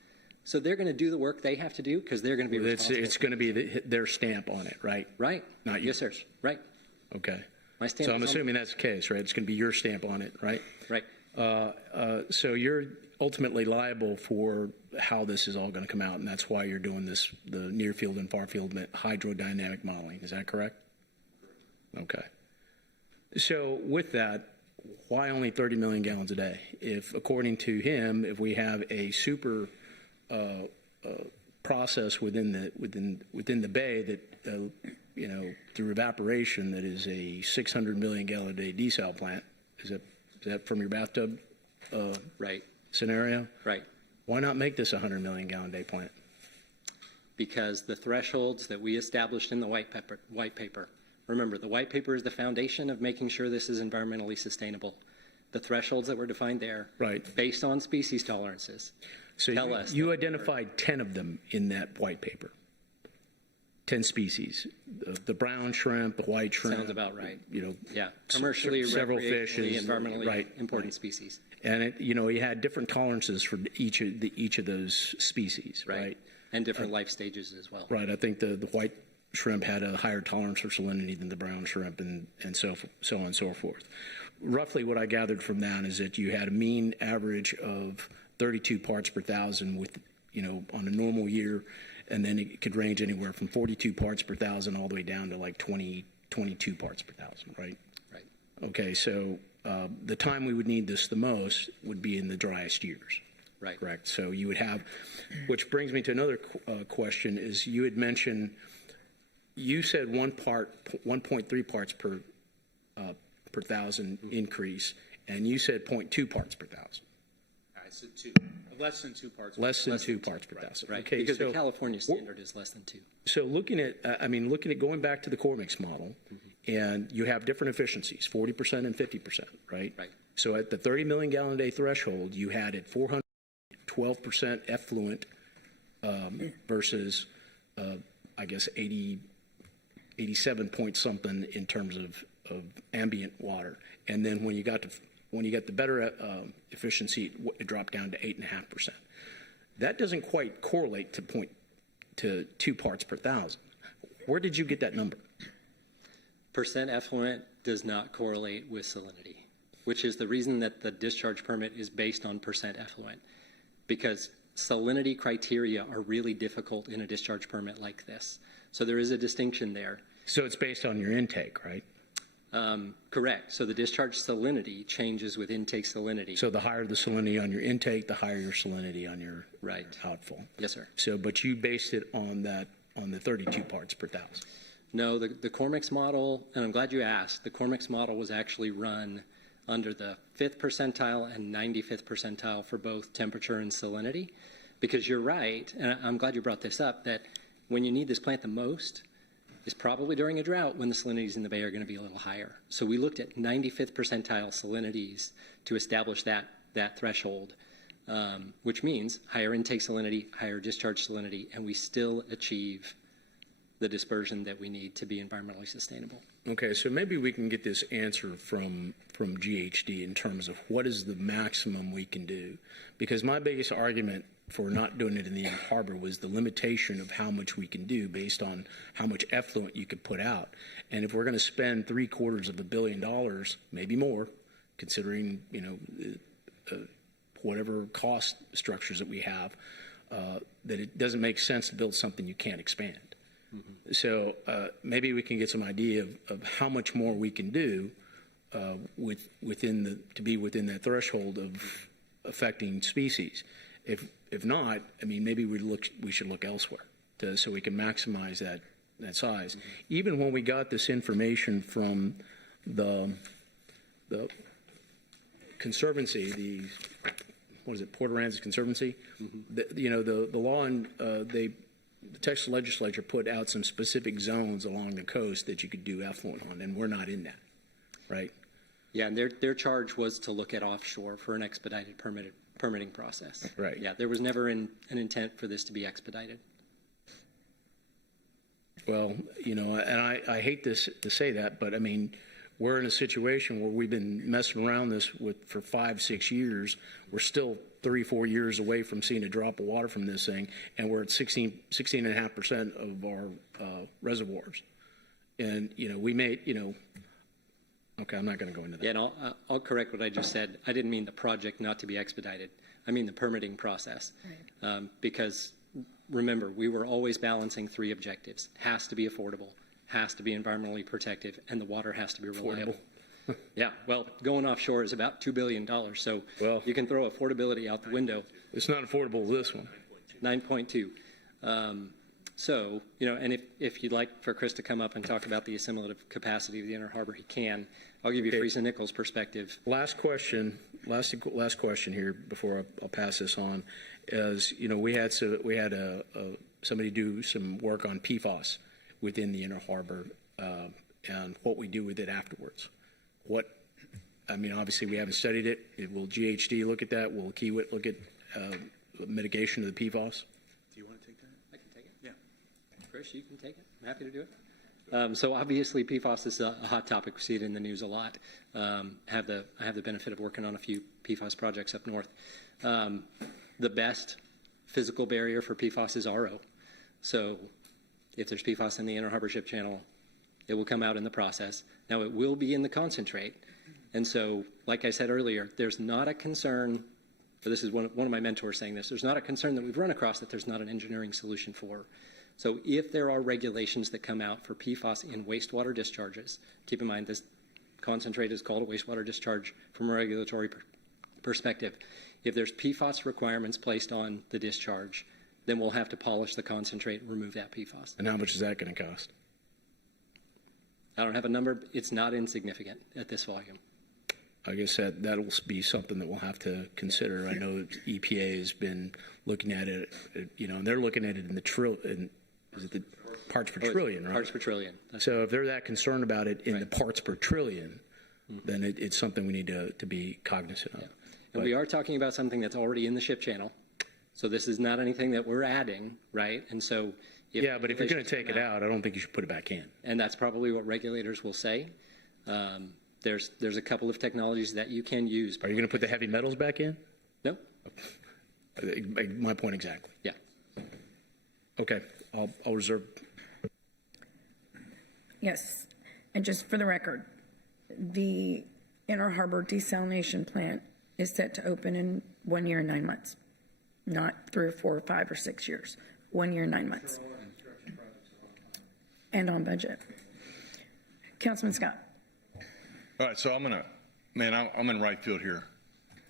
So they're going to do the work they have to do because they're going to be responsible. It's going to be their stamp on it, right? Right. Not Yes, sir. Right. Okay. My stamp So I'm is on- assuming that's the case, right? It's going to be your stamp on it, right? Right. So you're ultimately liable for how this is all going to come out, and that's why you're doing this, the near field and far field hydrodynamic modeling. Is that correct? Okay. So with that, why only 30 million gallons a day? If, according to him, if we have a super process within the bay that through evaporation, that is a 600 million gallon a day desal plant, is that from your bathtub right scenario? Right. Why not make this a 100 million gallon a day plant? Because the thresholds that we established in the white paper, remember, the white paper is the foundation of making sure this is environmentally sustainable. The thresholds that were defined there, right, based on species tolerances, so tell us. You identified 10 of them in that white paper. 10 species: the brown shrimp, the white shrimp. Sounds about right. Yeah, commercially, several recreationally, fishes, environmentally important species. And you had different tolerances for each of those species, right? And different life stages as well. Right. I think the white shrimp had a higher tolerance for salinity than the brown shrimp, and so on and so forth. Roughly what I gathered from that is that you had a mean average of 32 parts per thousand with, on a normal year, and then it could range anywhere from 42 parts per thousand all the way down to like 22 parts per thousand, right? Right. Okay, so the time we would need this the most would be in the driest years. Right. Correct. So you would have, which brings me to another question, is you had mentioned, you said 1.3 parts per thousand increase, and you said 0.2 parts per thousand. I said 2. Less than 2 parts. Less than 2 parts per thousand. Right. Okay, Because so the California standard is less than 2. So looking at going back to the Cormix model, and you have different efficiencies, 40% and 50%, right? Right. So at the 30 million gallon a day threshold, you had at 412% effluent versus, I guess, 87 point something in terms of ambient water. And then when you got the better efficiency, it dropped down to 8.5%. That doesn't quite correlate to 2 parts per thousand. Where did you get that number? Percent effluent does not correlate with salinity, which is the reason that the discharge permit is based on percent effluent, because salinity criteria are really difficult in a discharge permit like this. So there is a distinction there. So it's based on your intake, right? Correct. So the discharge salinity changes with intake salinity. So the higher the salinity on your intake, the higher your salinity on your outflow. Yes, sir. So, but you based it on the 32 parts per thousand. No, the Cormix model, and I'm glad you asked, the Cormix model was actually run under the 5th percentile and 95th percentile for both temperature and salinity, because you're right, and I'm glad you brought this up, that when you need this plant the most is probably during a drought when the salinities in the bay are going to be a little higher. So we looked at 95th percentile salinities to establish that threshold, which means higher intake salinity, higher discharge salinity, and we still achieve the dispersion that we need to be environmentally sustainable. Okay, so maybe we can get this answer from GHD in terms of what is the maximum we can do. Because my biggest argument for not doing it in the Inner Harbor was the limitation of how much we can do based on how much effluent you could put out. And if we're going to spend $750 million, maybe more, considering whatever cost structures that we have, that it doesn't make sense to build something you can't expand. So maybe we can get some idea of how much more we can do within that threshold of affecting species. If not, I mean, maybe we should look elsewhere so we can maximize that size. Even when we got this information from the Conservancy, Port Aransas Conservancy, the law and the Texas legislature put out some specific zones along the coast that you could do effluent on, and we're not in that, right? Yeah, and their charge was to look at offshore for an expedited permitting process. Right. Yeah, there was never an intent for this to be expedited. Well, and I hate to say that, but I mean, we're in a situation where we've been messing around this for 5-6 years. We're still 3-4 years away from seeing a drop of water from this thing, and we're at 16.5% of our reservoirs. And we made, okay, I'm not going to go into that. Yeah, and I'll correct what I just said. I didn't mean the project not to be expedited. I mean the permitting process, because remember, we were always balancing 3 objectives: has to be affordable, has to be environmentally protective, and the water has to be reliable. Yeah, well, going offshore is about $2 billion, so you can throw affordability out the window. It's not affordable, this one. 9.2. So, and if you'd like for Chris to come up and talk about the assimilative capacity of the Inner Harbor, he can. I'll give you Friesen Nichols' perspective. Last question here before I'll pass this on is, we had somebody do some work on PFAS within the Inner Harbor and what we do with it afterwards. Obviously we haven't studied it. Will GHD look at that? Will Kiewit look at mitigation of the PFAS? Do you want to take that? I can take it. Yeah. Chris, you can take it. I'm happy to do it. So obviously PFAS is a hot topic. We see it in the news a lot. I have the benefit of working on a few PFAS projects up north. The best physical barrier for PFAS is RO. So if there's PFAS in the Inner Harbor Ship Channel, it will come out in the process. Now, it will be in the concentrate. And so, like I said earlier, there's not a concern, this is one of my mentors saying this, there's not a concern that we've run across that there's not an engineering solution for. So if there are regulations that come out for PFAS in wastewater discharges, keep in mind this concentrate is called a wastewater discharge from a regulatory perspective. If there's PFAS requirements placed on the discharge, then we'll have to polish the concentrate and remove that PFAS. And how much is that going to cost? I don't have a number. It's not insignificant at this volume. I guess that'll be something that we'll have to consider. I know that EPA has been looking at it, and they're looking at it in the is it the parts per trillion, right? Parts per trillion. So if they're that concerned about it in the parts per trillion, then it's something we need to be cognizant of. Yeah. And we are talking about something that's already in the ship channel. So this is not anything that we're adding, right? And so but if you're going to take it out, I don't think you should put it back in. And that's probably what regulators will say. There's a couple of technologies that you can use. Are you going to put the heavy metals back in? No. My point exactly. Yeah. Okay, I'll reserve. Yes, and just for the record, the Inner Harbor desalination plant is set to open in 1 year and 9 months, not 3 or 4 or 5 or 6 years. 1 year and 9 months. And on budget. Councilman Scott. All right, so I'm in right field here.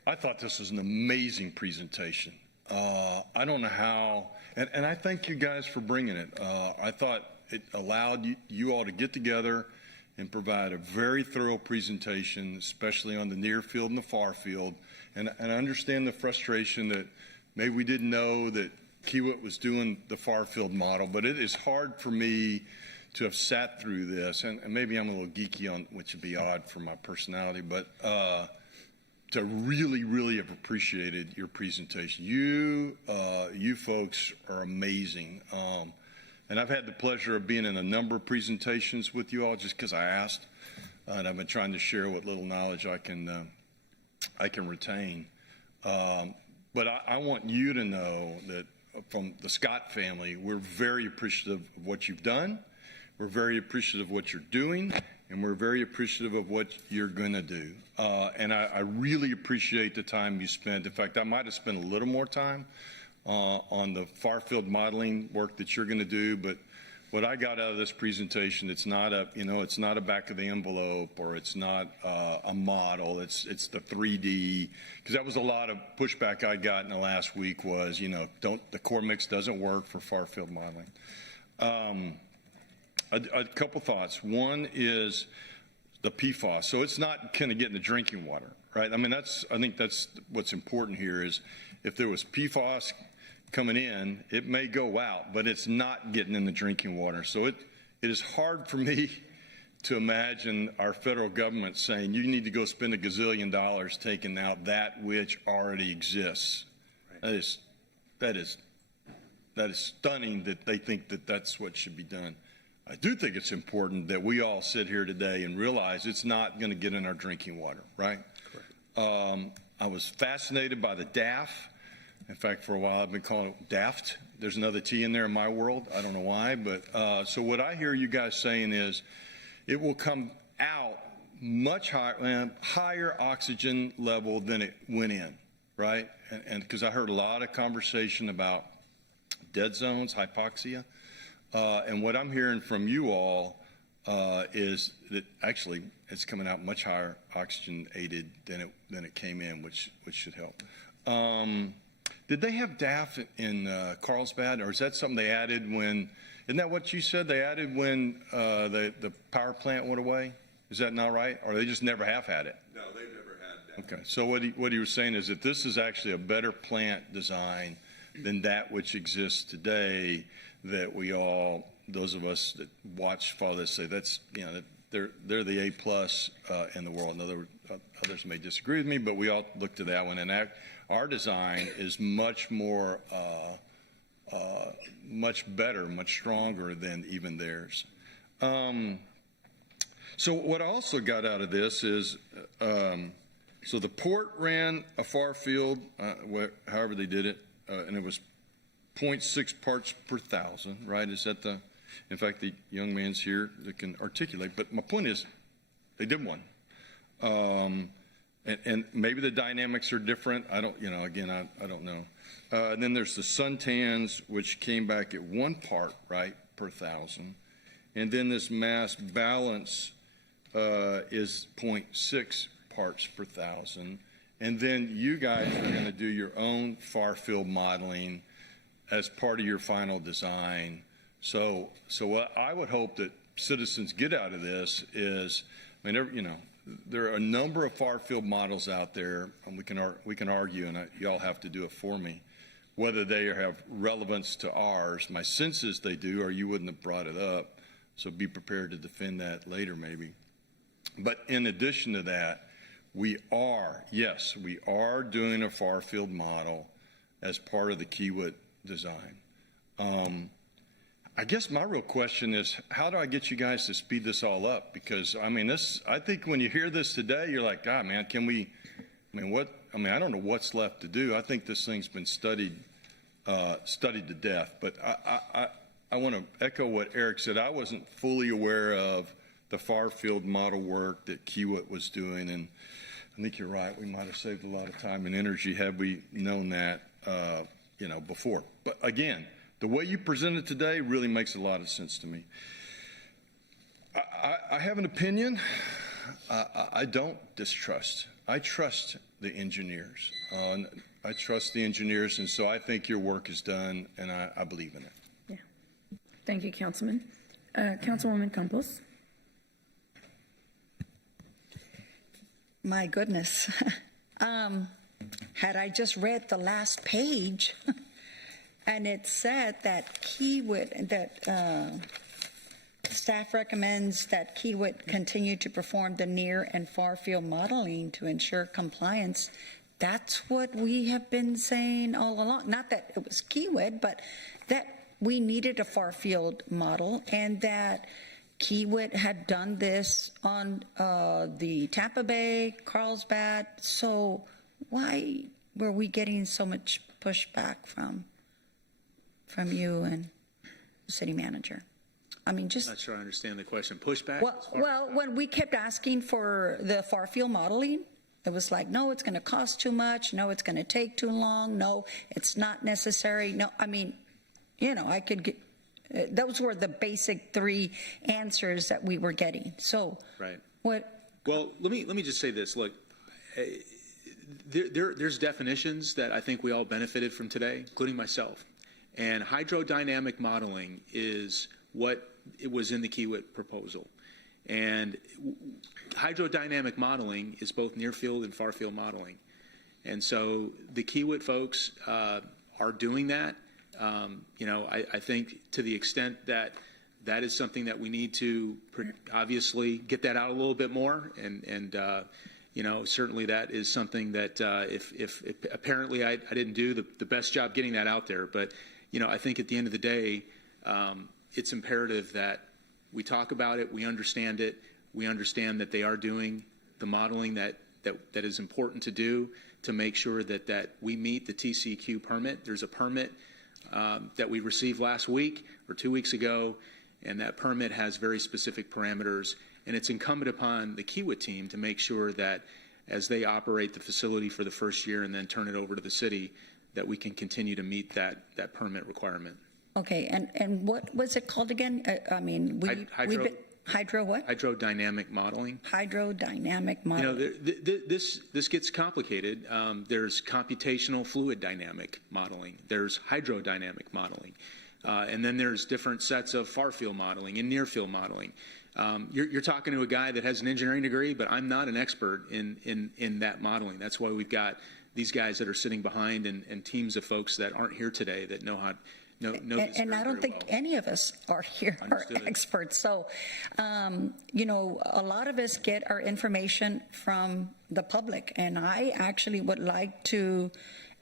I thought this was an amazing presentation. I don't know how, and I thank you guys for bringing it. I thought it allowed you all to get together and provide a very thorough presentation, especially on the near field and the far field. And I understand the frustration that maybe we didn't know that Kiewit was doing the far field model, but it is hard for me to have sat through this, and maybe I'm a little geeky on, which would be odd for my personality, but to really have appreciated your presentation. You folks are amazing. And I've had the pleasure of being in a number of presentations with you all just because I asked, and I've been trying to share what little knowledge I can retain. But I want you to know that from the Scott family, we're very appreciative of what you've done. We're very appreciative of what you're doing, and we're very appreciative of what you're going to do. And I really appreciate the time you spent. In fact, I might have spent a little more time on the far field modeling work that you're going to do, but what I got out of this presentation, it's not a back of the envelope, or it's not a model. It's the 3D, because that was a lot of pushback I got in the last week was, the core mix doesn't work for far field modeling. A couple thoughts. One is the PFAS. So it's not going to get in the drinking water, right? I mean, I think that's what's important here is if there was PFAS coming in, it may go out, but it's not getting in the drinking water. So it is hard for me to imagine our federal government saying you need to go spend $1 gazillion taking out that which already exists. Right. That is stunning that they think that that's what should be done. I do think it's important that we all sit here today and realize it's not going to get in our drinking water, right? Correct. I was fascinated by the DAF. In fact, for a while I've been calling it daft. There's another T in there in my world. I don't know why, but so what I hear you guys saying is it will come out much higher oxygen level than it went in, right? And because I heard a lot of conversation about dead zones, hypoxia, and what I'm hearing from you all is that actually it's coming out much higher oxygen aided than it came in, which should help. Did they have DAF in Carlsbad, or is that something they added when? Isn't that what you said? They added when the power plant went away. Is that not right, or they just never have had it? No, they've never had DAF. Okay, so what he was saying is that this is actually a better plant design than that which exists today. That we all, those of us that watch follow this, say that's they're the A+ in the world. In other words, others may disagree with me, but we all look to that one. And our design is much more, much better, much stronger than even theirs. So what I also got out of this is, so the port ran a far field, however they did it, and it was 0.6 parts per thousand, right? Is that in fact, the young man's here that can articulate, but my point is they did one. And maybe the dynamics are different. I don't, again, I don't know. And then there's the suntans, which came back at 1 part, right, per thousand. And then this mass balance is 0.6 parts per thousand. And then you guys are going to do your own far field modeling as part of your final design. So what I would hope that citizens get out of this is, there are a number of far field models out there, and we can argue, and y'all have to do it for me, whether they have relevance to ours. My sense is they do, or you wouldn't have brought it up. So be prepared to defend that later, maybe. But in addition to that, we are doing a far field model as part of the Kiewit design. I guess my real question is, how do I get you guys to speed this all up? Because I think when you hear this today, you're like, God, man, I don't know what's left to do. I think this thing's been studied to death. But I want to echo what Eric said. I wasn't fully aware of the far field model work that Kiewit was doing, and I think you're right. We might have saved a lot of time and energy had we known that, before. But again, the way you present it today really makes a lot of sense to me. I have an opinion. I don't distrust. I trust the engineers. I trust the engineers, and so I think your work is done, and I believe in it. Yeah. Thank you, Councilman. Councilwoman Campos. My goodness. Had I just read the last page, and it said that staff recommends that Kiewit continue to perform the near and far field modeling to ensure compliance. That's what we have been saying all along. Not that it was Kiewit, but that we needed a far field model, and that Kiewit had done this on the Tampa Bay, Carlsbad. So why were we getting so much pushback from you and the city manager? Just not sure I understand the question. Pushback? Well, when we kept asking for the far field modeling, It was like, no, it's going to cost too much. No, it's going to take too long. No, it's not necessary. No, I mean, I could get, those were the basic three answers that we were getting. So, Right. what? Well, let me just say this. Look, there's definitions that I think we all benefited from today, including myself. And hydrodynamic modeling is what it was in the Kiewit proposal. And hydrodynamic modeling is both near field and far field modeling. And so the Kiewit folks are doing that. I think to the extent that that is something that we need to obviously get that out a little bit more. And certainly that is something that if apparently I didn't do the best job getting that out there. But, I think at the end of the day, it's imperative that we talk about it, we understand it, we understand that they are doing the modeling that is important to do to make sure that we meet the TCEQ permit. There's a permit that we received last week or 2 weeks ago, and that permit has very specific parameters, and it's incumbent upon the Kiewit team to make sure that as they operate the facility for the first year and then turn it over to the city, that we can continue to meet that permit requirement. Okay, and what was it called again? Hydro what? Hydrodynamic modeling. Hydrodynamic modeling. This gets complicated. There's computational fluid dynamic modeling. There's hydrodynamic modeling. And then there's different sets of far field modeling and near field modeling. You're talking to a guy that has an engineering degree, but I'm not an expert in that modeling. That's why we've got these guys that are sitting behind and teams of folks that aren't here today that know this and I don't think any of us are here are experts. So, a lot of us get our information from the public, and I actually would like to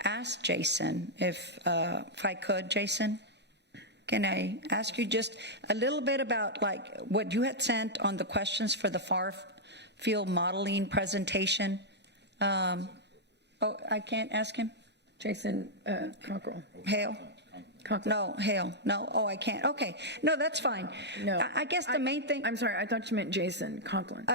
ask Jason if I could, Jason. Can I ask you just a little bit about like what you had sent on the questions for the far field modeling presentation? I can't ask him. Jason Cockrell. Hale. No, Hale. No. Oh, I can't. Okay. No, that's fine. No. I guess the main thing. I'm sorry. I thought you meant Jason Conklin.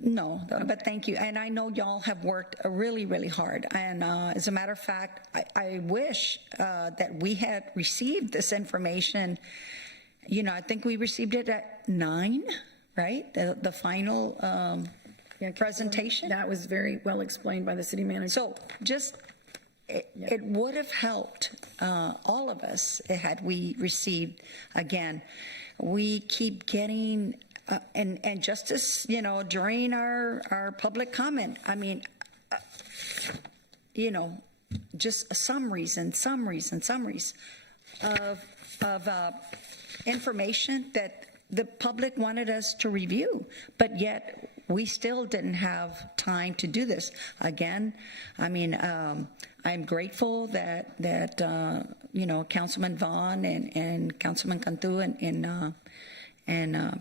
No, but thank you. And I know y'all have worked really, really hard. And as a matter of fact, I wish that we had received this information. I think we received it at 9, right? The final presentation. That was very well explained by the city manager. So just. It would have helped all of us had we received, again, we keep getting, and just as, during our public comment, I mean, just summaries of information that the public wanted us to review, but yet we still didn't have time to do this. Again, I mean, I'm grateful that Councilman Vaughn and Councilman Cantu and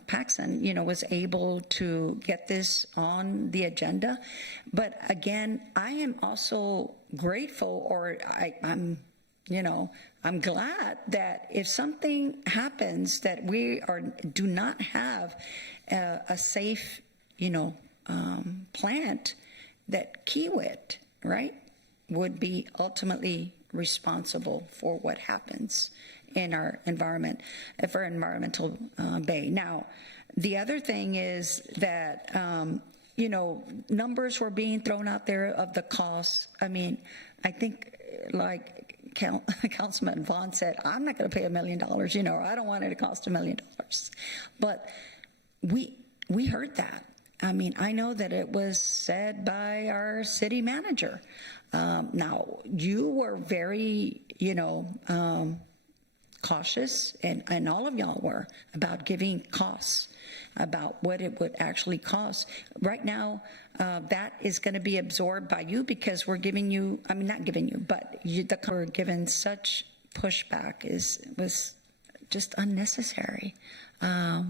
Paxson, was able to get this on the agenda. But again, I am also grateful, or I'm glad that if something happens that we do not have a safe, plant, that Kiewit, right, would be ultimately responsible for what happens in our environment, for environmental bay. Now, the other thing is that, numbers were being thrown out there of the costs. I mean, I think like Councilman Vaughn said, I'm not going to pay $1 million, or I don't want it to cost $1 million. But we heard that. I mean, I know that it was said by our city manager. Now, you were very, cautious, and all of y'all were, about giving costs, about what it would actually cost. Right now, that is going to be absorbed by you because we're giving you, not giving you, but we're given such pushback was just unnecessary. I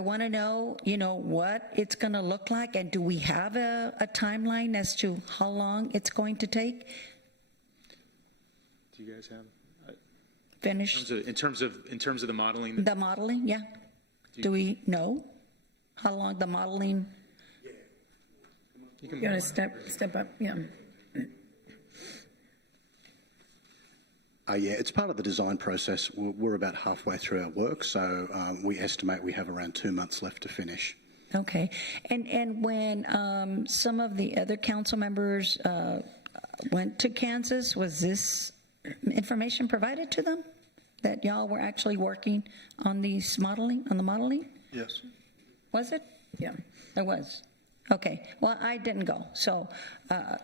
want to know, what it's going to look like, and do we have a timeline as to how long it's going to take? Do you guys have finished in terms of the modeling? The modeling, yeah. Do we know how long the modeling You want to step up? Yeah. Yeah, it's part of the design process. We're about halfway through our work, so we estimate we have around 2 months left to finish. Okay. And when some of the other council members went to Kansas, was this information provided to them? That y'all were actually working on these modeling, on the modeling? Yes. Was it? Yeah. It was. Okay. Well, I didn't go. So,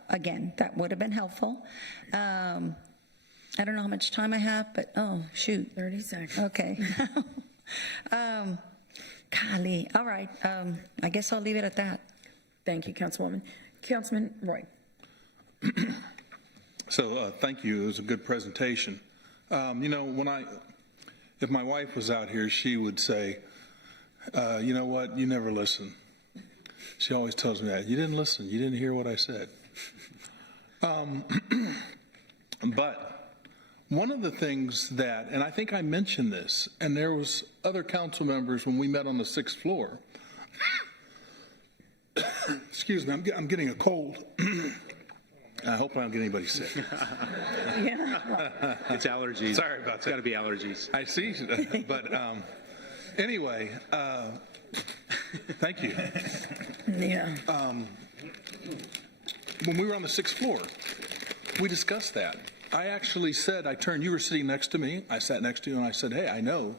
again, that would have been helpful. I don't know how much time I have, but, oh, shoot. 30 seconds. Okay. Golly. All right. I guess I'll leave it at that. Thank you, Councilwoman. Councilman Roy. So thank you. It was a good presentation. You know, if my wife was out here, she would say, you know what, you never listen. She always tells me that. You didn't listen. You didn't hear what I said. But one of the things that, and I think I mentioned this, and there was other council members when we met on the 6th floor. Excuse me, I'm getting a cold. I hope I don't get anybody sick. Yeah. It's allergies. Sorry about that. It's got to be allergies. I see. But anyway, thank you. Yeah. When we were on the 6th floor, we discussed that. I actually said, you were sitting next to me, I sat next to you, and I said, hey, I know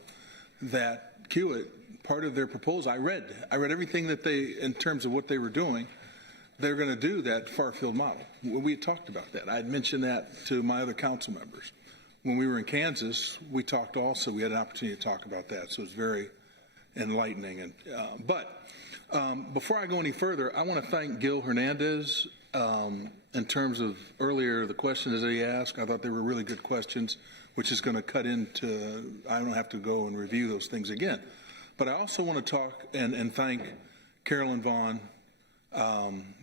that Kiewit, part of their proposal, I read everything that in terms of what they were doing, they're going to do that far-field model. We had talked about that. I had mentioned that to my other council members. When we were in Kansas, we talked also, we had an opportunity to talk about that, so it was very enlightening. But before I go any further, I want to thank Gil Hernandez in terms of earlier the questions that he asked. I thought they were really good questions, which is going to cut into, I don't have to go and review those things again. But I also want to talk and thank Carolyn Vaughn,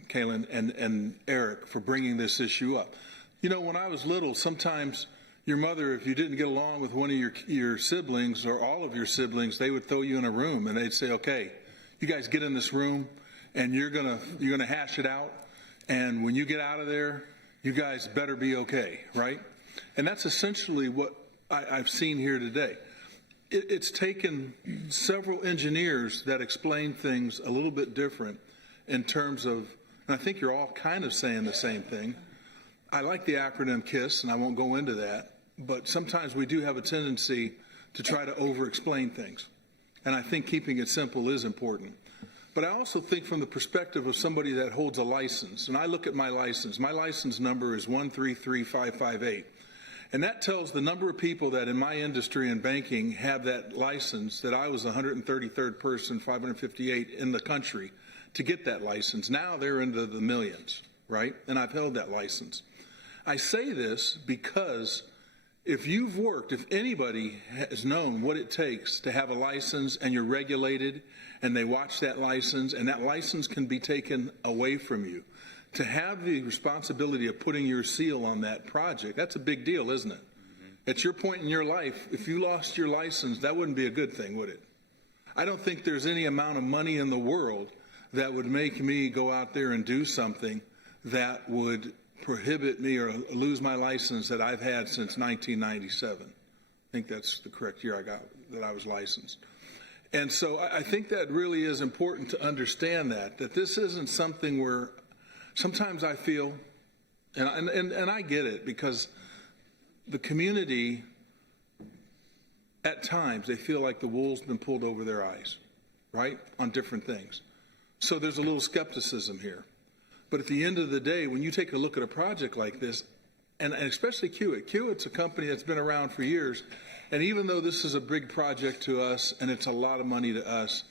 Kaylin, and Eric for bringing this issue up. You know, when I was little, sometimes your mother, if you didn't get along with one of your siblings or all of your siblings, they would throw you in a room and they'd say, okay, you guys get in this room and you're gonna hash it out. And when you get out of there, you guys better be okay, right? And that's essentially what I've seen here today. It's taken several engineers that explain things a little bit different in terms of, and I think you're all kind of saying the same thing. I like the acronym KISS, and I won't go into that, but sometimes we do have a tendency to try to over-explain things. And I think keeping it simple is important. But I also think from the perspective of somebody that holds a license, and I look at my license number is 133558. And that tells the number of people that in my industry in banking have that license, that I was the 133rd person, 558 in the country to get that license. Now they're into the millions, right? And I've held that license. I say this because if anybody has known what it takes to have a license and you're regulated and they watch that license and that license can be taken away from you, to have the responsibility of putting your seal on that project, that's a big deal, isn't it? Mm-hmm. At your point in your life, if you lost your license, that wouldn't be a good thing, would it? I don't think there's any amount of money in the world that would make me go out there and do something that would prohibit me or lose my license that I've had since 1997. I think that's the correct year that I was licensed. And so I think that really is important to understand that this isn't something where sometimes I feel, and I get it, because the community, at times, they feel like the wool's been pulled over their eyes, right, on different things. So there's a little skepticism here. But at the end of the day, when you take a look at a project like this, and especially Kiewit's a company that's been around for years, and even though this is a big project to us and it's a lot of money to us,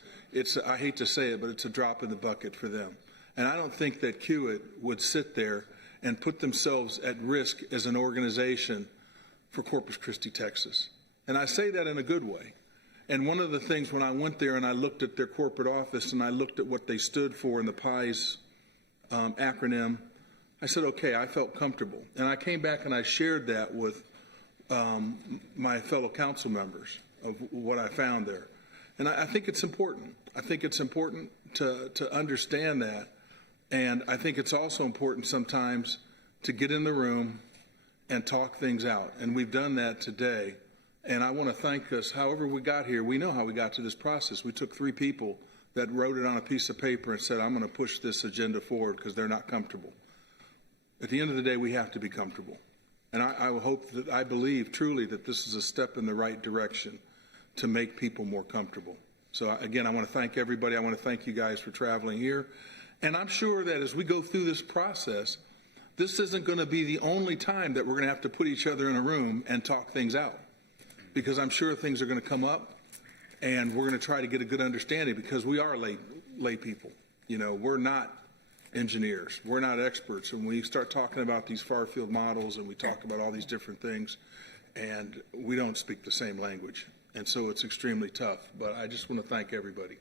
I hate to say it, but it's a drop in the bucket for them. And I don't think that Kiewit would sit there and put themselves at risk as an organization for Corpus Christi, Texas. And I say that in a good way. And one of the things when I went there and I looked at their corporate office and I looked at what they stood for in the PIES acronym, I said, okay, I felt comfortable. And I came back and I shared that with my fellow council members of what I found there. And I think it's important. I think it's important to understand that And I think it's also important sometimes to get in the room and talk things out. And we've done that today. And I want to thank us. However we got here, we know how we got to this process. We took 3 people that wrote it on a piece of paper and said, I'm going to push this agenda forward because they're not comfortable. At the end of the day, we have to be comfortable. And I believe truly that this is a step in the right direction to make people more comfortable. So again, I want to thank everybody. I want to thank you guys for traveling here. And I'm sure that as we go through this process, this isn't going to be the only time that we're going to have to put each other in a room and talk things out. Because I'm sure things are going to come up, and we're going to try to get a good understanding, because we are lay people. You know, we're not engineers. We're not experts. And when we start talking about these far field models and we talk about all these different things, and we don't speak the same language. And so it's extremely tough. But I just want to thank everybody.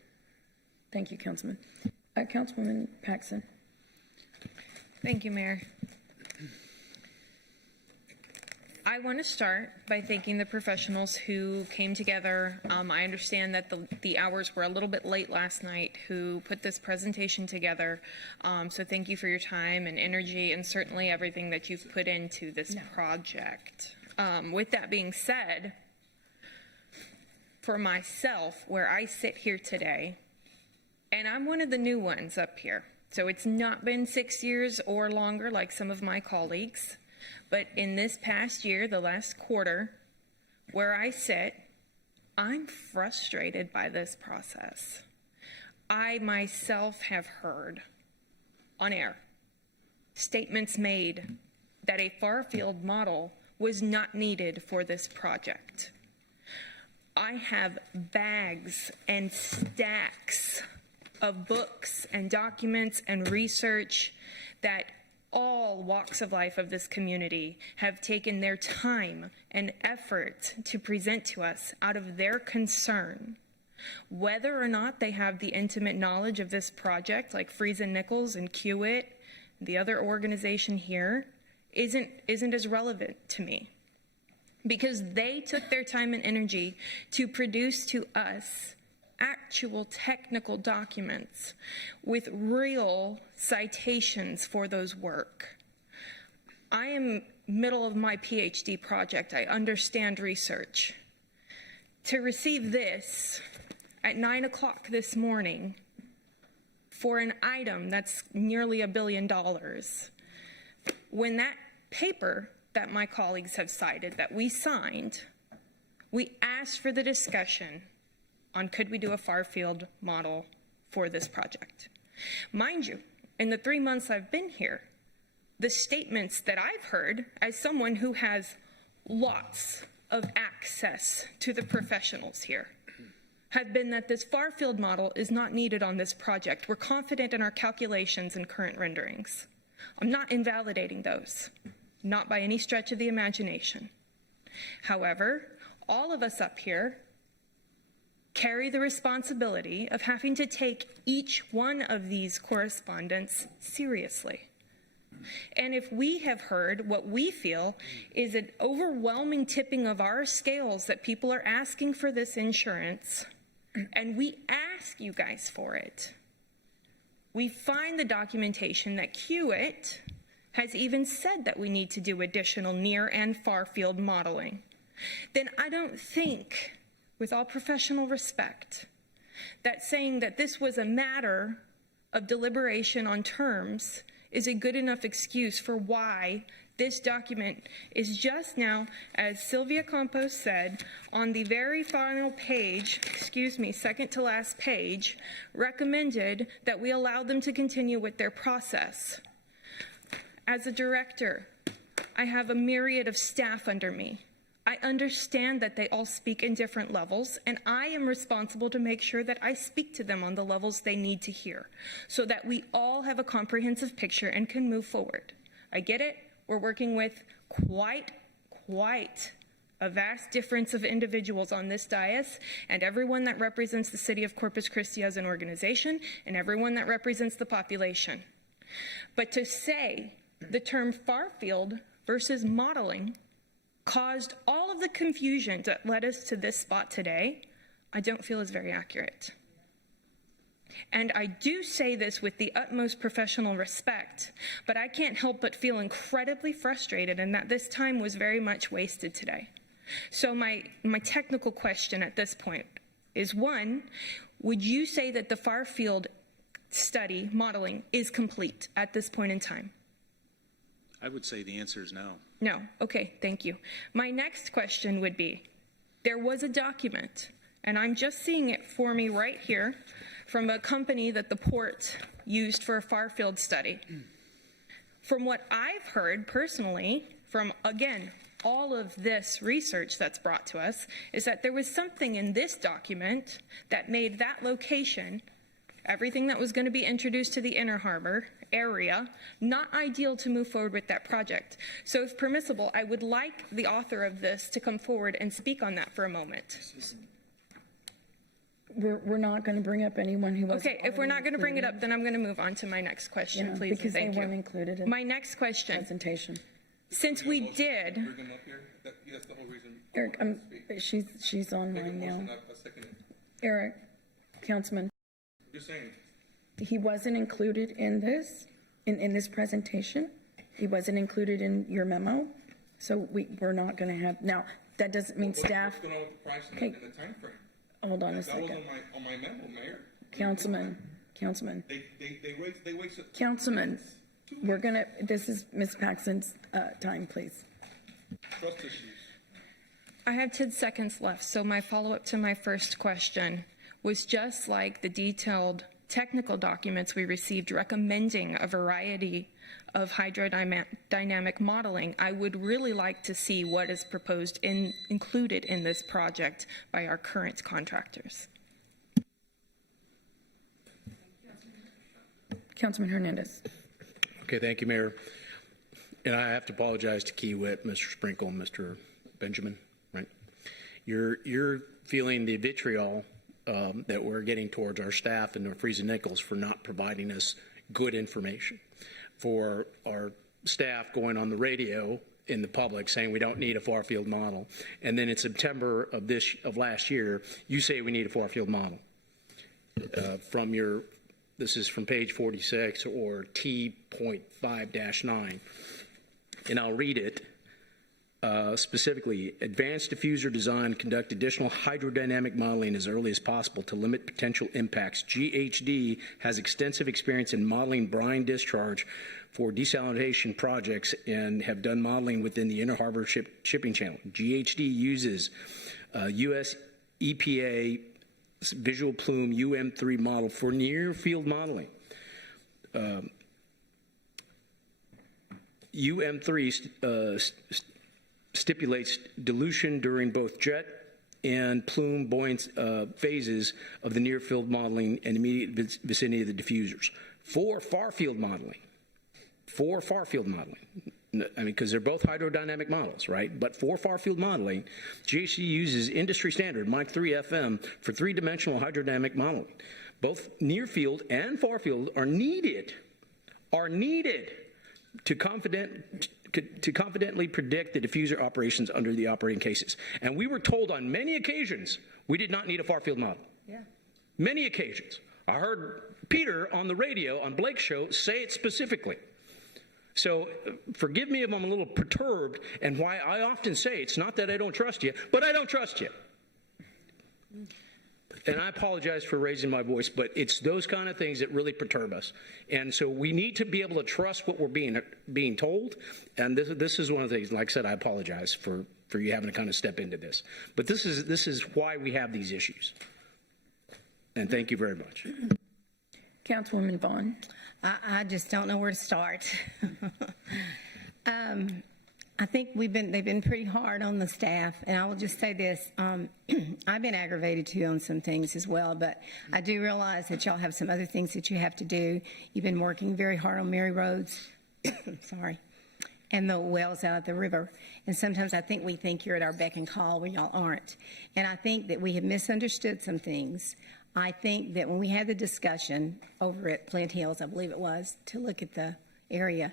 Thank you, Councilman. Councilwoman Paxson. Thank you, Mayor. I want to start by thanking the professionals who came together. I understand that the hours were a little bit late last night who put this presentation together. So thank you for your time and energy, and certainly everything that you've put into this project. With that being said, for myself, where I sit here today, and I'm one of the new ones up here, so it's not been 6 years or longer like some of my colleagues. But in this past year, the last quarter, where I sit, I'm frustrated by this process. I myself have heard on air statements made that a far-field model was not needed for this project. I have bags and stacks of books and documents and research that all walks of life of this community have taken their time and effort to present to us out of their concern. Whether or not they have the intimate knowledge of this project, like Friesen Nichols and Kiewit, the other organization here, isn't as relevant to me. Because they took their time and energy to produce to us actual technical documents with real citations for those work. I am middle of my PhD project. I understand research. To receive this at 9 o'clock this morning for an item that's nearly $1 billion, when that paper that my colleagues have cited that we signed, we asked for the discussion on could we do a far-field model for this project. Mind you, in the 3 months I've been here, the statements that I've heard as someone who has lots of access to the professionals here have been that this far-field model is not needed on this project. We're confident in our calculations and current renderings. I'm not invalidating those, not by any stretch of the imagination. However, all of us up here carry the responsibility of having to take each one of these correspondence seriously. And if we have heard what we feel is an overwhelming tipping of our scales that people are asking for this insurance, and we ask you guys for it, we find the documentation that Kiewit has even said that we need to do additional near and far field modeling, then I don't think, with all professional respect, that saying that this was a matter of deliberation on terms is a good enough excuse for why this document is just now, as Sylvia Campos said, on the very final page, second to last page, recommended that we allow them to continue with their process. As a director, I have a myriad of staff under me. I understand that they all speak in different levels, and I am responsible to make sure that I speak to them on the levels they need to hear, so that we all have a comprehensive picture and can move forward. I get it. We're working with quite a vast difference of individuals on this dais, and everyone that represents the city of Corpus Christi as an organization, and everyone that represents the population. But to say the term far field versus modeling caused all of the confusion that led us to this spot today, I don't feel is very accurate. And I do say this with the utmost professional respect, but I can't help but feel incredibly frustrated and that this time was very much wasted today. So my technical question at this point is, one, would you say that the far field study modeling is complete at this point in time? I would say the answer is no. No. Okay, thank you. My next question would be, there was a document, and I'm just seeing it for me right here, from a company that the port used for a far field study. From what I've heard personally, from, again, all of this research that's brought to us, is that there was something in this document that made that location, everything that was going to be introduced to the Inner Harbor area, not ideal to move forward with that project. So if permissible, I would like the author of this to come forward and speak on that for a moment. We're not going to bring up anyone who was. Okay, if we're not going to bring it up, then I'm going to move on to my next question, Yeah, please. because Thank they weren't you. included in My next question. presentation. Since we did, Bring them up here. That's the whole reason. Eric, she's online now. A second. Eric, Councilman, Just saying. he wasn't included in this, in this presentation. He wasn't included in your memo. So we're not going to have, now, that doesn't mean staff. What's going on with the price and Hey. the time frame? Hold on a That was second. on my memo, Mayor. Councilman, They wasted. Councilman, we're going to, this is Ms. Paxton's time, please. Trust issues. I have 10 seconds left, so my follow-up to my first question was just like the detailed technical documents we received recommending a variety of hydrodynamic modeling. I would really like to see what is proposed included in this project by our current contractors. Councilman Hernandez. Okay, thank you, Mayor. And I have to apologize to Key Whip, Mr. Sprinkle, and Mr. Benjamin, right? You're feeling the vitriol that we're getting towards our staff and the Freeze Nichols for not providing us good information. For our staff going on the radio in the public saying we don't need a far field model. And then in September of last year, you say we need a far field model. This is from page 46 or T.5-9. And I'll read it. Specifically, advanced diffuser design, conduct additional hydrodynamic modeling as early as possible to limit potential impacts. GHD has extensive experience in modeling brine discharge for desalination projects and have done modeling within the Inner Harbor shipping channel. GHD uses U.S. EPA visual plume UM3 model for near field modeling. UM3 stipulates dilution during both jet and plume buoyant phases of the near field modeling and immediate vicinity of the diffusers. For far field modeling, I mean, because they're both hydrodynamic models, right? But for far field modeling, GHD uses industry standard Mach 3 FM for three-dimensional hydrodynamic modeling. Both near field and far field are needed to confidently predict the diffuser operations under the operating cases. And we were told on many occasions we did not need a far field model. Yeah. Many occasions. I heard Peter on the radio on Blake's show say it specifically. So forgive me if I'm a little perturbed, and why I often say it's not that I don't trust you, but I don't trust you. And I apologize for raising my voice, but it's those kind of things that really perturb us. And so we need to be able to trust what we're being told. And this is one of the things, like I said, I apologize for you having to kind of step into this. But this is why we have these issues. And thank you very much. Councilwoman Vaughn. I just don't know where to start. I think they've been pretty hard on the staff, and I will just say this. I've been aggravated too on some things as well, but I do realize that y'all have some other things that you have to do. You've been working very hard on Mary Roads, sorry, and the wells out at the river. And sometimes I think we think you're at our beck and call when y'all aren't. And I think that we have misunderstood some things. I think that when we had the discussion over at Flint Hills, I believe it was, to look at the area,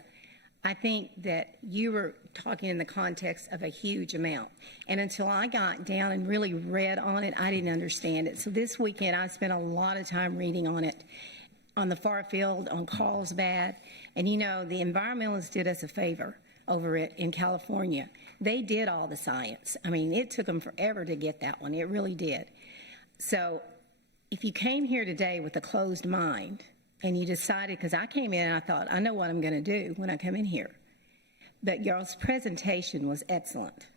I think that you were talking in the context of a huge amount. And until I got down and really read on it, I didn't understand it. So this weekend, I spent a lot of time reading on it, on the far field, on Carlsbad. And you know, the environmentalists did us a favor over it in California. They did all the science. I mean, it took them forever to get that one. It really did. So if you came here today with a closed mind, and you decided, because I came in and I thought, I know what I'm going to do when I come in here. But y'all's presentation was excellent.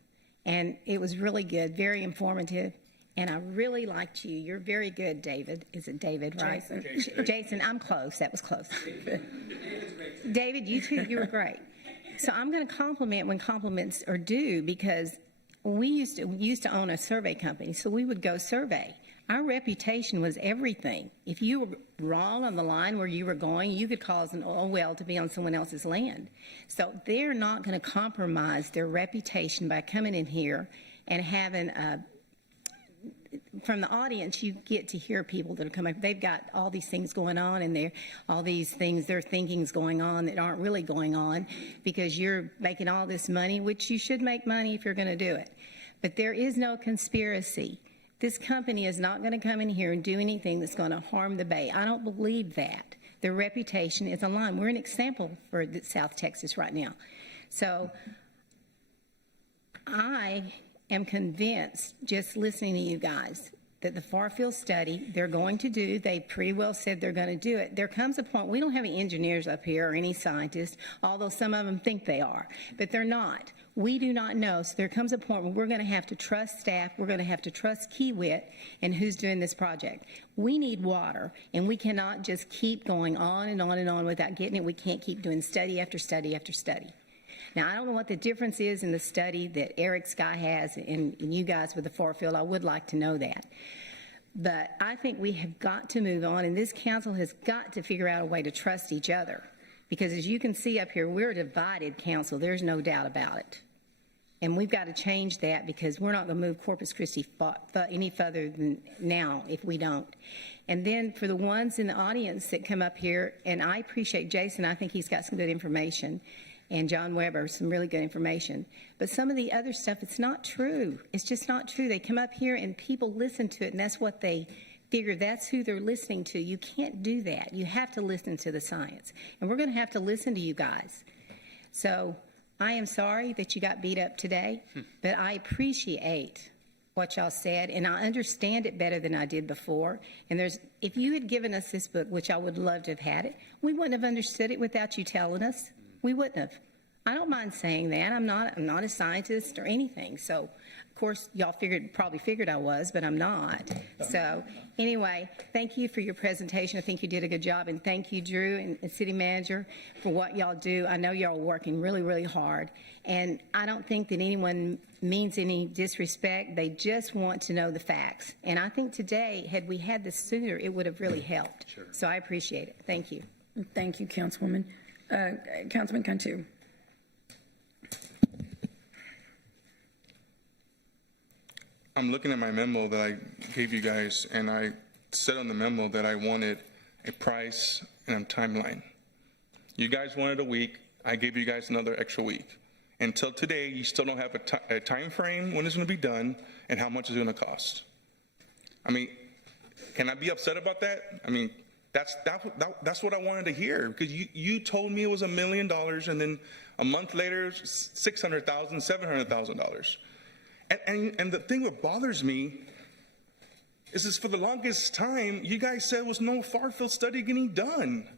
And it was really good, very informative. And I really liked you. You're very good, David. Is it David, right? Jason, I'm close. That was close. David, you too, you were great. So I'm going to compliment when compliments are due, because we used to own a survey company, so we would go survey. Our reputation was everything. If you were wrong on the line where you were going, you could cause an oil well to be on someone else's land. So they're not going to compromise their reputation by coming in here and having from the audience, you get to hear people that are coming. They've got all these things going on, and all these things, their thinking's going on that aren't really going on, because you're making all this money, which you should make money if you're going to do it. But there is no conspiracy. This company is not going to come in here and do anything that's going to harm the Bay. I don't believe that. Their reputation is aligned. We're an example for South Texas right now. So I am convinced, just listening to you guys, that the far-field study they're going to do, they pretty well said they're going to do it. There comes a point, we don't have any engineers up here or any scientists, although some of them think they are, but they're not. We do not know. So there comes a point where we're going to have to trust staff, we're going to have to trust Kiewit and who's doing this project. We need water, and we cannot just keep going on and on and on without getting it. We can't keep doing study after study after study. Now, I don't know what the difference is in the study that Eric Sky has and you guys with the far field. I would like to know that. But I think we have got to move on, and this council has got to figure out a way to trust each other. Because as you can see up here, we're a divided council. There's no doubt about it. And we've got to change that, because we're not going to move Corpus Christi any further than now if we don't. And then for the ones in the audience that come up here, and I appreciate Jason, I think he's got some good information, and John Weber, some really good information. But some of the other stuff, it's not true. It's just not true. They come up here and people listen to it, and that's what they figure, that's who they're listening to. You can't do that. You have to listen to the science. And we're going to have to listen to you guys. So I am sorry that you got beat up today, but I appreciate what y'all said, and I understand it better than I did before. And if you had given us this book, which I would love to have had it, we wouldn't have understood it without you telling us. We wouldn't have. I don't mind saying that. I'm not a scientist or anything. So, of course, y'all probably figured I was, but I'm not. So, anyway, thank you for your presentation. I think you did a good job. And thank you, Drew and City Manager, for what y'all do. I know y'all are working really, really hard. And I don't think that anyone means any disrespect. They just want to know the facts. And I think today, had we had this sooner, it would have really helped. Sure. So I appreciate it. Thank you. Thank you, Councilwoman. Councilman Cantu. I'm looking at my memo that I gave you guys, and I said on the memo that I wanted a price and a timeline. You guys wanted a week. I gave you guys another extra week. Until today, you still don't have a time frame when it's going to be done and how much it's going to cost. I mean, can I be upset about that? I mean, that's what I wanted to hear, because you told me it was $1 million, and then a month later, $600,000, $700,000. And the thing that bothers me is for the longest time, you guys said there was no far-field study getting done.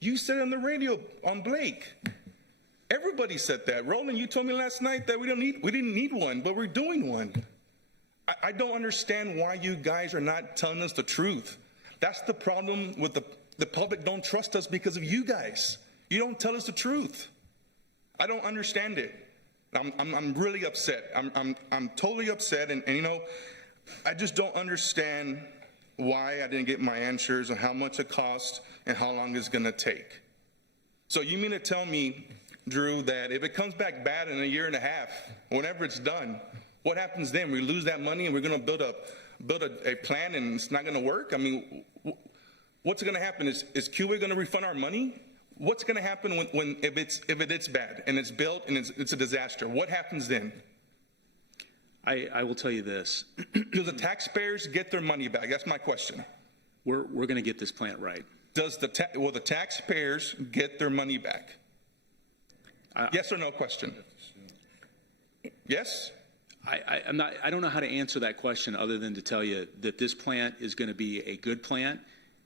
You said it on the radio on Blake. Everybody said that. Roland, you told me last night that we didn't need one, but we're doing one. I don't understand why you guys are not telling us the truth. That's the problem with the public don't trust us because of you guys. You don't tell us the truth. I don't understand it. I'm really upset. I'm totally upset, and you know, I just don't understand why I didn't get my answers on how much it costs and how long it's going to take. So you mean to tell me, Drew, that if it comes back bad in a year and a half, whenever it's done, what happens then? We lose that money and we're going to build a plan and it's not going to work? I mean, what's going to happen? Is Kiewit going to refund our money? What's going to happen if it's bad and it's built and it's a disaster? What happens then? I will tell you this. Do the taxpayers get their money back? That's my question. We're going to get this plant right. Will the taxpayers get their money back? Yes or no question? Yes? I don't know how to answer that question other than to tell you that this plant is going to be a good plant.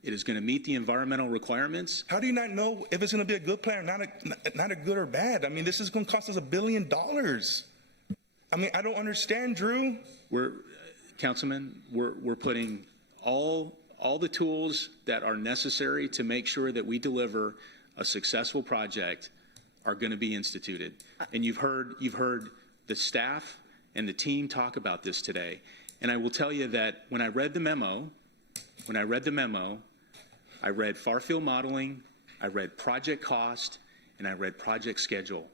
It is going to meet the environmental requirements. How do you not know if it's going to be a good plant or not a good or bad? I mean, this is going to cost us $1 billion. I mean, I don't understand, Drew. Councilman, we're putting all the tools that are necessary to make sure that we deliver a successful project are going to be instituted. And you've heard the staff and the team talk about this today. And I will tell you that when I read the memo, I read far-field modeling, I read project cost, and I read project schedule.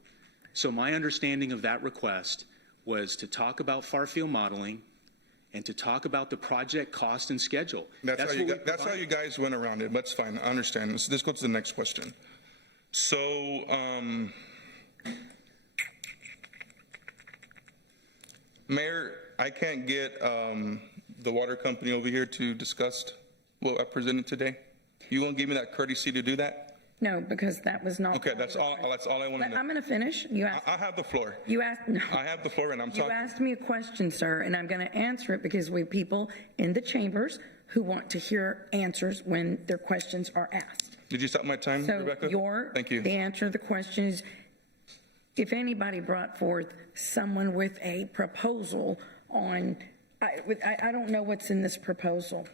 So my understanding of that request was to talk about far-field modeling and to talk about the project cost and schedule. That's how you guys went around it. That's fine. I understand. Let's go to the next question. So, Mayor, I can't get the water company over here to discuss what I presented today. You won't give me that courtesy to do that? No, because that was not. Okay, that's all I want to know. I'm going to finish. I have the floor. No. I have the floor, and I'm talking. You asked me a question, sir, and I'm going to answer it because we have people in the chambers who want to hear answers when their questions are asked. Did you stop my time, So Rebecca? Thank you. The answer to the question is, if anybody brought forth someone with a proposal on, I don't know what's in this proposal.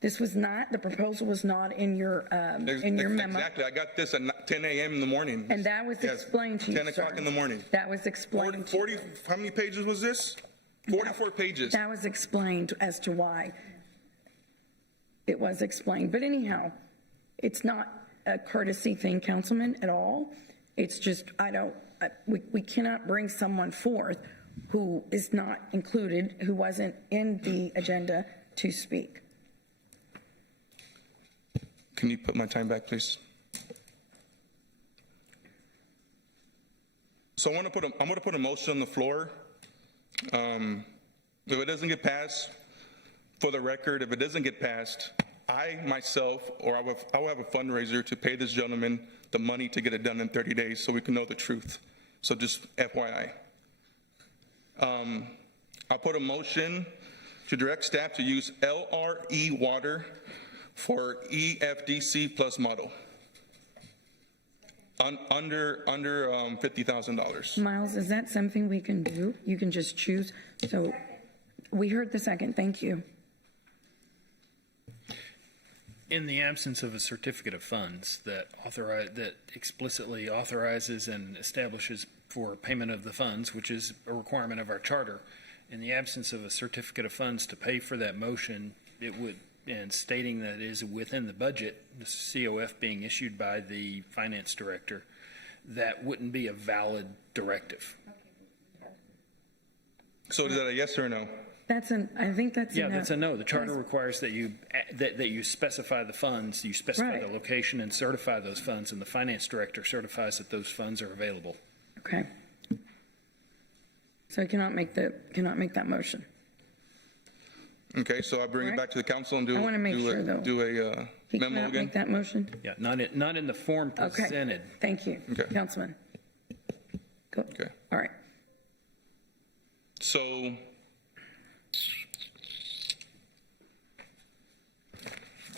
The proposal was not in your memo. Exactly. I got this at 10 a.m. in the morning. And that was explained to you, 10 o'clock in the morning. That was explained. 40, how many pages was this? 44 pages. That was explained as to why it was explained. But anyhow, it's not a courtesy thing, Councilman, at all. It's just, we cannot bring someone forth who is not included, who wasn't in the agenda to speak. Can you put my time back, please? So I'm going to put a motion on the floor. If it doesn't get passed, for the record, if it doesn't get passed, I myself, or I will have a fundraiser to pay this gentleman the money to get it done in 30 days so we can know the truth. So just FYI. I'll put a motion to direct staff to use LRE water for EFDC plus model under $50,000. Miles, is that something we can do? You can just choose. So we heard the second. Thank you. In the absence of a certificate of funds that explicitly authorizes and establishes for payment of the funds, which is a requirement of our charter, in the absence of a certificate of funds to pay for that motion, and stating that it is within the budget, the COF being issued by the finance director, that wouldn't be a valid directive. So is that a yes or a no? I think that's yeah, that's a no. The charter requires that you specify the funds, you specify the location, and certify those funds, and the finance director certifies that those funds are available. Okay. So I cannot make that motion. Okay, so I bring it back to the council and do I want to make sure, though. Do a He memo cannot again. make that motion. Yeah, not in the form presented. Okay. Thank you, Councilman. Go. Okay. All right. So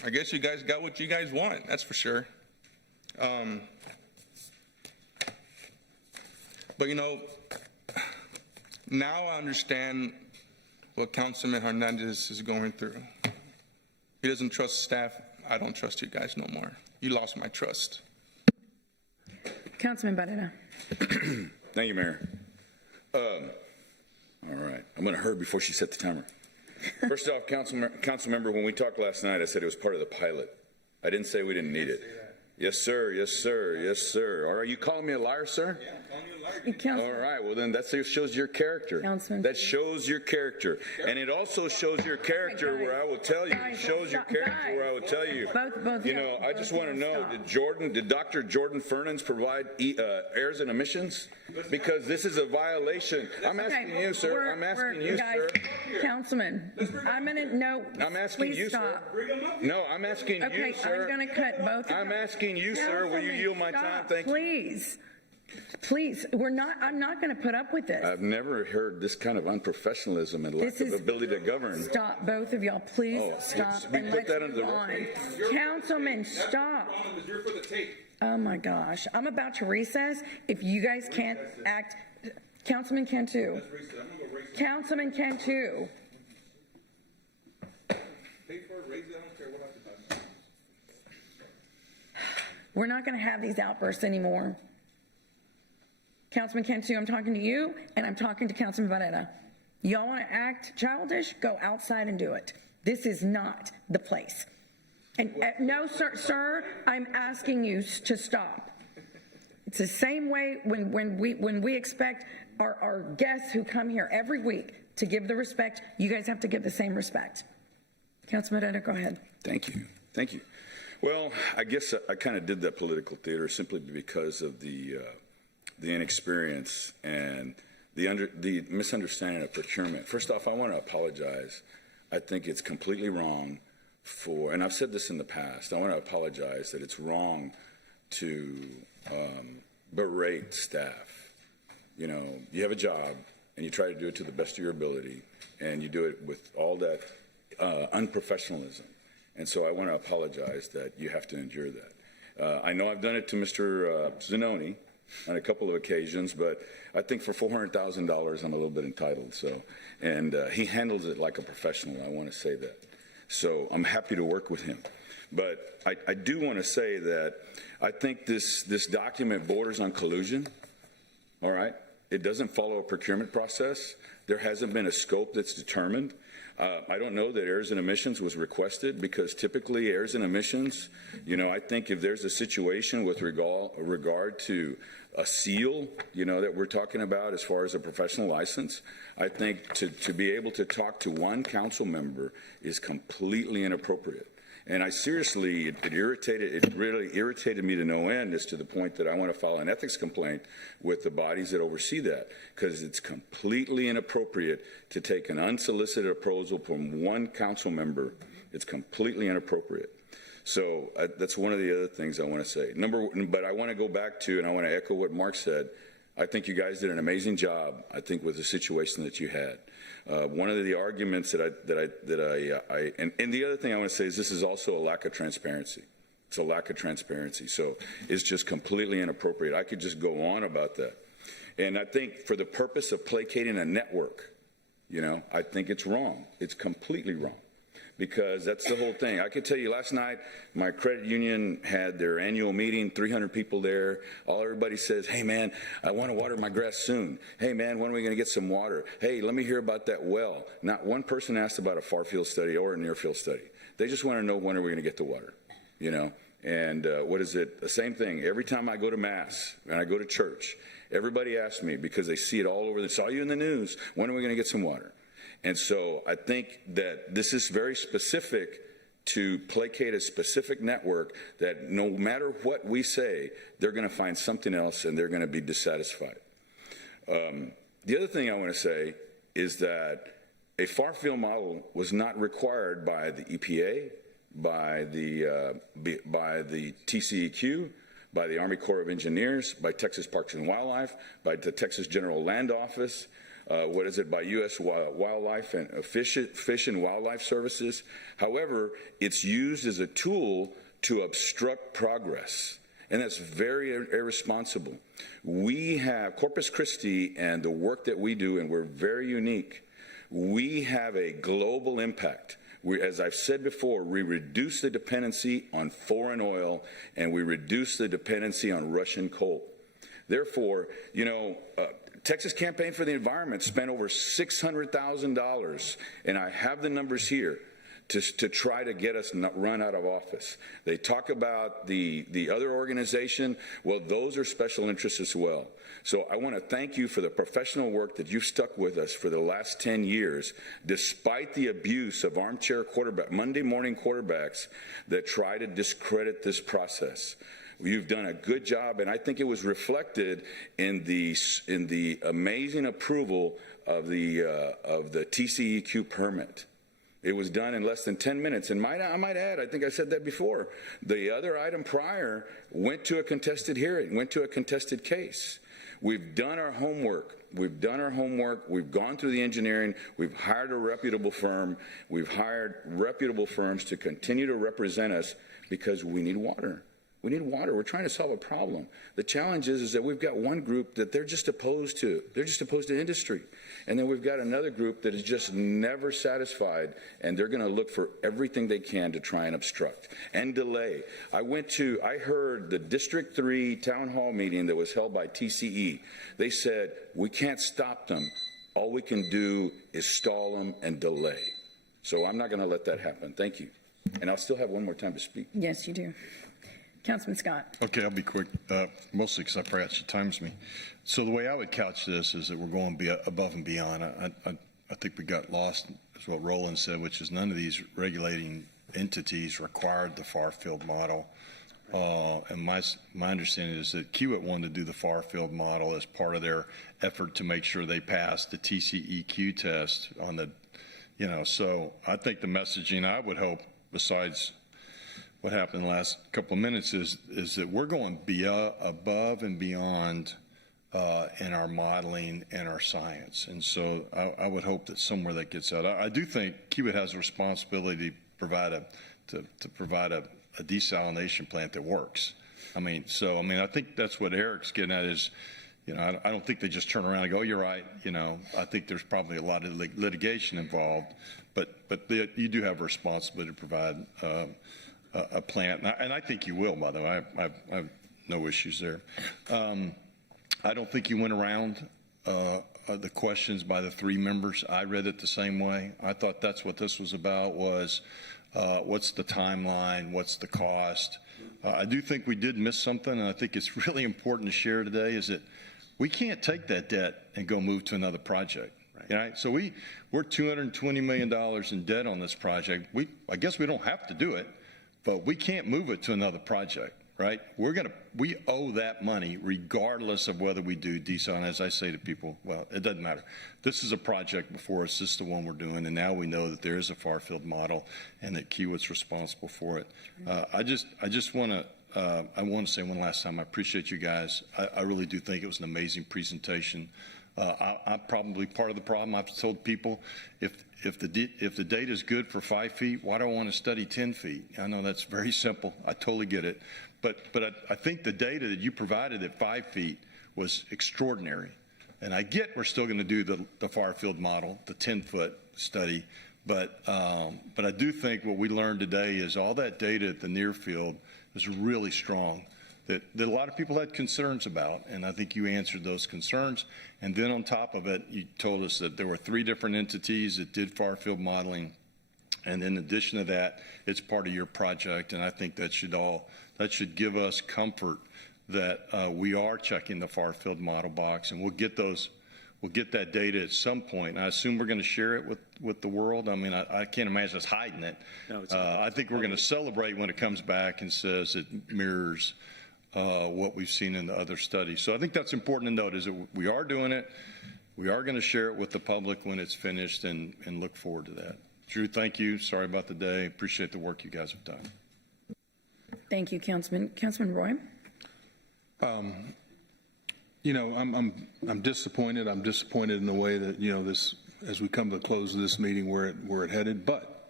I guess you guys got what you guys want. That's for sure. But now I understand what Councilman Hernandez is going through. He doesn't trust staff. I don't trust you guys no more. You lost my trust. Councilman Barrera. Thank you, Mayor. All right. I'm going to hurry before she set the timer. First off, council member, when we talked last night, I said it was part of the pilot. I didn't say we didn't need it. Yes, sir. Yes, sir. Yes, sir. All right, you calling me a liar, sir? Councilman. All right, well then that shows your character. Councilman. That shows your character. And it also shows your character where I will tell you. It shows your character where I will tell you. Both You know, I just want to know, did Dr. Jordan Fernandes provide airs and emissions? Because this is a violation. I'm asking you, sir. I'm asking you, sir. Councilman, I'm asking please you, stop. sir. No, I'm asking you, sir. I'm going to cut both. I'm asking you, sir. Will you yield my time? Thank you. Please, I'm not going to put up with this. I've never heard this kind of unprofessionalism and lack of ability to govern. Stop, both of y'all. Please stop. We and put let's that under the move on. record. Councilman, stop. Oh my gosh. I'm about to recess. If you guys can't act, Councilman can too. Councilman can too. We're not going to have these outbursts anymore. Councilman Cantu, I'm talking to you, and I'm talking to Councilman Varela. Y'all want to act childish? Go outside and do it. This is not the place. And no, sir, I'm asking you to stop. It's the same way when we expect our guests who come here every week to give the respect. You guys have to give the same respect. Councilman Varela, go ahead. Thank you. Thank you. Well, I guess I kind of did that political theater simply because of the inexperience and the misunderstanding of procurement. First off, I want to apologize. I think it's completely wrong and I've said this in the past, I want to apologize that it's wrong to berate staff. You know, you have a job and you try to do it to the best of your ability and you do it with all that unprofessionalism. And so I want to apologize that you have to endure that. I know I've done it to Mr. Zanoni on a couple of occasions, but I think for $400,000, I'm a little bit entitled. So, and he handles it like a professional. I want to say that. So I'm happy to work with him. But I do want to say that I think this document borders on collusion. All right. It doesn't follow a procurement process. There hasn't been a scope that's determined. I don't know that airs and emissions was requested because typically airs and emissions, you know, I think if there's a situation with regard to a seal, you know, that we're talking about as far as a professional license, I think to be able to talk to one council member is completely inappropriate. And I seriously, it really irritated me to no end, as to the point that I want to file an ethics complaint with the bodies that oversee that, because it's completely inappropriate to take an unsolicited proposal from one council member. It's completely inappropriate. So that's one of the other things I want to say. But I want to go back to, and I want to echo what Mark said. I think you guys did an amazing job, I think, with the situation that you had. One of the arguments and the other thing I want to say is this is also a lack of transparency. It's a lack of transparency. So it's just completely inappropriate. I could just go on about that. And I think for the purpose of placating a network, you know, I think it's wrong. It's completely wrong. Because that's the whole thing. I could tell you last night, my credit union had their annual meeting, 300 people there. Everybody says, hey, man, I want to water my grass soon. Hey, man, when are we going to get some water? Hey, let me hear about that well. Not one person asked about a far field study or a near field study. They just want to know when are we going to get the water, you know? And what is it? The same thing. Every time I go to Mass and I go to church, everybody asks me, because they see it all over. They saw you in the news. When are we going to get some water? And so I think that this is very specific to placate a specific network that no matter what we say, they're going to find something else and they're going to be dissatisfied. The other thing I want to say is that a far field model was not required by the EPA, by the TCEQ, by the Army Corps of Engineers, by Texas Parks and Wildlife, by the Texas General Land Office, by U.S. Wildlife and Fish and Wildlife Services. However, it's used as a tool to obstruct progress, and that's very irresponsible. We have Corpus Christi and the work that we do, and we're very unique. We have a global impact. As I've said before, we reduce the dependency on foreign oil, and we reduce the dependency on Russian coal. Therefore, you know, Texas Campaign for the Environment spent over $600,000, and I have the numbers here, to try to get us run out of office. They talk about the other organization. Well, those are special interests as well. So I want to thank you for the professional work that you've stuck with us for the last 10 years, despite the abuse of armchair Monday morning quarterbacks that try to discredit this process. You've done a good job, and I think it was reflected in the amazing approval of the TCEQ permit. It was done in less than 10 minutes. And I might add, I think I said that before, the other item prior went to a contested hearing, went to a contested case. We've done our homework. We've gone through the engineering. We've hired a reputable firm. We've hired reputable firms to continue to represent us because we need water. We need water. We're trying to solve a problem. The challenge is that we've got one group that they're just opposed to. They're just opposed to industry. And then we've got another group that is just never satisfied, and they're going to look for everything they can to try and obstruct and delay. I heard the District 3 town hall meeting that was held by TCE. They said, we can't stop them. All we can do is stall them and delay. So I'm not going to let that happen. Thank you. And I'll still have one more time to speak. Yes, you do. Councilman Scott. Okay, I'll be quick, mostly because I forgot she times me. So the way I would couch this is that we're going above and beyond. I think we got lost, is what Roland said, which is none of these regulating entities required the far field model. And my understanding is that Kiewit wanted to do the far field model as part of their effort to make sure they passed the TCEQ test on the, so I think the messaging I would hope, besides what happened in the last couple of minutes, is that we're going above and beyond in our modeling and our science. And so I would hope that somewhere that gets out. I do think Kiewit has a responsibility to provide a desalination plant that works. I think that's what Eric's getting at is, I don't think they just turn around and go, oh, you're right. I think there's probably a lot of litigation involved, but you do have a responsibility to provide a plant, and I think you will, by the way. I have no issues there. I don't think you went around the questions by the three members. I read it the same way. I thought that's what this was about, was what's the timeline, what's the cost. I do think we did miss something, and I think it's really important to share today, is that we can't take that debt and go move to another project. Right? So we're $220 million in debt on this project. I guess we don't have to do it, but we can't move it to another project, right? We owe that money regardless of whether we do desal. And as I say to people, well, it doesn't matter. This is a project before us. This is the one we're doing, and now we know that there is a far field model and that Kiewit's responsible for it. I want to say one last time, I appreciate you guys. I really do think it was an amazing presentation. I'm probably part of the problem. I've told people, if the data is good for 5 feet, why do I want to study 10 feet? I know that's very simple. I totally get it. But I think the data that you provided at 5 feet was extraordinary. And I get we're still going to do the far field model, the 10-foot study. But I do think what we learned today is all that data at the near field is really strong. That a lot of people had concerns about, and I think you answered those concerns. And then on top of it, you told us that there were 3 different entities that did far field modeling, and in addition to that, it's part of your project. And I think that should give us comfort that we are checking the far field model box, and we'll get that data at some point. And I assume we're going to share it with the world. I mean, I can't imagine us hiding it. No, I think we're going to celebrate when it comes back and says it mirrors what we've seen in the other studies. So I think that's important to note, is that we are doing it. We are going to share it with the public when it's finished, and look forward to that. Drew, thank you. Sorry about the day. Appreciate the work you guys have done. Thank you, Councilman. Councilman Roy? I'm disappointed. I'm disappointed in the way that, this, as we come to the close of this meeting, where it headed. But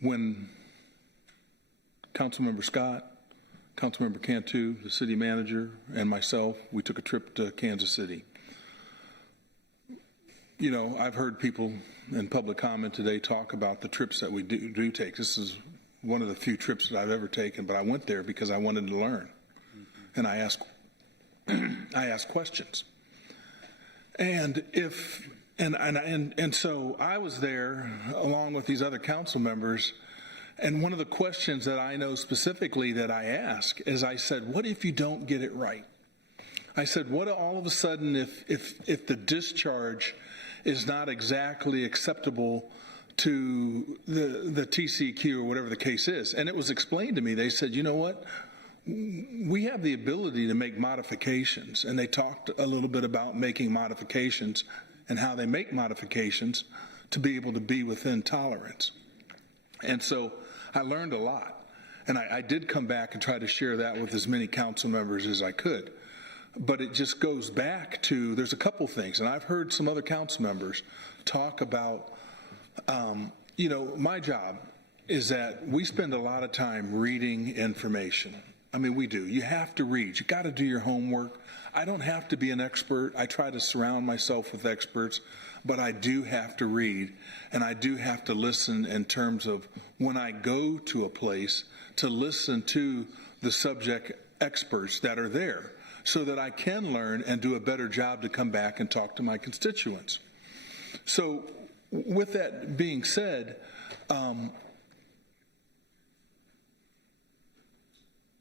when Councilmember Scott, Councilmember Cantu, the city manager, and myself, we took a trip to Kansas City. I've heard people in public comment today talk about the trips that we do take. This is one of the few trips that I've ever taken, but I went there because I wanted to learn. And I asked questions. And if And so I was there along with these other council members, and one of the questions that I know specifically that I ask is, I said, what if you don't get it right? I said, what all of a sudden if the discharge is not exactly acceptable to the TCEQ or whatever the case is? And it was explained to me. They said, you know what? We have the ability to make modifications. And they talked a little bit about making modifications and how they make modifications to be able to be within tolerance. And so I learned a lot. And I did come back and try to share that with as many council members as I could. But it just goes back to, there's a couple things. And I've heard some other council members talk about, my job is that we spend a lot of time reading information. I mean, we do. You have to read. You got to do your homework. I don't have to be an expert. I try to surround myself with experts, but I do have to read, and I do have to listen in terms of when I go to a place to listen to the subject experts that are there so that I can learn and do a better job to come back and talk to my constituents. So with that being said,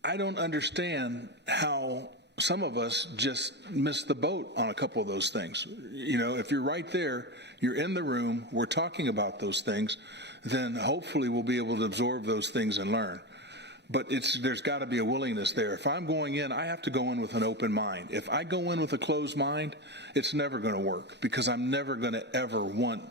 I don't understand how some of us just missed the boat on a couple of those things. If you're right there, you're in the room, we're talking about those things, then hopefully we'll be able to absorb those things and learn. But there's got to be a willingness there. If I'm going in, I have to go in with an open mind. If I go in with a closed mind, it's never going to work, because I'm never going to ever want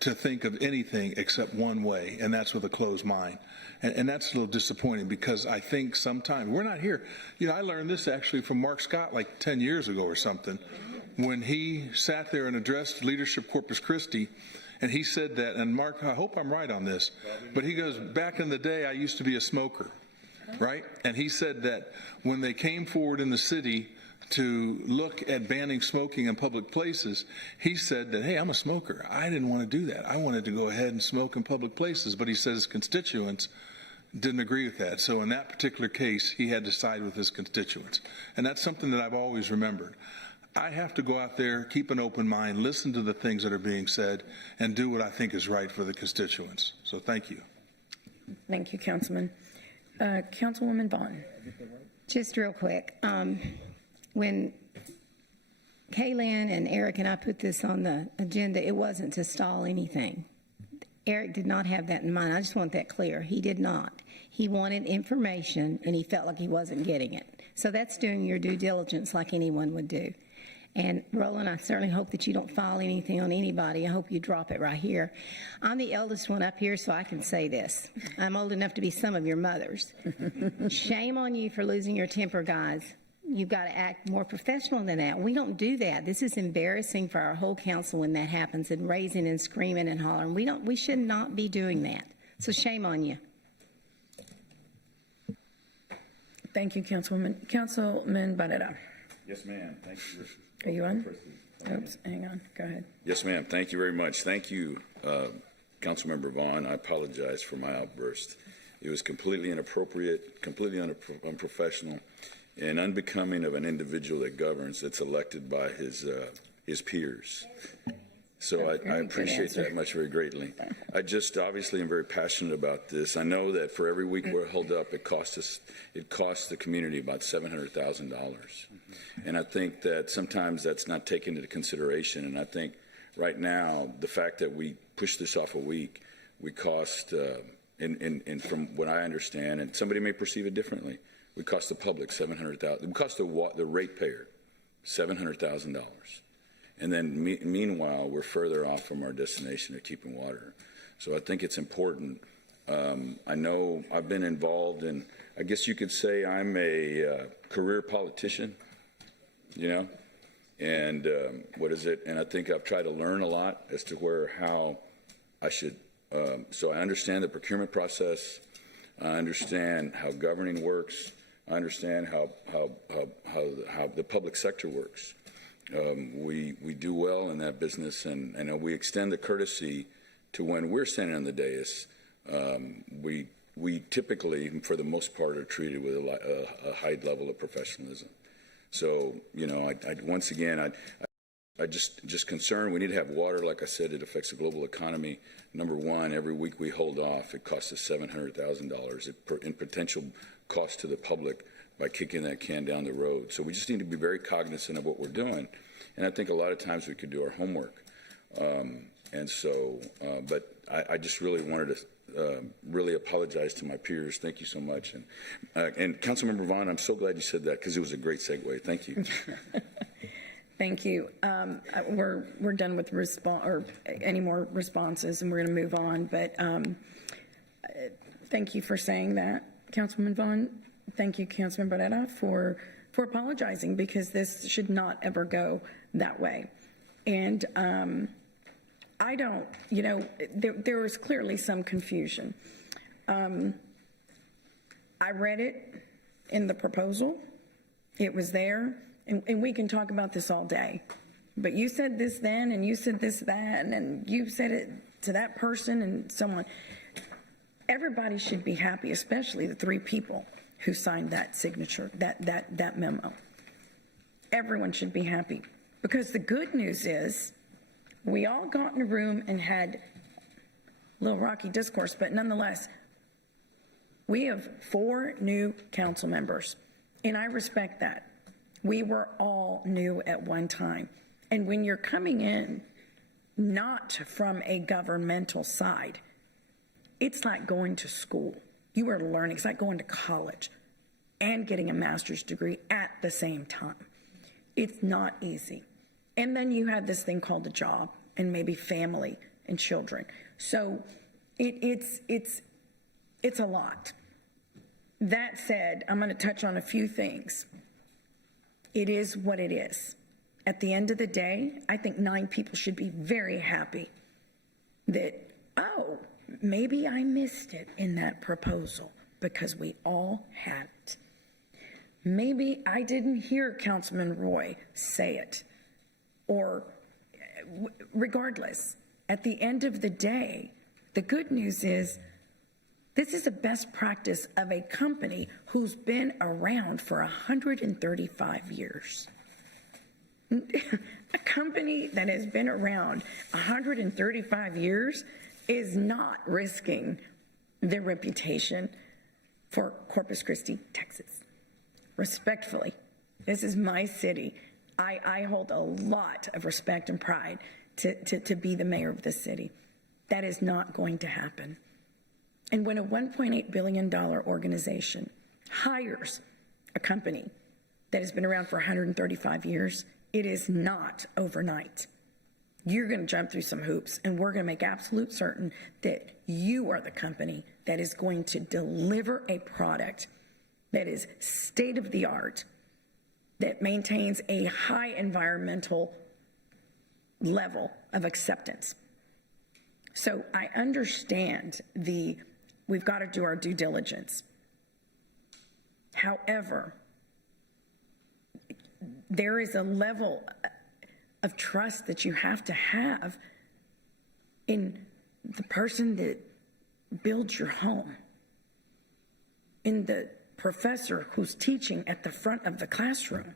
to think of anything except one way, and that's with a closed mind. And that's a little disappointing, because I think sometimes we're not here. I learned this actually from Mark Scott like 10 years ago or something, when he sat there and addressed Leadership Corpus Christi, and he said that, and Mark, I hope I'm right on this, but he goes, back in the day, I used to be a smoker, right? And he said that when they came forward in the city to look at banning smoking in public places, he said that, hey, I'm a smoker. I didn't want to do that. I wanted to go ahead and smoke in public places. But he said his constituents didn't agree with that. So in that particular case, he had to side with his constituents. And that's something that I've always remembered. I have to go out there, keep an open mind, listen to the things that are being said, and do what I think is right for the constituents. So thank you. Thank you, Councilman. Councilwoman Vaughn. Just real quick. When Kaylin and Eric and I put this on the agenda, it wasn't to stall anything. Eric did not have that in mind. I just want that clear. He did not. He wanted information, and he felt like he wasn't getting it. So that's doing your due diligence like anyone would do. And Roland, I certainly hope that you don't file anything on anybody. I hope you drop it right here. I'm the eldest one up here, so I can say this. I'm old enough to be some of your mothers. Shame on you for losing your temper, guys. You've got to act more professional than that. We don't do that. This is embarrassing for our whole council when that happens, and raising and screaming and hollering. We should not be doing that. So shame on you. Thank you, Councilwoman. Councilman Barrera. Yes, ma'am. Thank you. Are you on? Oops, hang on. Go ahead. Yes, ma'am. Thank you very much. Thank you, Councilmember Vaughn. I apologize for my outburst. It was completely inappropriate, completely unprofessional, and unbecoming of an individual that governs, that's elected by his peers. So I appreciate that much very greatly. I just obviously am very passionate about this. I know that for every week we're held up, it costs the community about $700,000. And I think that sometimes that's not taken into consideration. And I think right now, the fact that we push this off a week, we cost, and from what I understand, and somebody may perceive it differently, we cost the public $700,000. We cost the ratepayer $700,000. And then meanwhile, we're further off from our destination of keeping water. So I think it's important. I know I've been involved in, I guess you could say I'm a career politician, and and I think I've tried to learn a lot as to how I should, so I understand the procurement process. I understand how governing works. I understand how the public sector works. We do well in that business, and we extend the courtesy to when we're standing on the dais. We typically, for the most part, are treated with a high level of professionalism. So, once again, I just concerned. We need to have water. Like I said, it affects the global economy. Number one, every week we hold off, it costs us $700,000 in potential cost to the public by kicking that can down the road. So we just need to be very cognizant of what we're doing. And I think a lot of times we could do our homework. But I just really wanted to really apologize to my peers. Thank you so much. And Councilmember Vaughn, I'm so glad you said that because it was a great segue. Thank you. Thank you. We're done with any more responses, and we're going to move on. But thank you for saying that, Councilman Vaughn. Thank you, Councilman Barrera, for apologizing, because this should not ever go that way. And I don't, there was clearly some confusion. I read it in the proposal. It was there. And we can talk about this all day. But you said this then, and you said this, that, and you said it to that person and so on. Everybody should be happy, especially the three people who signed that signature, that memo. Everyone should be happy. Because the good news is we all got in a room and had a little rocky discourse, but nonetheless, we have 4 new council members, and I respect that. We were all new at one time. And when you're coming in not from a governmental side, it's like going to school. You are learning. It's like going to college and getting a master's degree at the same time. It's not easy. And then you have this thing called a job and maybe family and children. So it's a lot. That said, I'm going to touch on a few things. It is what it is. At the end of the day, I think 9 people should be very happy that, oh, maybe I missed it in that proposal, because we all had it. Maybe I didn't hear Councilman Roy say it, or regardless, at the end of the day, the good news is this is a best practice of a company who's been around for 135 years. A company that has been around 135 years is not risking their reputation for Corpus Christi, Texas. Respectfully, this is my city. I hold a lot of respect and pride to be the mayor of this city. That is not going to happen. And when a $1.8 billion organization hires a company that has been around for 135 years, it is not overnight. You're going to jump through some hoops, and we're going to make absolute certain that you are the company that is going to deliver a product that is state of the art, that maintains a high environmental level of acceptance. So I understand we've got to do our due diligence. However, there is a level of trust that you have to have in the person that builds your home, in the professor who's teaching at the front of the classroom,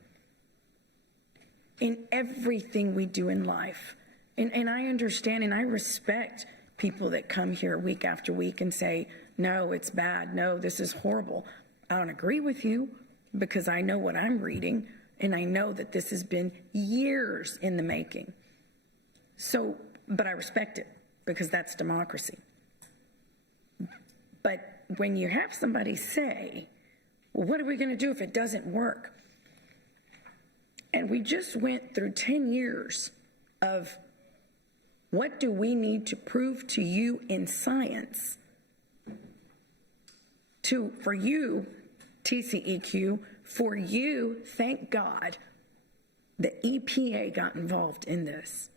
in everything we do in life. And I understand and I respect people that come here week after week and say, no, it's bad. No, this is horrible. I don't agree with you, because I know what I'm reading, and I know that this has been years in the making. So, but I respect it, because that's democracy. But when you have somebody say, well, what are we going to do if it doesn't work? And we just went through 10 years of what do we need to prove to you in science for you, TCEQ, for you, thank God, the EPA got involved in this,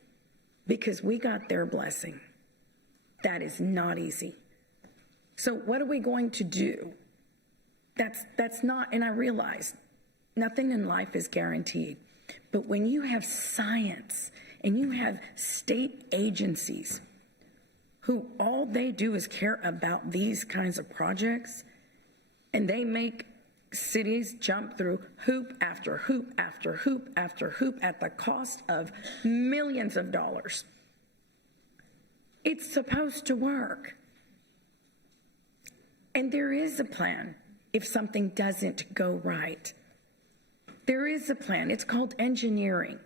because we got their blessing. That is not easy. So what are we going to do? That's not, and I realize nothing in life is guaranteed. But when you have science and you have state agencies who all they do is care about these kinds of projects, and they make cities jump through hoop after hoop after hoop after hoop at the cost of millions of dollars. It's supposed to work. And there is a plan if something doesn't go right. There is a plan. It's called engineering.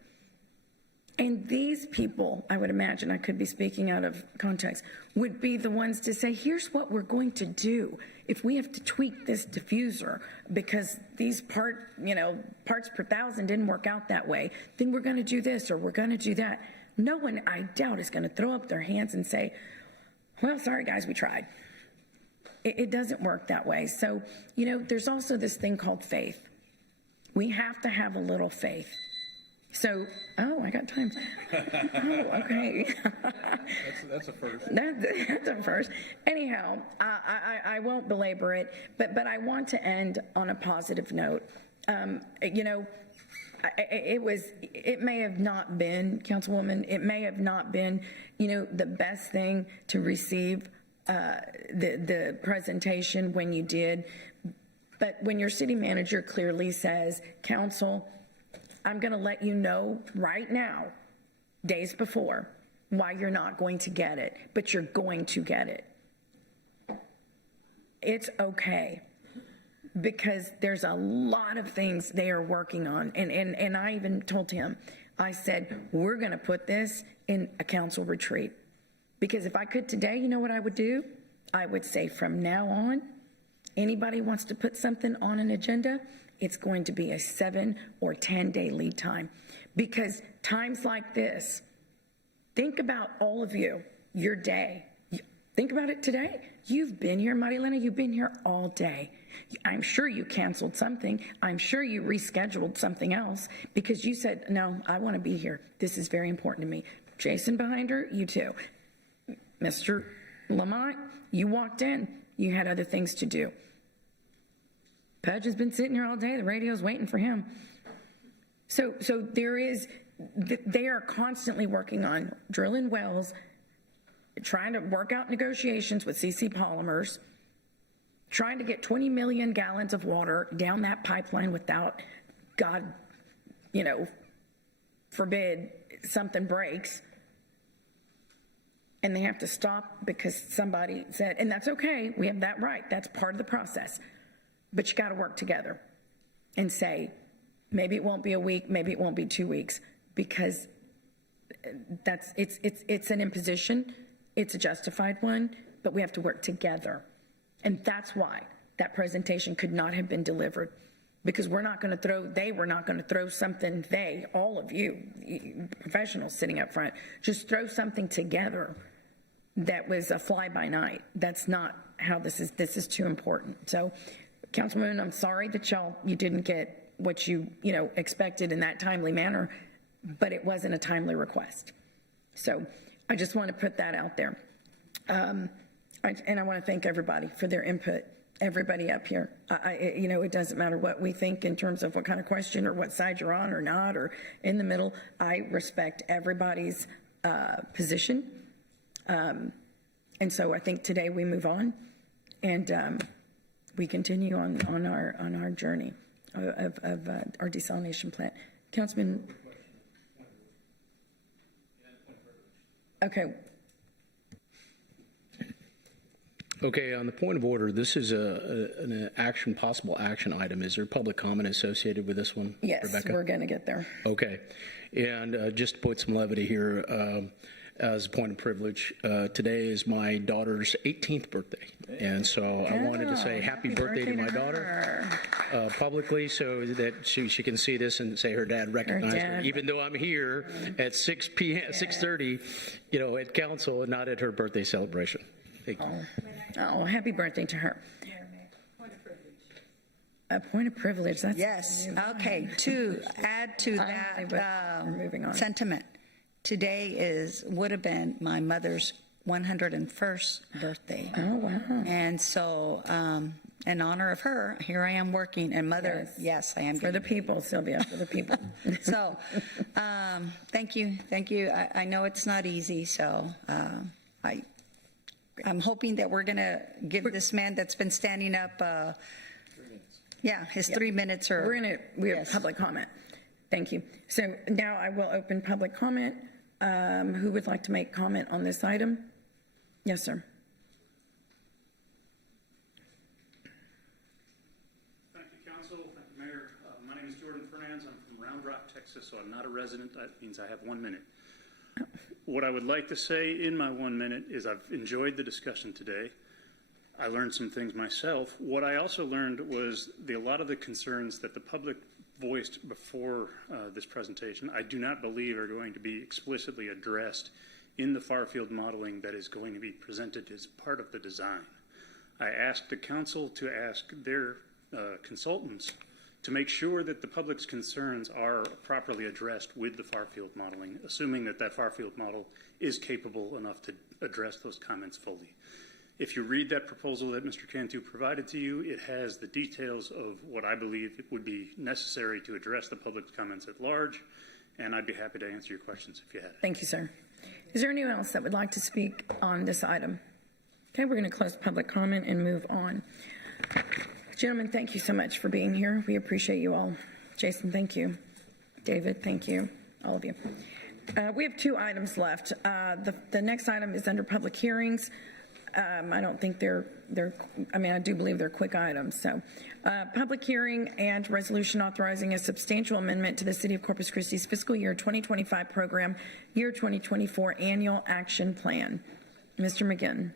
And these people, I would imagine, I could be speaking out of context, would be the ones to say, here's what we're going to do. If we have to tweak this diffuser because these parts per thousand didn't work out that way, then we're going to do this or we're going to do that. No one, I doubt, is going to throw up their hands and say, well, sorry, guys, we tried. It doesn't work that way. So, there's also this thing called faith. We have to have a little faith. So, I got time. Oh, okay. That's a first. That's a first. Anyhow, I won't belabor it, but I want to end on a positive note. It may have not been, Councilwoman, it may have not been, the best thing to receive the presentation when you did, but when your city manager clearly says, Council, I'm going to let you know right now, days before, why you're not going to get it, but you're going to get it. It's okay, because there's a lot of things they are working on. And I even told him, I said, we're going to put this in a council retreat. Because if I could today, you know what I would do? I would say from now on, anybody wants to put something on an agenda, it's going to be a 7 or 10 day lead time. Because times like this, think about all of you, your day. Think about it today. You've been here, Marilena, you've been here all day. I'm sure you canceled something. I'm sure you rescheduled something else because you said, no, I want to be here. This is very important to me. Jason behind her, you too. Mr. Lamont, you walked in. You had other things to do. Pudge has been sitting here all day. The radio's waiting for him. So they are constantly working on drilling wells, trying to work out negotiations with CC Polymers, trying to get 20 million gallons of water down that pipeline without, God, forbid, something breaks. And they have to stop because somebody said, and that's okay, we have that right, that's part of the process. But you got to work together and say, maybe it won't be a week, maybe it won't be 2 weeks, because it's an imposition, it's a justified one, but we have to work together. And that's why that presentation could not have been delivered, because they were not going to throw something, all of you professionals sitting up front, just throw something together that was a fly-by-night. That's not how this is too important. So, Councilman, I'm sorry that you didn't get what you expected in that timely manner, but it wasn't a timely request. So I just want to put that out there. And I want to thank everybody for their input, everybody up here. It doesn't matter what we think in terms of what kind of question or what side you're on or not or in the middle. I respect everybody's position. And so I think today we move on and we continue on our journey of our desalination plant. Councilman. Okay. Okay, on the point of order, this is an possible action item. Is there public comment associated with this one, Yes, Rebecca? We're going to get there. Okay. And just to put some levity here, as a point of privilege, today is my daughter's 18th birthday. And so I wanted to say happy birthday to my daughter publicly so that she can see this and say her dad recognized her, even though I'm here at 6 p.m., 6:30, at council and not at her birthday celebration. Thank you. Oh, happy birthday to her. A point of privilege. That's yes. Okay. To add to that sentiment, today would have been my mother's 101st birthday. Oh wow! And so, in honor of her, here I am working. And mother, yes I am for the people, Sylvia, for the people. So, thank you. I know it's not easy. So, I'm hoping that we're going to give this man that's been standing up Yeah, his 3 minutes are. We have public comment. Thank you. So now I will open public comment. Who would like to make comment on this item? Yes, sir. Thank you, Council. Thank you, Mayor. My name is Jordan Fernandez. I'm from Round Rock, Texas, so I'm not a resident. That means I have 1 minute. What I would like to say in my 1 minute is I've enjoyed the discussion today. I learned some things myself. What I also learned was a lot of the concerns that the public voiced before this presentation, I do not believe are going to be explicitly addressed in the far-field modeling that is going to be presented as part of the design. I asked the council to ask their consultants to make sure that the public's concerns are properly addressed with the far-field modeling, assuming that that far-field model is capable enough to address those comments fully. If you read that proposal that Mr. Cantu provided to you, it has the details of what I believe would be necessary to address the public's comments at large, and I'd be happy to answer your questions if you had. Thank you, sir. Is there anyone else that would like to speak on this item? Okay, we're going to close public comment and move on. Gentlemen, thank you so much for being here. We appreciate you all. Jason, thank you. David, thank you. All of you. We have 2 items left. The next item is under public hearings. I don't think I do believe they're quick items. So, public hearing and resolution authorizing a substantial amendment to the City of Corpus Christi's fiscal year 2025 program, year 2024 annual action plan. Mr. McGinn.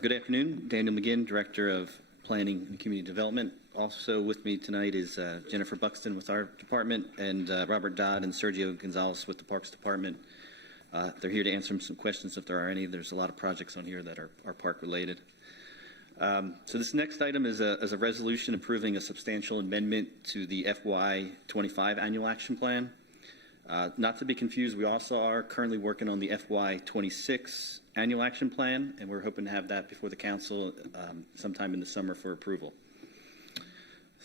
Good afternoon. Daniel McGinn, Director of Planning and Community Development. Also with me tonight is Jennifer Buxton with our department, and Robert Dodd and Sergio Gonzalez with the Parks Department. They're here to answer some questions if there are any. There's a lot of projects on here that are park related. So this next item is a resolution approving a substantial amendment to the FY25 annual action plan. Not to be confused, we also are currently working on the FY26 annual action plan, and we're hoping to have that before the council sometime in the summer for approval.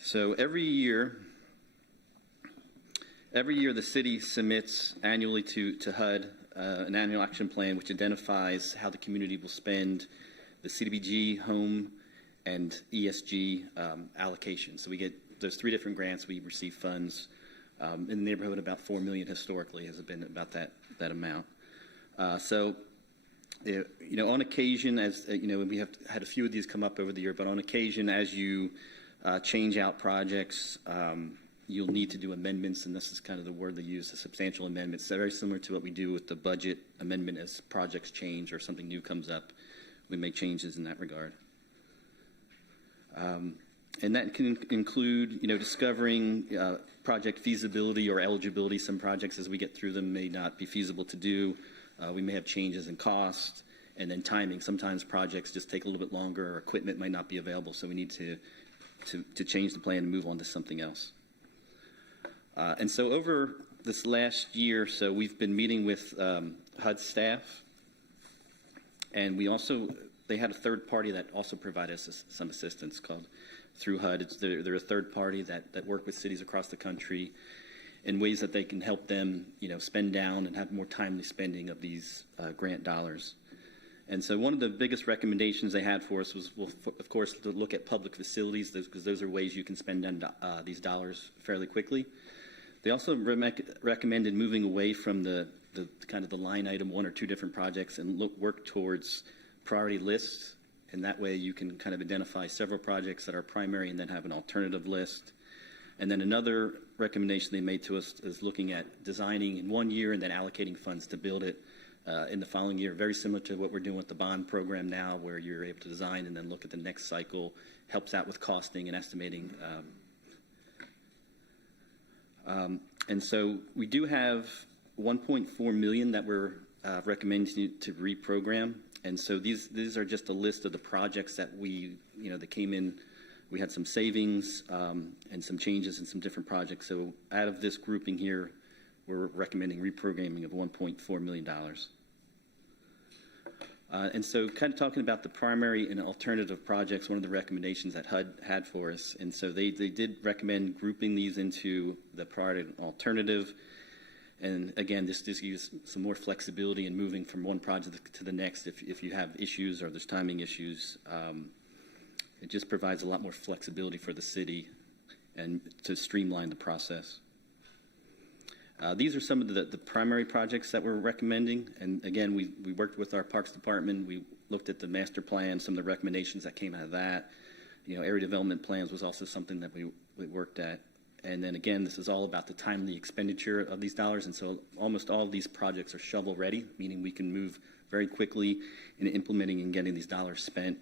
So every year the city submits annually to HUD an annual action plan which identifies how the community will spend the CDBG, home, and ESG allocations. So there's 3 different grants. We receive funds in the neighborhood about $4 million historically has been about that amount. On occasion, as we have had a few of these come up over the year, but on occasion, as you change out projects, you'll need to do amendments, and this is kind of the word they use, a substantial amendments. So very similar to what we do with the budget amendment as projects change or something new comes up. We make changes in that regard. And that can include, discovering project feasibility or eligibility. Some projects, as we get through them, may not be feasible to do. We may have changes in cost, and then timing. Sometimes projects just take a little bit longer, or equipment might not be available, so we need to change the plan and move on to something else. And so over this last year, so we've been meeting with HUD staff, and they had a third party that also provided us some assistance called through HUD. They're a third party that work with cities across the country in ways that they can help them, spend down and have more timely spending of these grant dollars. And so one of the biggest recommendations they had for us was, of course, to look at public facilities, because those are ways you can spend these dollars fairly quickly. They also recommended moving away from the kind of the line item 1 or 2 different projects and work towards priority lists. And that way you can kind of identify several projects that are primary and then have an alternative list. And then another recommendation they made to us is looking at designing in 1 year and then allocating funds to build it in the following year. Very similar to what we're doing with the bond program now, where you're able to design and then look at the next cycle. Helps out with costing and estimating. And so we do have $1.4 million that we're recommending to reprogram. And so these are just a list of the projects that that came in. We had some savings and some changes in some different projects. So out of this grouping here, we're recommending reprogramming of $1.4 million. And so kind of talking about the primary and alternative projects, one of the recommendations that HUD had for us. And so they did recommend grouping these into the priority and alternative. And again, this gives some more flexibility in moving from one project to the next if you have issues or there's timing issues. It just provides a lot more flexibility for the city and to streamline the process. These are some of the primary projects that we're recommending. And again, we worked with our Parks Department. We looked at the master plan, some of the recommendations that came out of that. Area development plans was also something that we worked at. And then again, this is all about the timely expenditure of these dollars. And so almost all of these projects are shovel ready, meaning we can move very quickly in implementing and getting these dollars spent.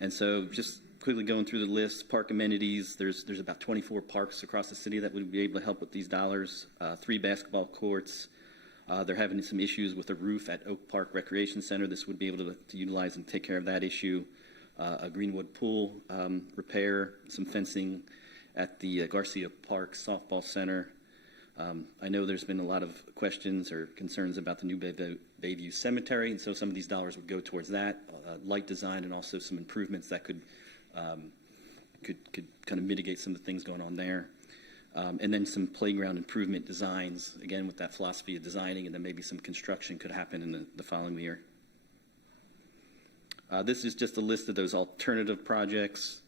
And so just quickly going through the list, park amenities, there's about 24 parks across the city that would be able to help with these dollars, 3 basketball courts. They're having some issues with the roof at Oak Park Recreation Center. This would be able to utilize and take care of that issue. A Greenwood pool repair, some fencing at the Garcia Park Softball Center. I know there's been a lot of questions or concerns about the new Bayview Cemetery, and so some of these dollars would go towards that, light design, and also some improvements that could kind of mitigate some of the things going on there. And then some playground improvement designs, again, with that philosophy of designing, and then maybe some construction could happen in the following year. This is just a list of those alternative projects.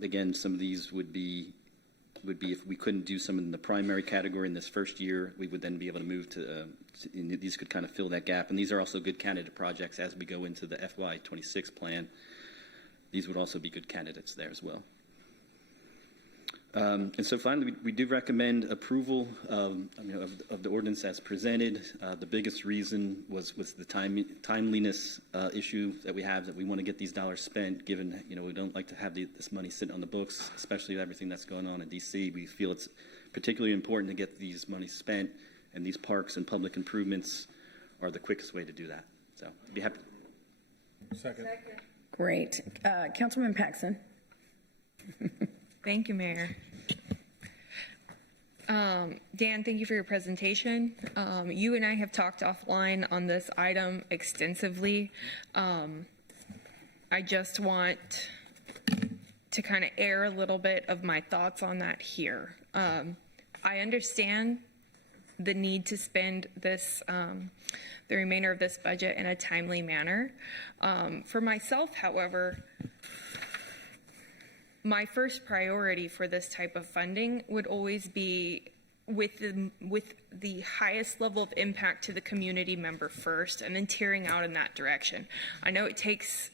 Again, some of these would be if we couldn't do some in the primary category in this first year, we would then be able to move to these could kind of fill that gap. And these are also good candidate projects as we go into the FY26 plan. These would also be good candidates there as well. And so finally, we do recommend approval of the ordinance as presented. The biggest reason was the timeliness issue that we have, that we want to get these dollars spent, given, we don't like to have this money sitting on the books, especially everything that's going on in D.C. We feel it's particularly important to get these monies spent, and these parks and public improvements are the quickest way to do that. So I'd be happy. Second. Great. Councilman Paxson. Thank you, Mayor. Dan, thank you for your presentation. You and I have talked offline on this item extensively. I just want to kind of air a little bit of my thoughts on that here. I understand the need to spend this, the remainder of this budget in a timely manner. For myself, however, my first priority for this type of funding would always be with the highest level of impact to the community member first, and then tearing out in that direction. I know it takes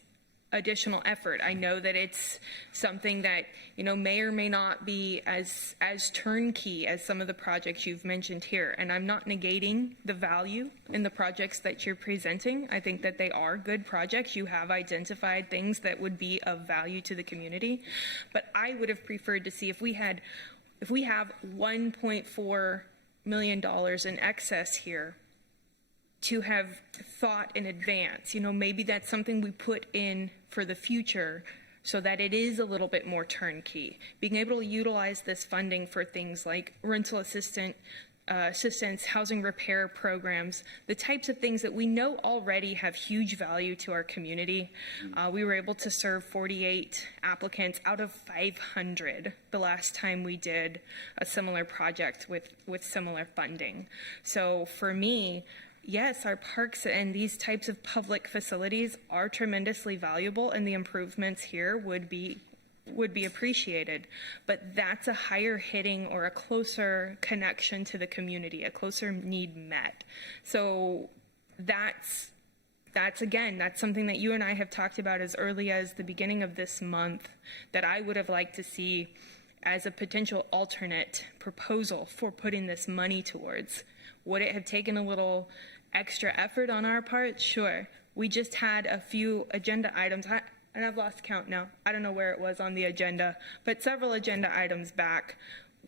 additional effort. I know that it's something that, may or may not be as turnkey as some of the projects you've mentioned here. And I'm not negating the value in the projects that you're presenting. I think that they are good projects. You have identified things that would be of value to the community. But I would have preferred to see if we have $1.4 million in excess here, to have thought in advance. Maybe that's something we put in for the future so that it is a little bit more turnkey. Being able to utilize this funding for things like rental assistance, housing repair programs, the types of things that we know already have huge value to our community. We were able to serve 48 applicants out of 500 the last time we did a similar project with similar funding. So for me, yes, our parks and these types of public facilities are tremendously valuable, and the improvements here would be appreciated. But that's a higher hitting or a closer connection to the community, a closer need met. So that's something that you and I have talked about as early as the beginning of this month, that I would have liked to see as a potential alternate proposal for putting this money towards. Would it have taken a little extra effort on our part? Sure. We just had a few agenda items, and I've lost count now. I don't know where it was on the agenda, but several agenda items back,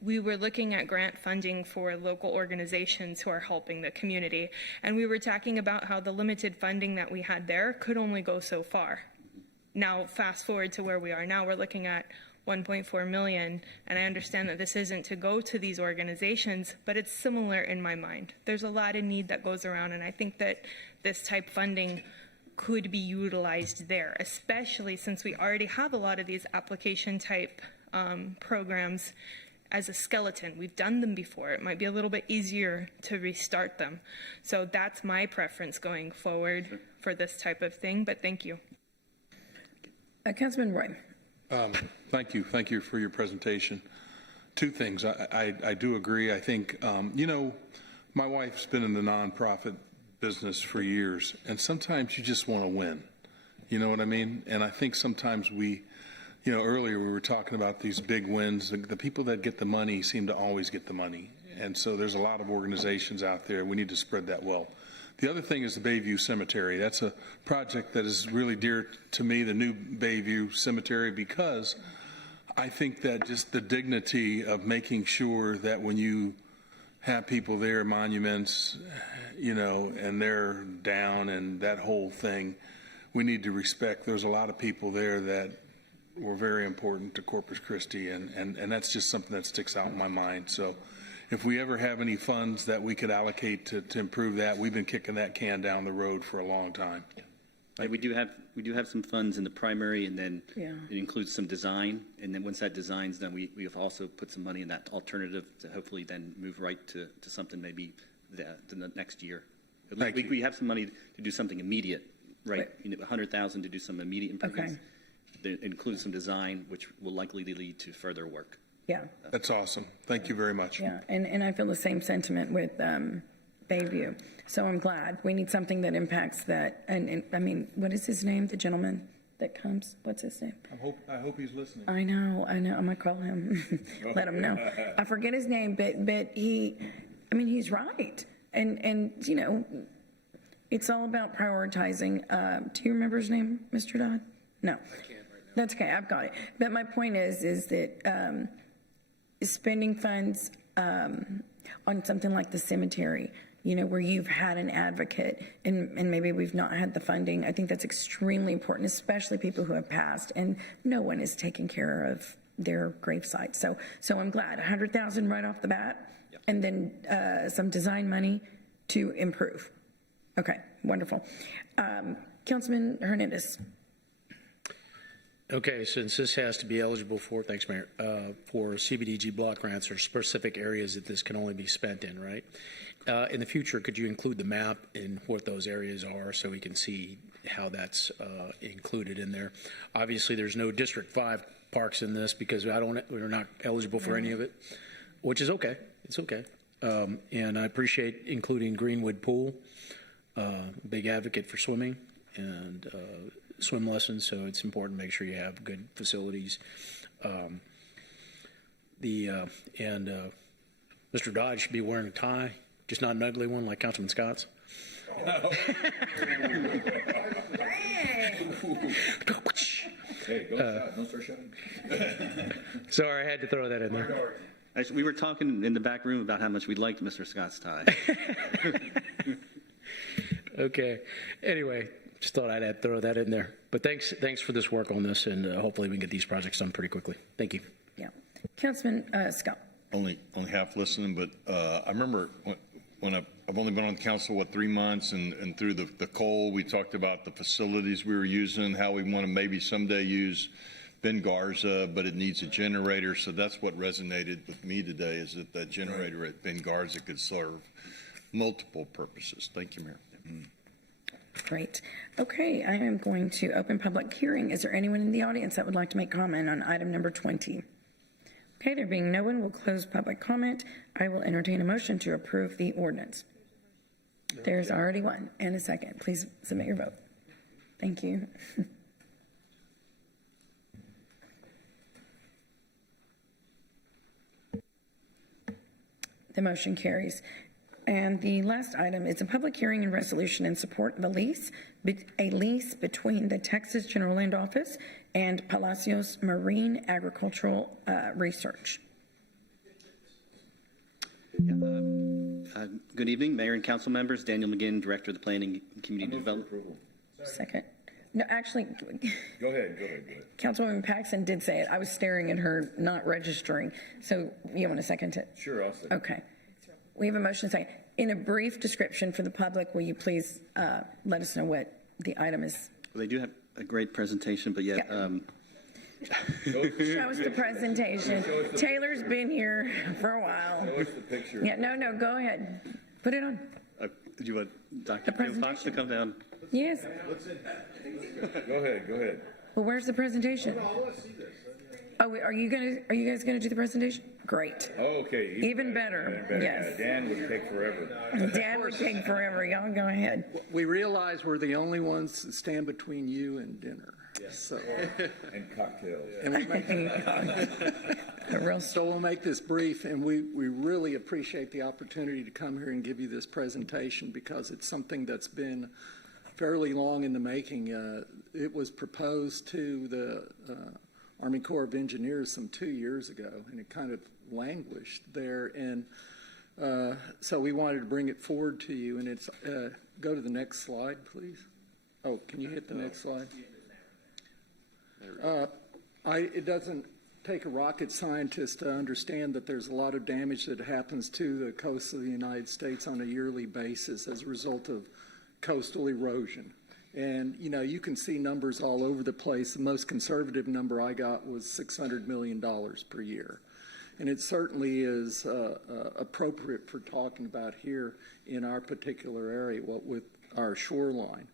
we were looking at grant funding for local organizations who are helping the community. And we were talking about how the limited funding that we had there could only go so far. Now, fast forward to where we are now, we're looking at 1.4 million, and I understand that this isn't to go to these organizations, but it's similar in my mind. There's a lot of need that goes around, and I think that this type funding could be utilized there, especially since we already have a lot of these application type programs as a skeleton. We've done them before. It might be a little bit easier to restart them. So that's my preference going forward for this type of thing, but thank you. Councilman Roy. Thank you. Thank you for your presentation. Two things. I do agree. I think, my wife's been in the nonprofit business for years, and sometimes you just want to win. You know what I mean? And I think sometimes earlier we were talking about these big wins. The people that get the money seem to always get the money. And so there's a lot of organizations out there. We need to spread that well. The other thing is the Bayview Cemetery. That's a project that is really dear to me, the new Bayview Cemetery, because I think that just the dignity of making sure that when you have people there, monuments, and they're down and that whole thing, we need to respect. There's a lot of people there that were very important to Corpus Christi, and that's just something that sticks out in my mind. So if we ever have any funds that we could allocate to improve that, we've been kicking that can down the road for a long time. Yeah, we do have some funds in the primary, and then it includes some design. And then once that design's done, we have also put some money in that alternative to hopefully then move right to something maybe the next year. We have some money to do something immediate, right? 100,000 to do some immediate improvements. Okay. That includes some design, which will likely lead to further work. Yeah. That's awesome. Thank you very much. Yeah, and I feel the same sentiment with Bayview. So I'm glad. We need something that impacts that. And I mean, what is his name? The gentleman that comes? What's his name? I hope he's listening. I know. I'm going to call him. Let him know. I forget his name, but he's right. And it's all about prioritizing. Do you remember his name, Mr. Dodd? No. I can't right now. That's okay. I've got it. But my point is that spending funds on something like the cemetery, where you've had an advocate and maybe we've not had the funding, I think that's extremely important, especially people who have passed and no one is taking care of their gravesite. So I'm glad 100,000 right off the bat, and then some design money to improve. Okay, wonderful. Councilman Hernandez. Okay, since this has to be eligible for, thanks, Mayor, for CBDG block grants or specific areas that this can only be spent in, right? In the future, could you include the map in what those areas are so we can see how that's included in there? Obviously, there's no District 5 parks in this because we're not eligible for any of it, which is okay. It's okay. And I appreciate including Greenwood Pool, big advocate for swimming and swim lessons, so it's important to make sure you have good facilities. Mr. Dodge should be wearing a tie, just not an ugly one like Councilman Scott's. Hey, go shot. Don't start shooting. Sorry, I had to throw that in there. Actually, we were talking in the back room about how much we liked Mr. Scott's tie. Okay. Anyway, just thought I'd throw that in there. But thanks for this work on this, and hopefully we can get these projects done pretty quickly. Thank you. Yeah. Councilman Scott. Only half listening, but I remember when I've only been on the council, 3 months, and through the cold, we talked about the facilities we were using, how we want to maybe someday use Ben Garza, but it needs a generator. So that's what resonated with me today, is that generator at Ben Garza could serve multiple purposes. Thank you, Mayor. Great. Okay, I am going to open public hearing. Is there anyone in the audience that would like to make comment on item number 20? Okay, there being no one, we'll close public comment. I will entertain a motion to approve the ordinance. There's already one and a second. Please submit your vote. Thank you. The motion carries. And the last item is a public hearing and resolution in support of a lease between the Texas General Land Office and Palacios Marine Agricultural Research. Good evening, Mayor and Council members. Daniel McGinn, Director of the Planning and Community Development. Second. No, actually. Go ahead. Councilwoman Paxson did say it. I was staring at her, not registering. So you want to second it? Sure, I'll second. Okay. We have a motion to say, in a brief description for the public, will you please let us know what the item is? Well, they do have a great presentation, but yet. Yeah. Show us the presentation. Taylor's been here for a while. Show us the picture. Yeah, no, go ahead. Put it on. Do you want Dr. Kim Fox to come down? Yes. Go ahead. Well, where's the presentation? I want to see this. Oh, are you guys gonna do the presentation? Great. Okay. Even better. Yes. Dan would take forever. Dan would take forever. Y'all go ahead. We realize we're the only ones that stand between you and dinner. Yes. So, And cocktails. and so we'll make this brief, and we really appreciate the opportunity to come here and give you this presentation because it's something that's been fairly long in the making. It was proposed to the Army Corps of Engineers some 2 years ago, and it kind of languished there. And so we wanted to bring it forward to you. And it's go to the next slide, please. Oh, can you hit the next slide? It doesn't take a rocket scientist to understand that there's a lot of damage that happens to the coast of the United States on a yearly basis as a result of coastal erosion. And, you know, you can see numbers all over the place. The most conservative number I got was $600 million per year. And it certainly is appropriate for talking about here in our particular area, what with our shoreline.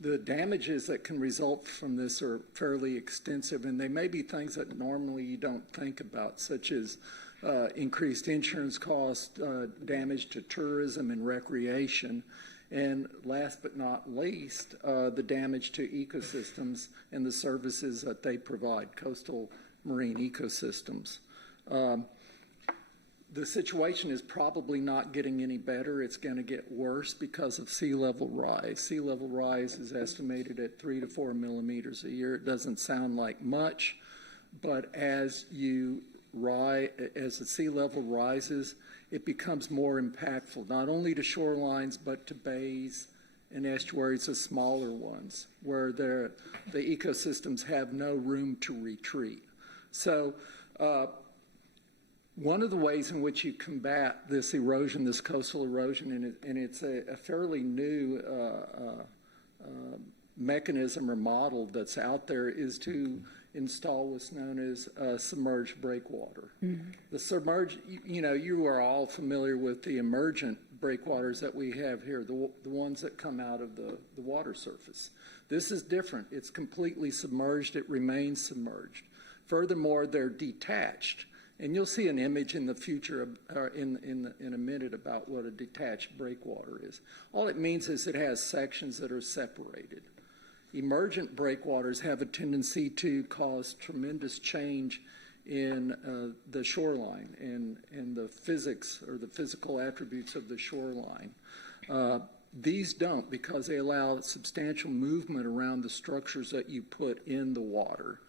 The damages that can result from this are fairly extensive, and they may be things that normally you don't think about, such as increased insurance costs, damage to tourism and recreation, and last but not least, the damage to ecosystems and the services that they provide, coastal marine ecosystems. The situation is probably not getting any better. It's going to get worse because of sea level rise. Sea level rise is estimated at 3 to 4 millimeters a year. It doesn't sound like much, but as the sea level rises, it becomes more impactful, not only to shorelines, but to bays and estuaries, the smaller ones, where the ecosystems have no room to retreat. So one of the ways in which you combat this erosion, this coastal erosion, and it's a fairly new mechanism or model that's out there, is to install what's known as submerged breakwater. Mm-hmm. The submerged, you are all familiar with the emergent breakwaters that we have here, the ones that come out of the water surface. This is different. It's completely submerged. It remains submerged. Furthermore, they're detached. And you'll see an image in the future, in a minute, about what a detached breakwater is. All it means is it has sections that are separated. Emergent breakwaters have a tendency to cause tremendous change in the shoreline and the physics or the physical attributes of the shoreline. These don't, because they allow substantial movement around the structures that you put in the water.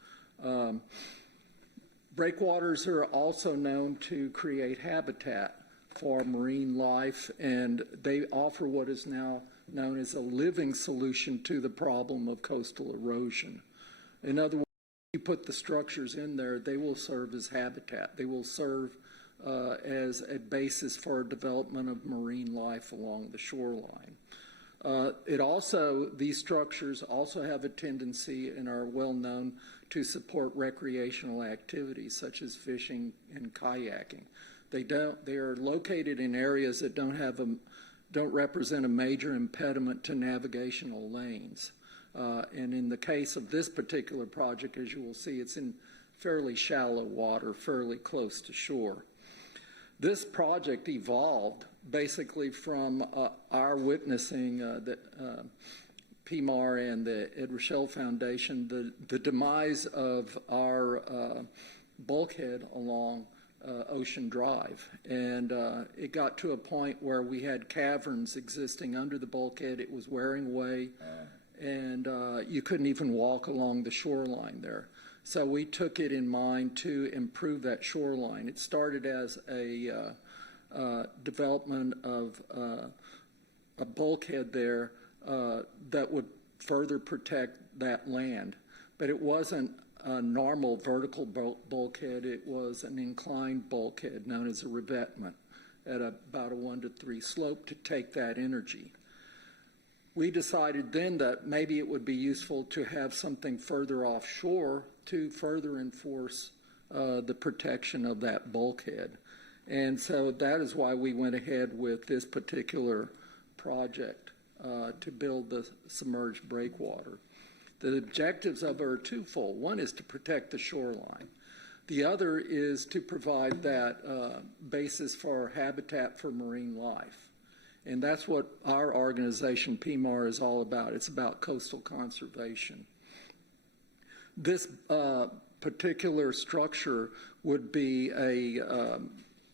Breakwaters are also known to create habitat for marine life, and they offer what is now known as a living solution to the problem of coastal erosion. In other words, you put the structures in there, they will serve as habitat. They will serve as a basis for development of marine life along the shoreline. These structures also have a tendency and are well known to support recreational activities such as fishing and kayaking. They are located in areas that don't represent a major impediment to navigational lanes. And in the case of this particular project, as you will see, it's in fairly shallow water, fairly close to shore. This project evolved basically from our witnessing that PMAR and the Ed Rochelle Foundation, the demise of our bulkhead along Ocean Drive. And it got to a point where we had caverns existing under the bulkhead. It was wearing away, and you couldn't even walk along the shoreline there. So we took it in mind to improve that shoreline. It started as a development of a bulkhead there that would further protect that land. But it wasn't a normal vertical bulkhead. It was an inclined bulkhead known as a revetment at about a 1 to 3 slope to take that energy. We decided then that maybe it would be useful to have something further offshore to further enforce the protection of that bulkhead. And so that is why we went ahead with this particular project to build the submerged breakwater. The objectives of it are twofold. One is to protect the shoreline. The other is to provide that basis for habitat for marine life. And that's what our organization, PMAR, is all about. It's about coastal conservation. This particular structure would be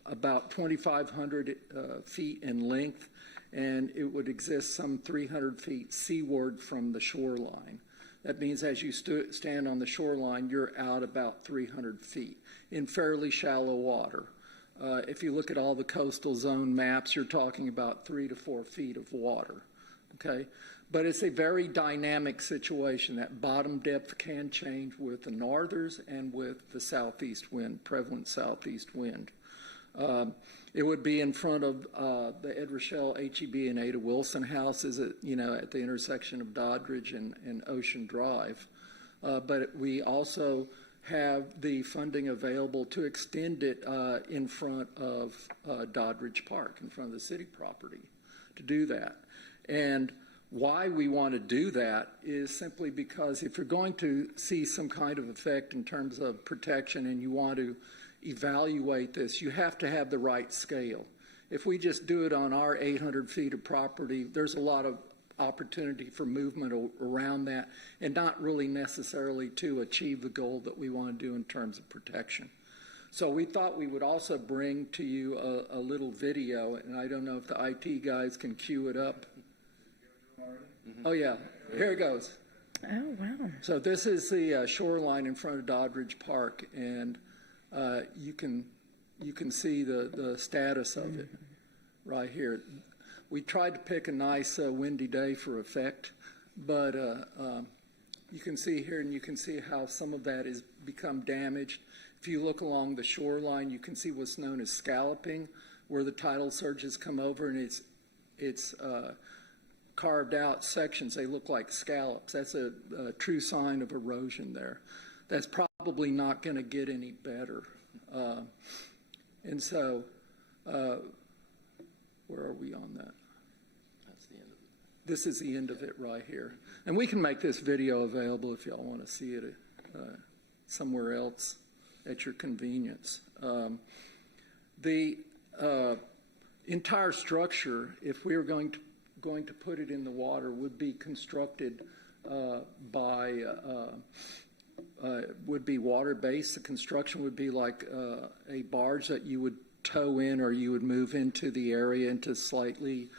about 2,500 feet in length, and it would exist some 300 feet seaward from the shoreline. That means as you stand on the shoreline, you're out about 300 feet in fairly shallow water. If you look at all the coastal zone maps, you're talking about 3 to 4 feet of water, okay? But it's a very dynamic situation. That bottom depth can change with the northers and with the southeast wind, prevalent southeast wind. It would be in front of the Ed Rochelle, HEB, and Ada Wilson houses at the intersection of Doddridge and Ocean Drive. But we also have the funding available to extend it in front of Doddridge Park, in front of the city property, to do that. And why we want to do that is simply because if you're going to see some kind of effect in terms of protection and you want to evaluate this, you have to have the right scale. If we just do it on our 800 feet of property, there's a lot of opportunity for movement around that and not really necessarily to achieve the goal that we want to do in terms of protection. So we thought we would also bring to you a little video, and I don't know if the IT guys can cue it up. Oh yeah, here it goes. Oh, wow. So this is the shoreline in front of Doddridge Park, and you can see the status of it right here. We tried to pick a nice windy day for effect, but you can see here, and you can see how some of that has become damaged. If you look along the shoreline, you can see what's known as scalloping, where the tidal surges come over, and it's carved out sections. They look like scallops. That's a true sign of erosion there. That's probably not going to get any better. And so, where are we on that? That's the end of it. This is the end of it right here. And we can make this video available if y'all want to see it somewhere else at your convenience. The entire structure, if we were going to put it in the water, would be constructed would be water-based. The construction would be like a barge that you would tow in, or you would move into the area into slightly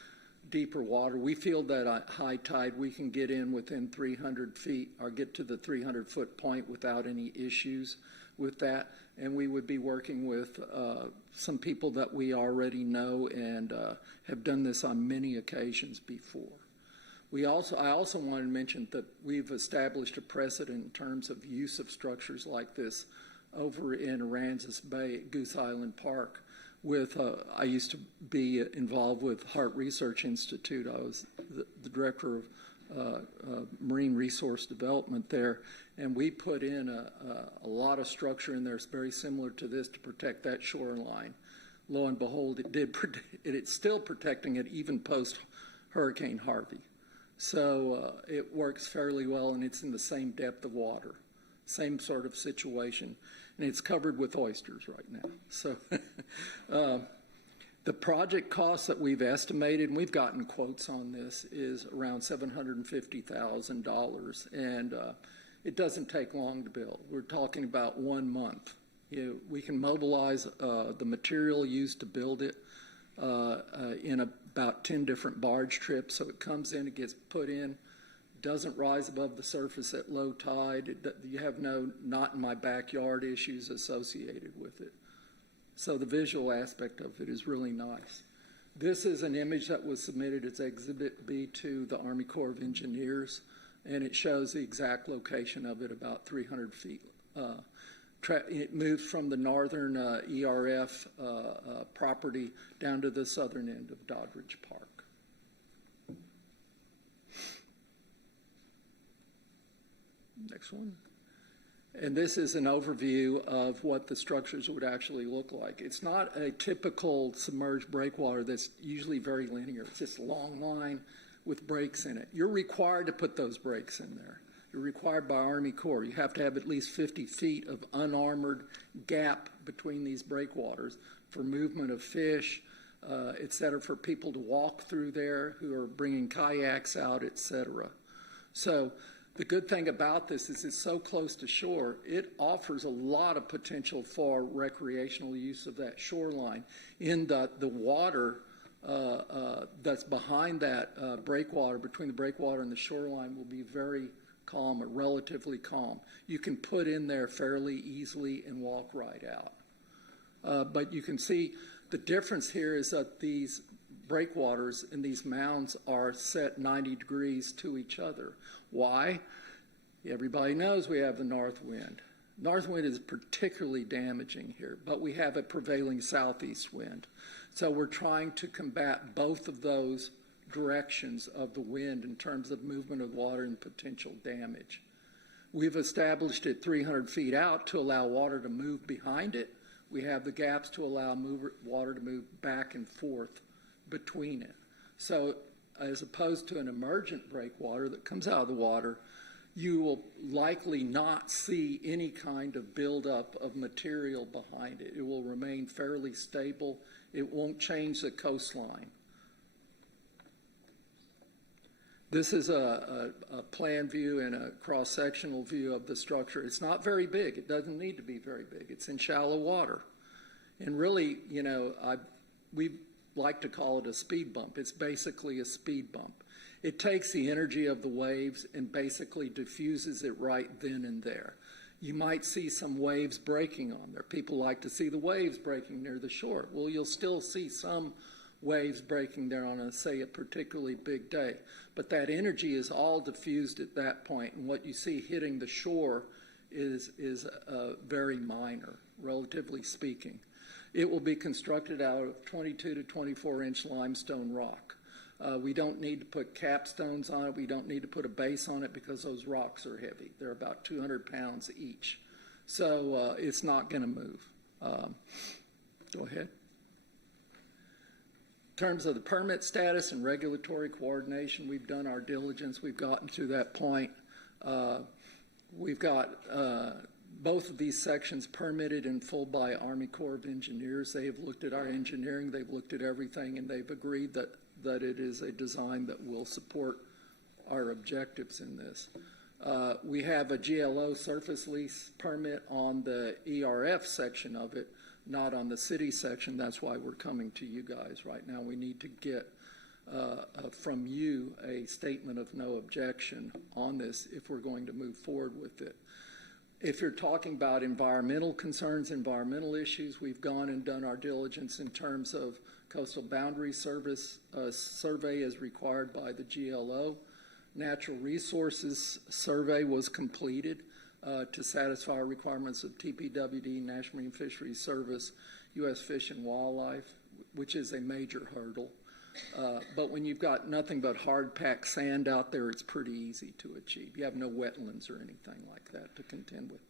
deeper water. We feel that at high tide we can get in within 300 feet or get to the 300-foot point without any issues with that. And we would be working with some people that we already know and have done this on many occasions before. I also wanted to mention that we've established a precedent in terms of use of structures like this over in Aransas Bay at Goose Island Park. I used to be involved with Hart Research Institute. I was the director of Marine Resource Development there, and we put in a lot of structure in there very similar to this to protect that shoreline. Lo and behold, it's still protecting it even post Hurricane Harvey. So it works fairly well, and it's in the same depth of water, same sort of situation, and it's covered with oysters right now. So the project cost that we've estimated, and we've gotten quotes on this, is around $750,000, and it doesn't take long to build. We're talking about 1 month. We can mobilize the material used to build it in about 10 different barge trips. So it comes in, it gets put in, doesn't rise above the surface at low tide. You have no not in my backyard issues associated with it. So the visual aspect of it is really nice. This is an image that was submitted as Exhibit B to the Army Corps of Engineers, and it shows the exact location of it, about 300 feet. It moves from the northern ERF property down to the southern end of Doddridge Park. Next one. And this is an overview of what the structures would actually look like. It's not a typical submerged breakwater that's usually very linear. It's just a long line with breaks in it. You're required to put those breaks in there. required by Army Corps. You have to have at least 50 feet of unarmored gap between these breakwaters for movement of fish, et cetera, for people to walk through there who are bringing kayaks out, et cetera. So the good thing about this is it's so close to shore, it offers a lot of potential for recreational use of that shoreline in that the water that's behind that breakwater, between the breakwater and the shoreline, will be very calm or relatively calm. You can put in there fairly easily and walk right out. But you can see the difference here is that these breakwaters and these mounds are set 90 degrees to each other. Why? Everybody knows we have the north wind. North wind is particularly damaging here, but we have a prevailing southeast wind. So we're trying to combat both of those directions of the wind in terms of movement of water and potential damage. We've established it 300 feet out to allow water to move behind it. We have the gaps to allow water to move back and forth between it. So as opposed to an emergent breakwater that comes out of the water, you will likely not see any kind of buildup of material behind it. It will remain fairly stable. It won't change the coastline. This is a plan view and a cross-sectional view of the structure. It's not very big. It doesn't need to be very big. It's in shallow water. And really, you know, we like to call it a speed bump. It's basically a speed bump. It takes the energy of the waves and basically diffuses it right then and there. You might see some waves breaking on there. People like to see the waves breaking near the shore. Well, you'll still see some waves breaking there on, say, a particularly big day. But that energy is all diffused at that point, and what you see hitting the shore is very minor, relatively speaking. It will be constructed out of 22 to 24-inch limestone rock. We don't need to put capstones on it. We don't need to put a base on it because those rocks are heavy. They're about 200 pounds each. So it's not going to move. Go ahead. In terms of the permit status and regulatory coordination, we've done our diligence. We've gotten to that point. We've got both of these sections permitted in full by Army Corps of Engineers. They have looked at our engineering, they've looked at everything, and they've agreed that it is a design that will support our objectives in this. We have a GLO surface lease permit on the ERF section of it, not on the city section. That's why we're coming to you guys right now. We need to get from you a statement of no objection on this if we're going to move forward with it. If you're talking about environmental concerns, environmental issues, we've gone and done our diligence in terms of coastal boundary service survey as required by the GLO. Natural resources survey was completed to satisfy our requirements of TPWD, National Marine Fisheries Service, U.S. Fish and Wildlife, which is a major hurdle. But when you've got nothing but hard-packed sand out there, it's pretty easy to achieve. You have no wetlands or anything like that to contend with.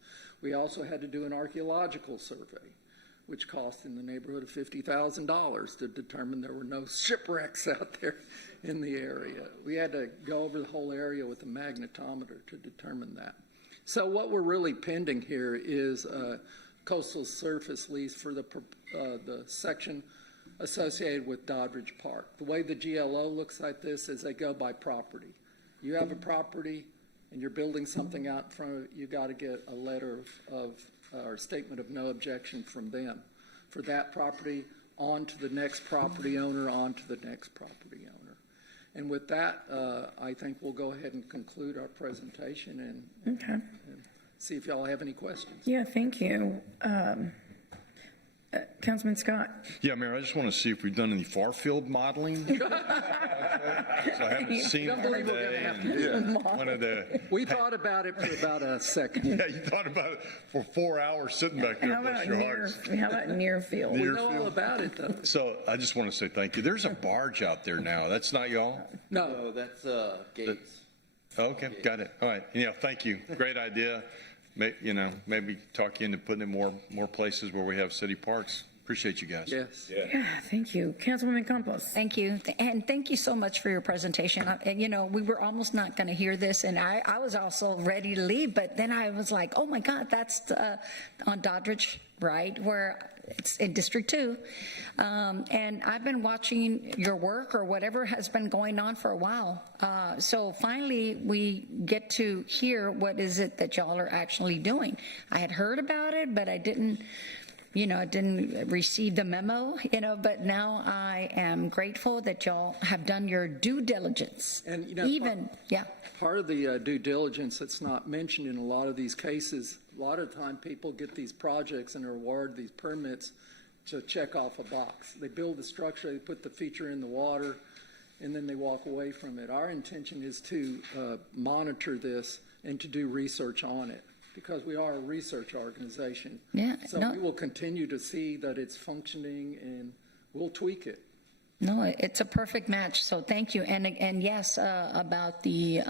We also had to do an archaeological survey, which cost in the neighborhood of $50,000 to determine there were no shipwrecks out there in the area. We had to go over the whole area with a magnetometer to determine that. So what we're really pending here is a coastal surface lease for the section associated with Doddridge Park. The way the GLO looks like this is they go by property. You have a property and you're building something out in front of it, you got to get a letter of or statement of no objection from them for that property on to the next property owner, on to the next property owner. And with that, I think we'll go ahead and conclude our presentation and see if y'all have any questions. Yeah, thank you. Councilman Scott. Yeah, Mayor, I just want to see if we've done any far field modeling. So I haven't seen it today. We thought about it for about a second. Yeah, you thought about it for 4 hours sitting back there. How about near field? We know all about it, though. So I just want to say thank you. There's a barge out there now. That's not y'all? No, that's Gates. Okay, got it. All right. Yeah, thank you. Great idea. Maybe talk you into putting in more places where we have city parks. Appreciate you guys. Yes. Yeah, thank you. Councilwoman Campos. Thank you. And thank you so much for your presentation. And, you know, we were almost not going to hear this, and I was also ready to leave, but then I was like, oh, my God, that's on Doddridge, right, where it's in District 2. And I've been watching your work or whatever has been going on for a while. So finally, we get to hear what is it that y'all are actually doing. I had heard about it, but I didn't receive the memo, but now I am grateful that y'all have done your due diligence. And, part of the due diligence that's not mentioned in a lot of these cases, a lot of time people get these projects and are awarded these permits to check off a box. They build the structure, they put the feature in the water, and then they walk away from it. Our intention is to monitor this and to do research on it, because we are a research organization. Yeah. So we will continue to see that it's functioning, and we'll tweak it. No, it's a perfect match. So thank you. And yes, about the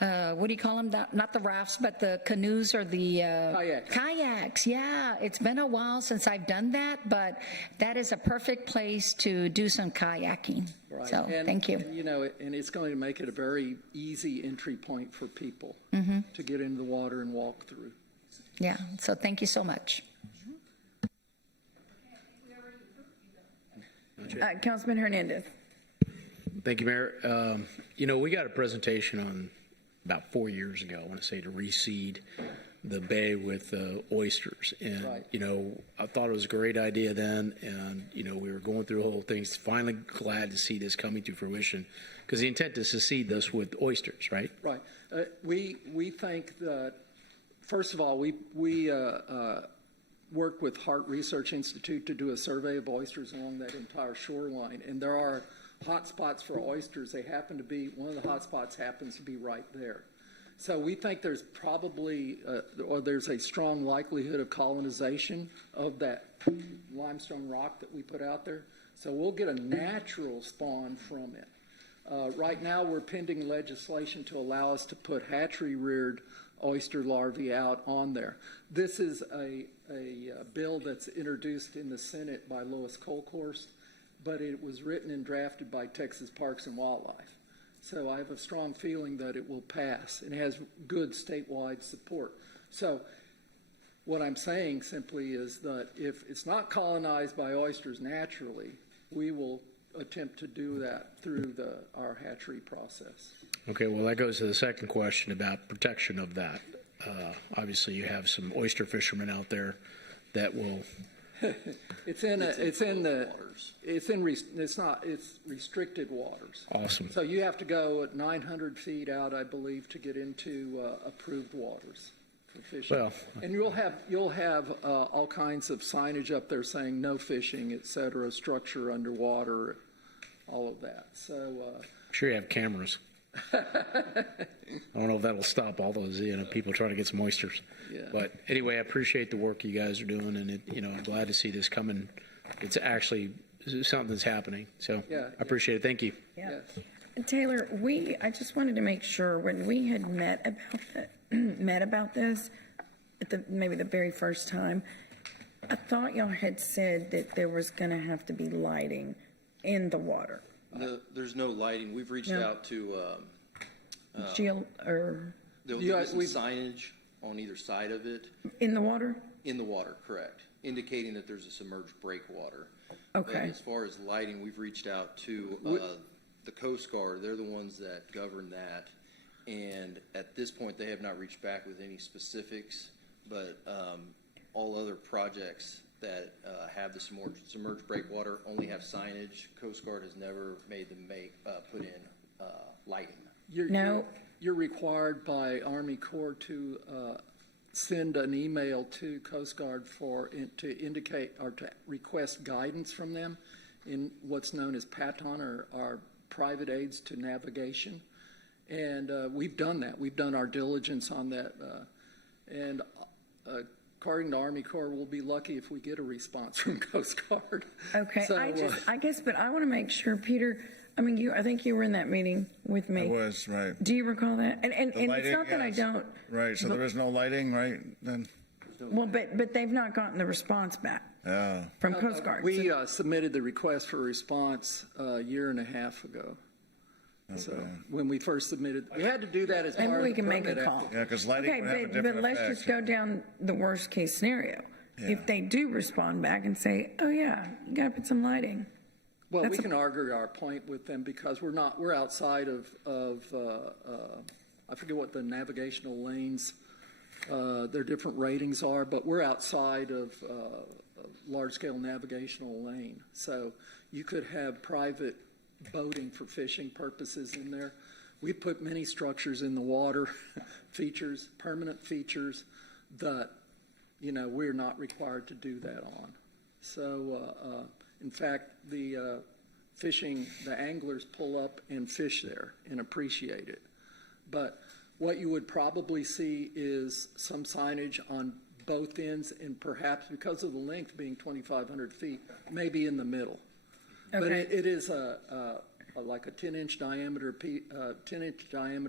what do you call them? Not the rafts, but the canoes or the kayaks. Yeah, it's been a while since I've done that, but that is a perfect place to do some kayaking. Right. So thank you. And it's going to make it a very easy entry point for people to get into the water and walk through. Yeah. So thank you so much. Councilman Hernandez. Thank you, Mayor. We got a presentation on about 4 years ago, I want to say, to reseed the bay with oysters. And, I thought it was a great idea then. And, we were going through the whole thing. Finally glad to see this coming to fruition, because the intent is to seed this with oysters, right? Right. We think that, first of all, we work with Hart Research Institute to do a survey of oysters along that entire shoreline. And there are hot spots for oysters. They happen to be, one of the hot spots happens to be right there. So we think there's probably, or there's a strong likelihood of colonization of that limestone rock that we put out there. So we'll get a natural spawn from it. Right now we're pending legislation to allow us to put hatchery-reared oyster larvae out on there. This is a bill that's introduced in the Senate by Lois Kolkhorst, but it was written and drafted by Texas Parks and Wildlife. So I have a strong feeling that it will pass, and it has good statewide support. So what I'm saying simply is that if it's not colonized by oysters naturally, we will attempt to do that through our hatchery process. Okay, well, that goes to the second question about protection of that. Obviously, you have some oyster fishermen out there that will. It's restricted waters. Awesome. So you have to go at 900 feet out, I believe, to get into approved waters for fishing. Well, and you'll have all kinds of signage up there saying no fishing, et cetera, structure underwater, all of that. So I'm sure you have cameras. I don't know if that'll stop all those people trying to get some oysters. Yeah. But anyway, I appreciate the work you guys are doing, and I'm glad to see this coming. It's actually something that's happening. So I appreciate it. Thank you. Yeah. And Taylor, I just wanted to make sure when we had met about this at maybe the very first time, I thought y'all had said that there was going to have to be lighting in the water. There's no lighting. We've reached out to there'll be some signage on either side of it. In the water? In the water, correct. Indicating that there's a submerged breakwater. Okay. But as far as lighting, we've reached out to the Coast Guard. They're the ones that govern that. And at this point, they have not reached back with any specifics. But all other projects that have the submerged breakwater only have signage. Coast Guard has never made them put in lighting. You're required by Army Corps to send an email to Coast Guard to indicate or to request guidance from them in what's known as PATON, or private aids to navigation. And we've done that. We've done our diligence on that. And according to Army Corps, we'll be lucky if we get a response from Coast Guard. Okay, So, I guess, but I want to make sure, Peter, I think you were in that meeting with me. I was, right. Do you recall that? And Lighting, it's not that I don't. Right, so there was no lighting, right? Then. Well, but they've not gotten the response back. from Coast Guard. We submitted the request for response a year and a half ago. So when we first submitted, we had to do that as Maybe part we of the can make a permit call. application. Yeah, because lighting Okay, would have a but different let's effect. just go down the worst case scenario. Yeah. If they do respond back and say, oh yeah, you gotta put some lighting. Well, That's we can argue our point with them because we're outside of I forget what the navigational lanes, their different ratings are, but we're outside of a large-scale navigational lane. So you could have private boating for fishing purposes in there. We put many structures in the water, features, permanent features that, we're not required to do that on. So, in fact, the anglers pull up and fish there and appreciate it. But what you would probably see is some signage on both ends, and perhaps because of the length being 2,500 feet, maybe in the middle. Okay. But it is like a 10-inch diameter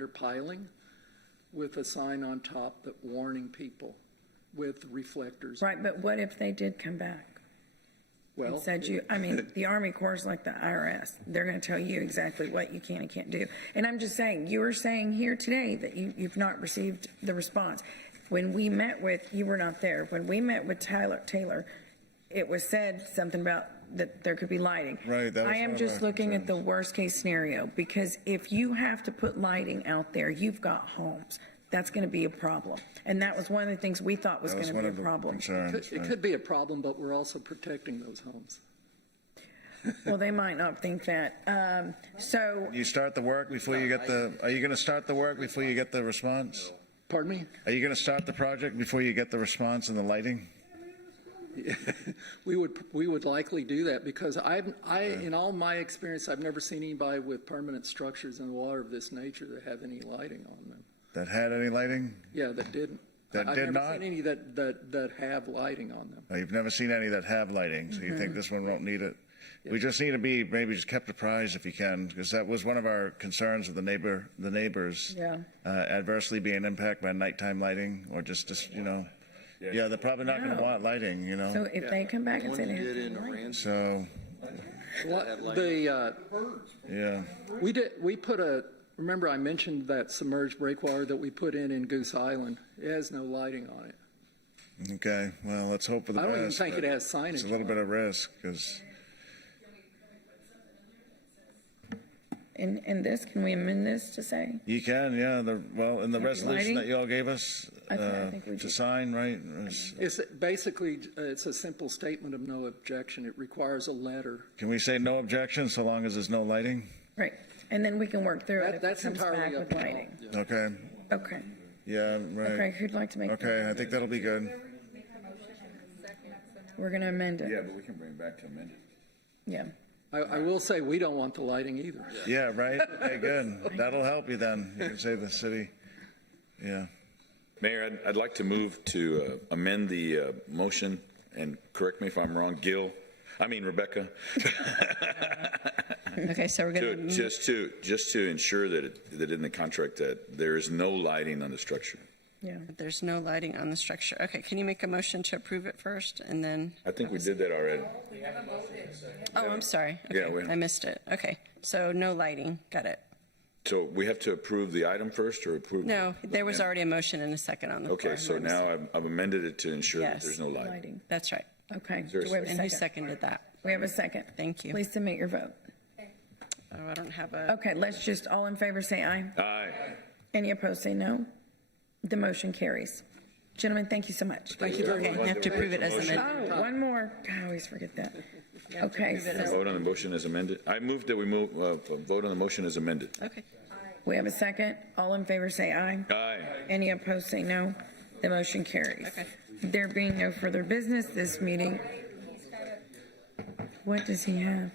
piling with a sign on top that warning people with reflectors. Right, but what if they did come back? Well, And said the Army Corps is like the IRS. They're going to tell you exactly what you can and can't do. And I'm just saying, you were saying here today that you've not received the response. When we met with, you were not there. When we met with Taylor, it was said something about that there could be lighting. Right, that was I am one of just our looking at the worst case scenario, because if you have to put lighting out there, you've got homes. That's going to be a problem. And that was one of the things we thought was going to be a problem. it could be a problem, but we're also protecting those homes. Well, they might not think that. So You start the work before you get are you going to start the work before you get the response? Pardon me? Are you going to start the project before you get the response and the lighting? We would likely do that because in all my experience, I've never seen anybody with permanent structures in the water of this nature that have any lighting on them. That had any lighting? Yeah, that didn't. That I've did never not? seen any that have lighting on them. Oh, you've never seen any that have lighting, so you think this one won't need it? Yeah. We just need to be maybe just kept apprised if you can, because that was one of our concerns of the neighbors. Yeah. Adversely being impacted by nighttime lighting, or just yeah, they're probably not going to want lighting, So if they come back and say they have in to light. Iran. So, yeah. We put remember I mentioned that submerged breakwater that we put in Goose Island. It has no lighting on it. Okay, well, let's hope for the I best. don't even think but it has signage It's a little on bit of risk, because In this, can we amend this to say? you can, yeah, in the resolution lighting? that you all gave us I think we to do. sign, right? It's basically, it's a simple statement of no objection. It requires a letter. Can we say no objection so long as there's no lighting? Right. And then we can work through it if That's it comes entirely back up with to y'all. lighting. Okay, Okay. yeah, right. Okay, who'd like to make? Okay, I think that'll be good. We're going to amend it. Yeah, but we can bring it back to amend it. Yeah. I will say we don't want the lighting either. Yeah, right? Okay, good. That'll help you then. You can say the city. Yeah. Mayor, I'd like to move to amend the motion, and correct me if I'm wrong, Rebecca. Okay, so we're going to Just to ensure that in the contract that there is no lighting on the structure. Yeah. There's no lighting on the structure. Okay, can you make a motion to approve it first, and then? I think we did that already. Oh, I'm sorry. Okay, Yeah, I missed it. Okay, so no lighting. Got it. So we have to approve the item first, or approve? No, there was already a motion and a second on the floor. Okay, so now I've amended it to ensure that Yes. there's no lighting. That's right. Okay. there a Do we have a And who second? seconded that? We have a second. Thank you. Please submit your vote. Oh, I don't have a. Okay, let's just, all in favor say aye. Aye. Any opposed say no. The motion carries. Gentlemen, thank you so much. Thank you very Okay, much. you have to approve it as amended. Oh, one more. I always forget that. Okay, Vote on the motion as amended. I move that we vote on the motion as amended. Okay. we have a second. All in favor say aye. Aye. Any opposed say no. The motion carries. Okay. There being no further business, this meeting. What does he have?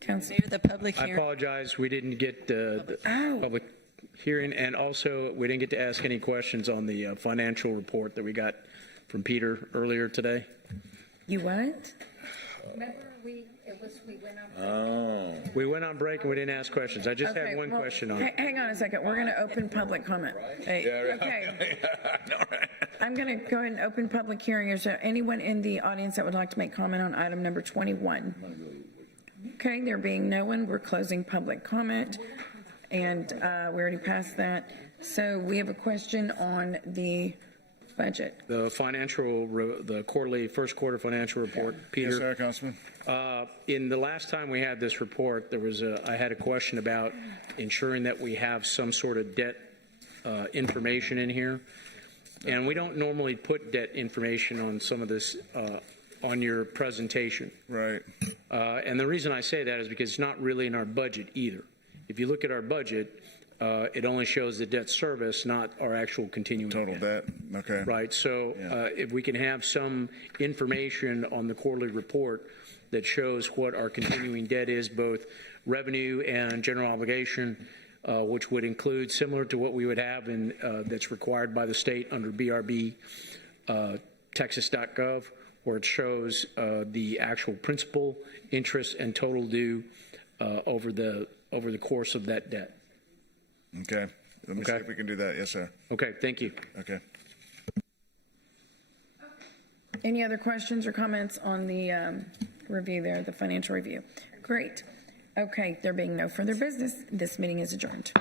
Council. The public I hearing. apologize, we didn't get the Oh. public hearing, and also we didn't get to ask any questions on the financial report that we got from Peter earlier today. You what? We went on break and we didn't ask questions. I just Okay, have one well, question on it. Hang on a second. We're going to open public comment. Okay. I'm going to go ahead and open public hearing. Is there anyone in the audience that would like to make comment on item number 21? Okay, there being no one, we're closing public comment. And we already passed that. So we have a question on the budget. The the quarterly first quarter financial report. Peter. Yes, sir, Councilman. In the last time we had this report, I had a question about ensuring that we have some sort of debt information in here. And we don't normally put debt information on some of this on your presentation. Right. And the reason I say that is because it's not really in our budget either. If you look at our budget, it only shows the debt service, not our actual continuing total debt. Okay. Right. So if we can have some information on the quarterly report that shows what our continuing debt is, both revenue and general obligation, which would include similar to what we would have in that's required by the state under BRB Texas.gov, where it shows the actual principal, interest, and total due over the course of that debt. Okay. Let me see if we can do that. Yes, sir. Okay. Thank you. Okay. Any other questions or comments on the review there, the financial review? Great. Okay, there being no further business, this meeting is adjourned.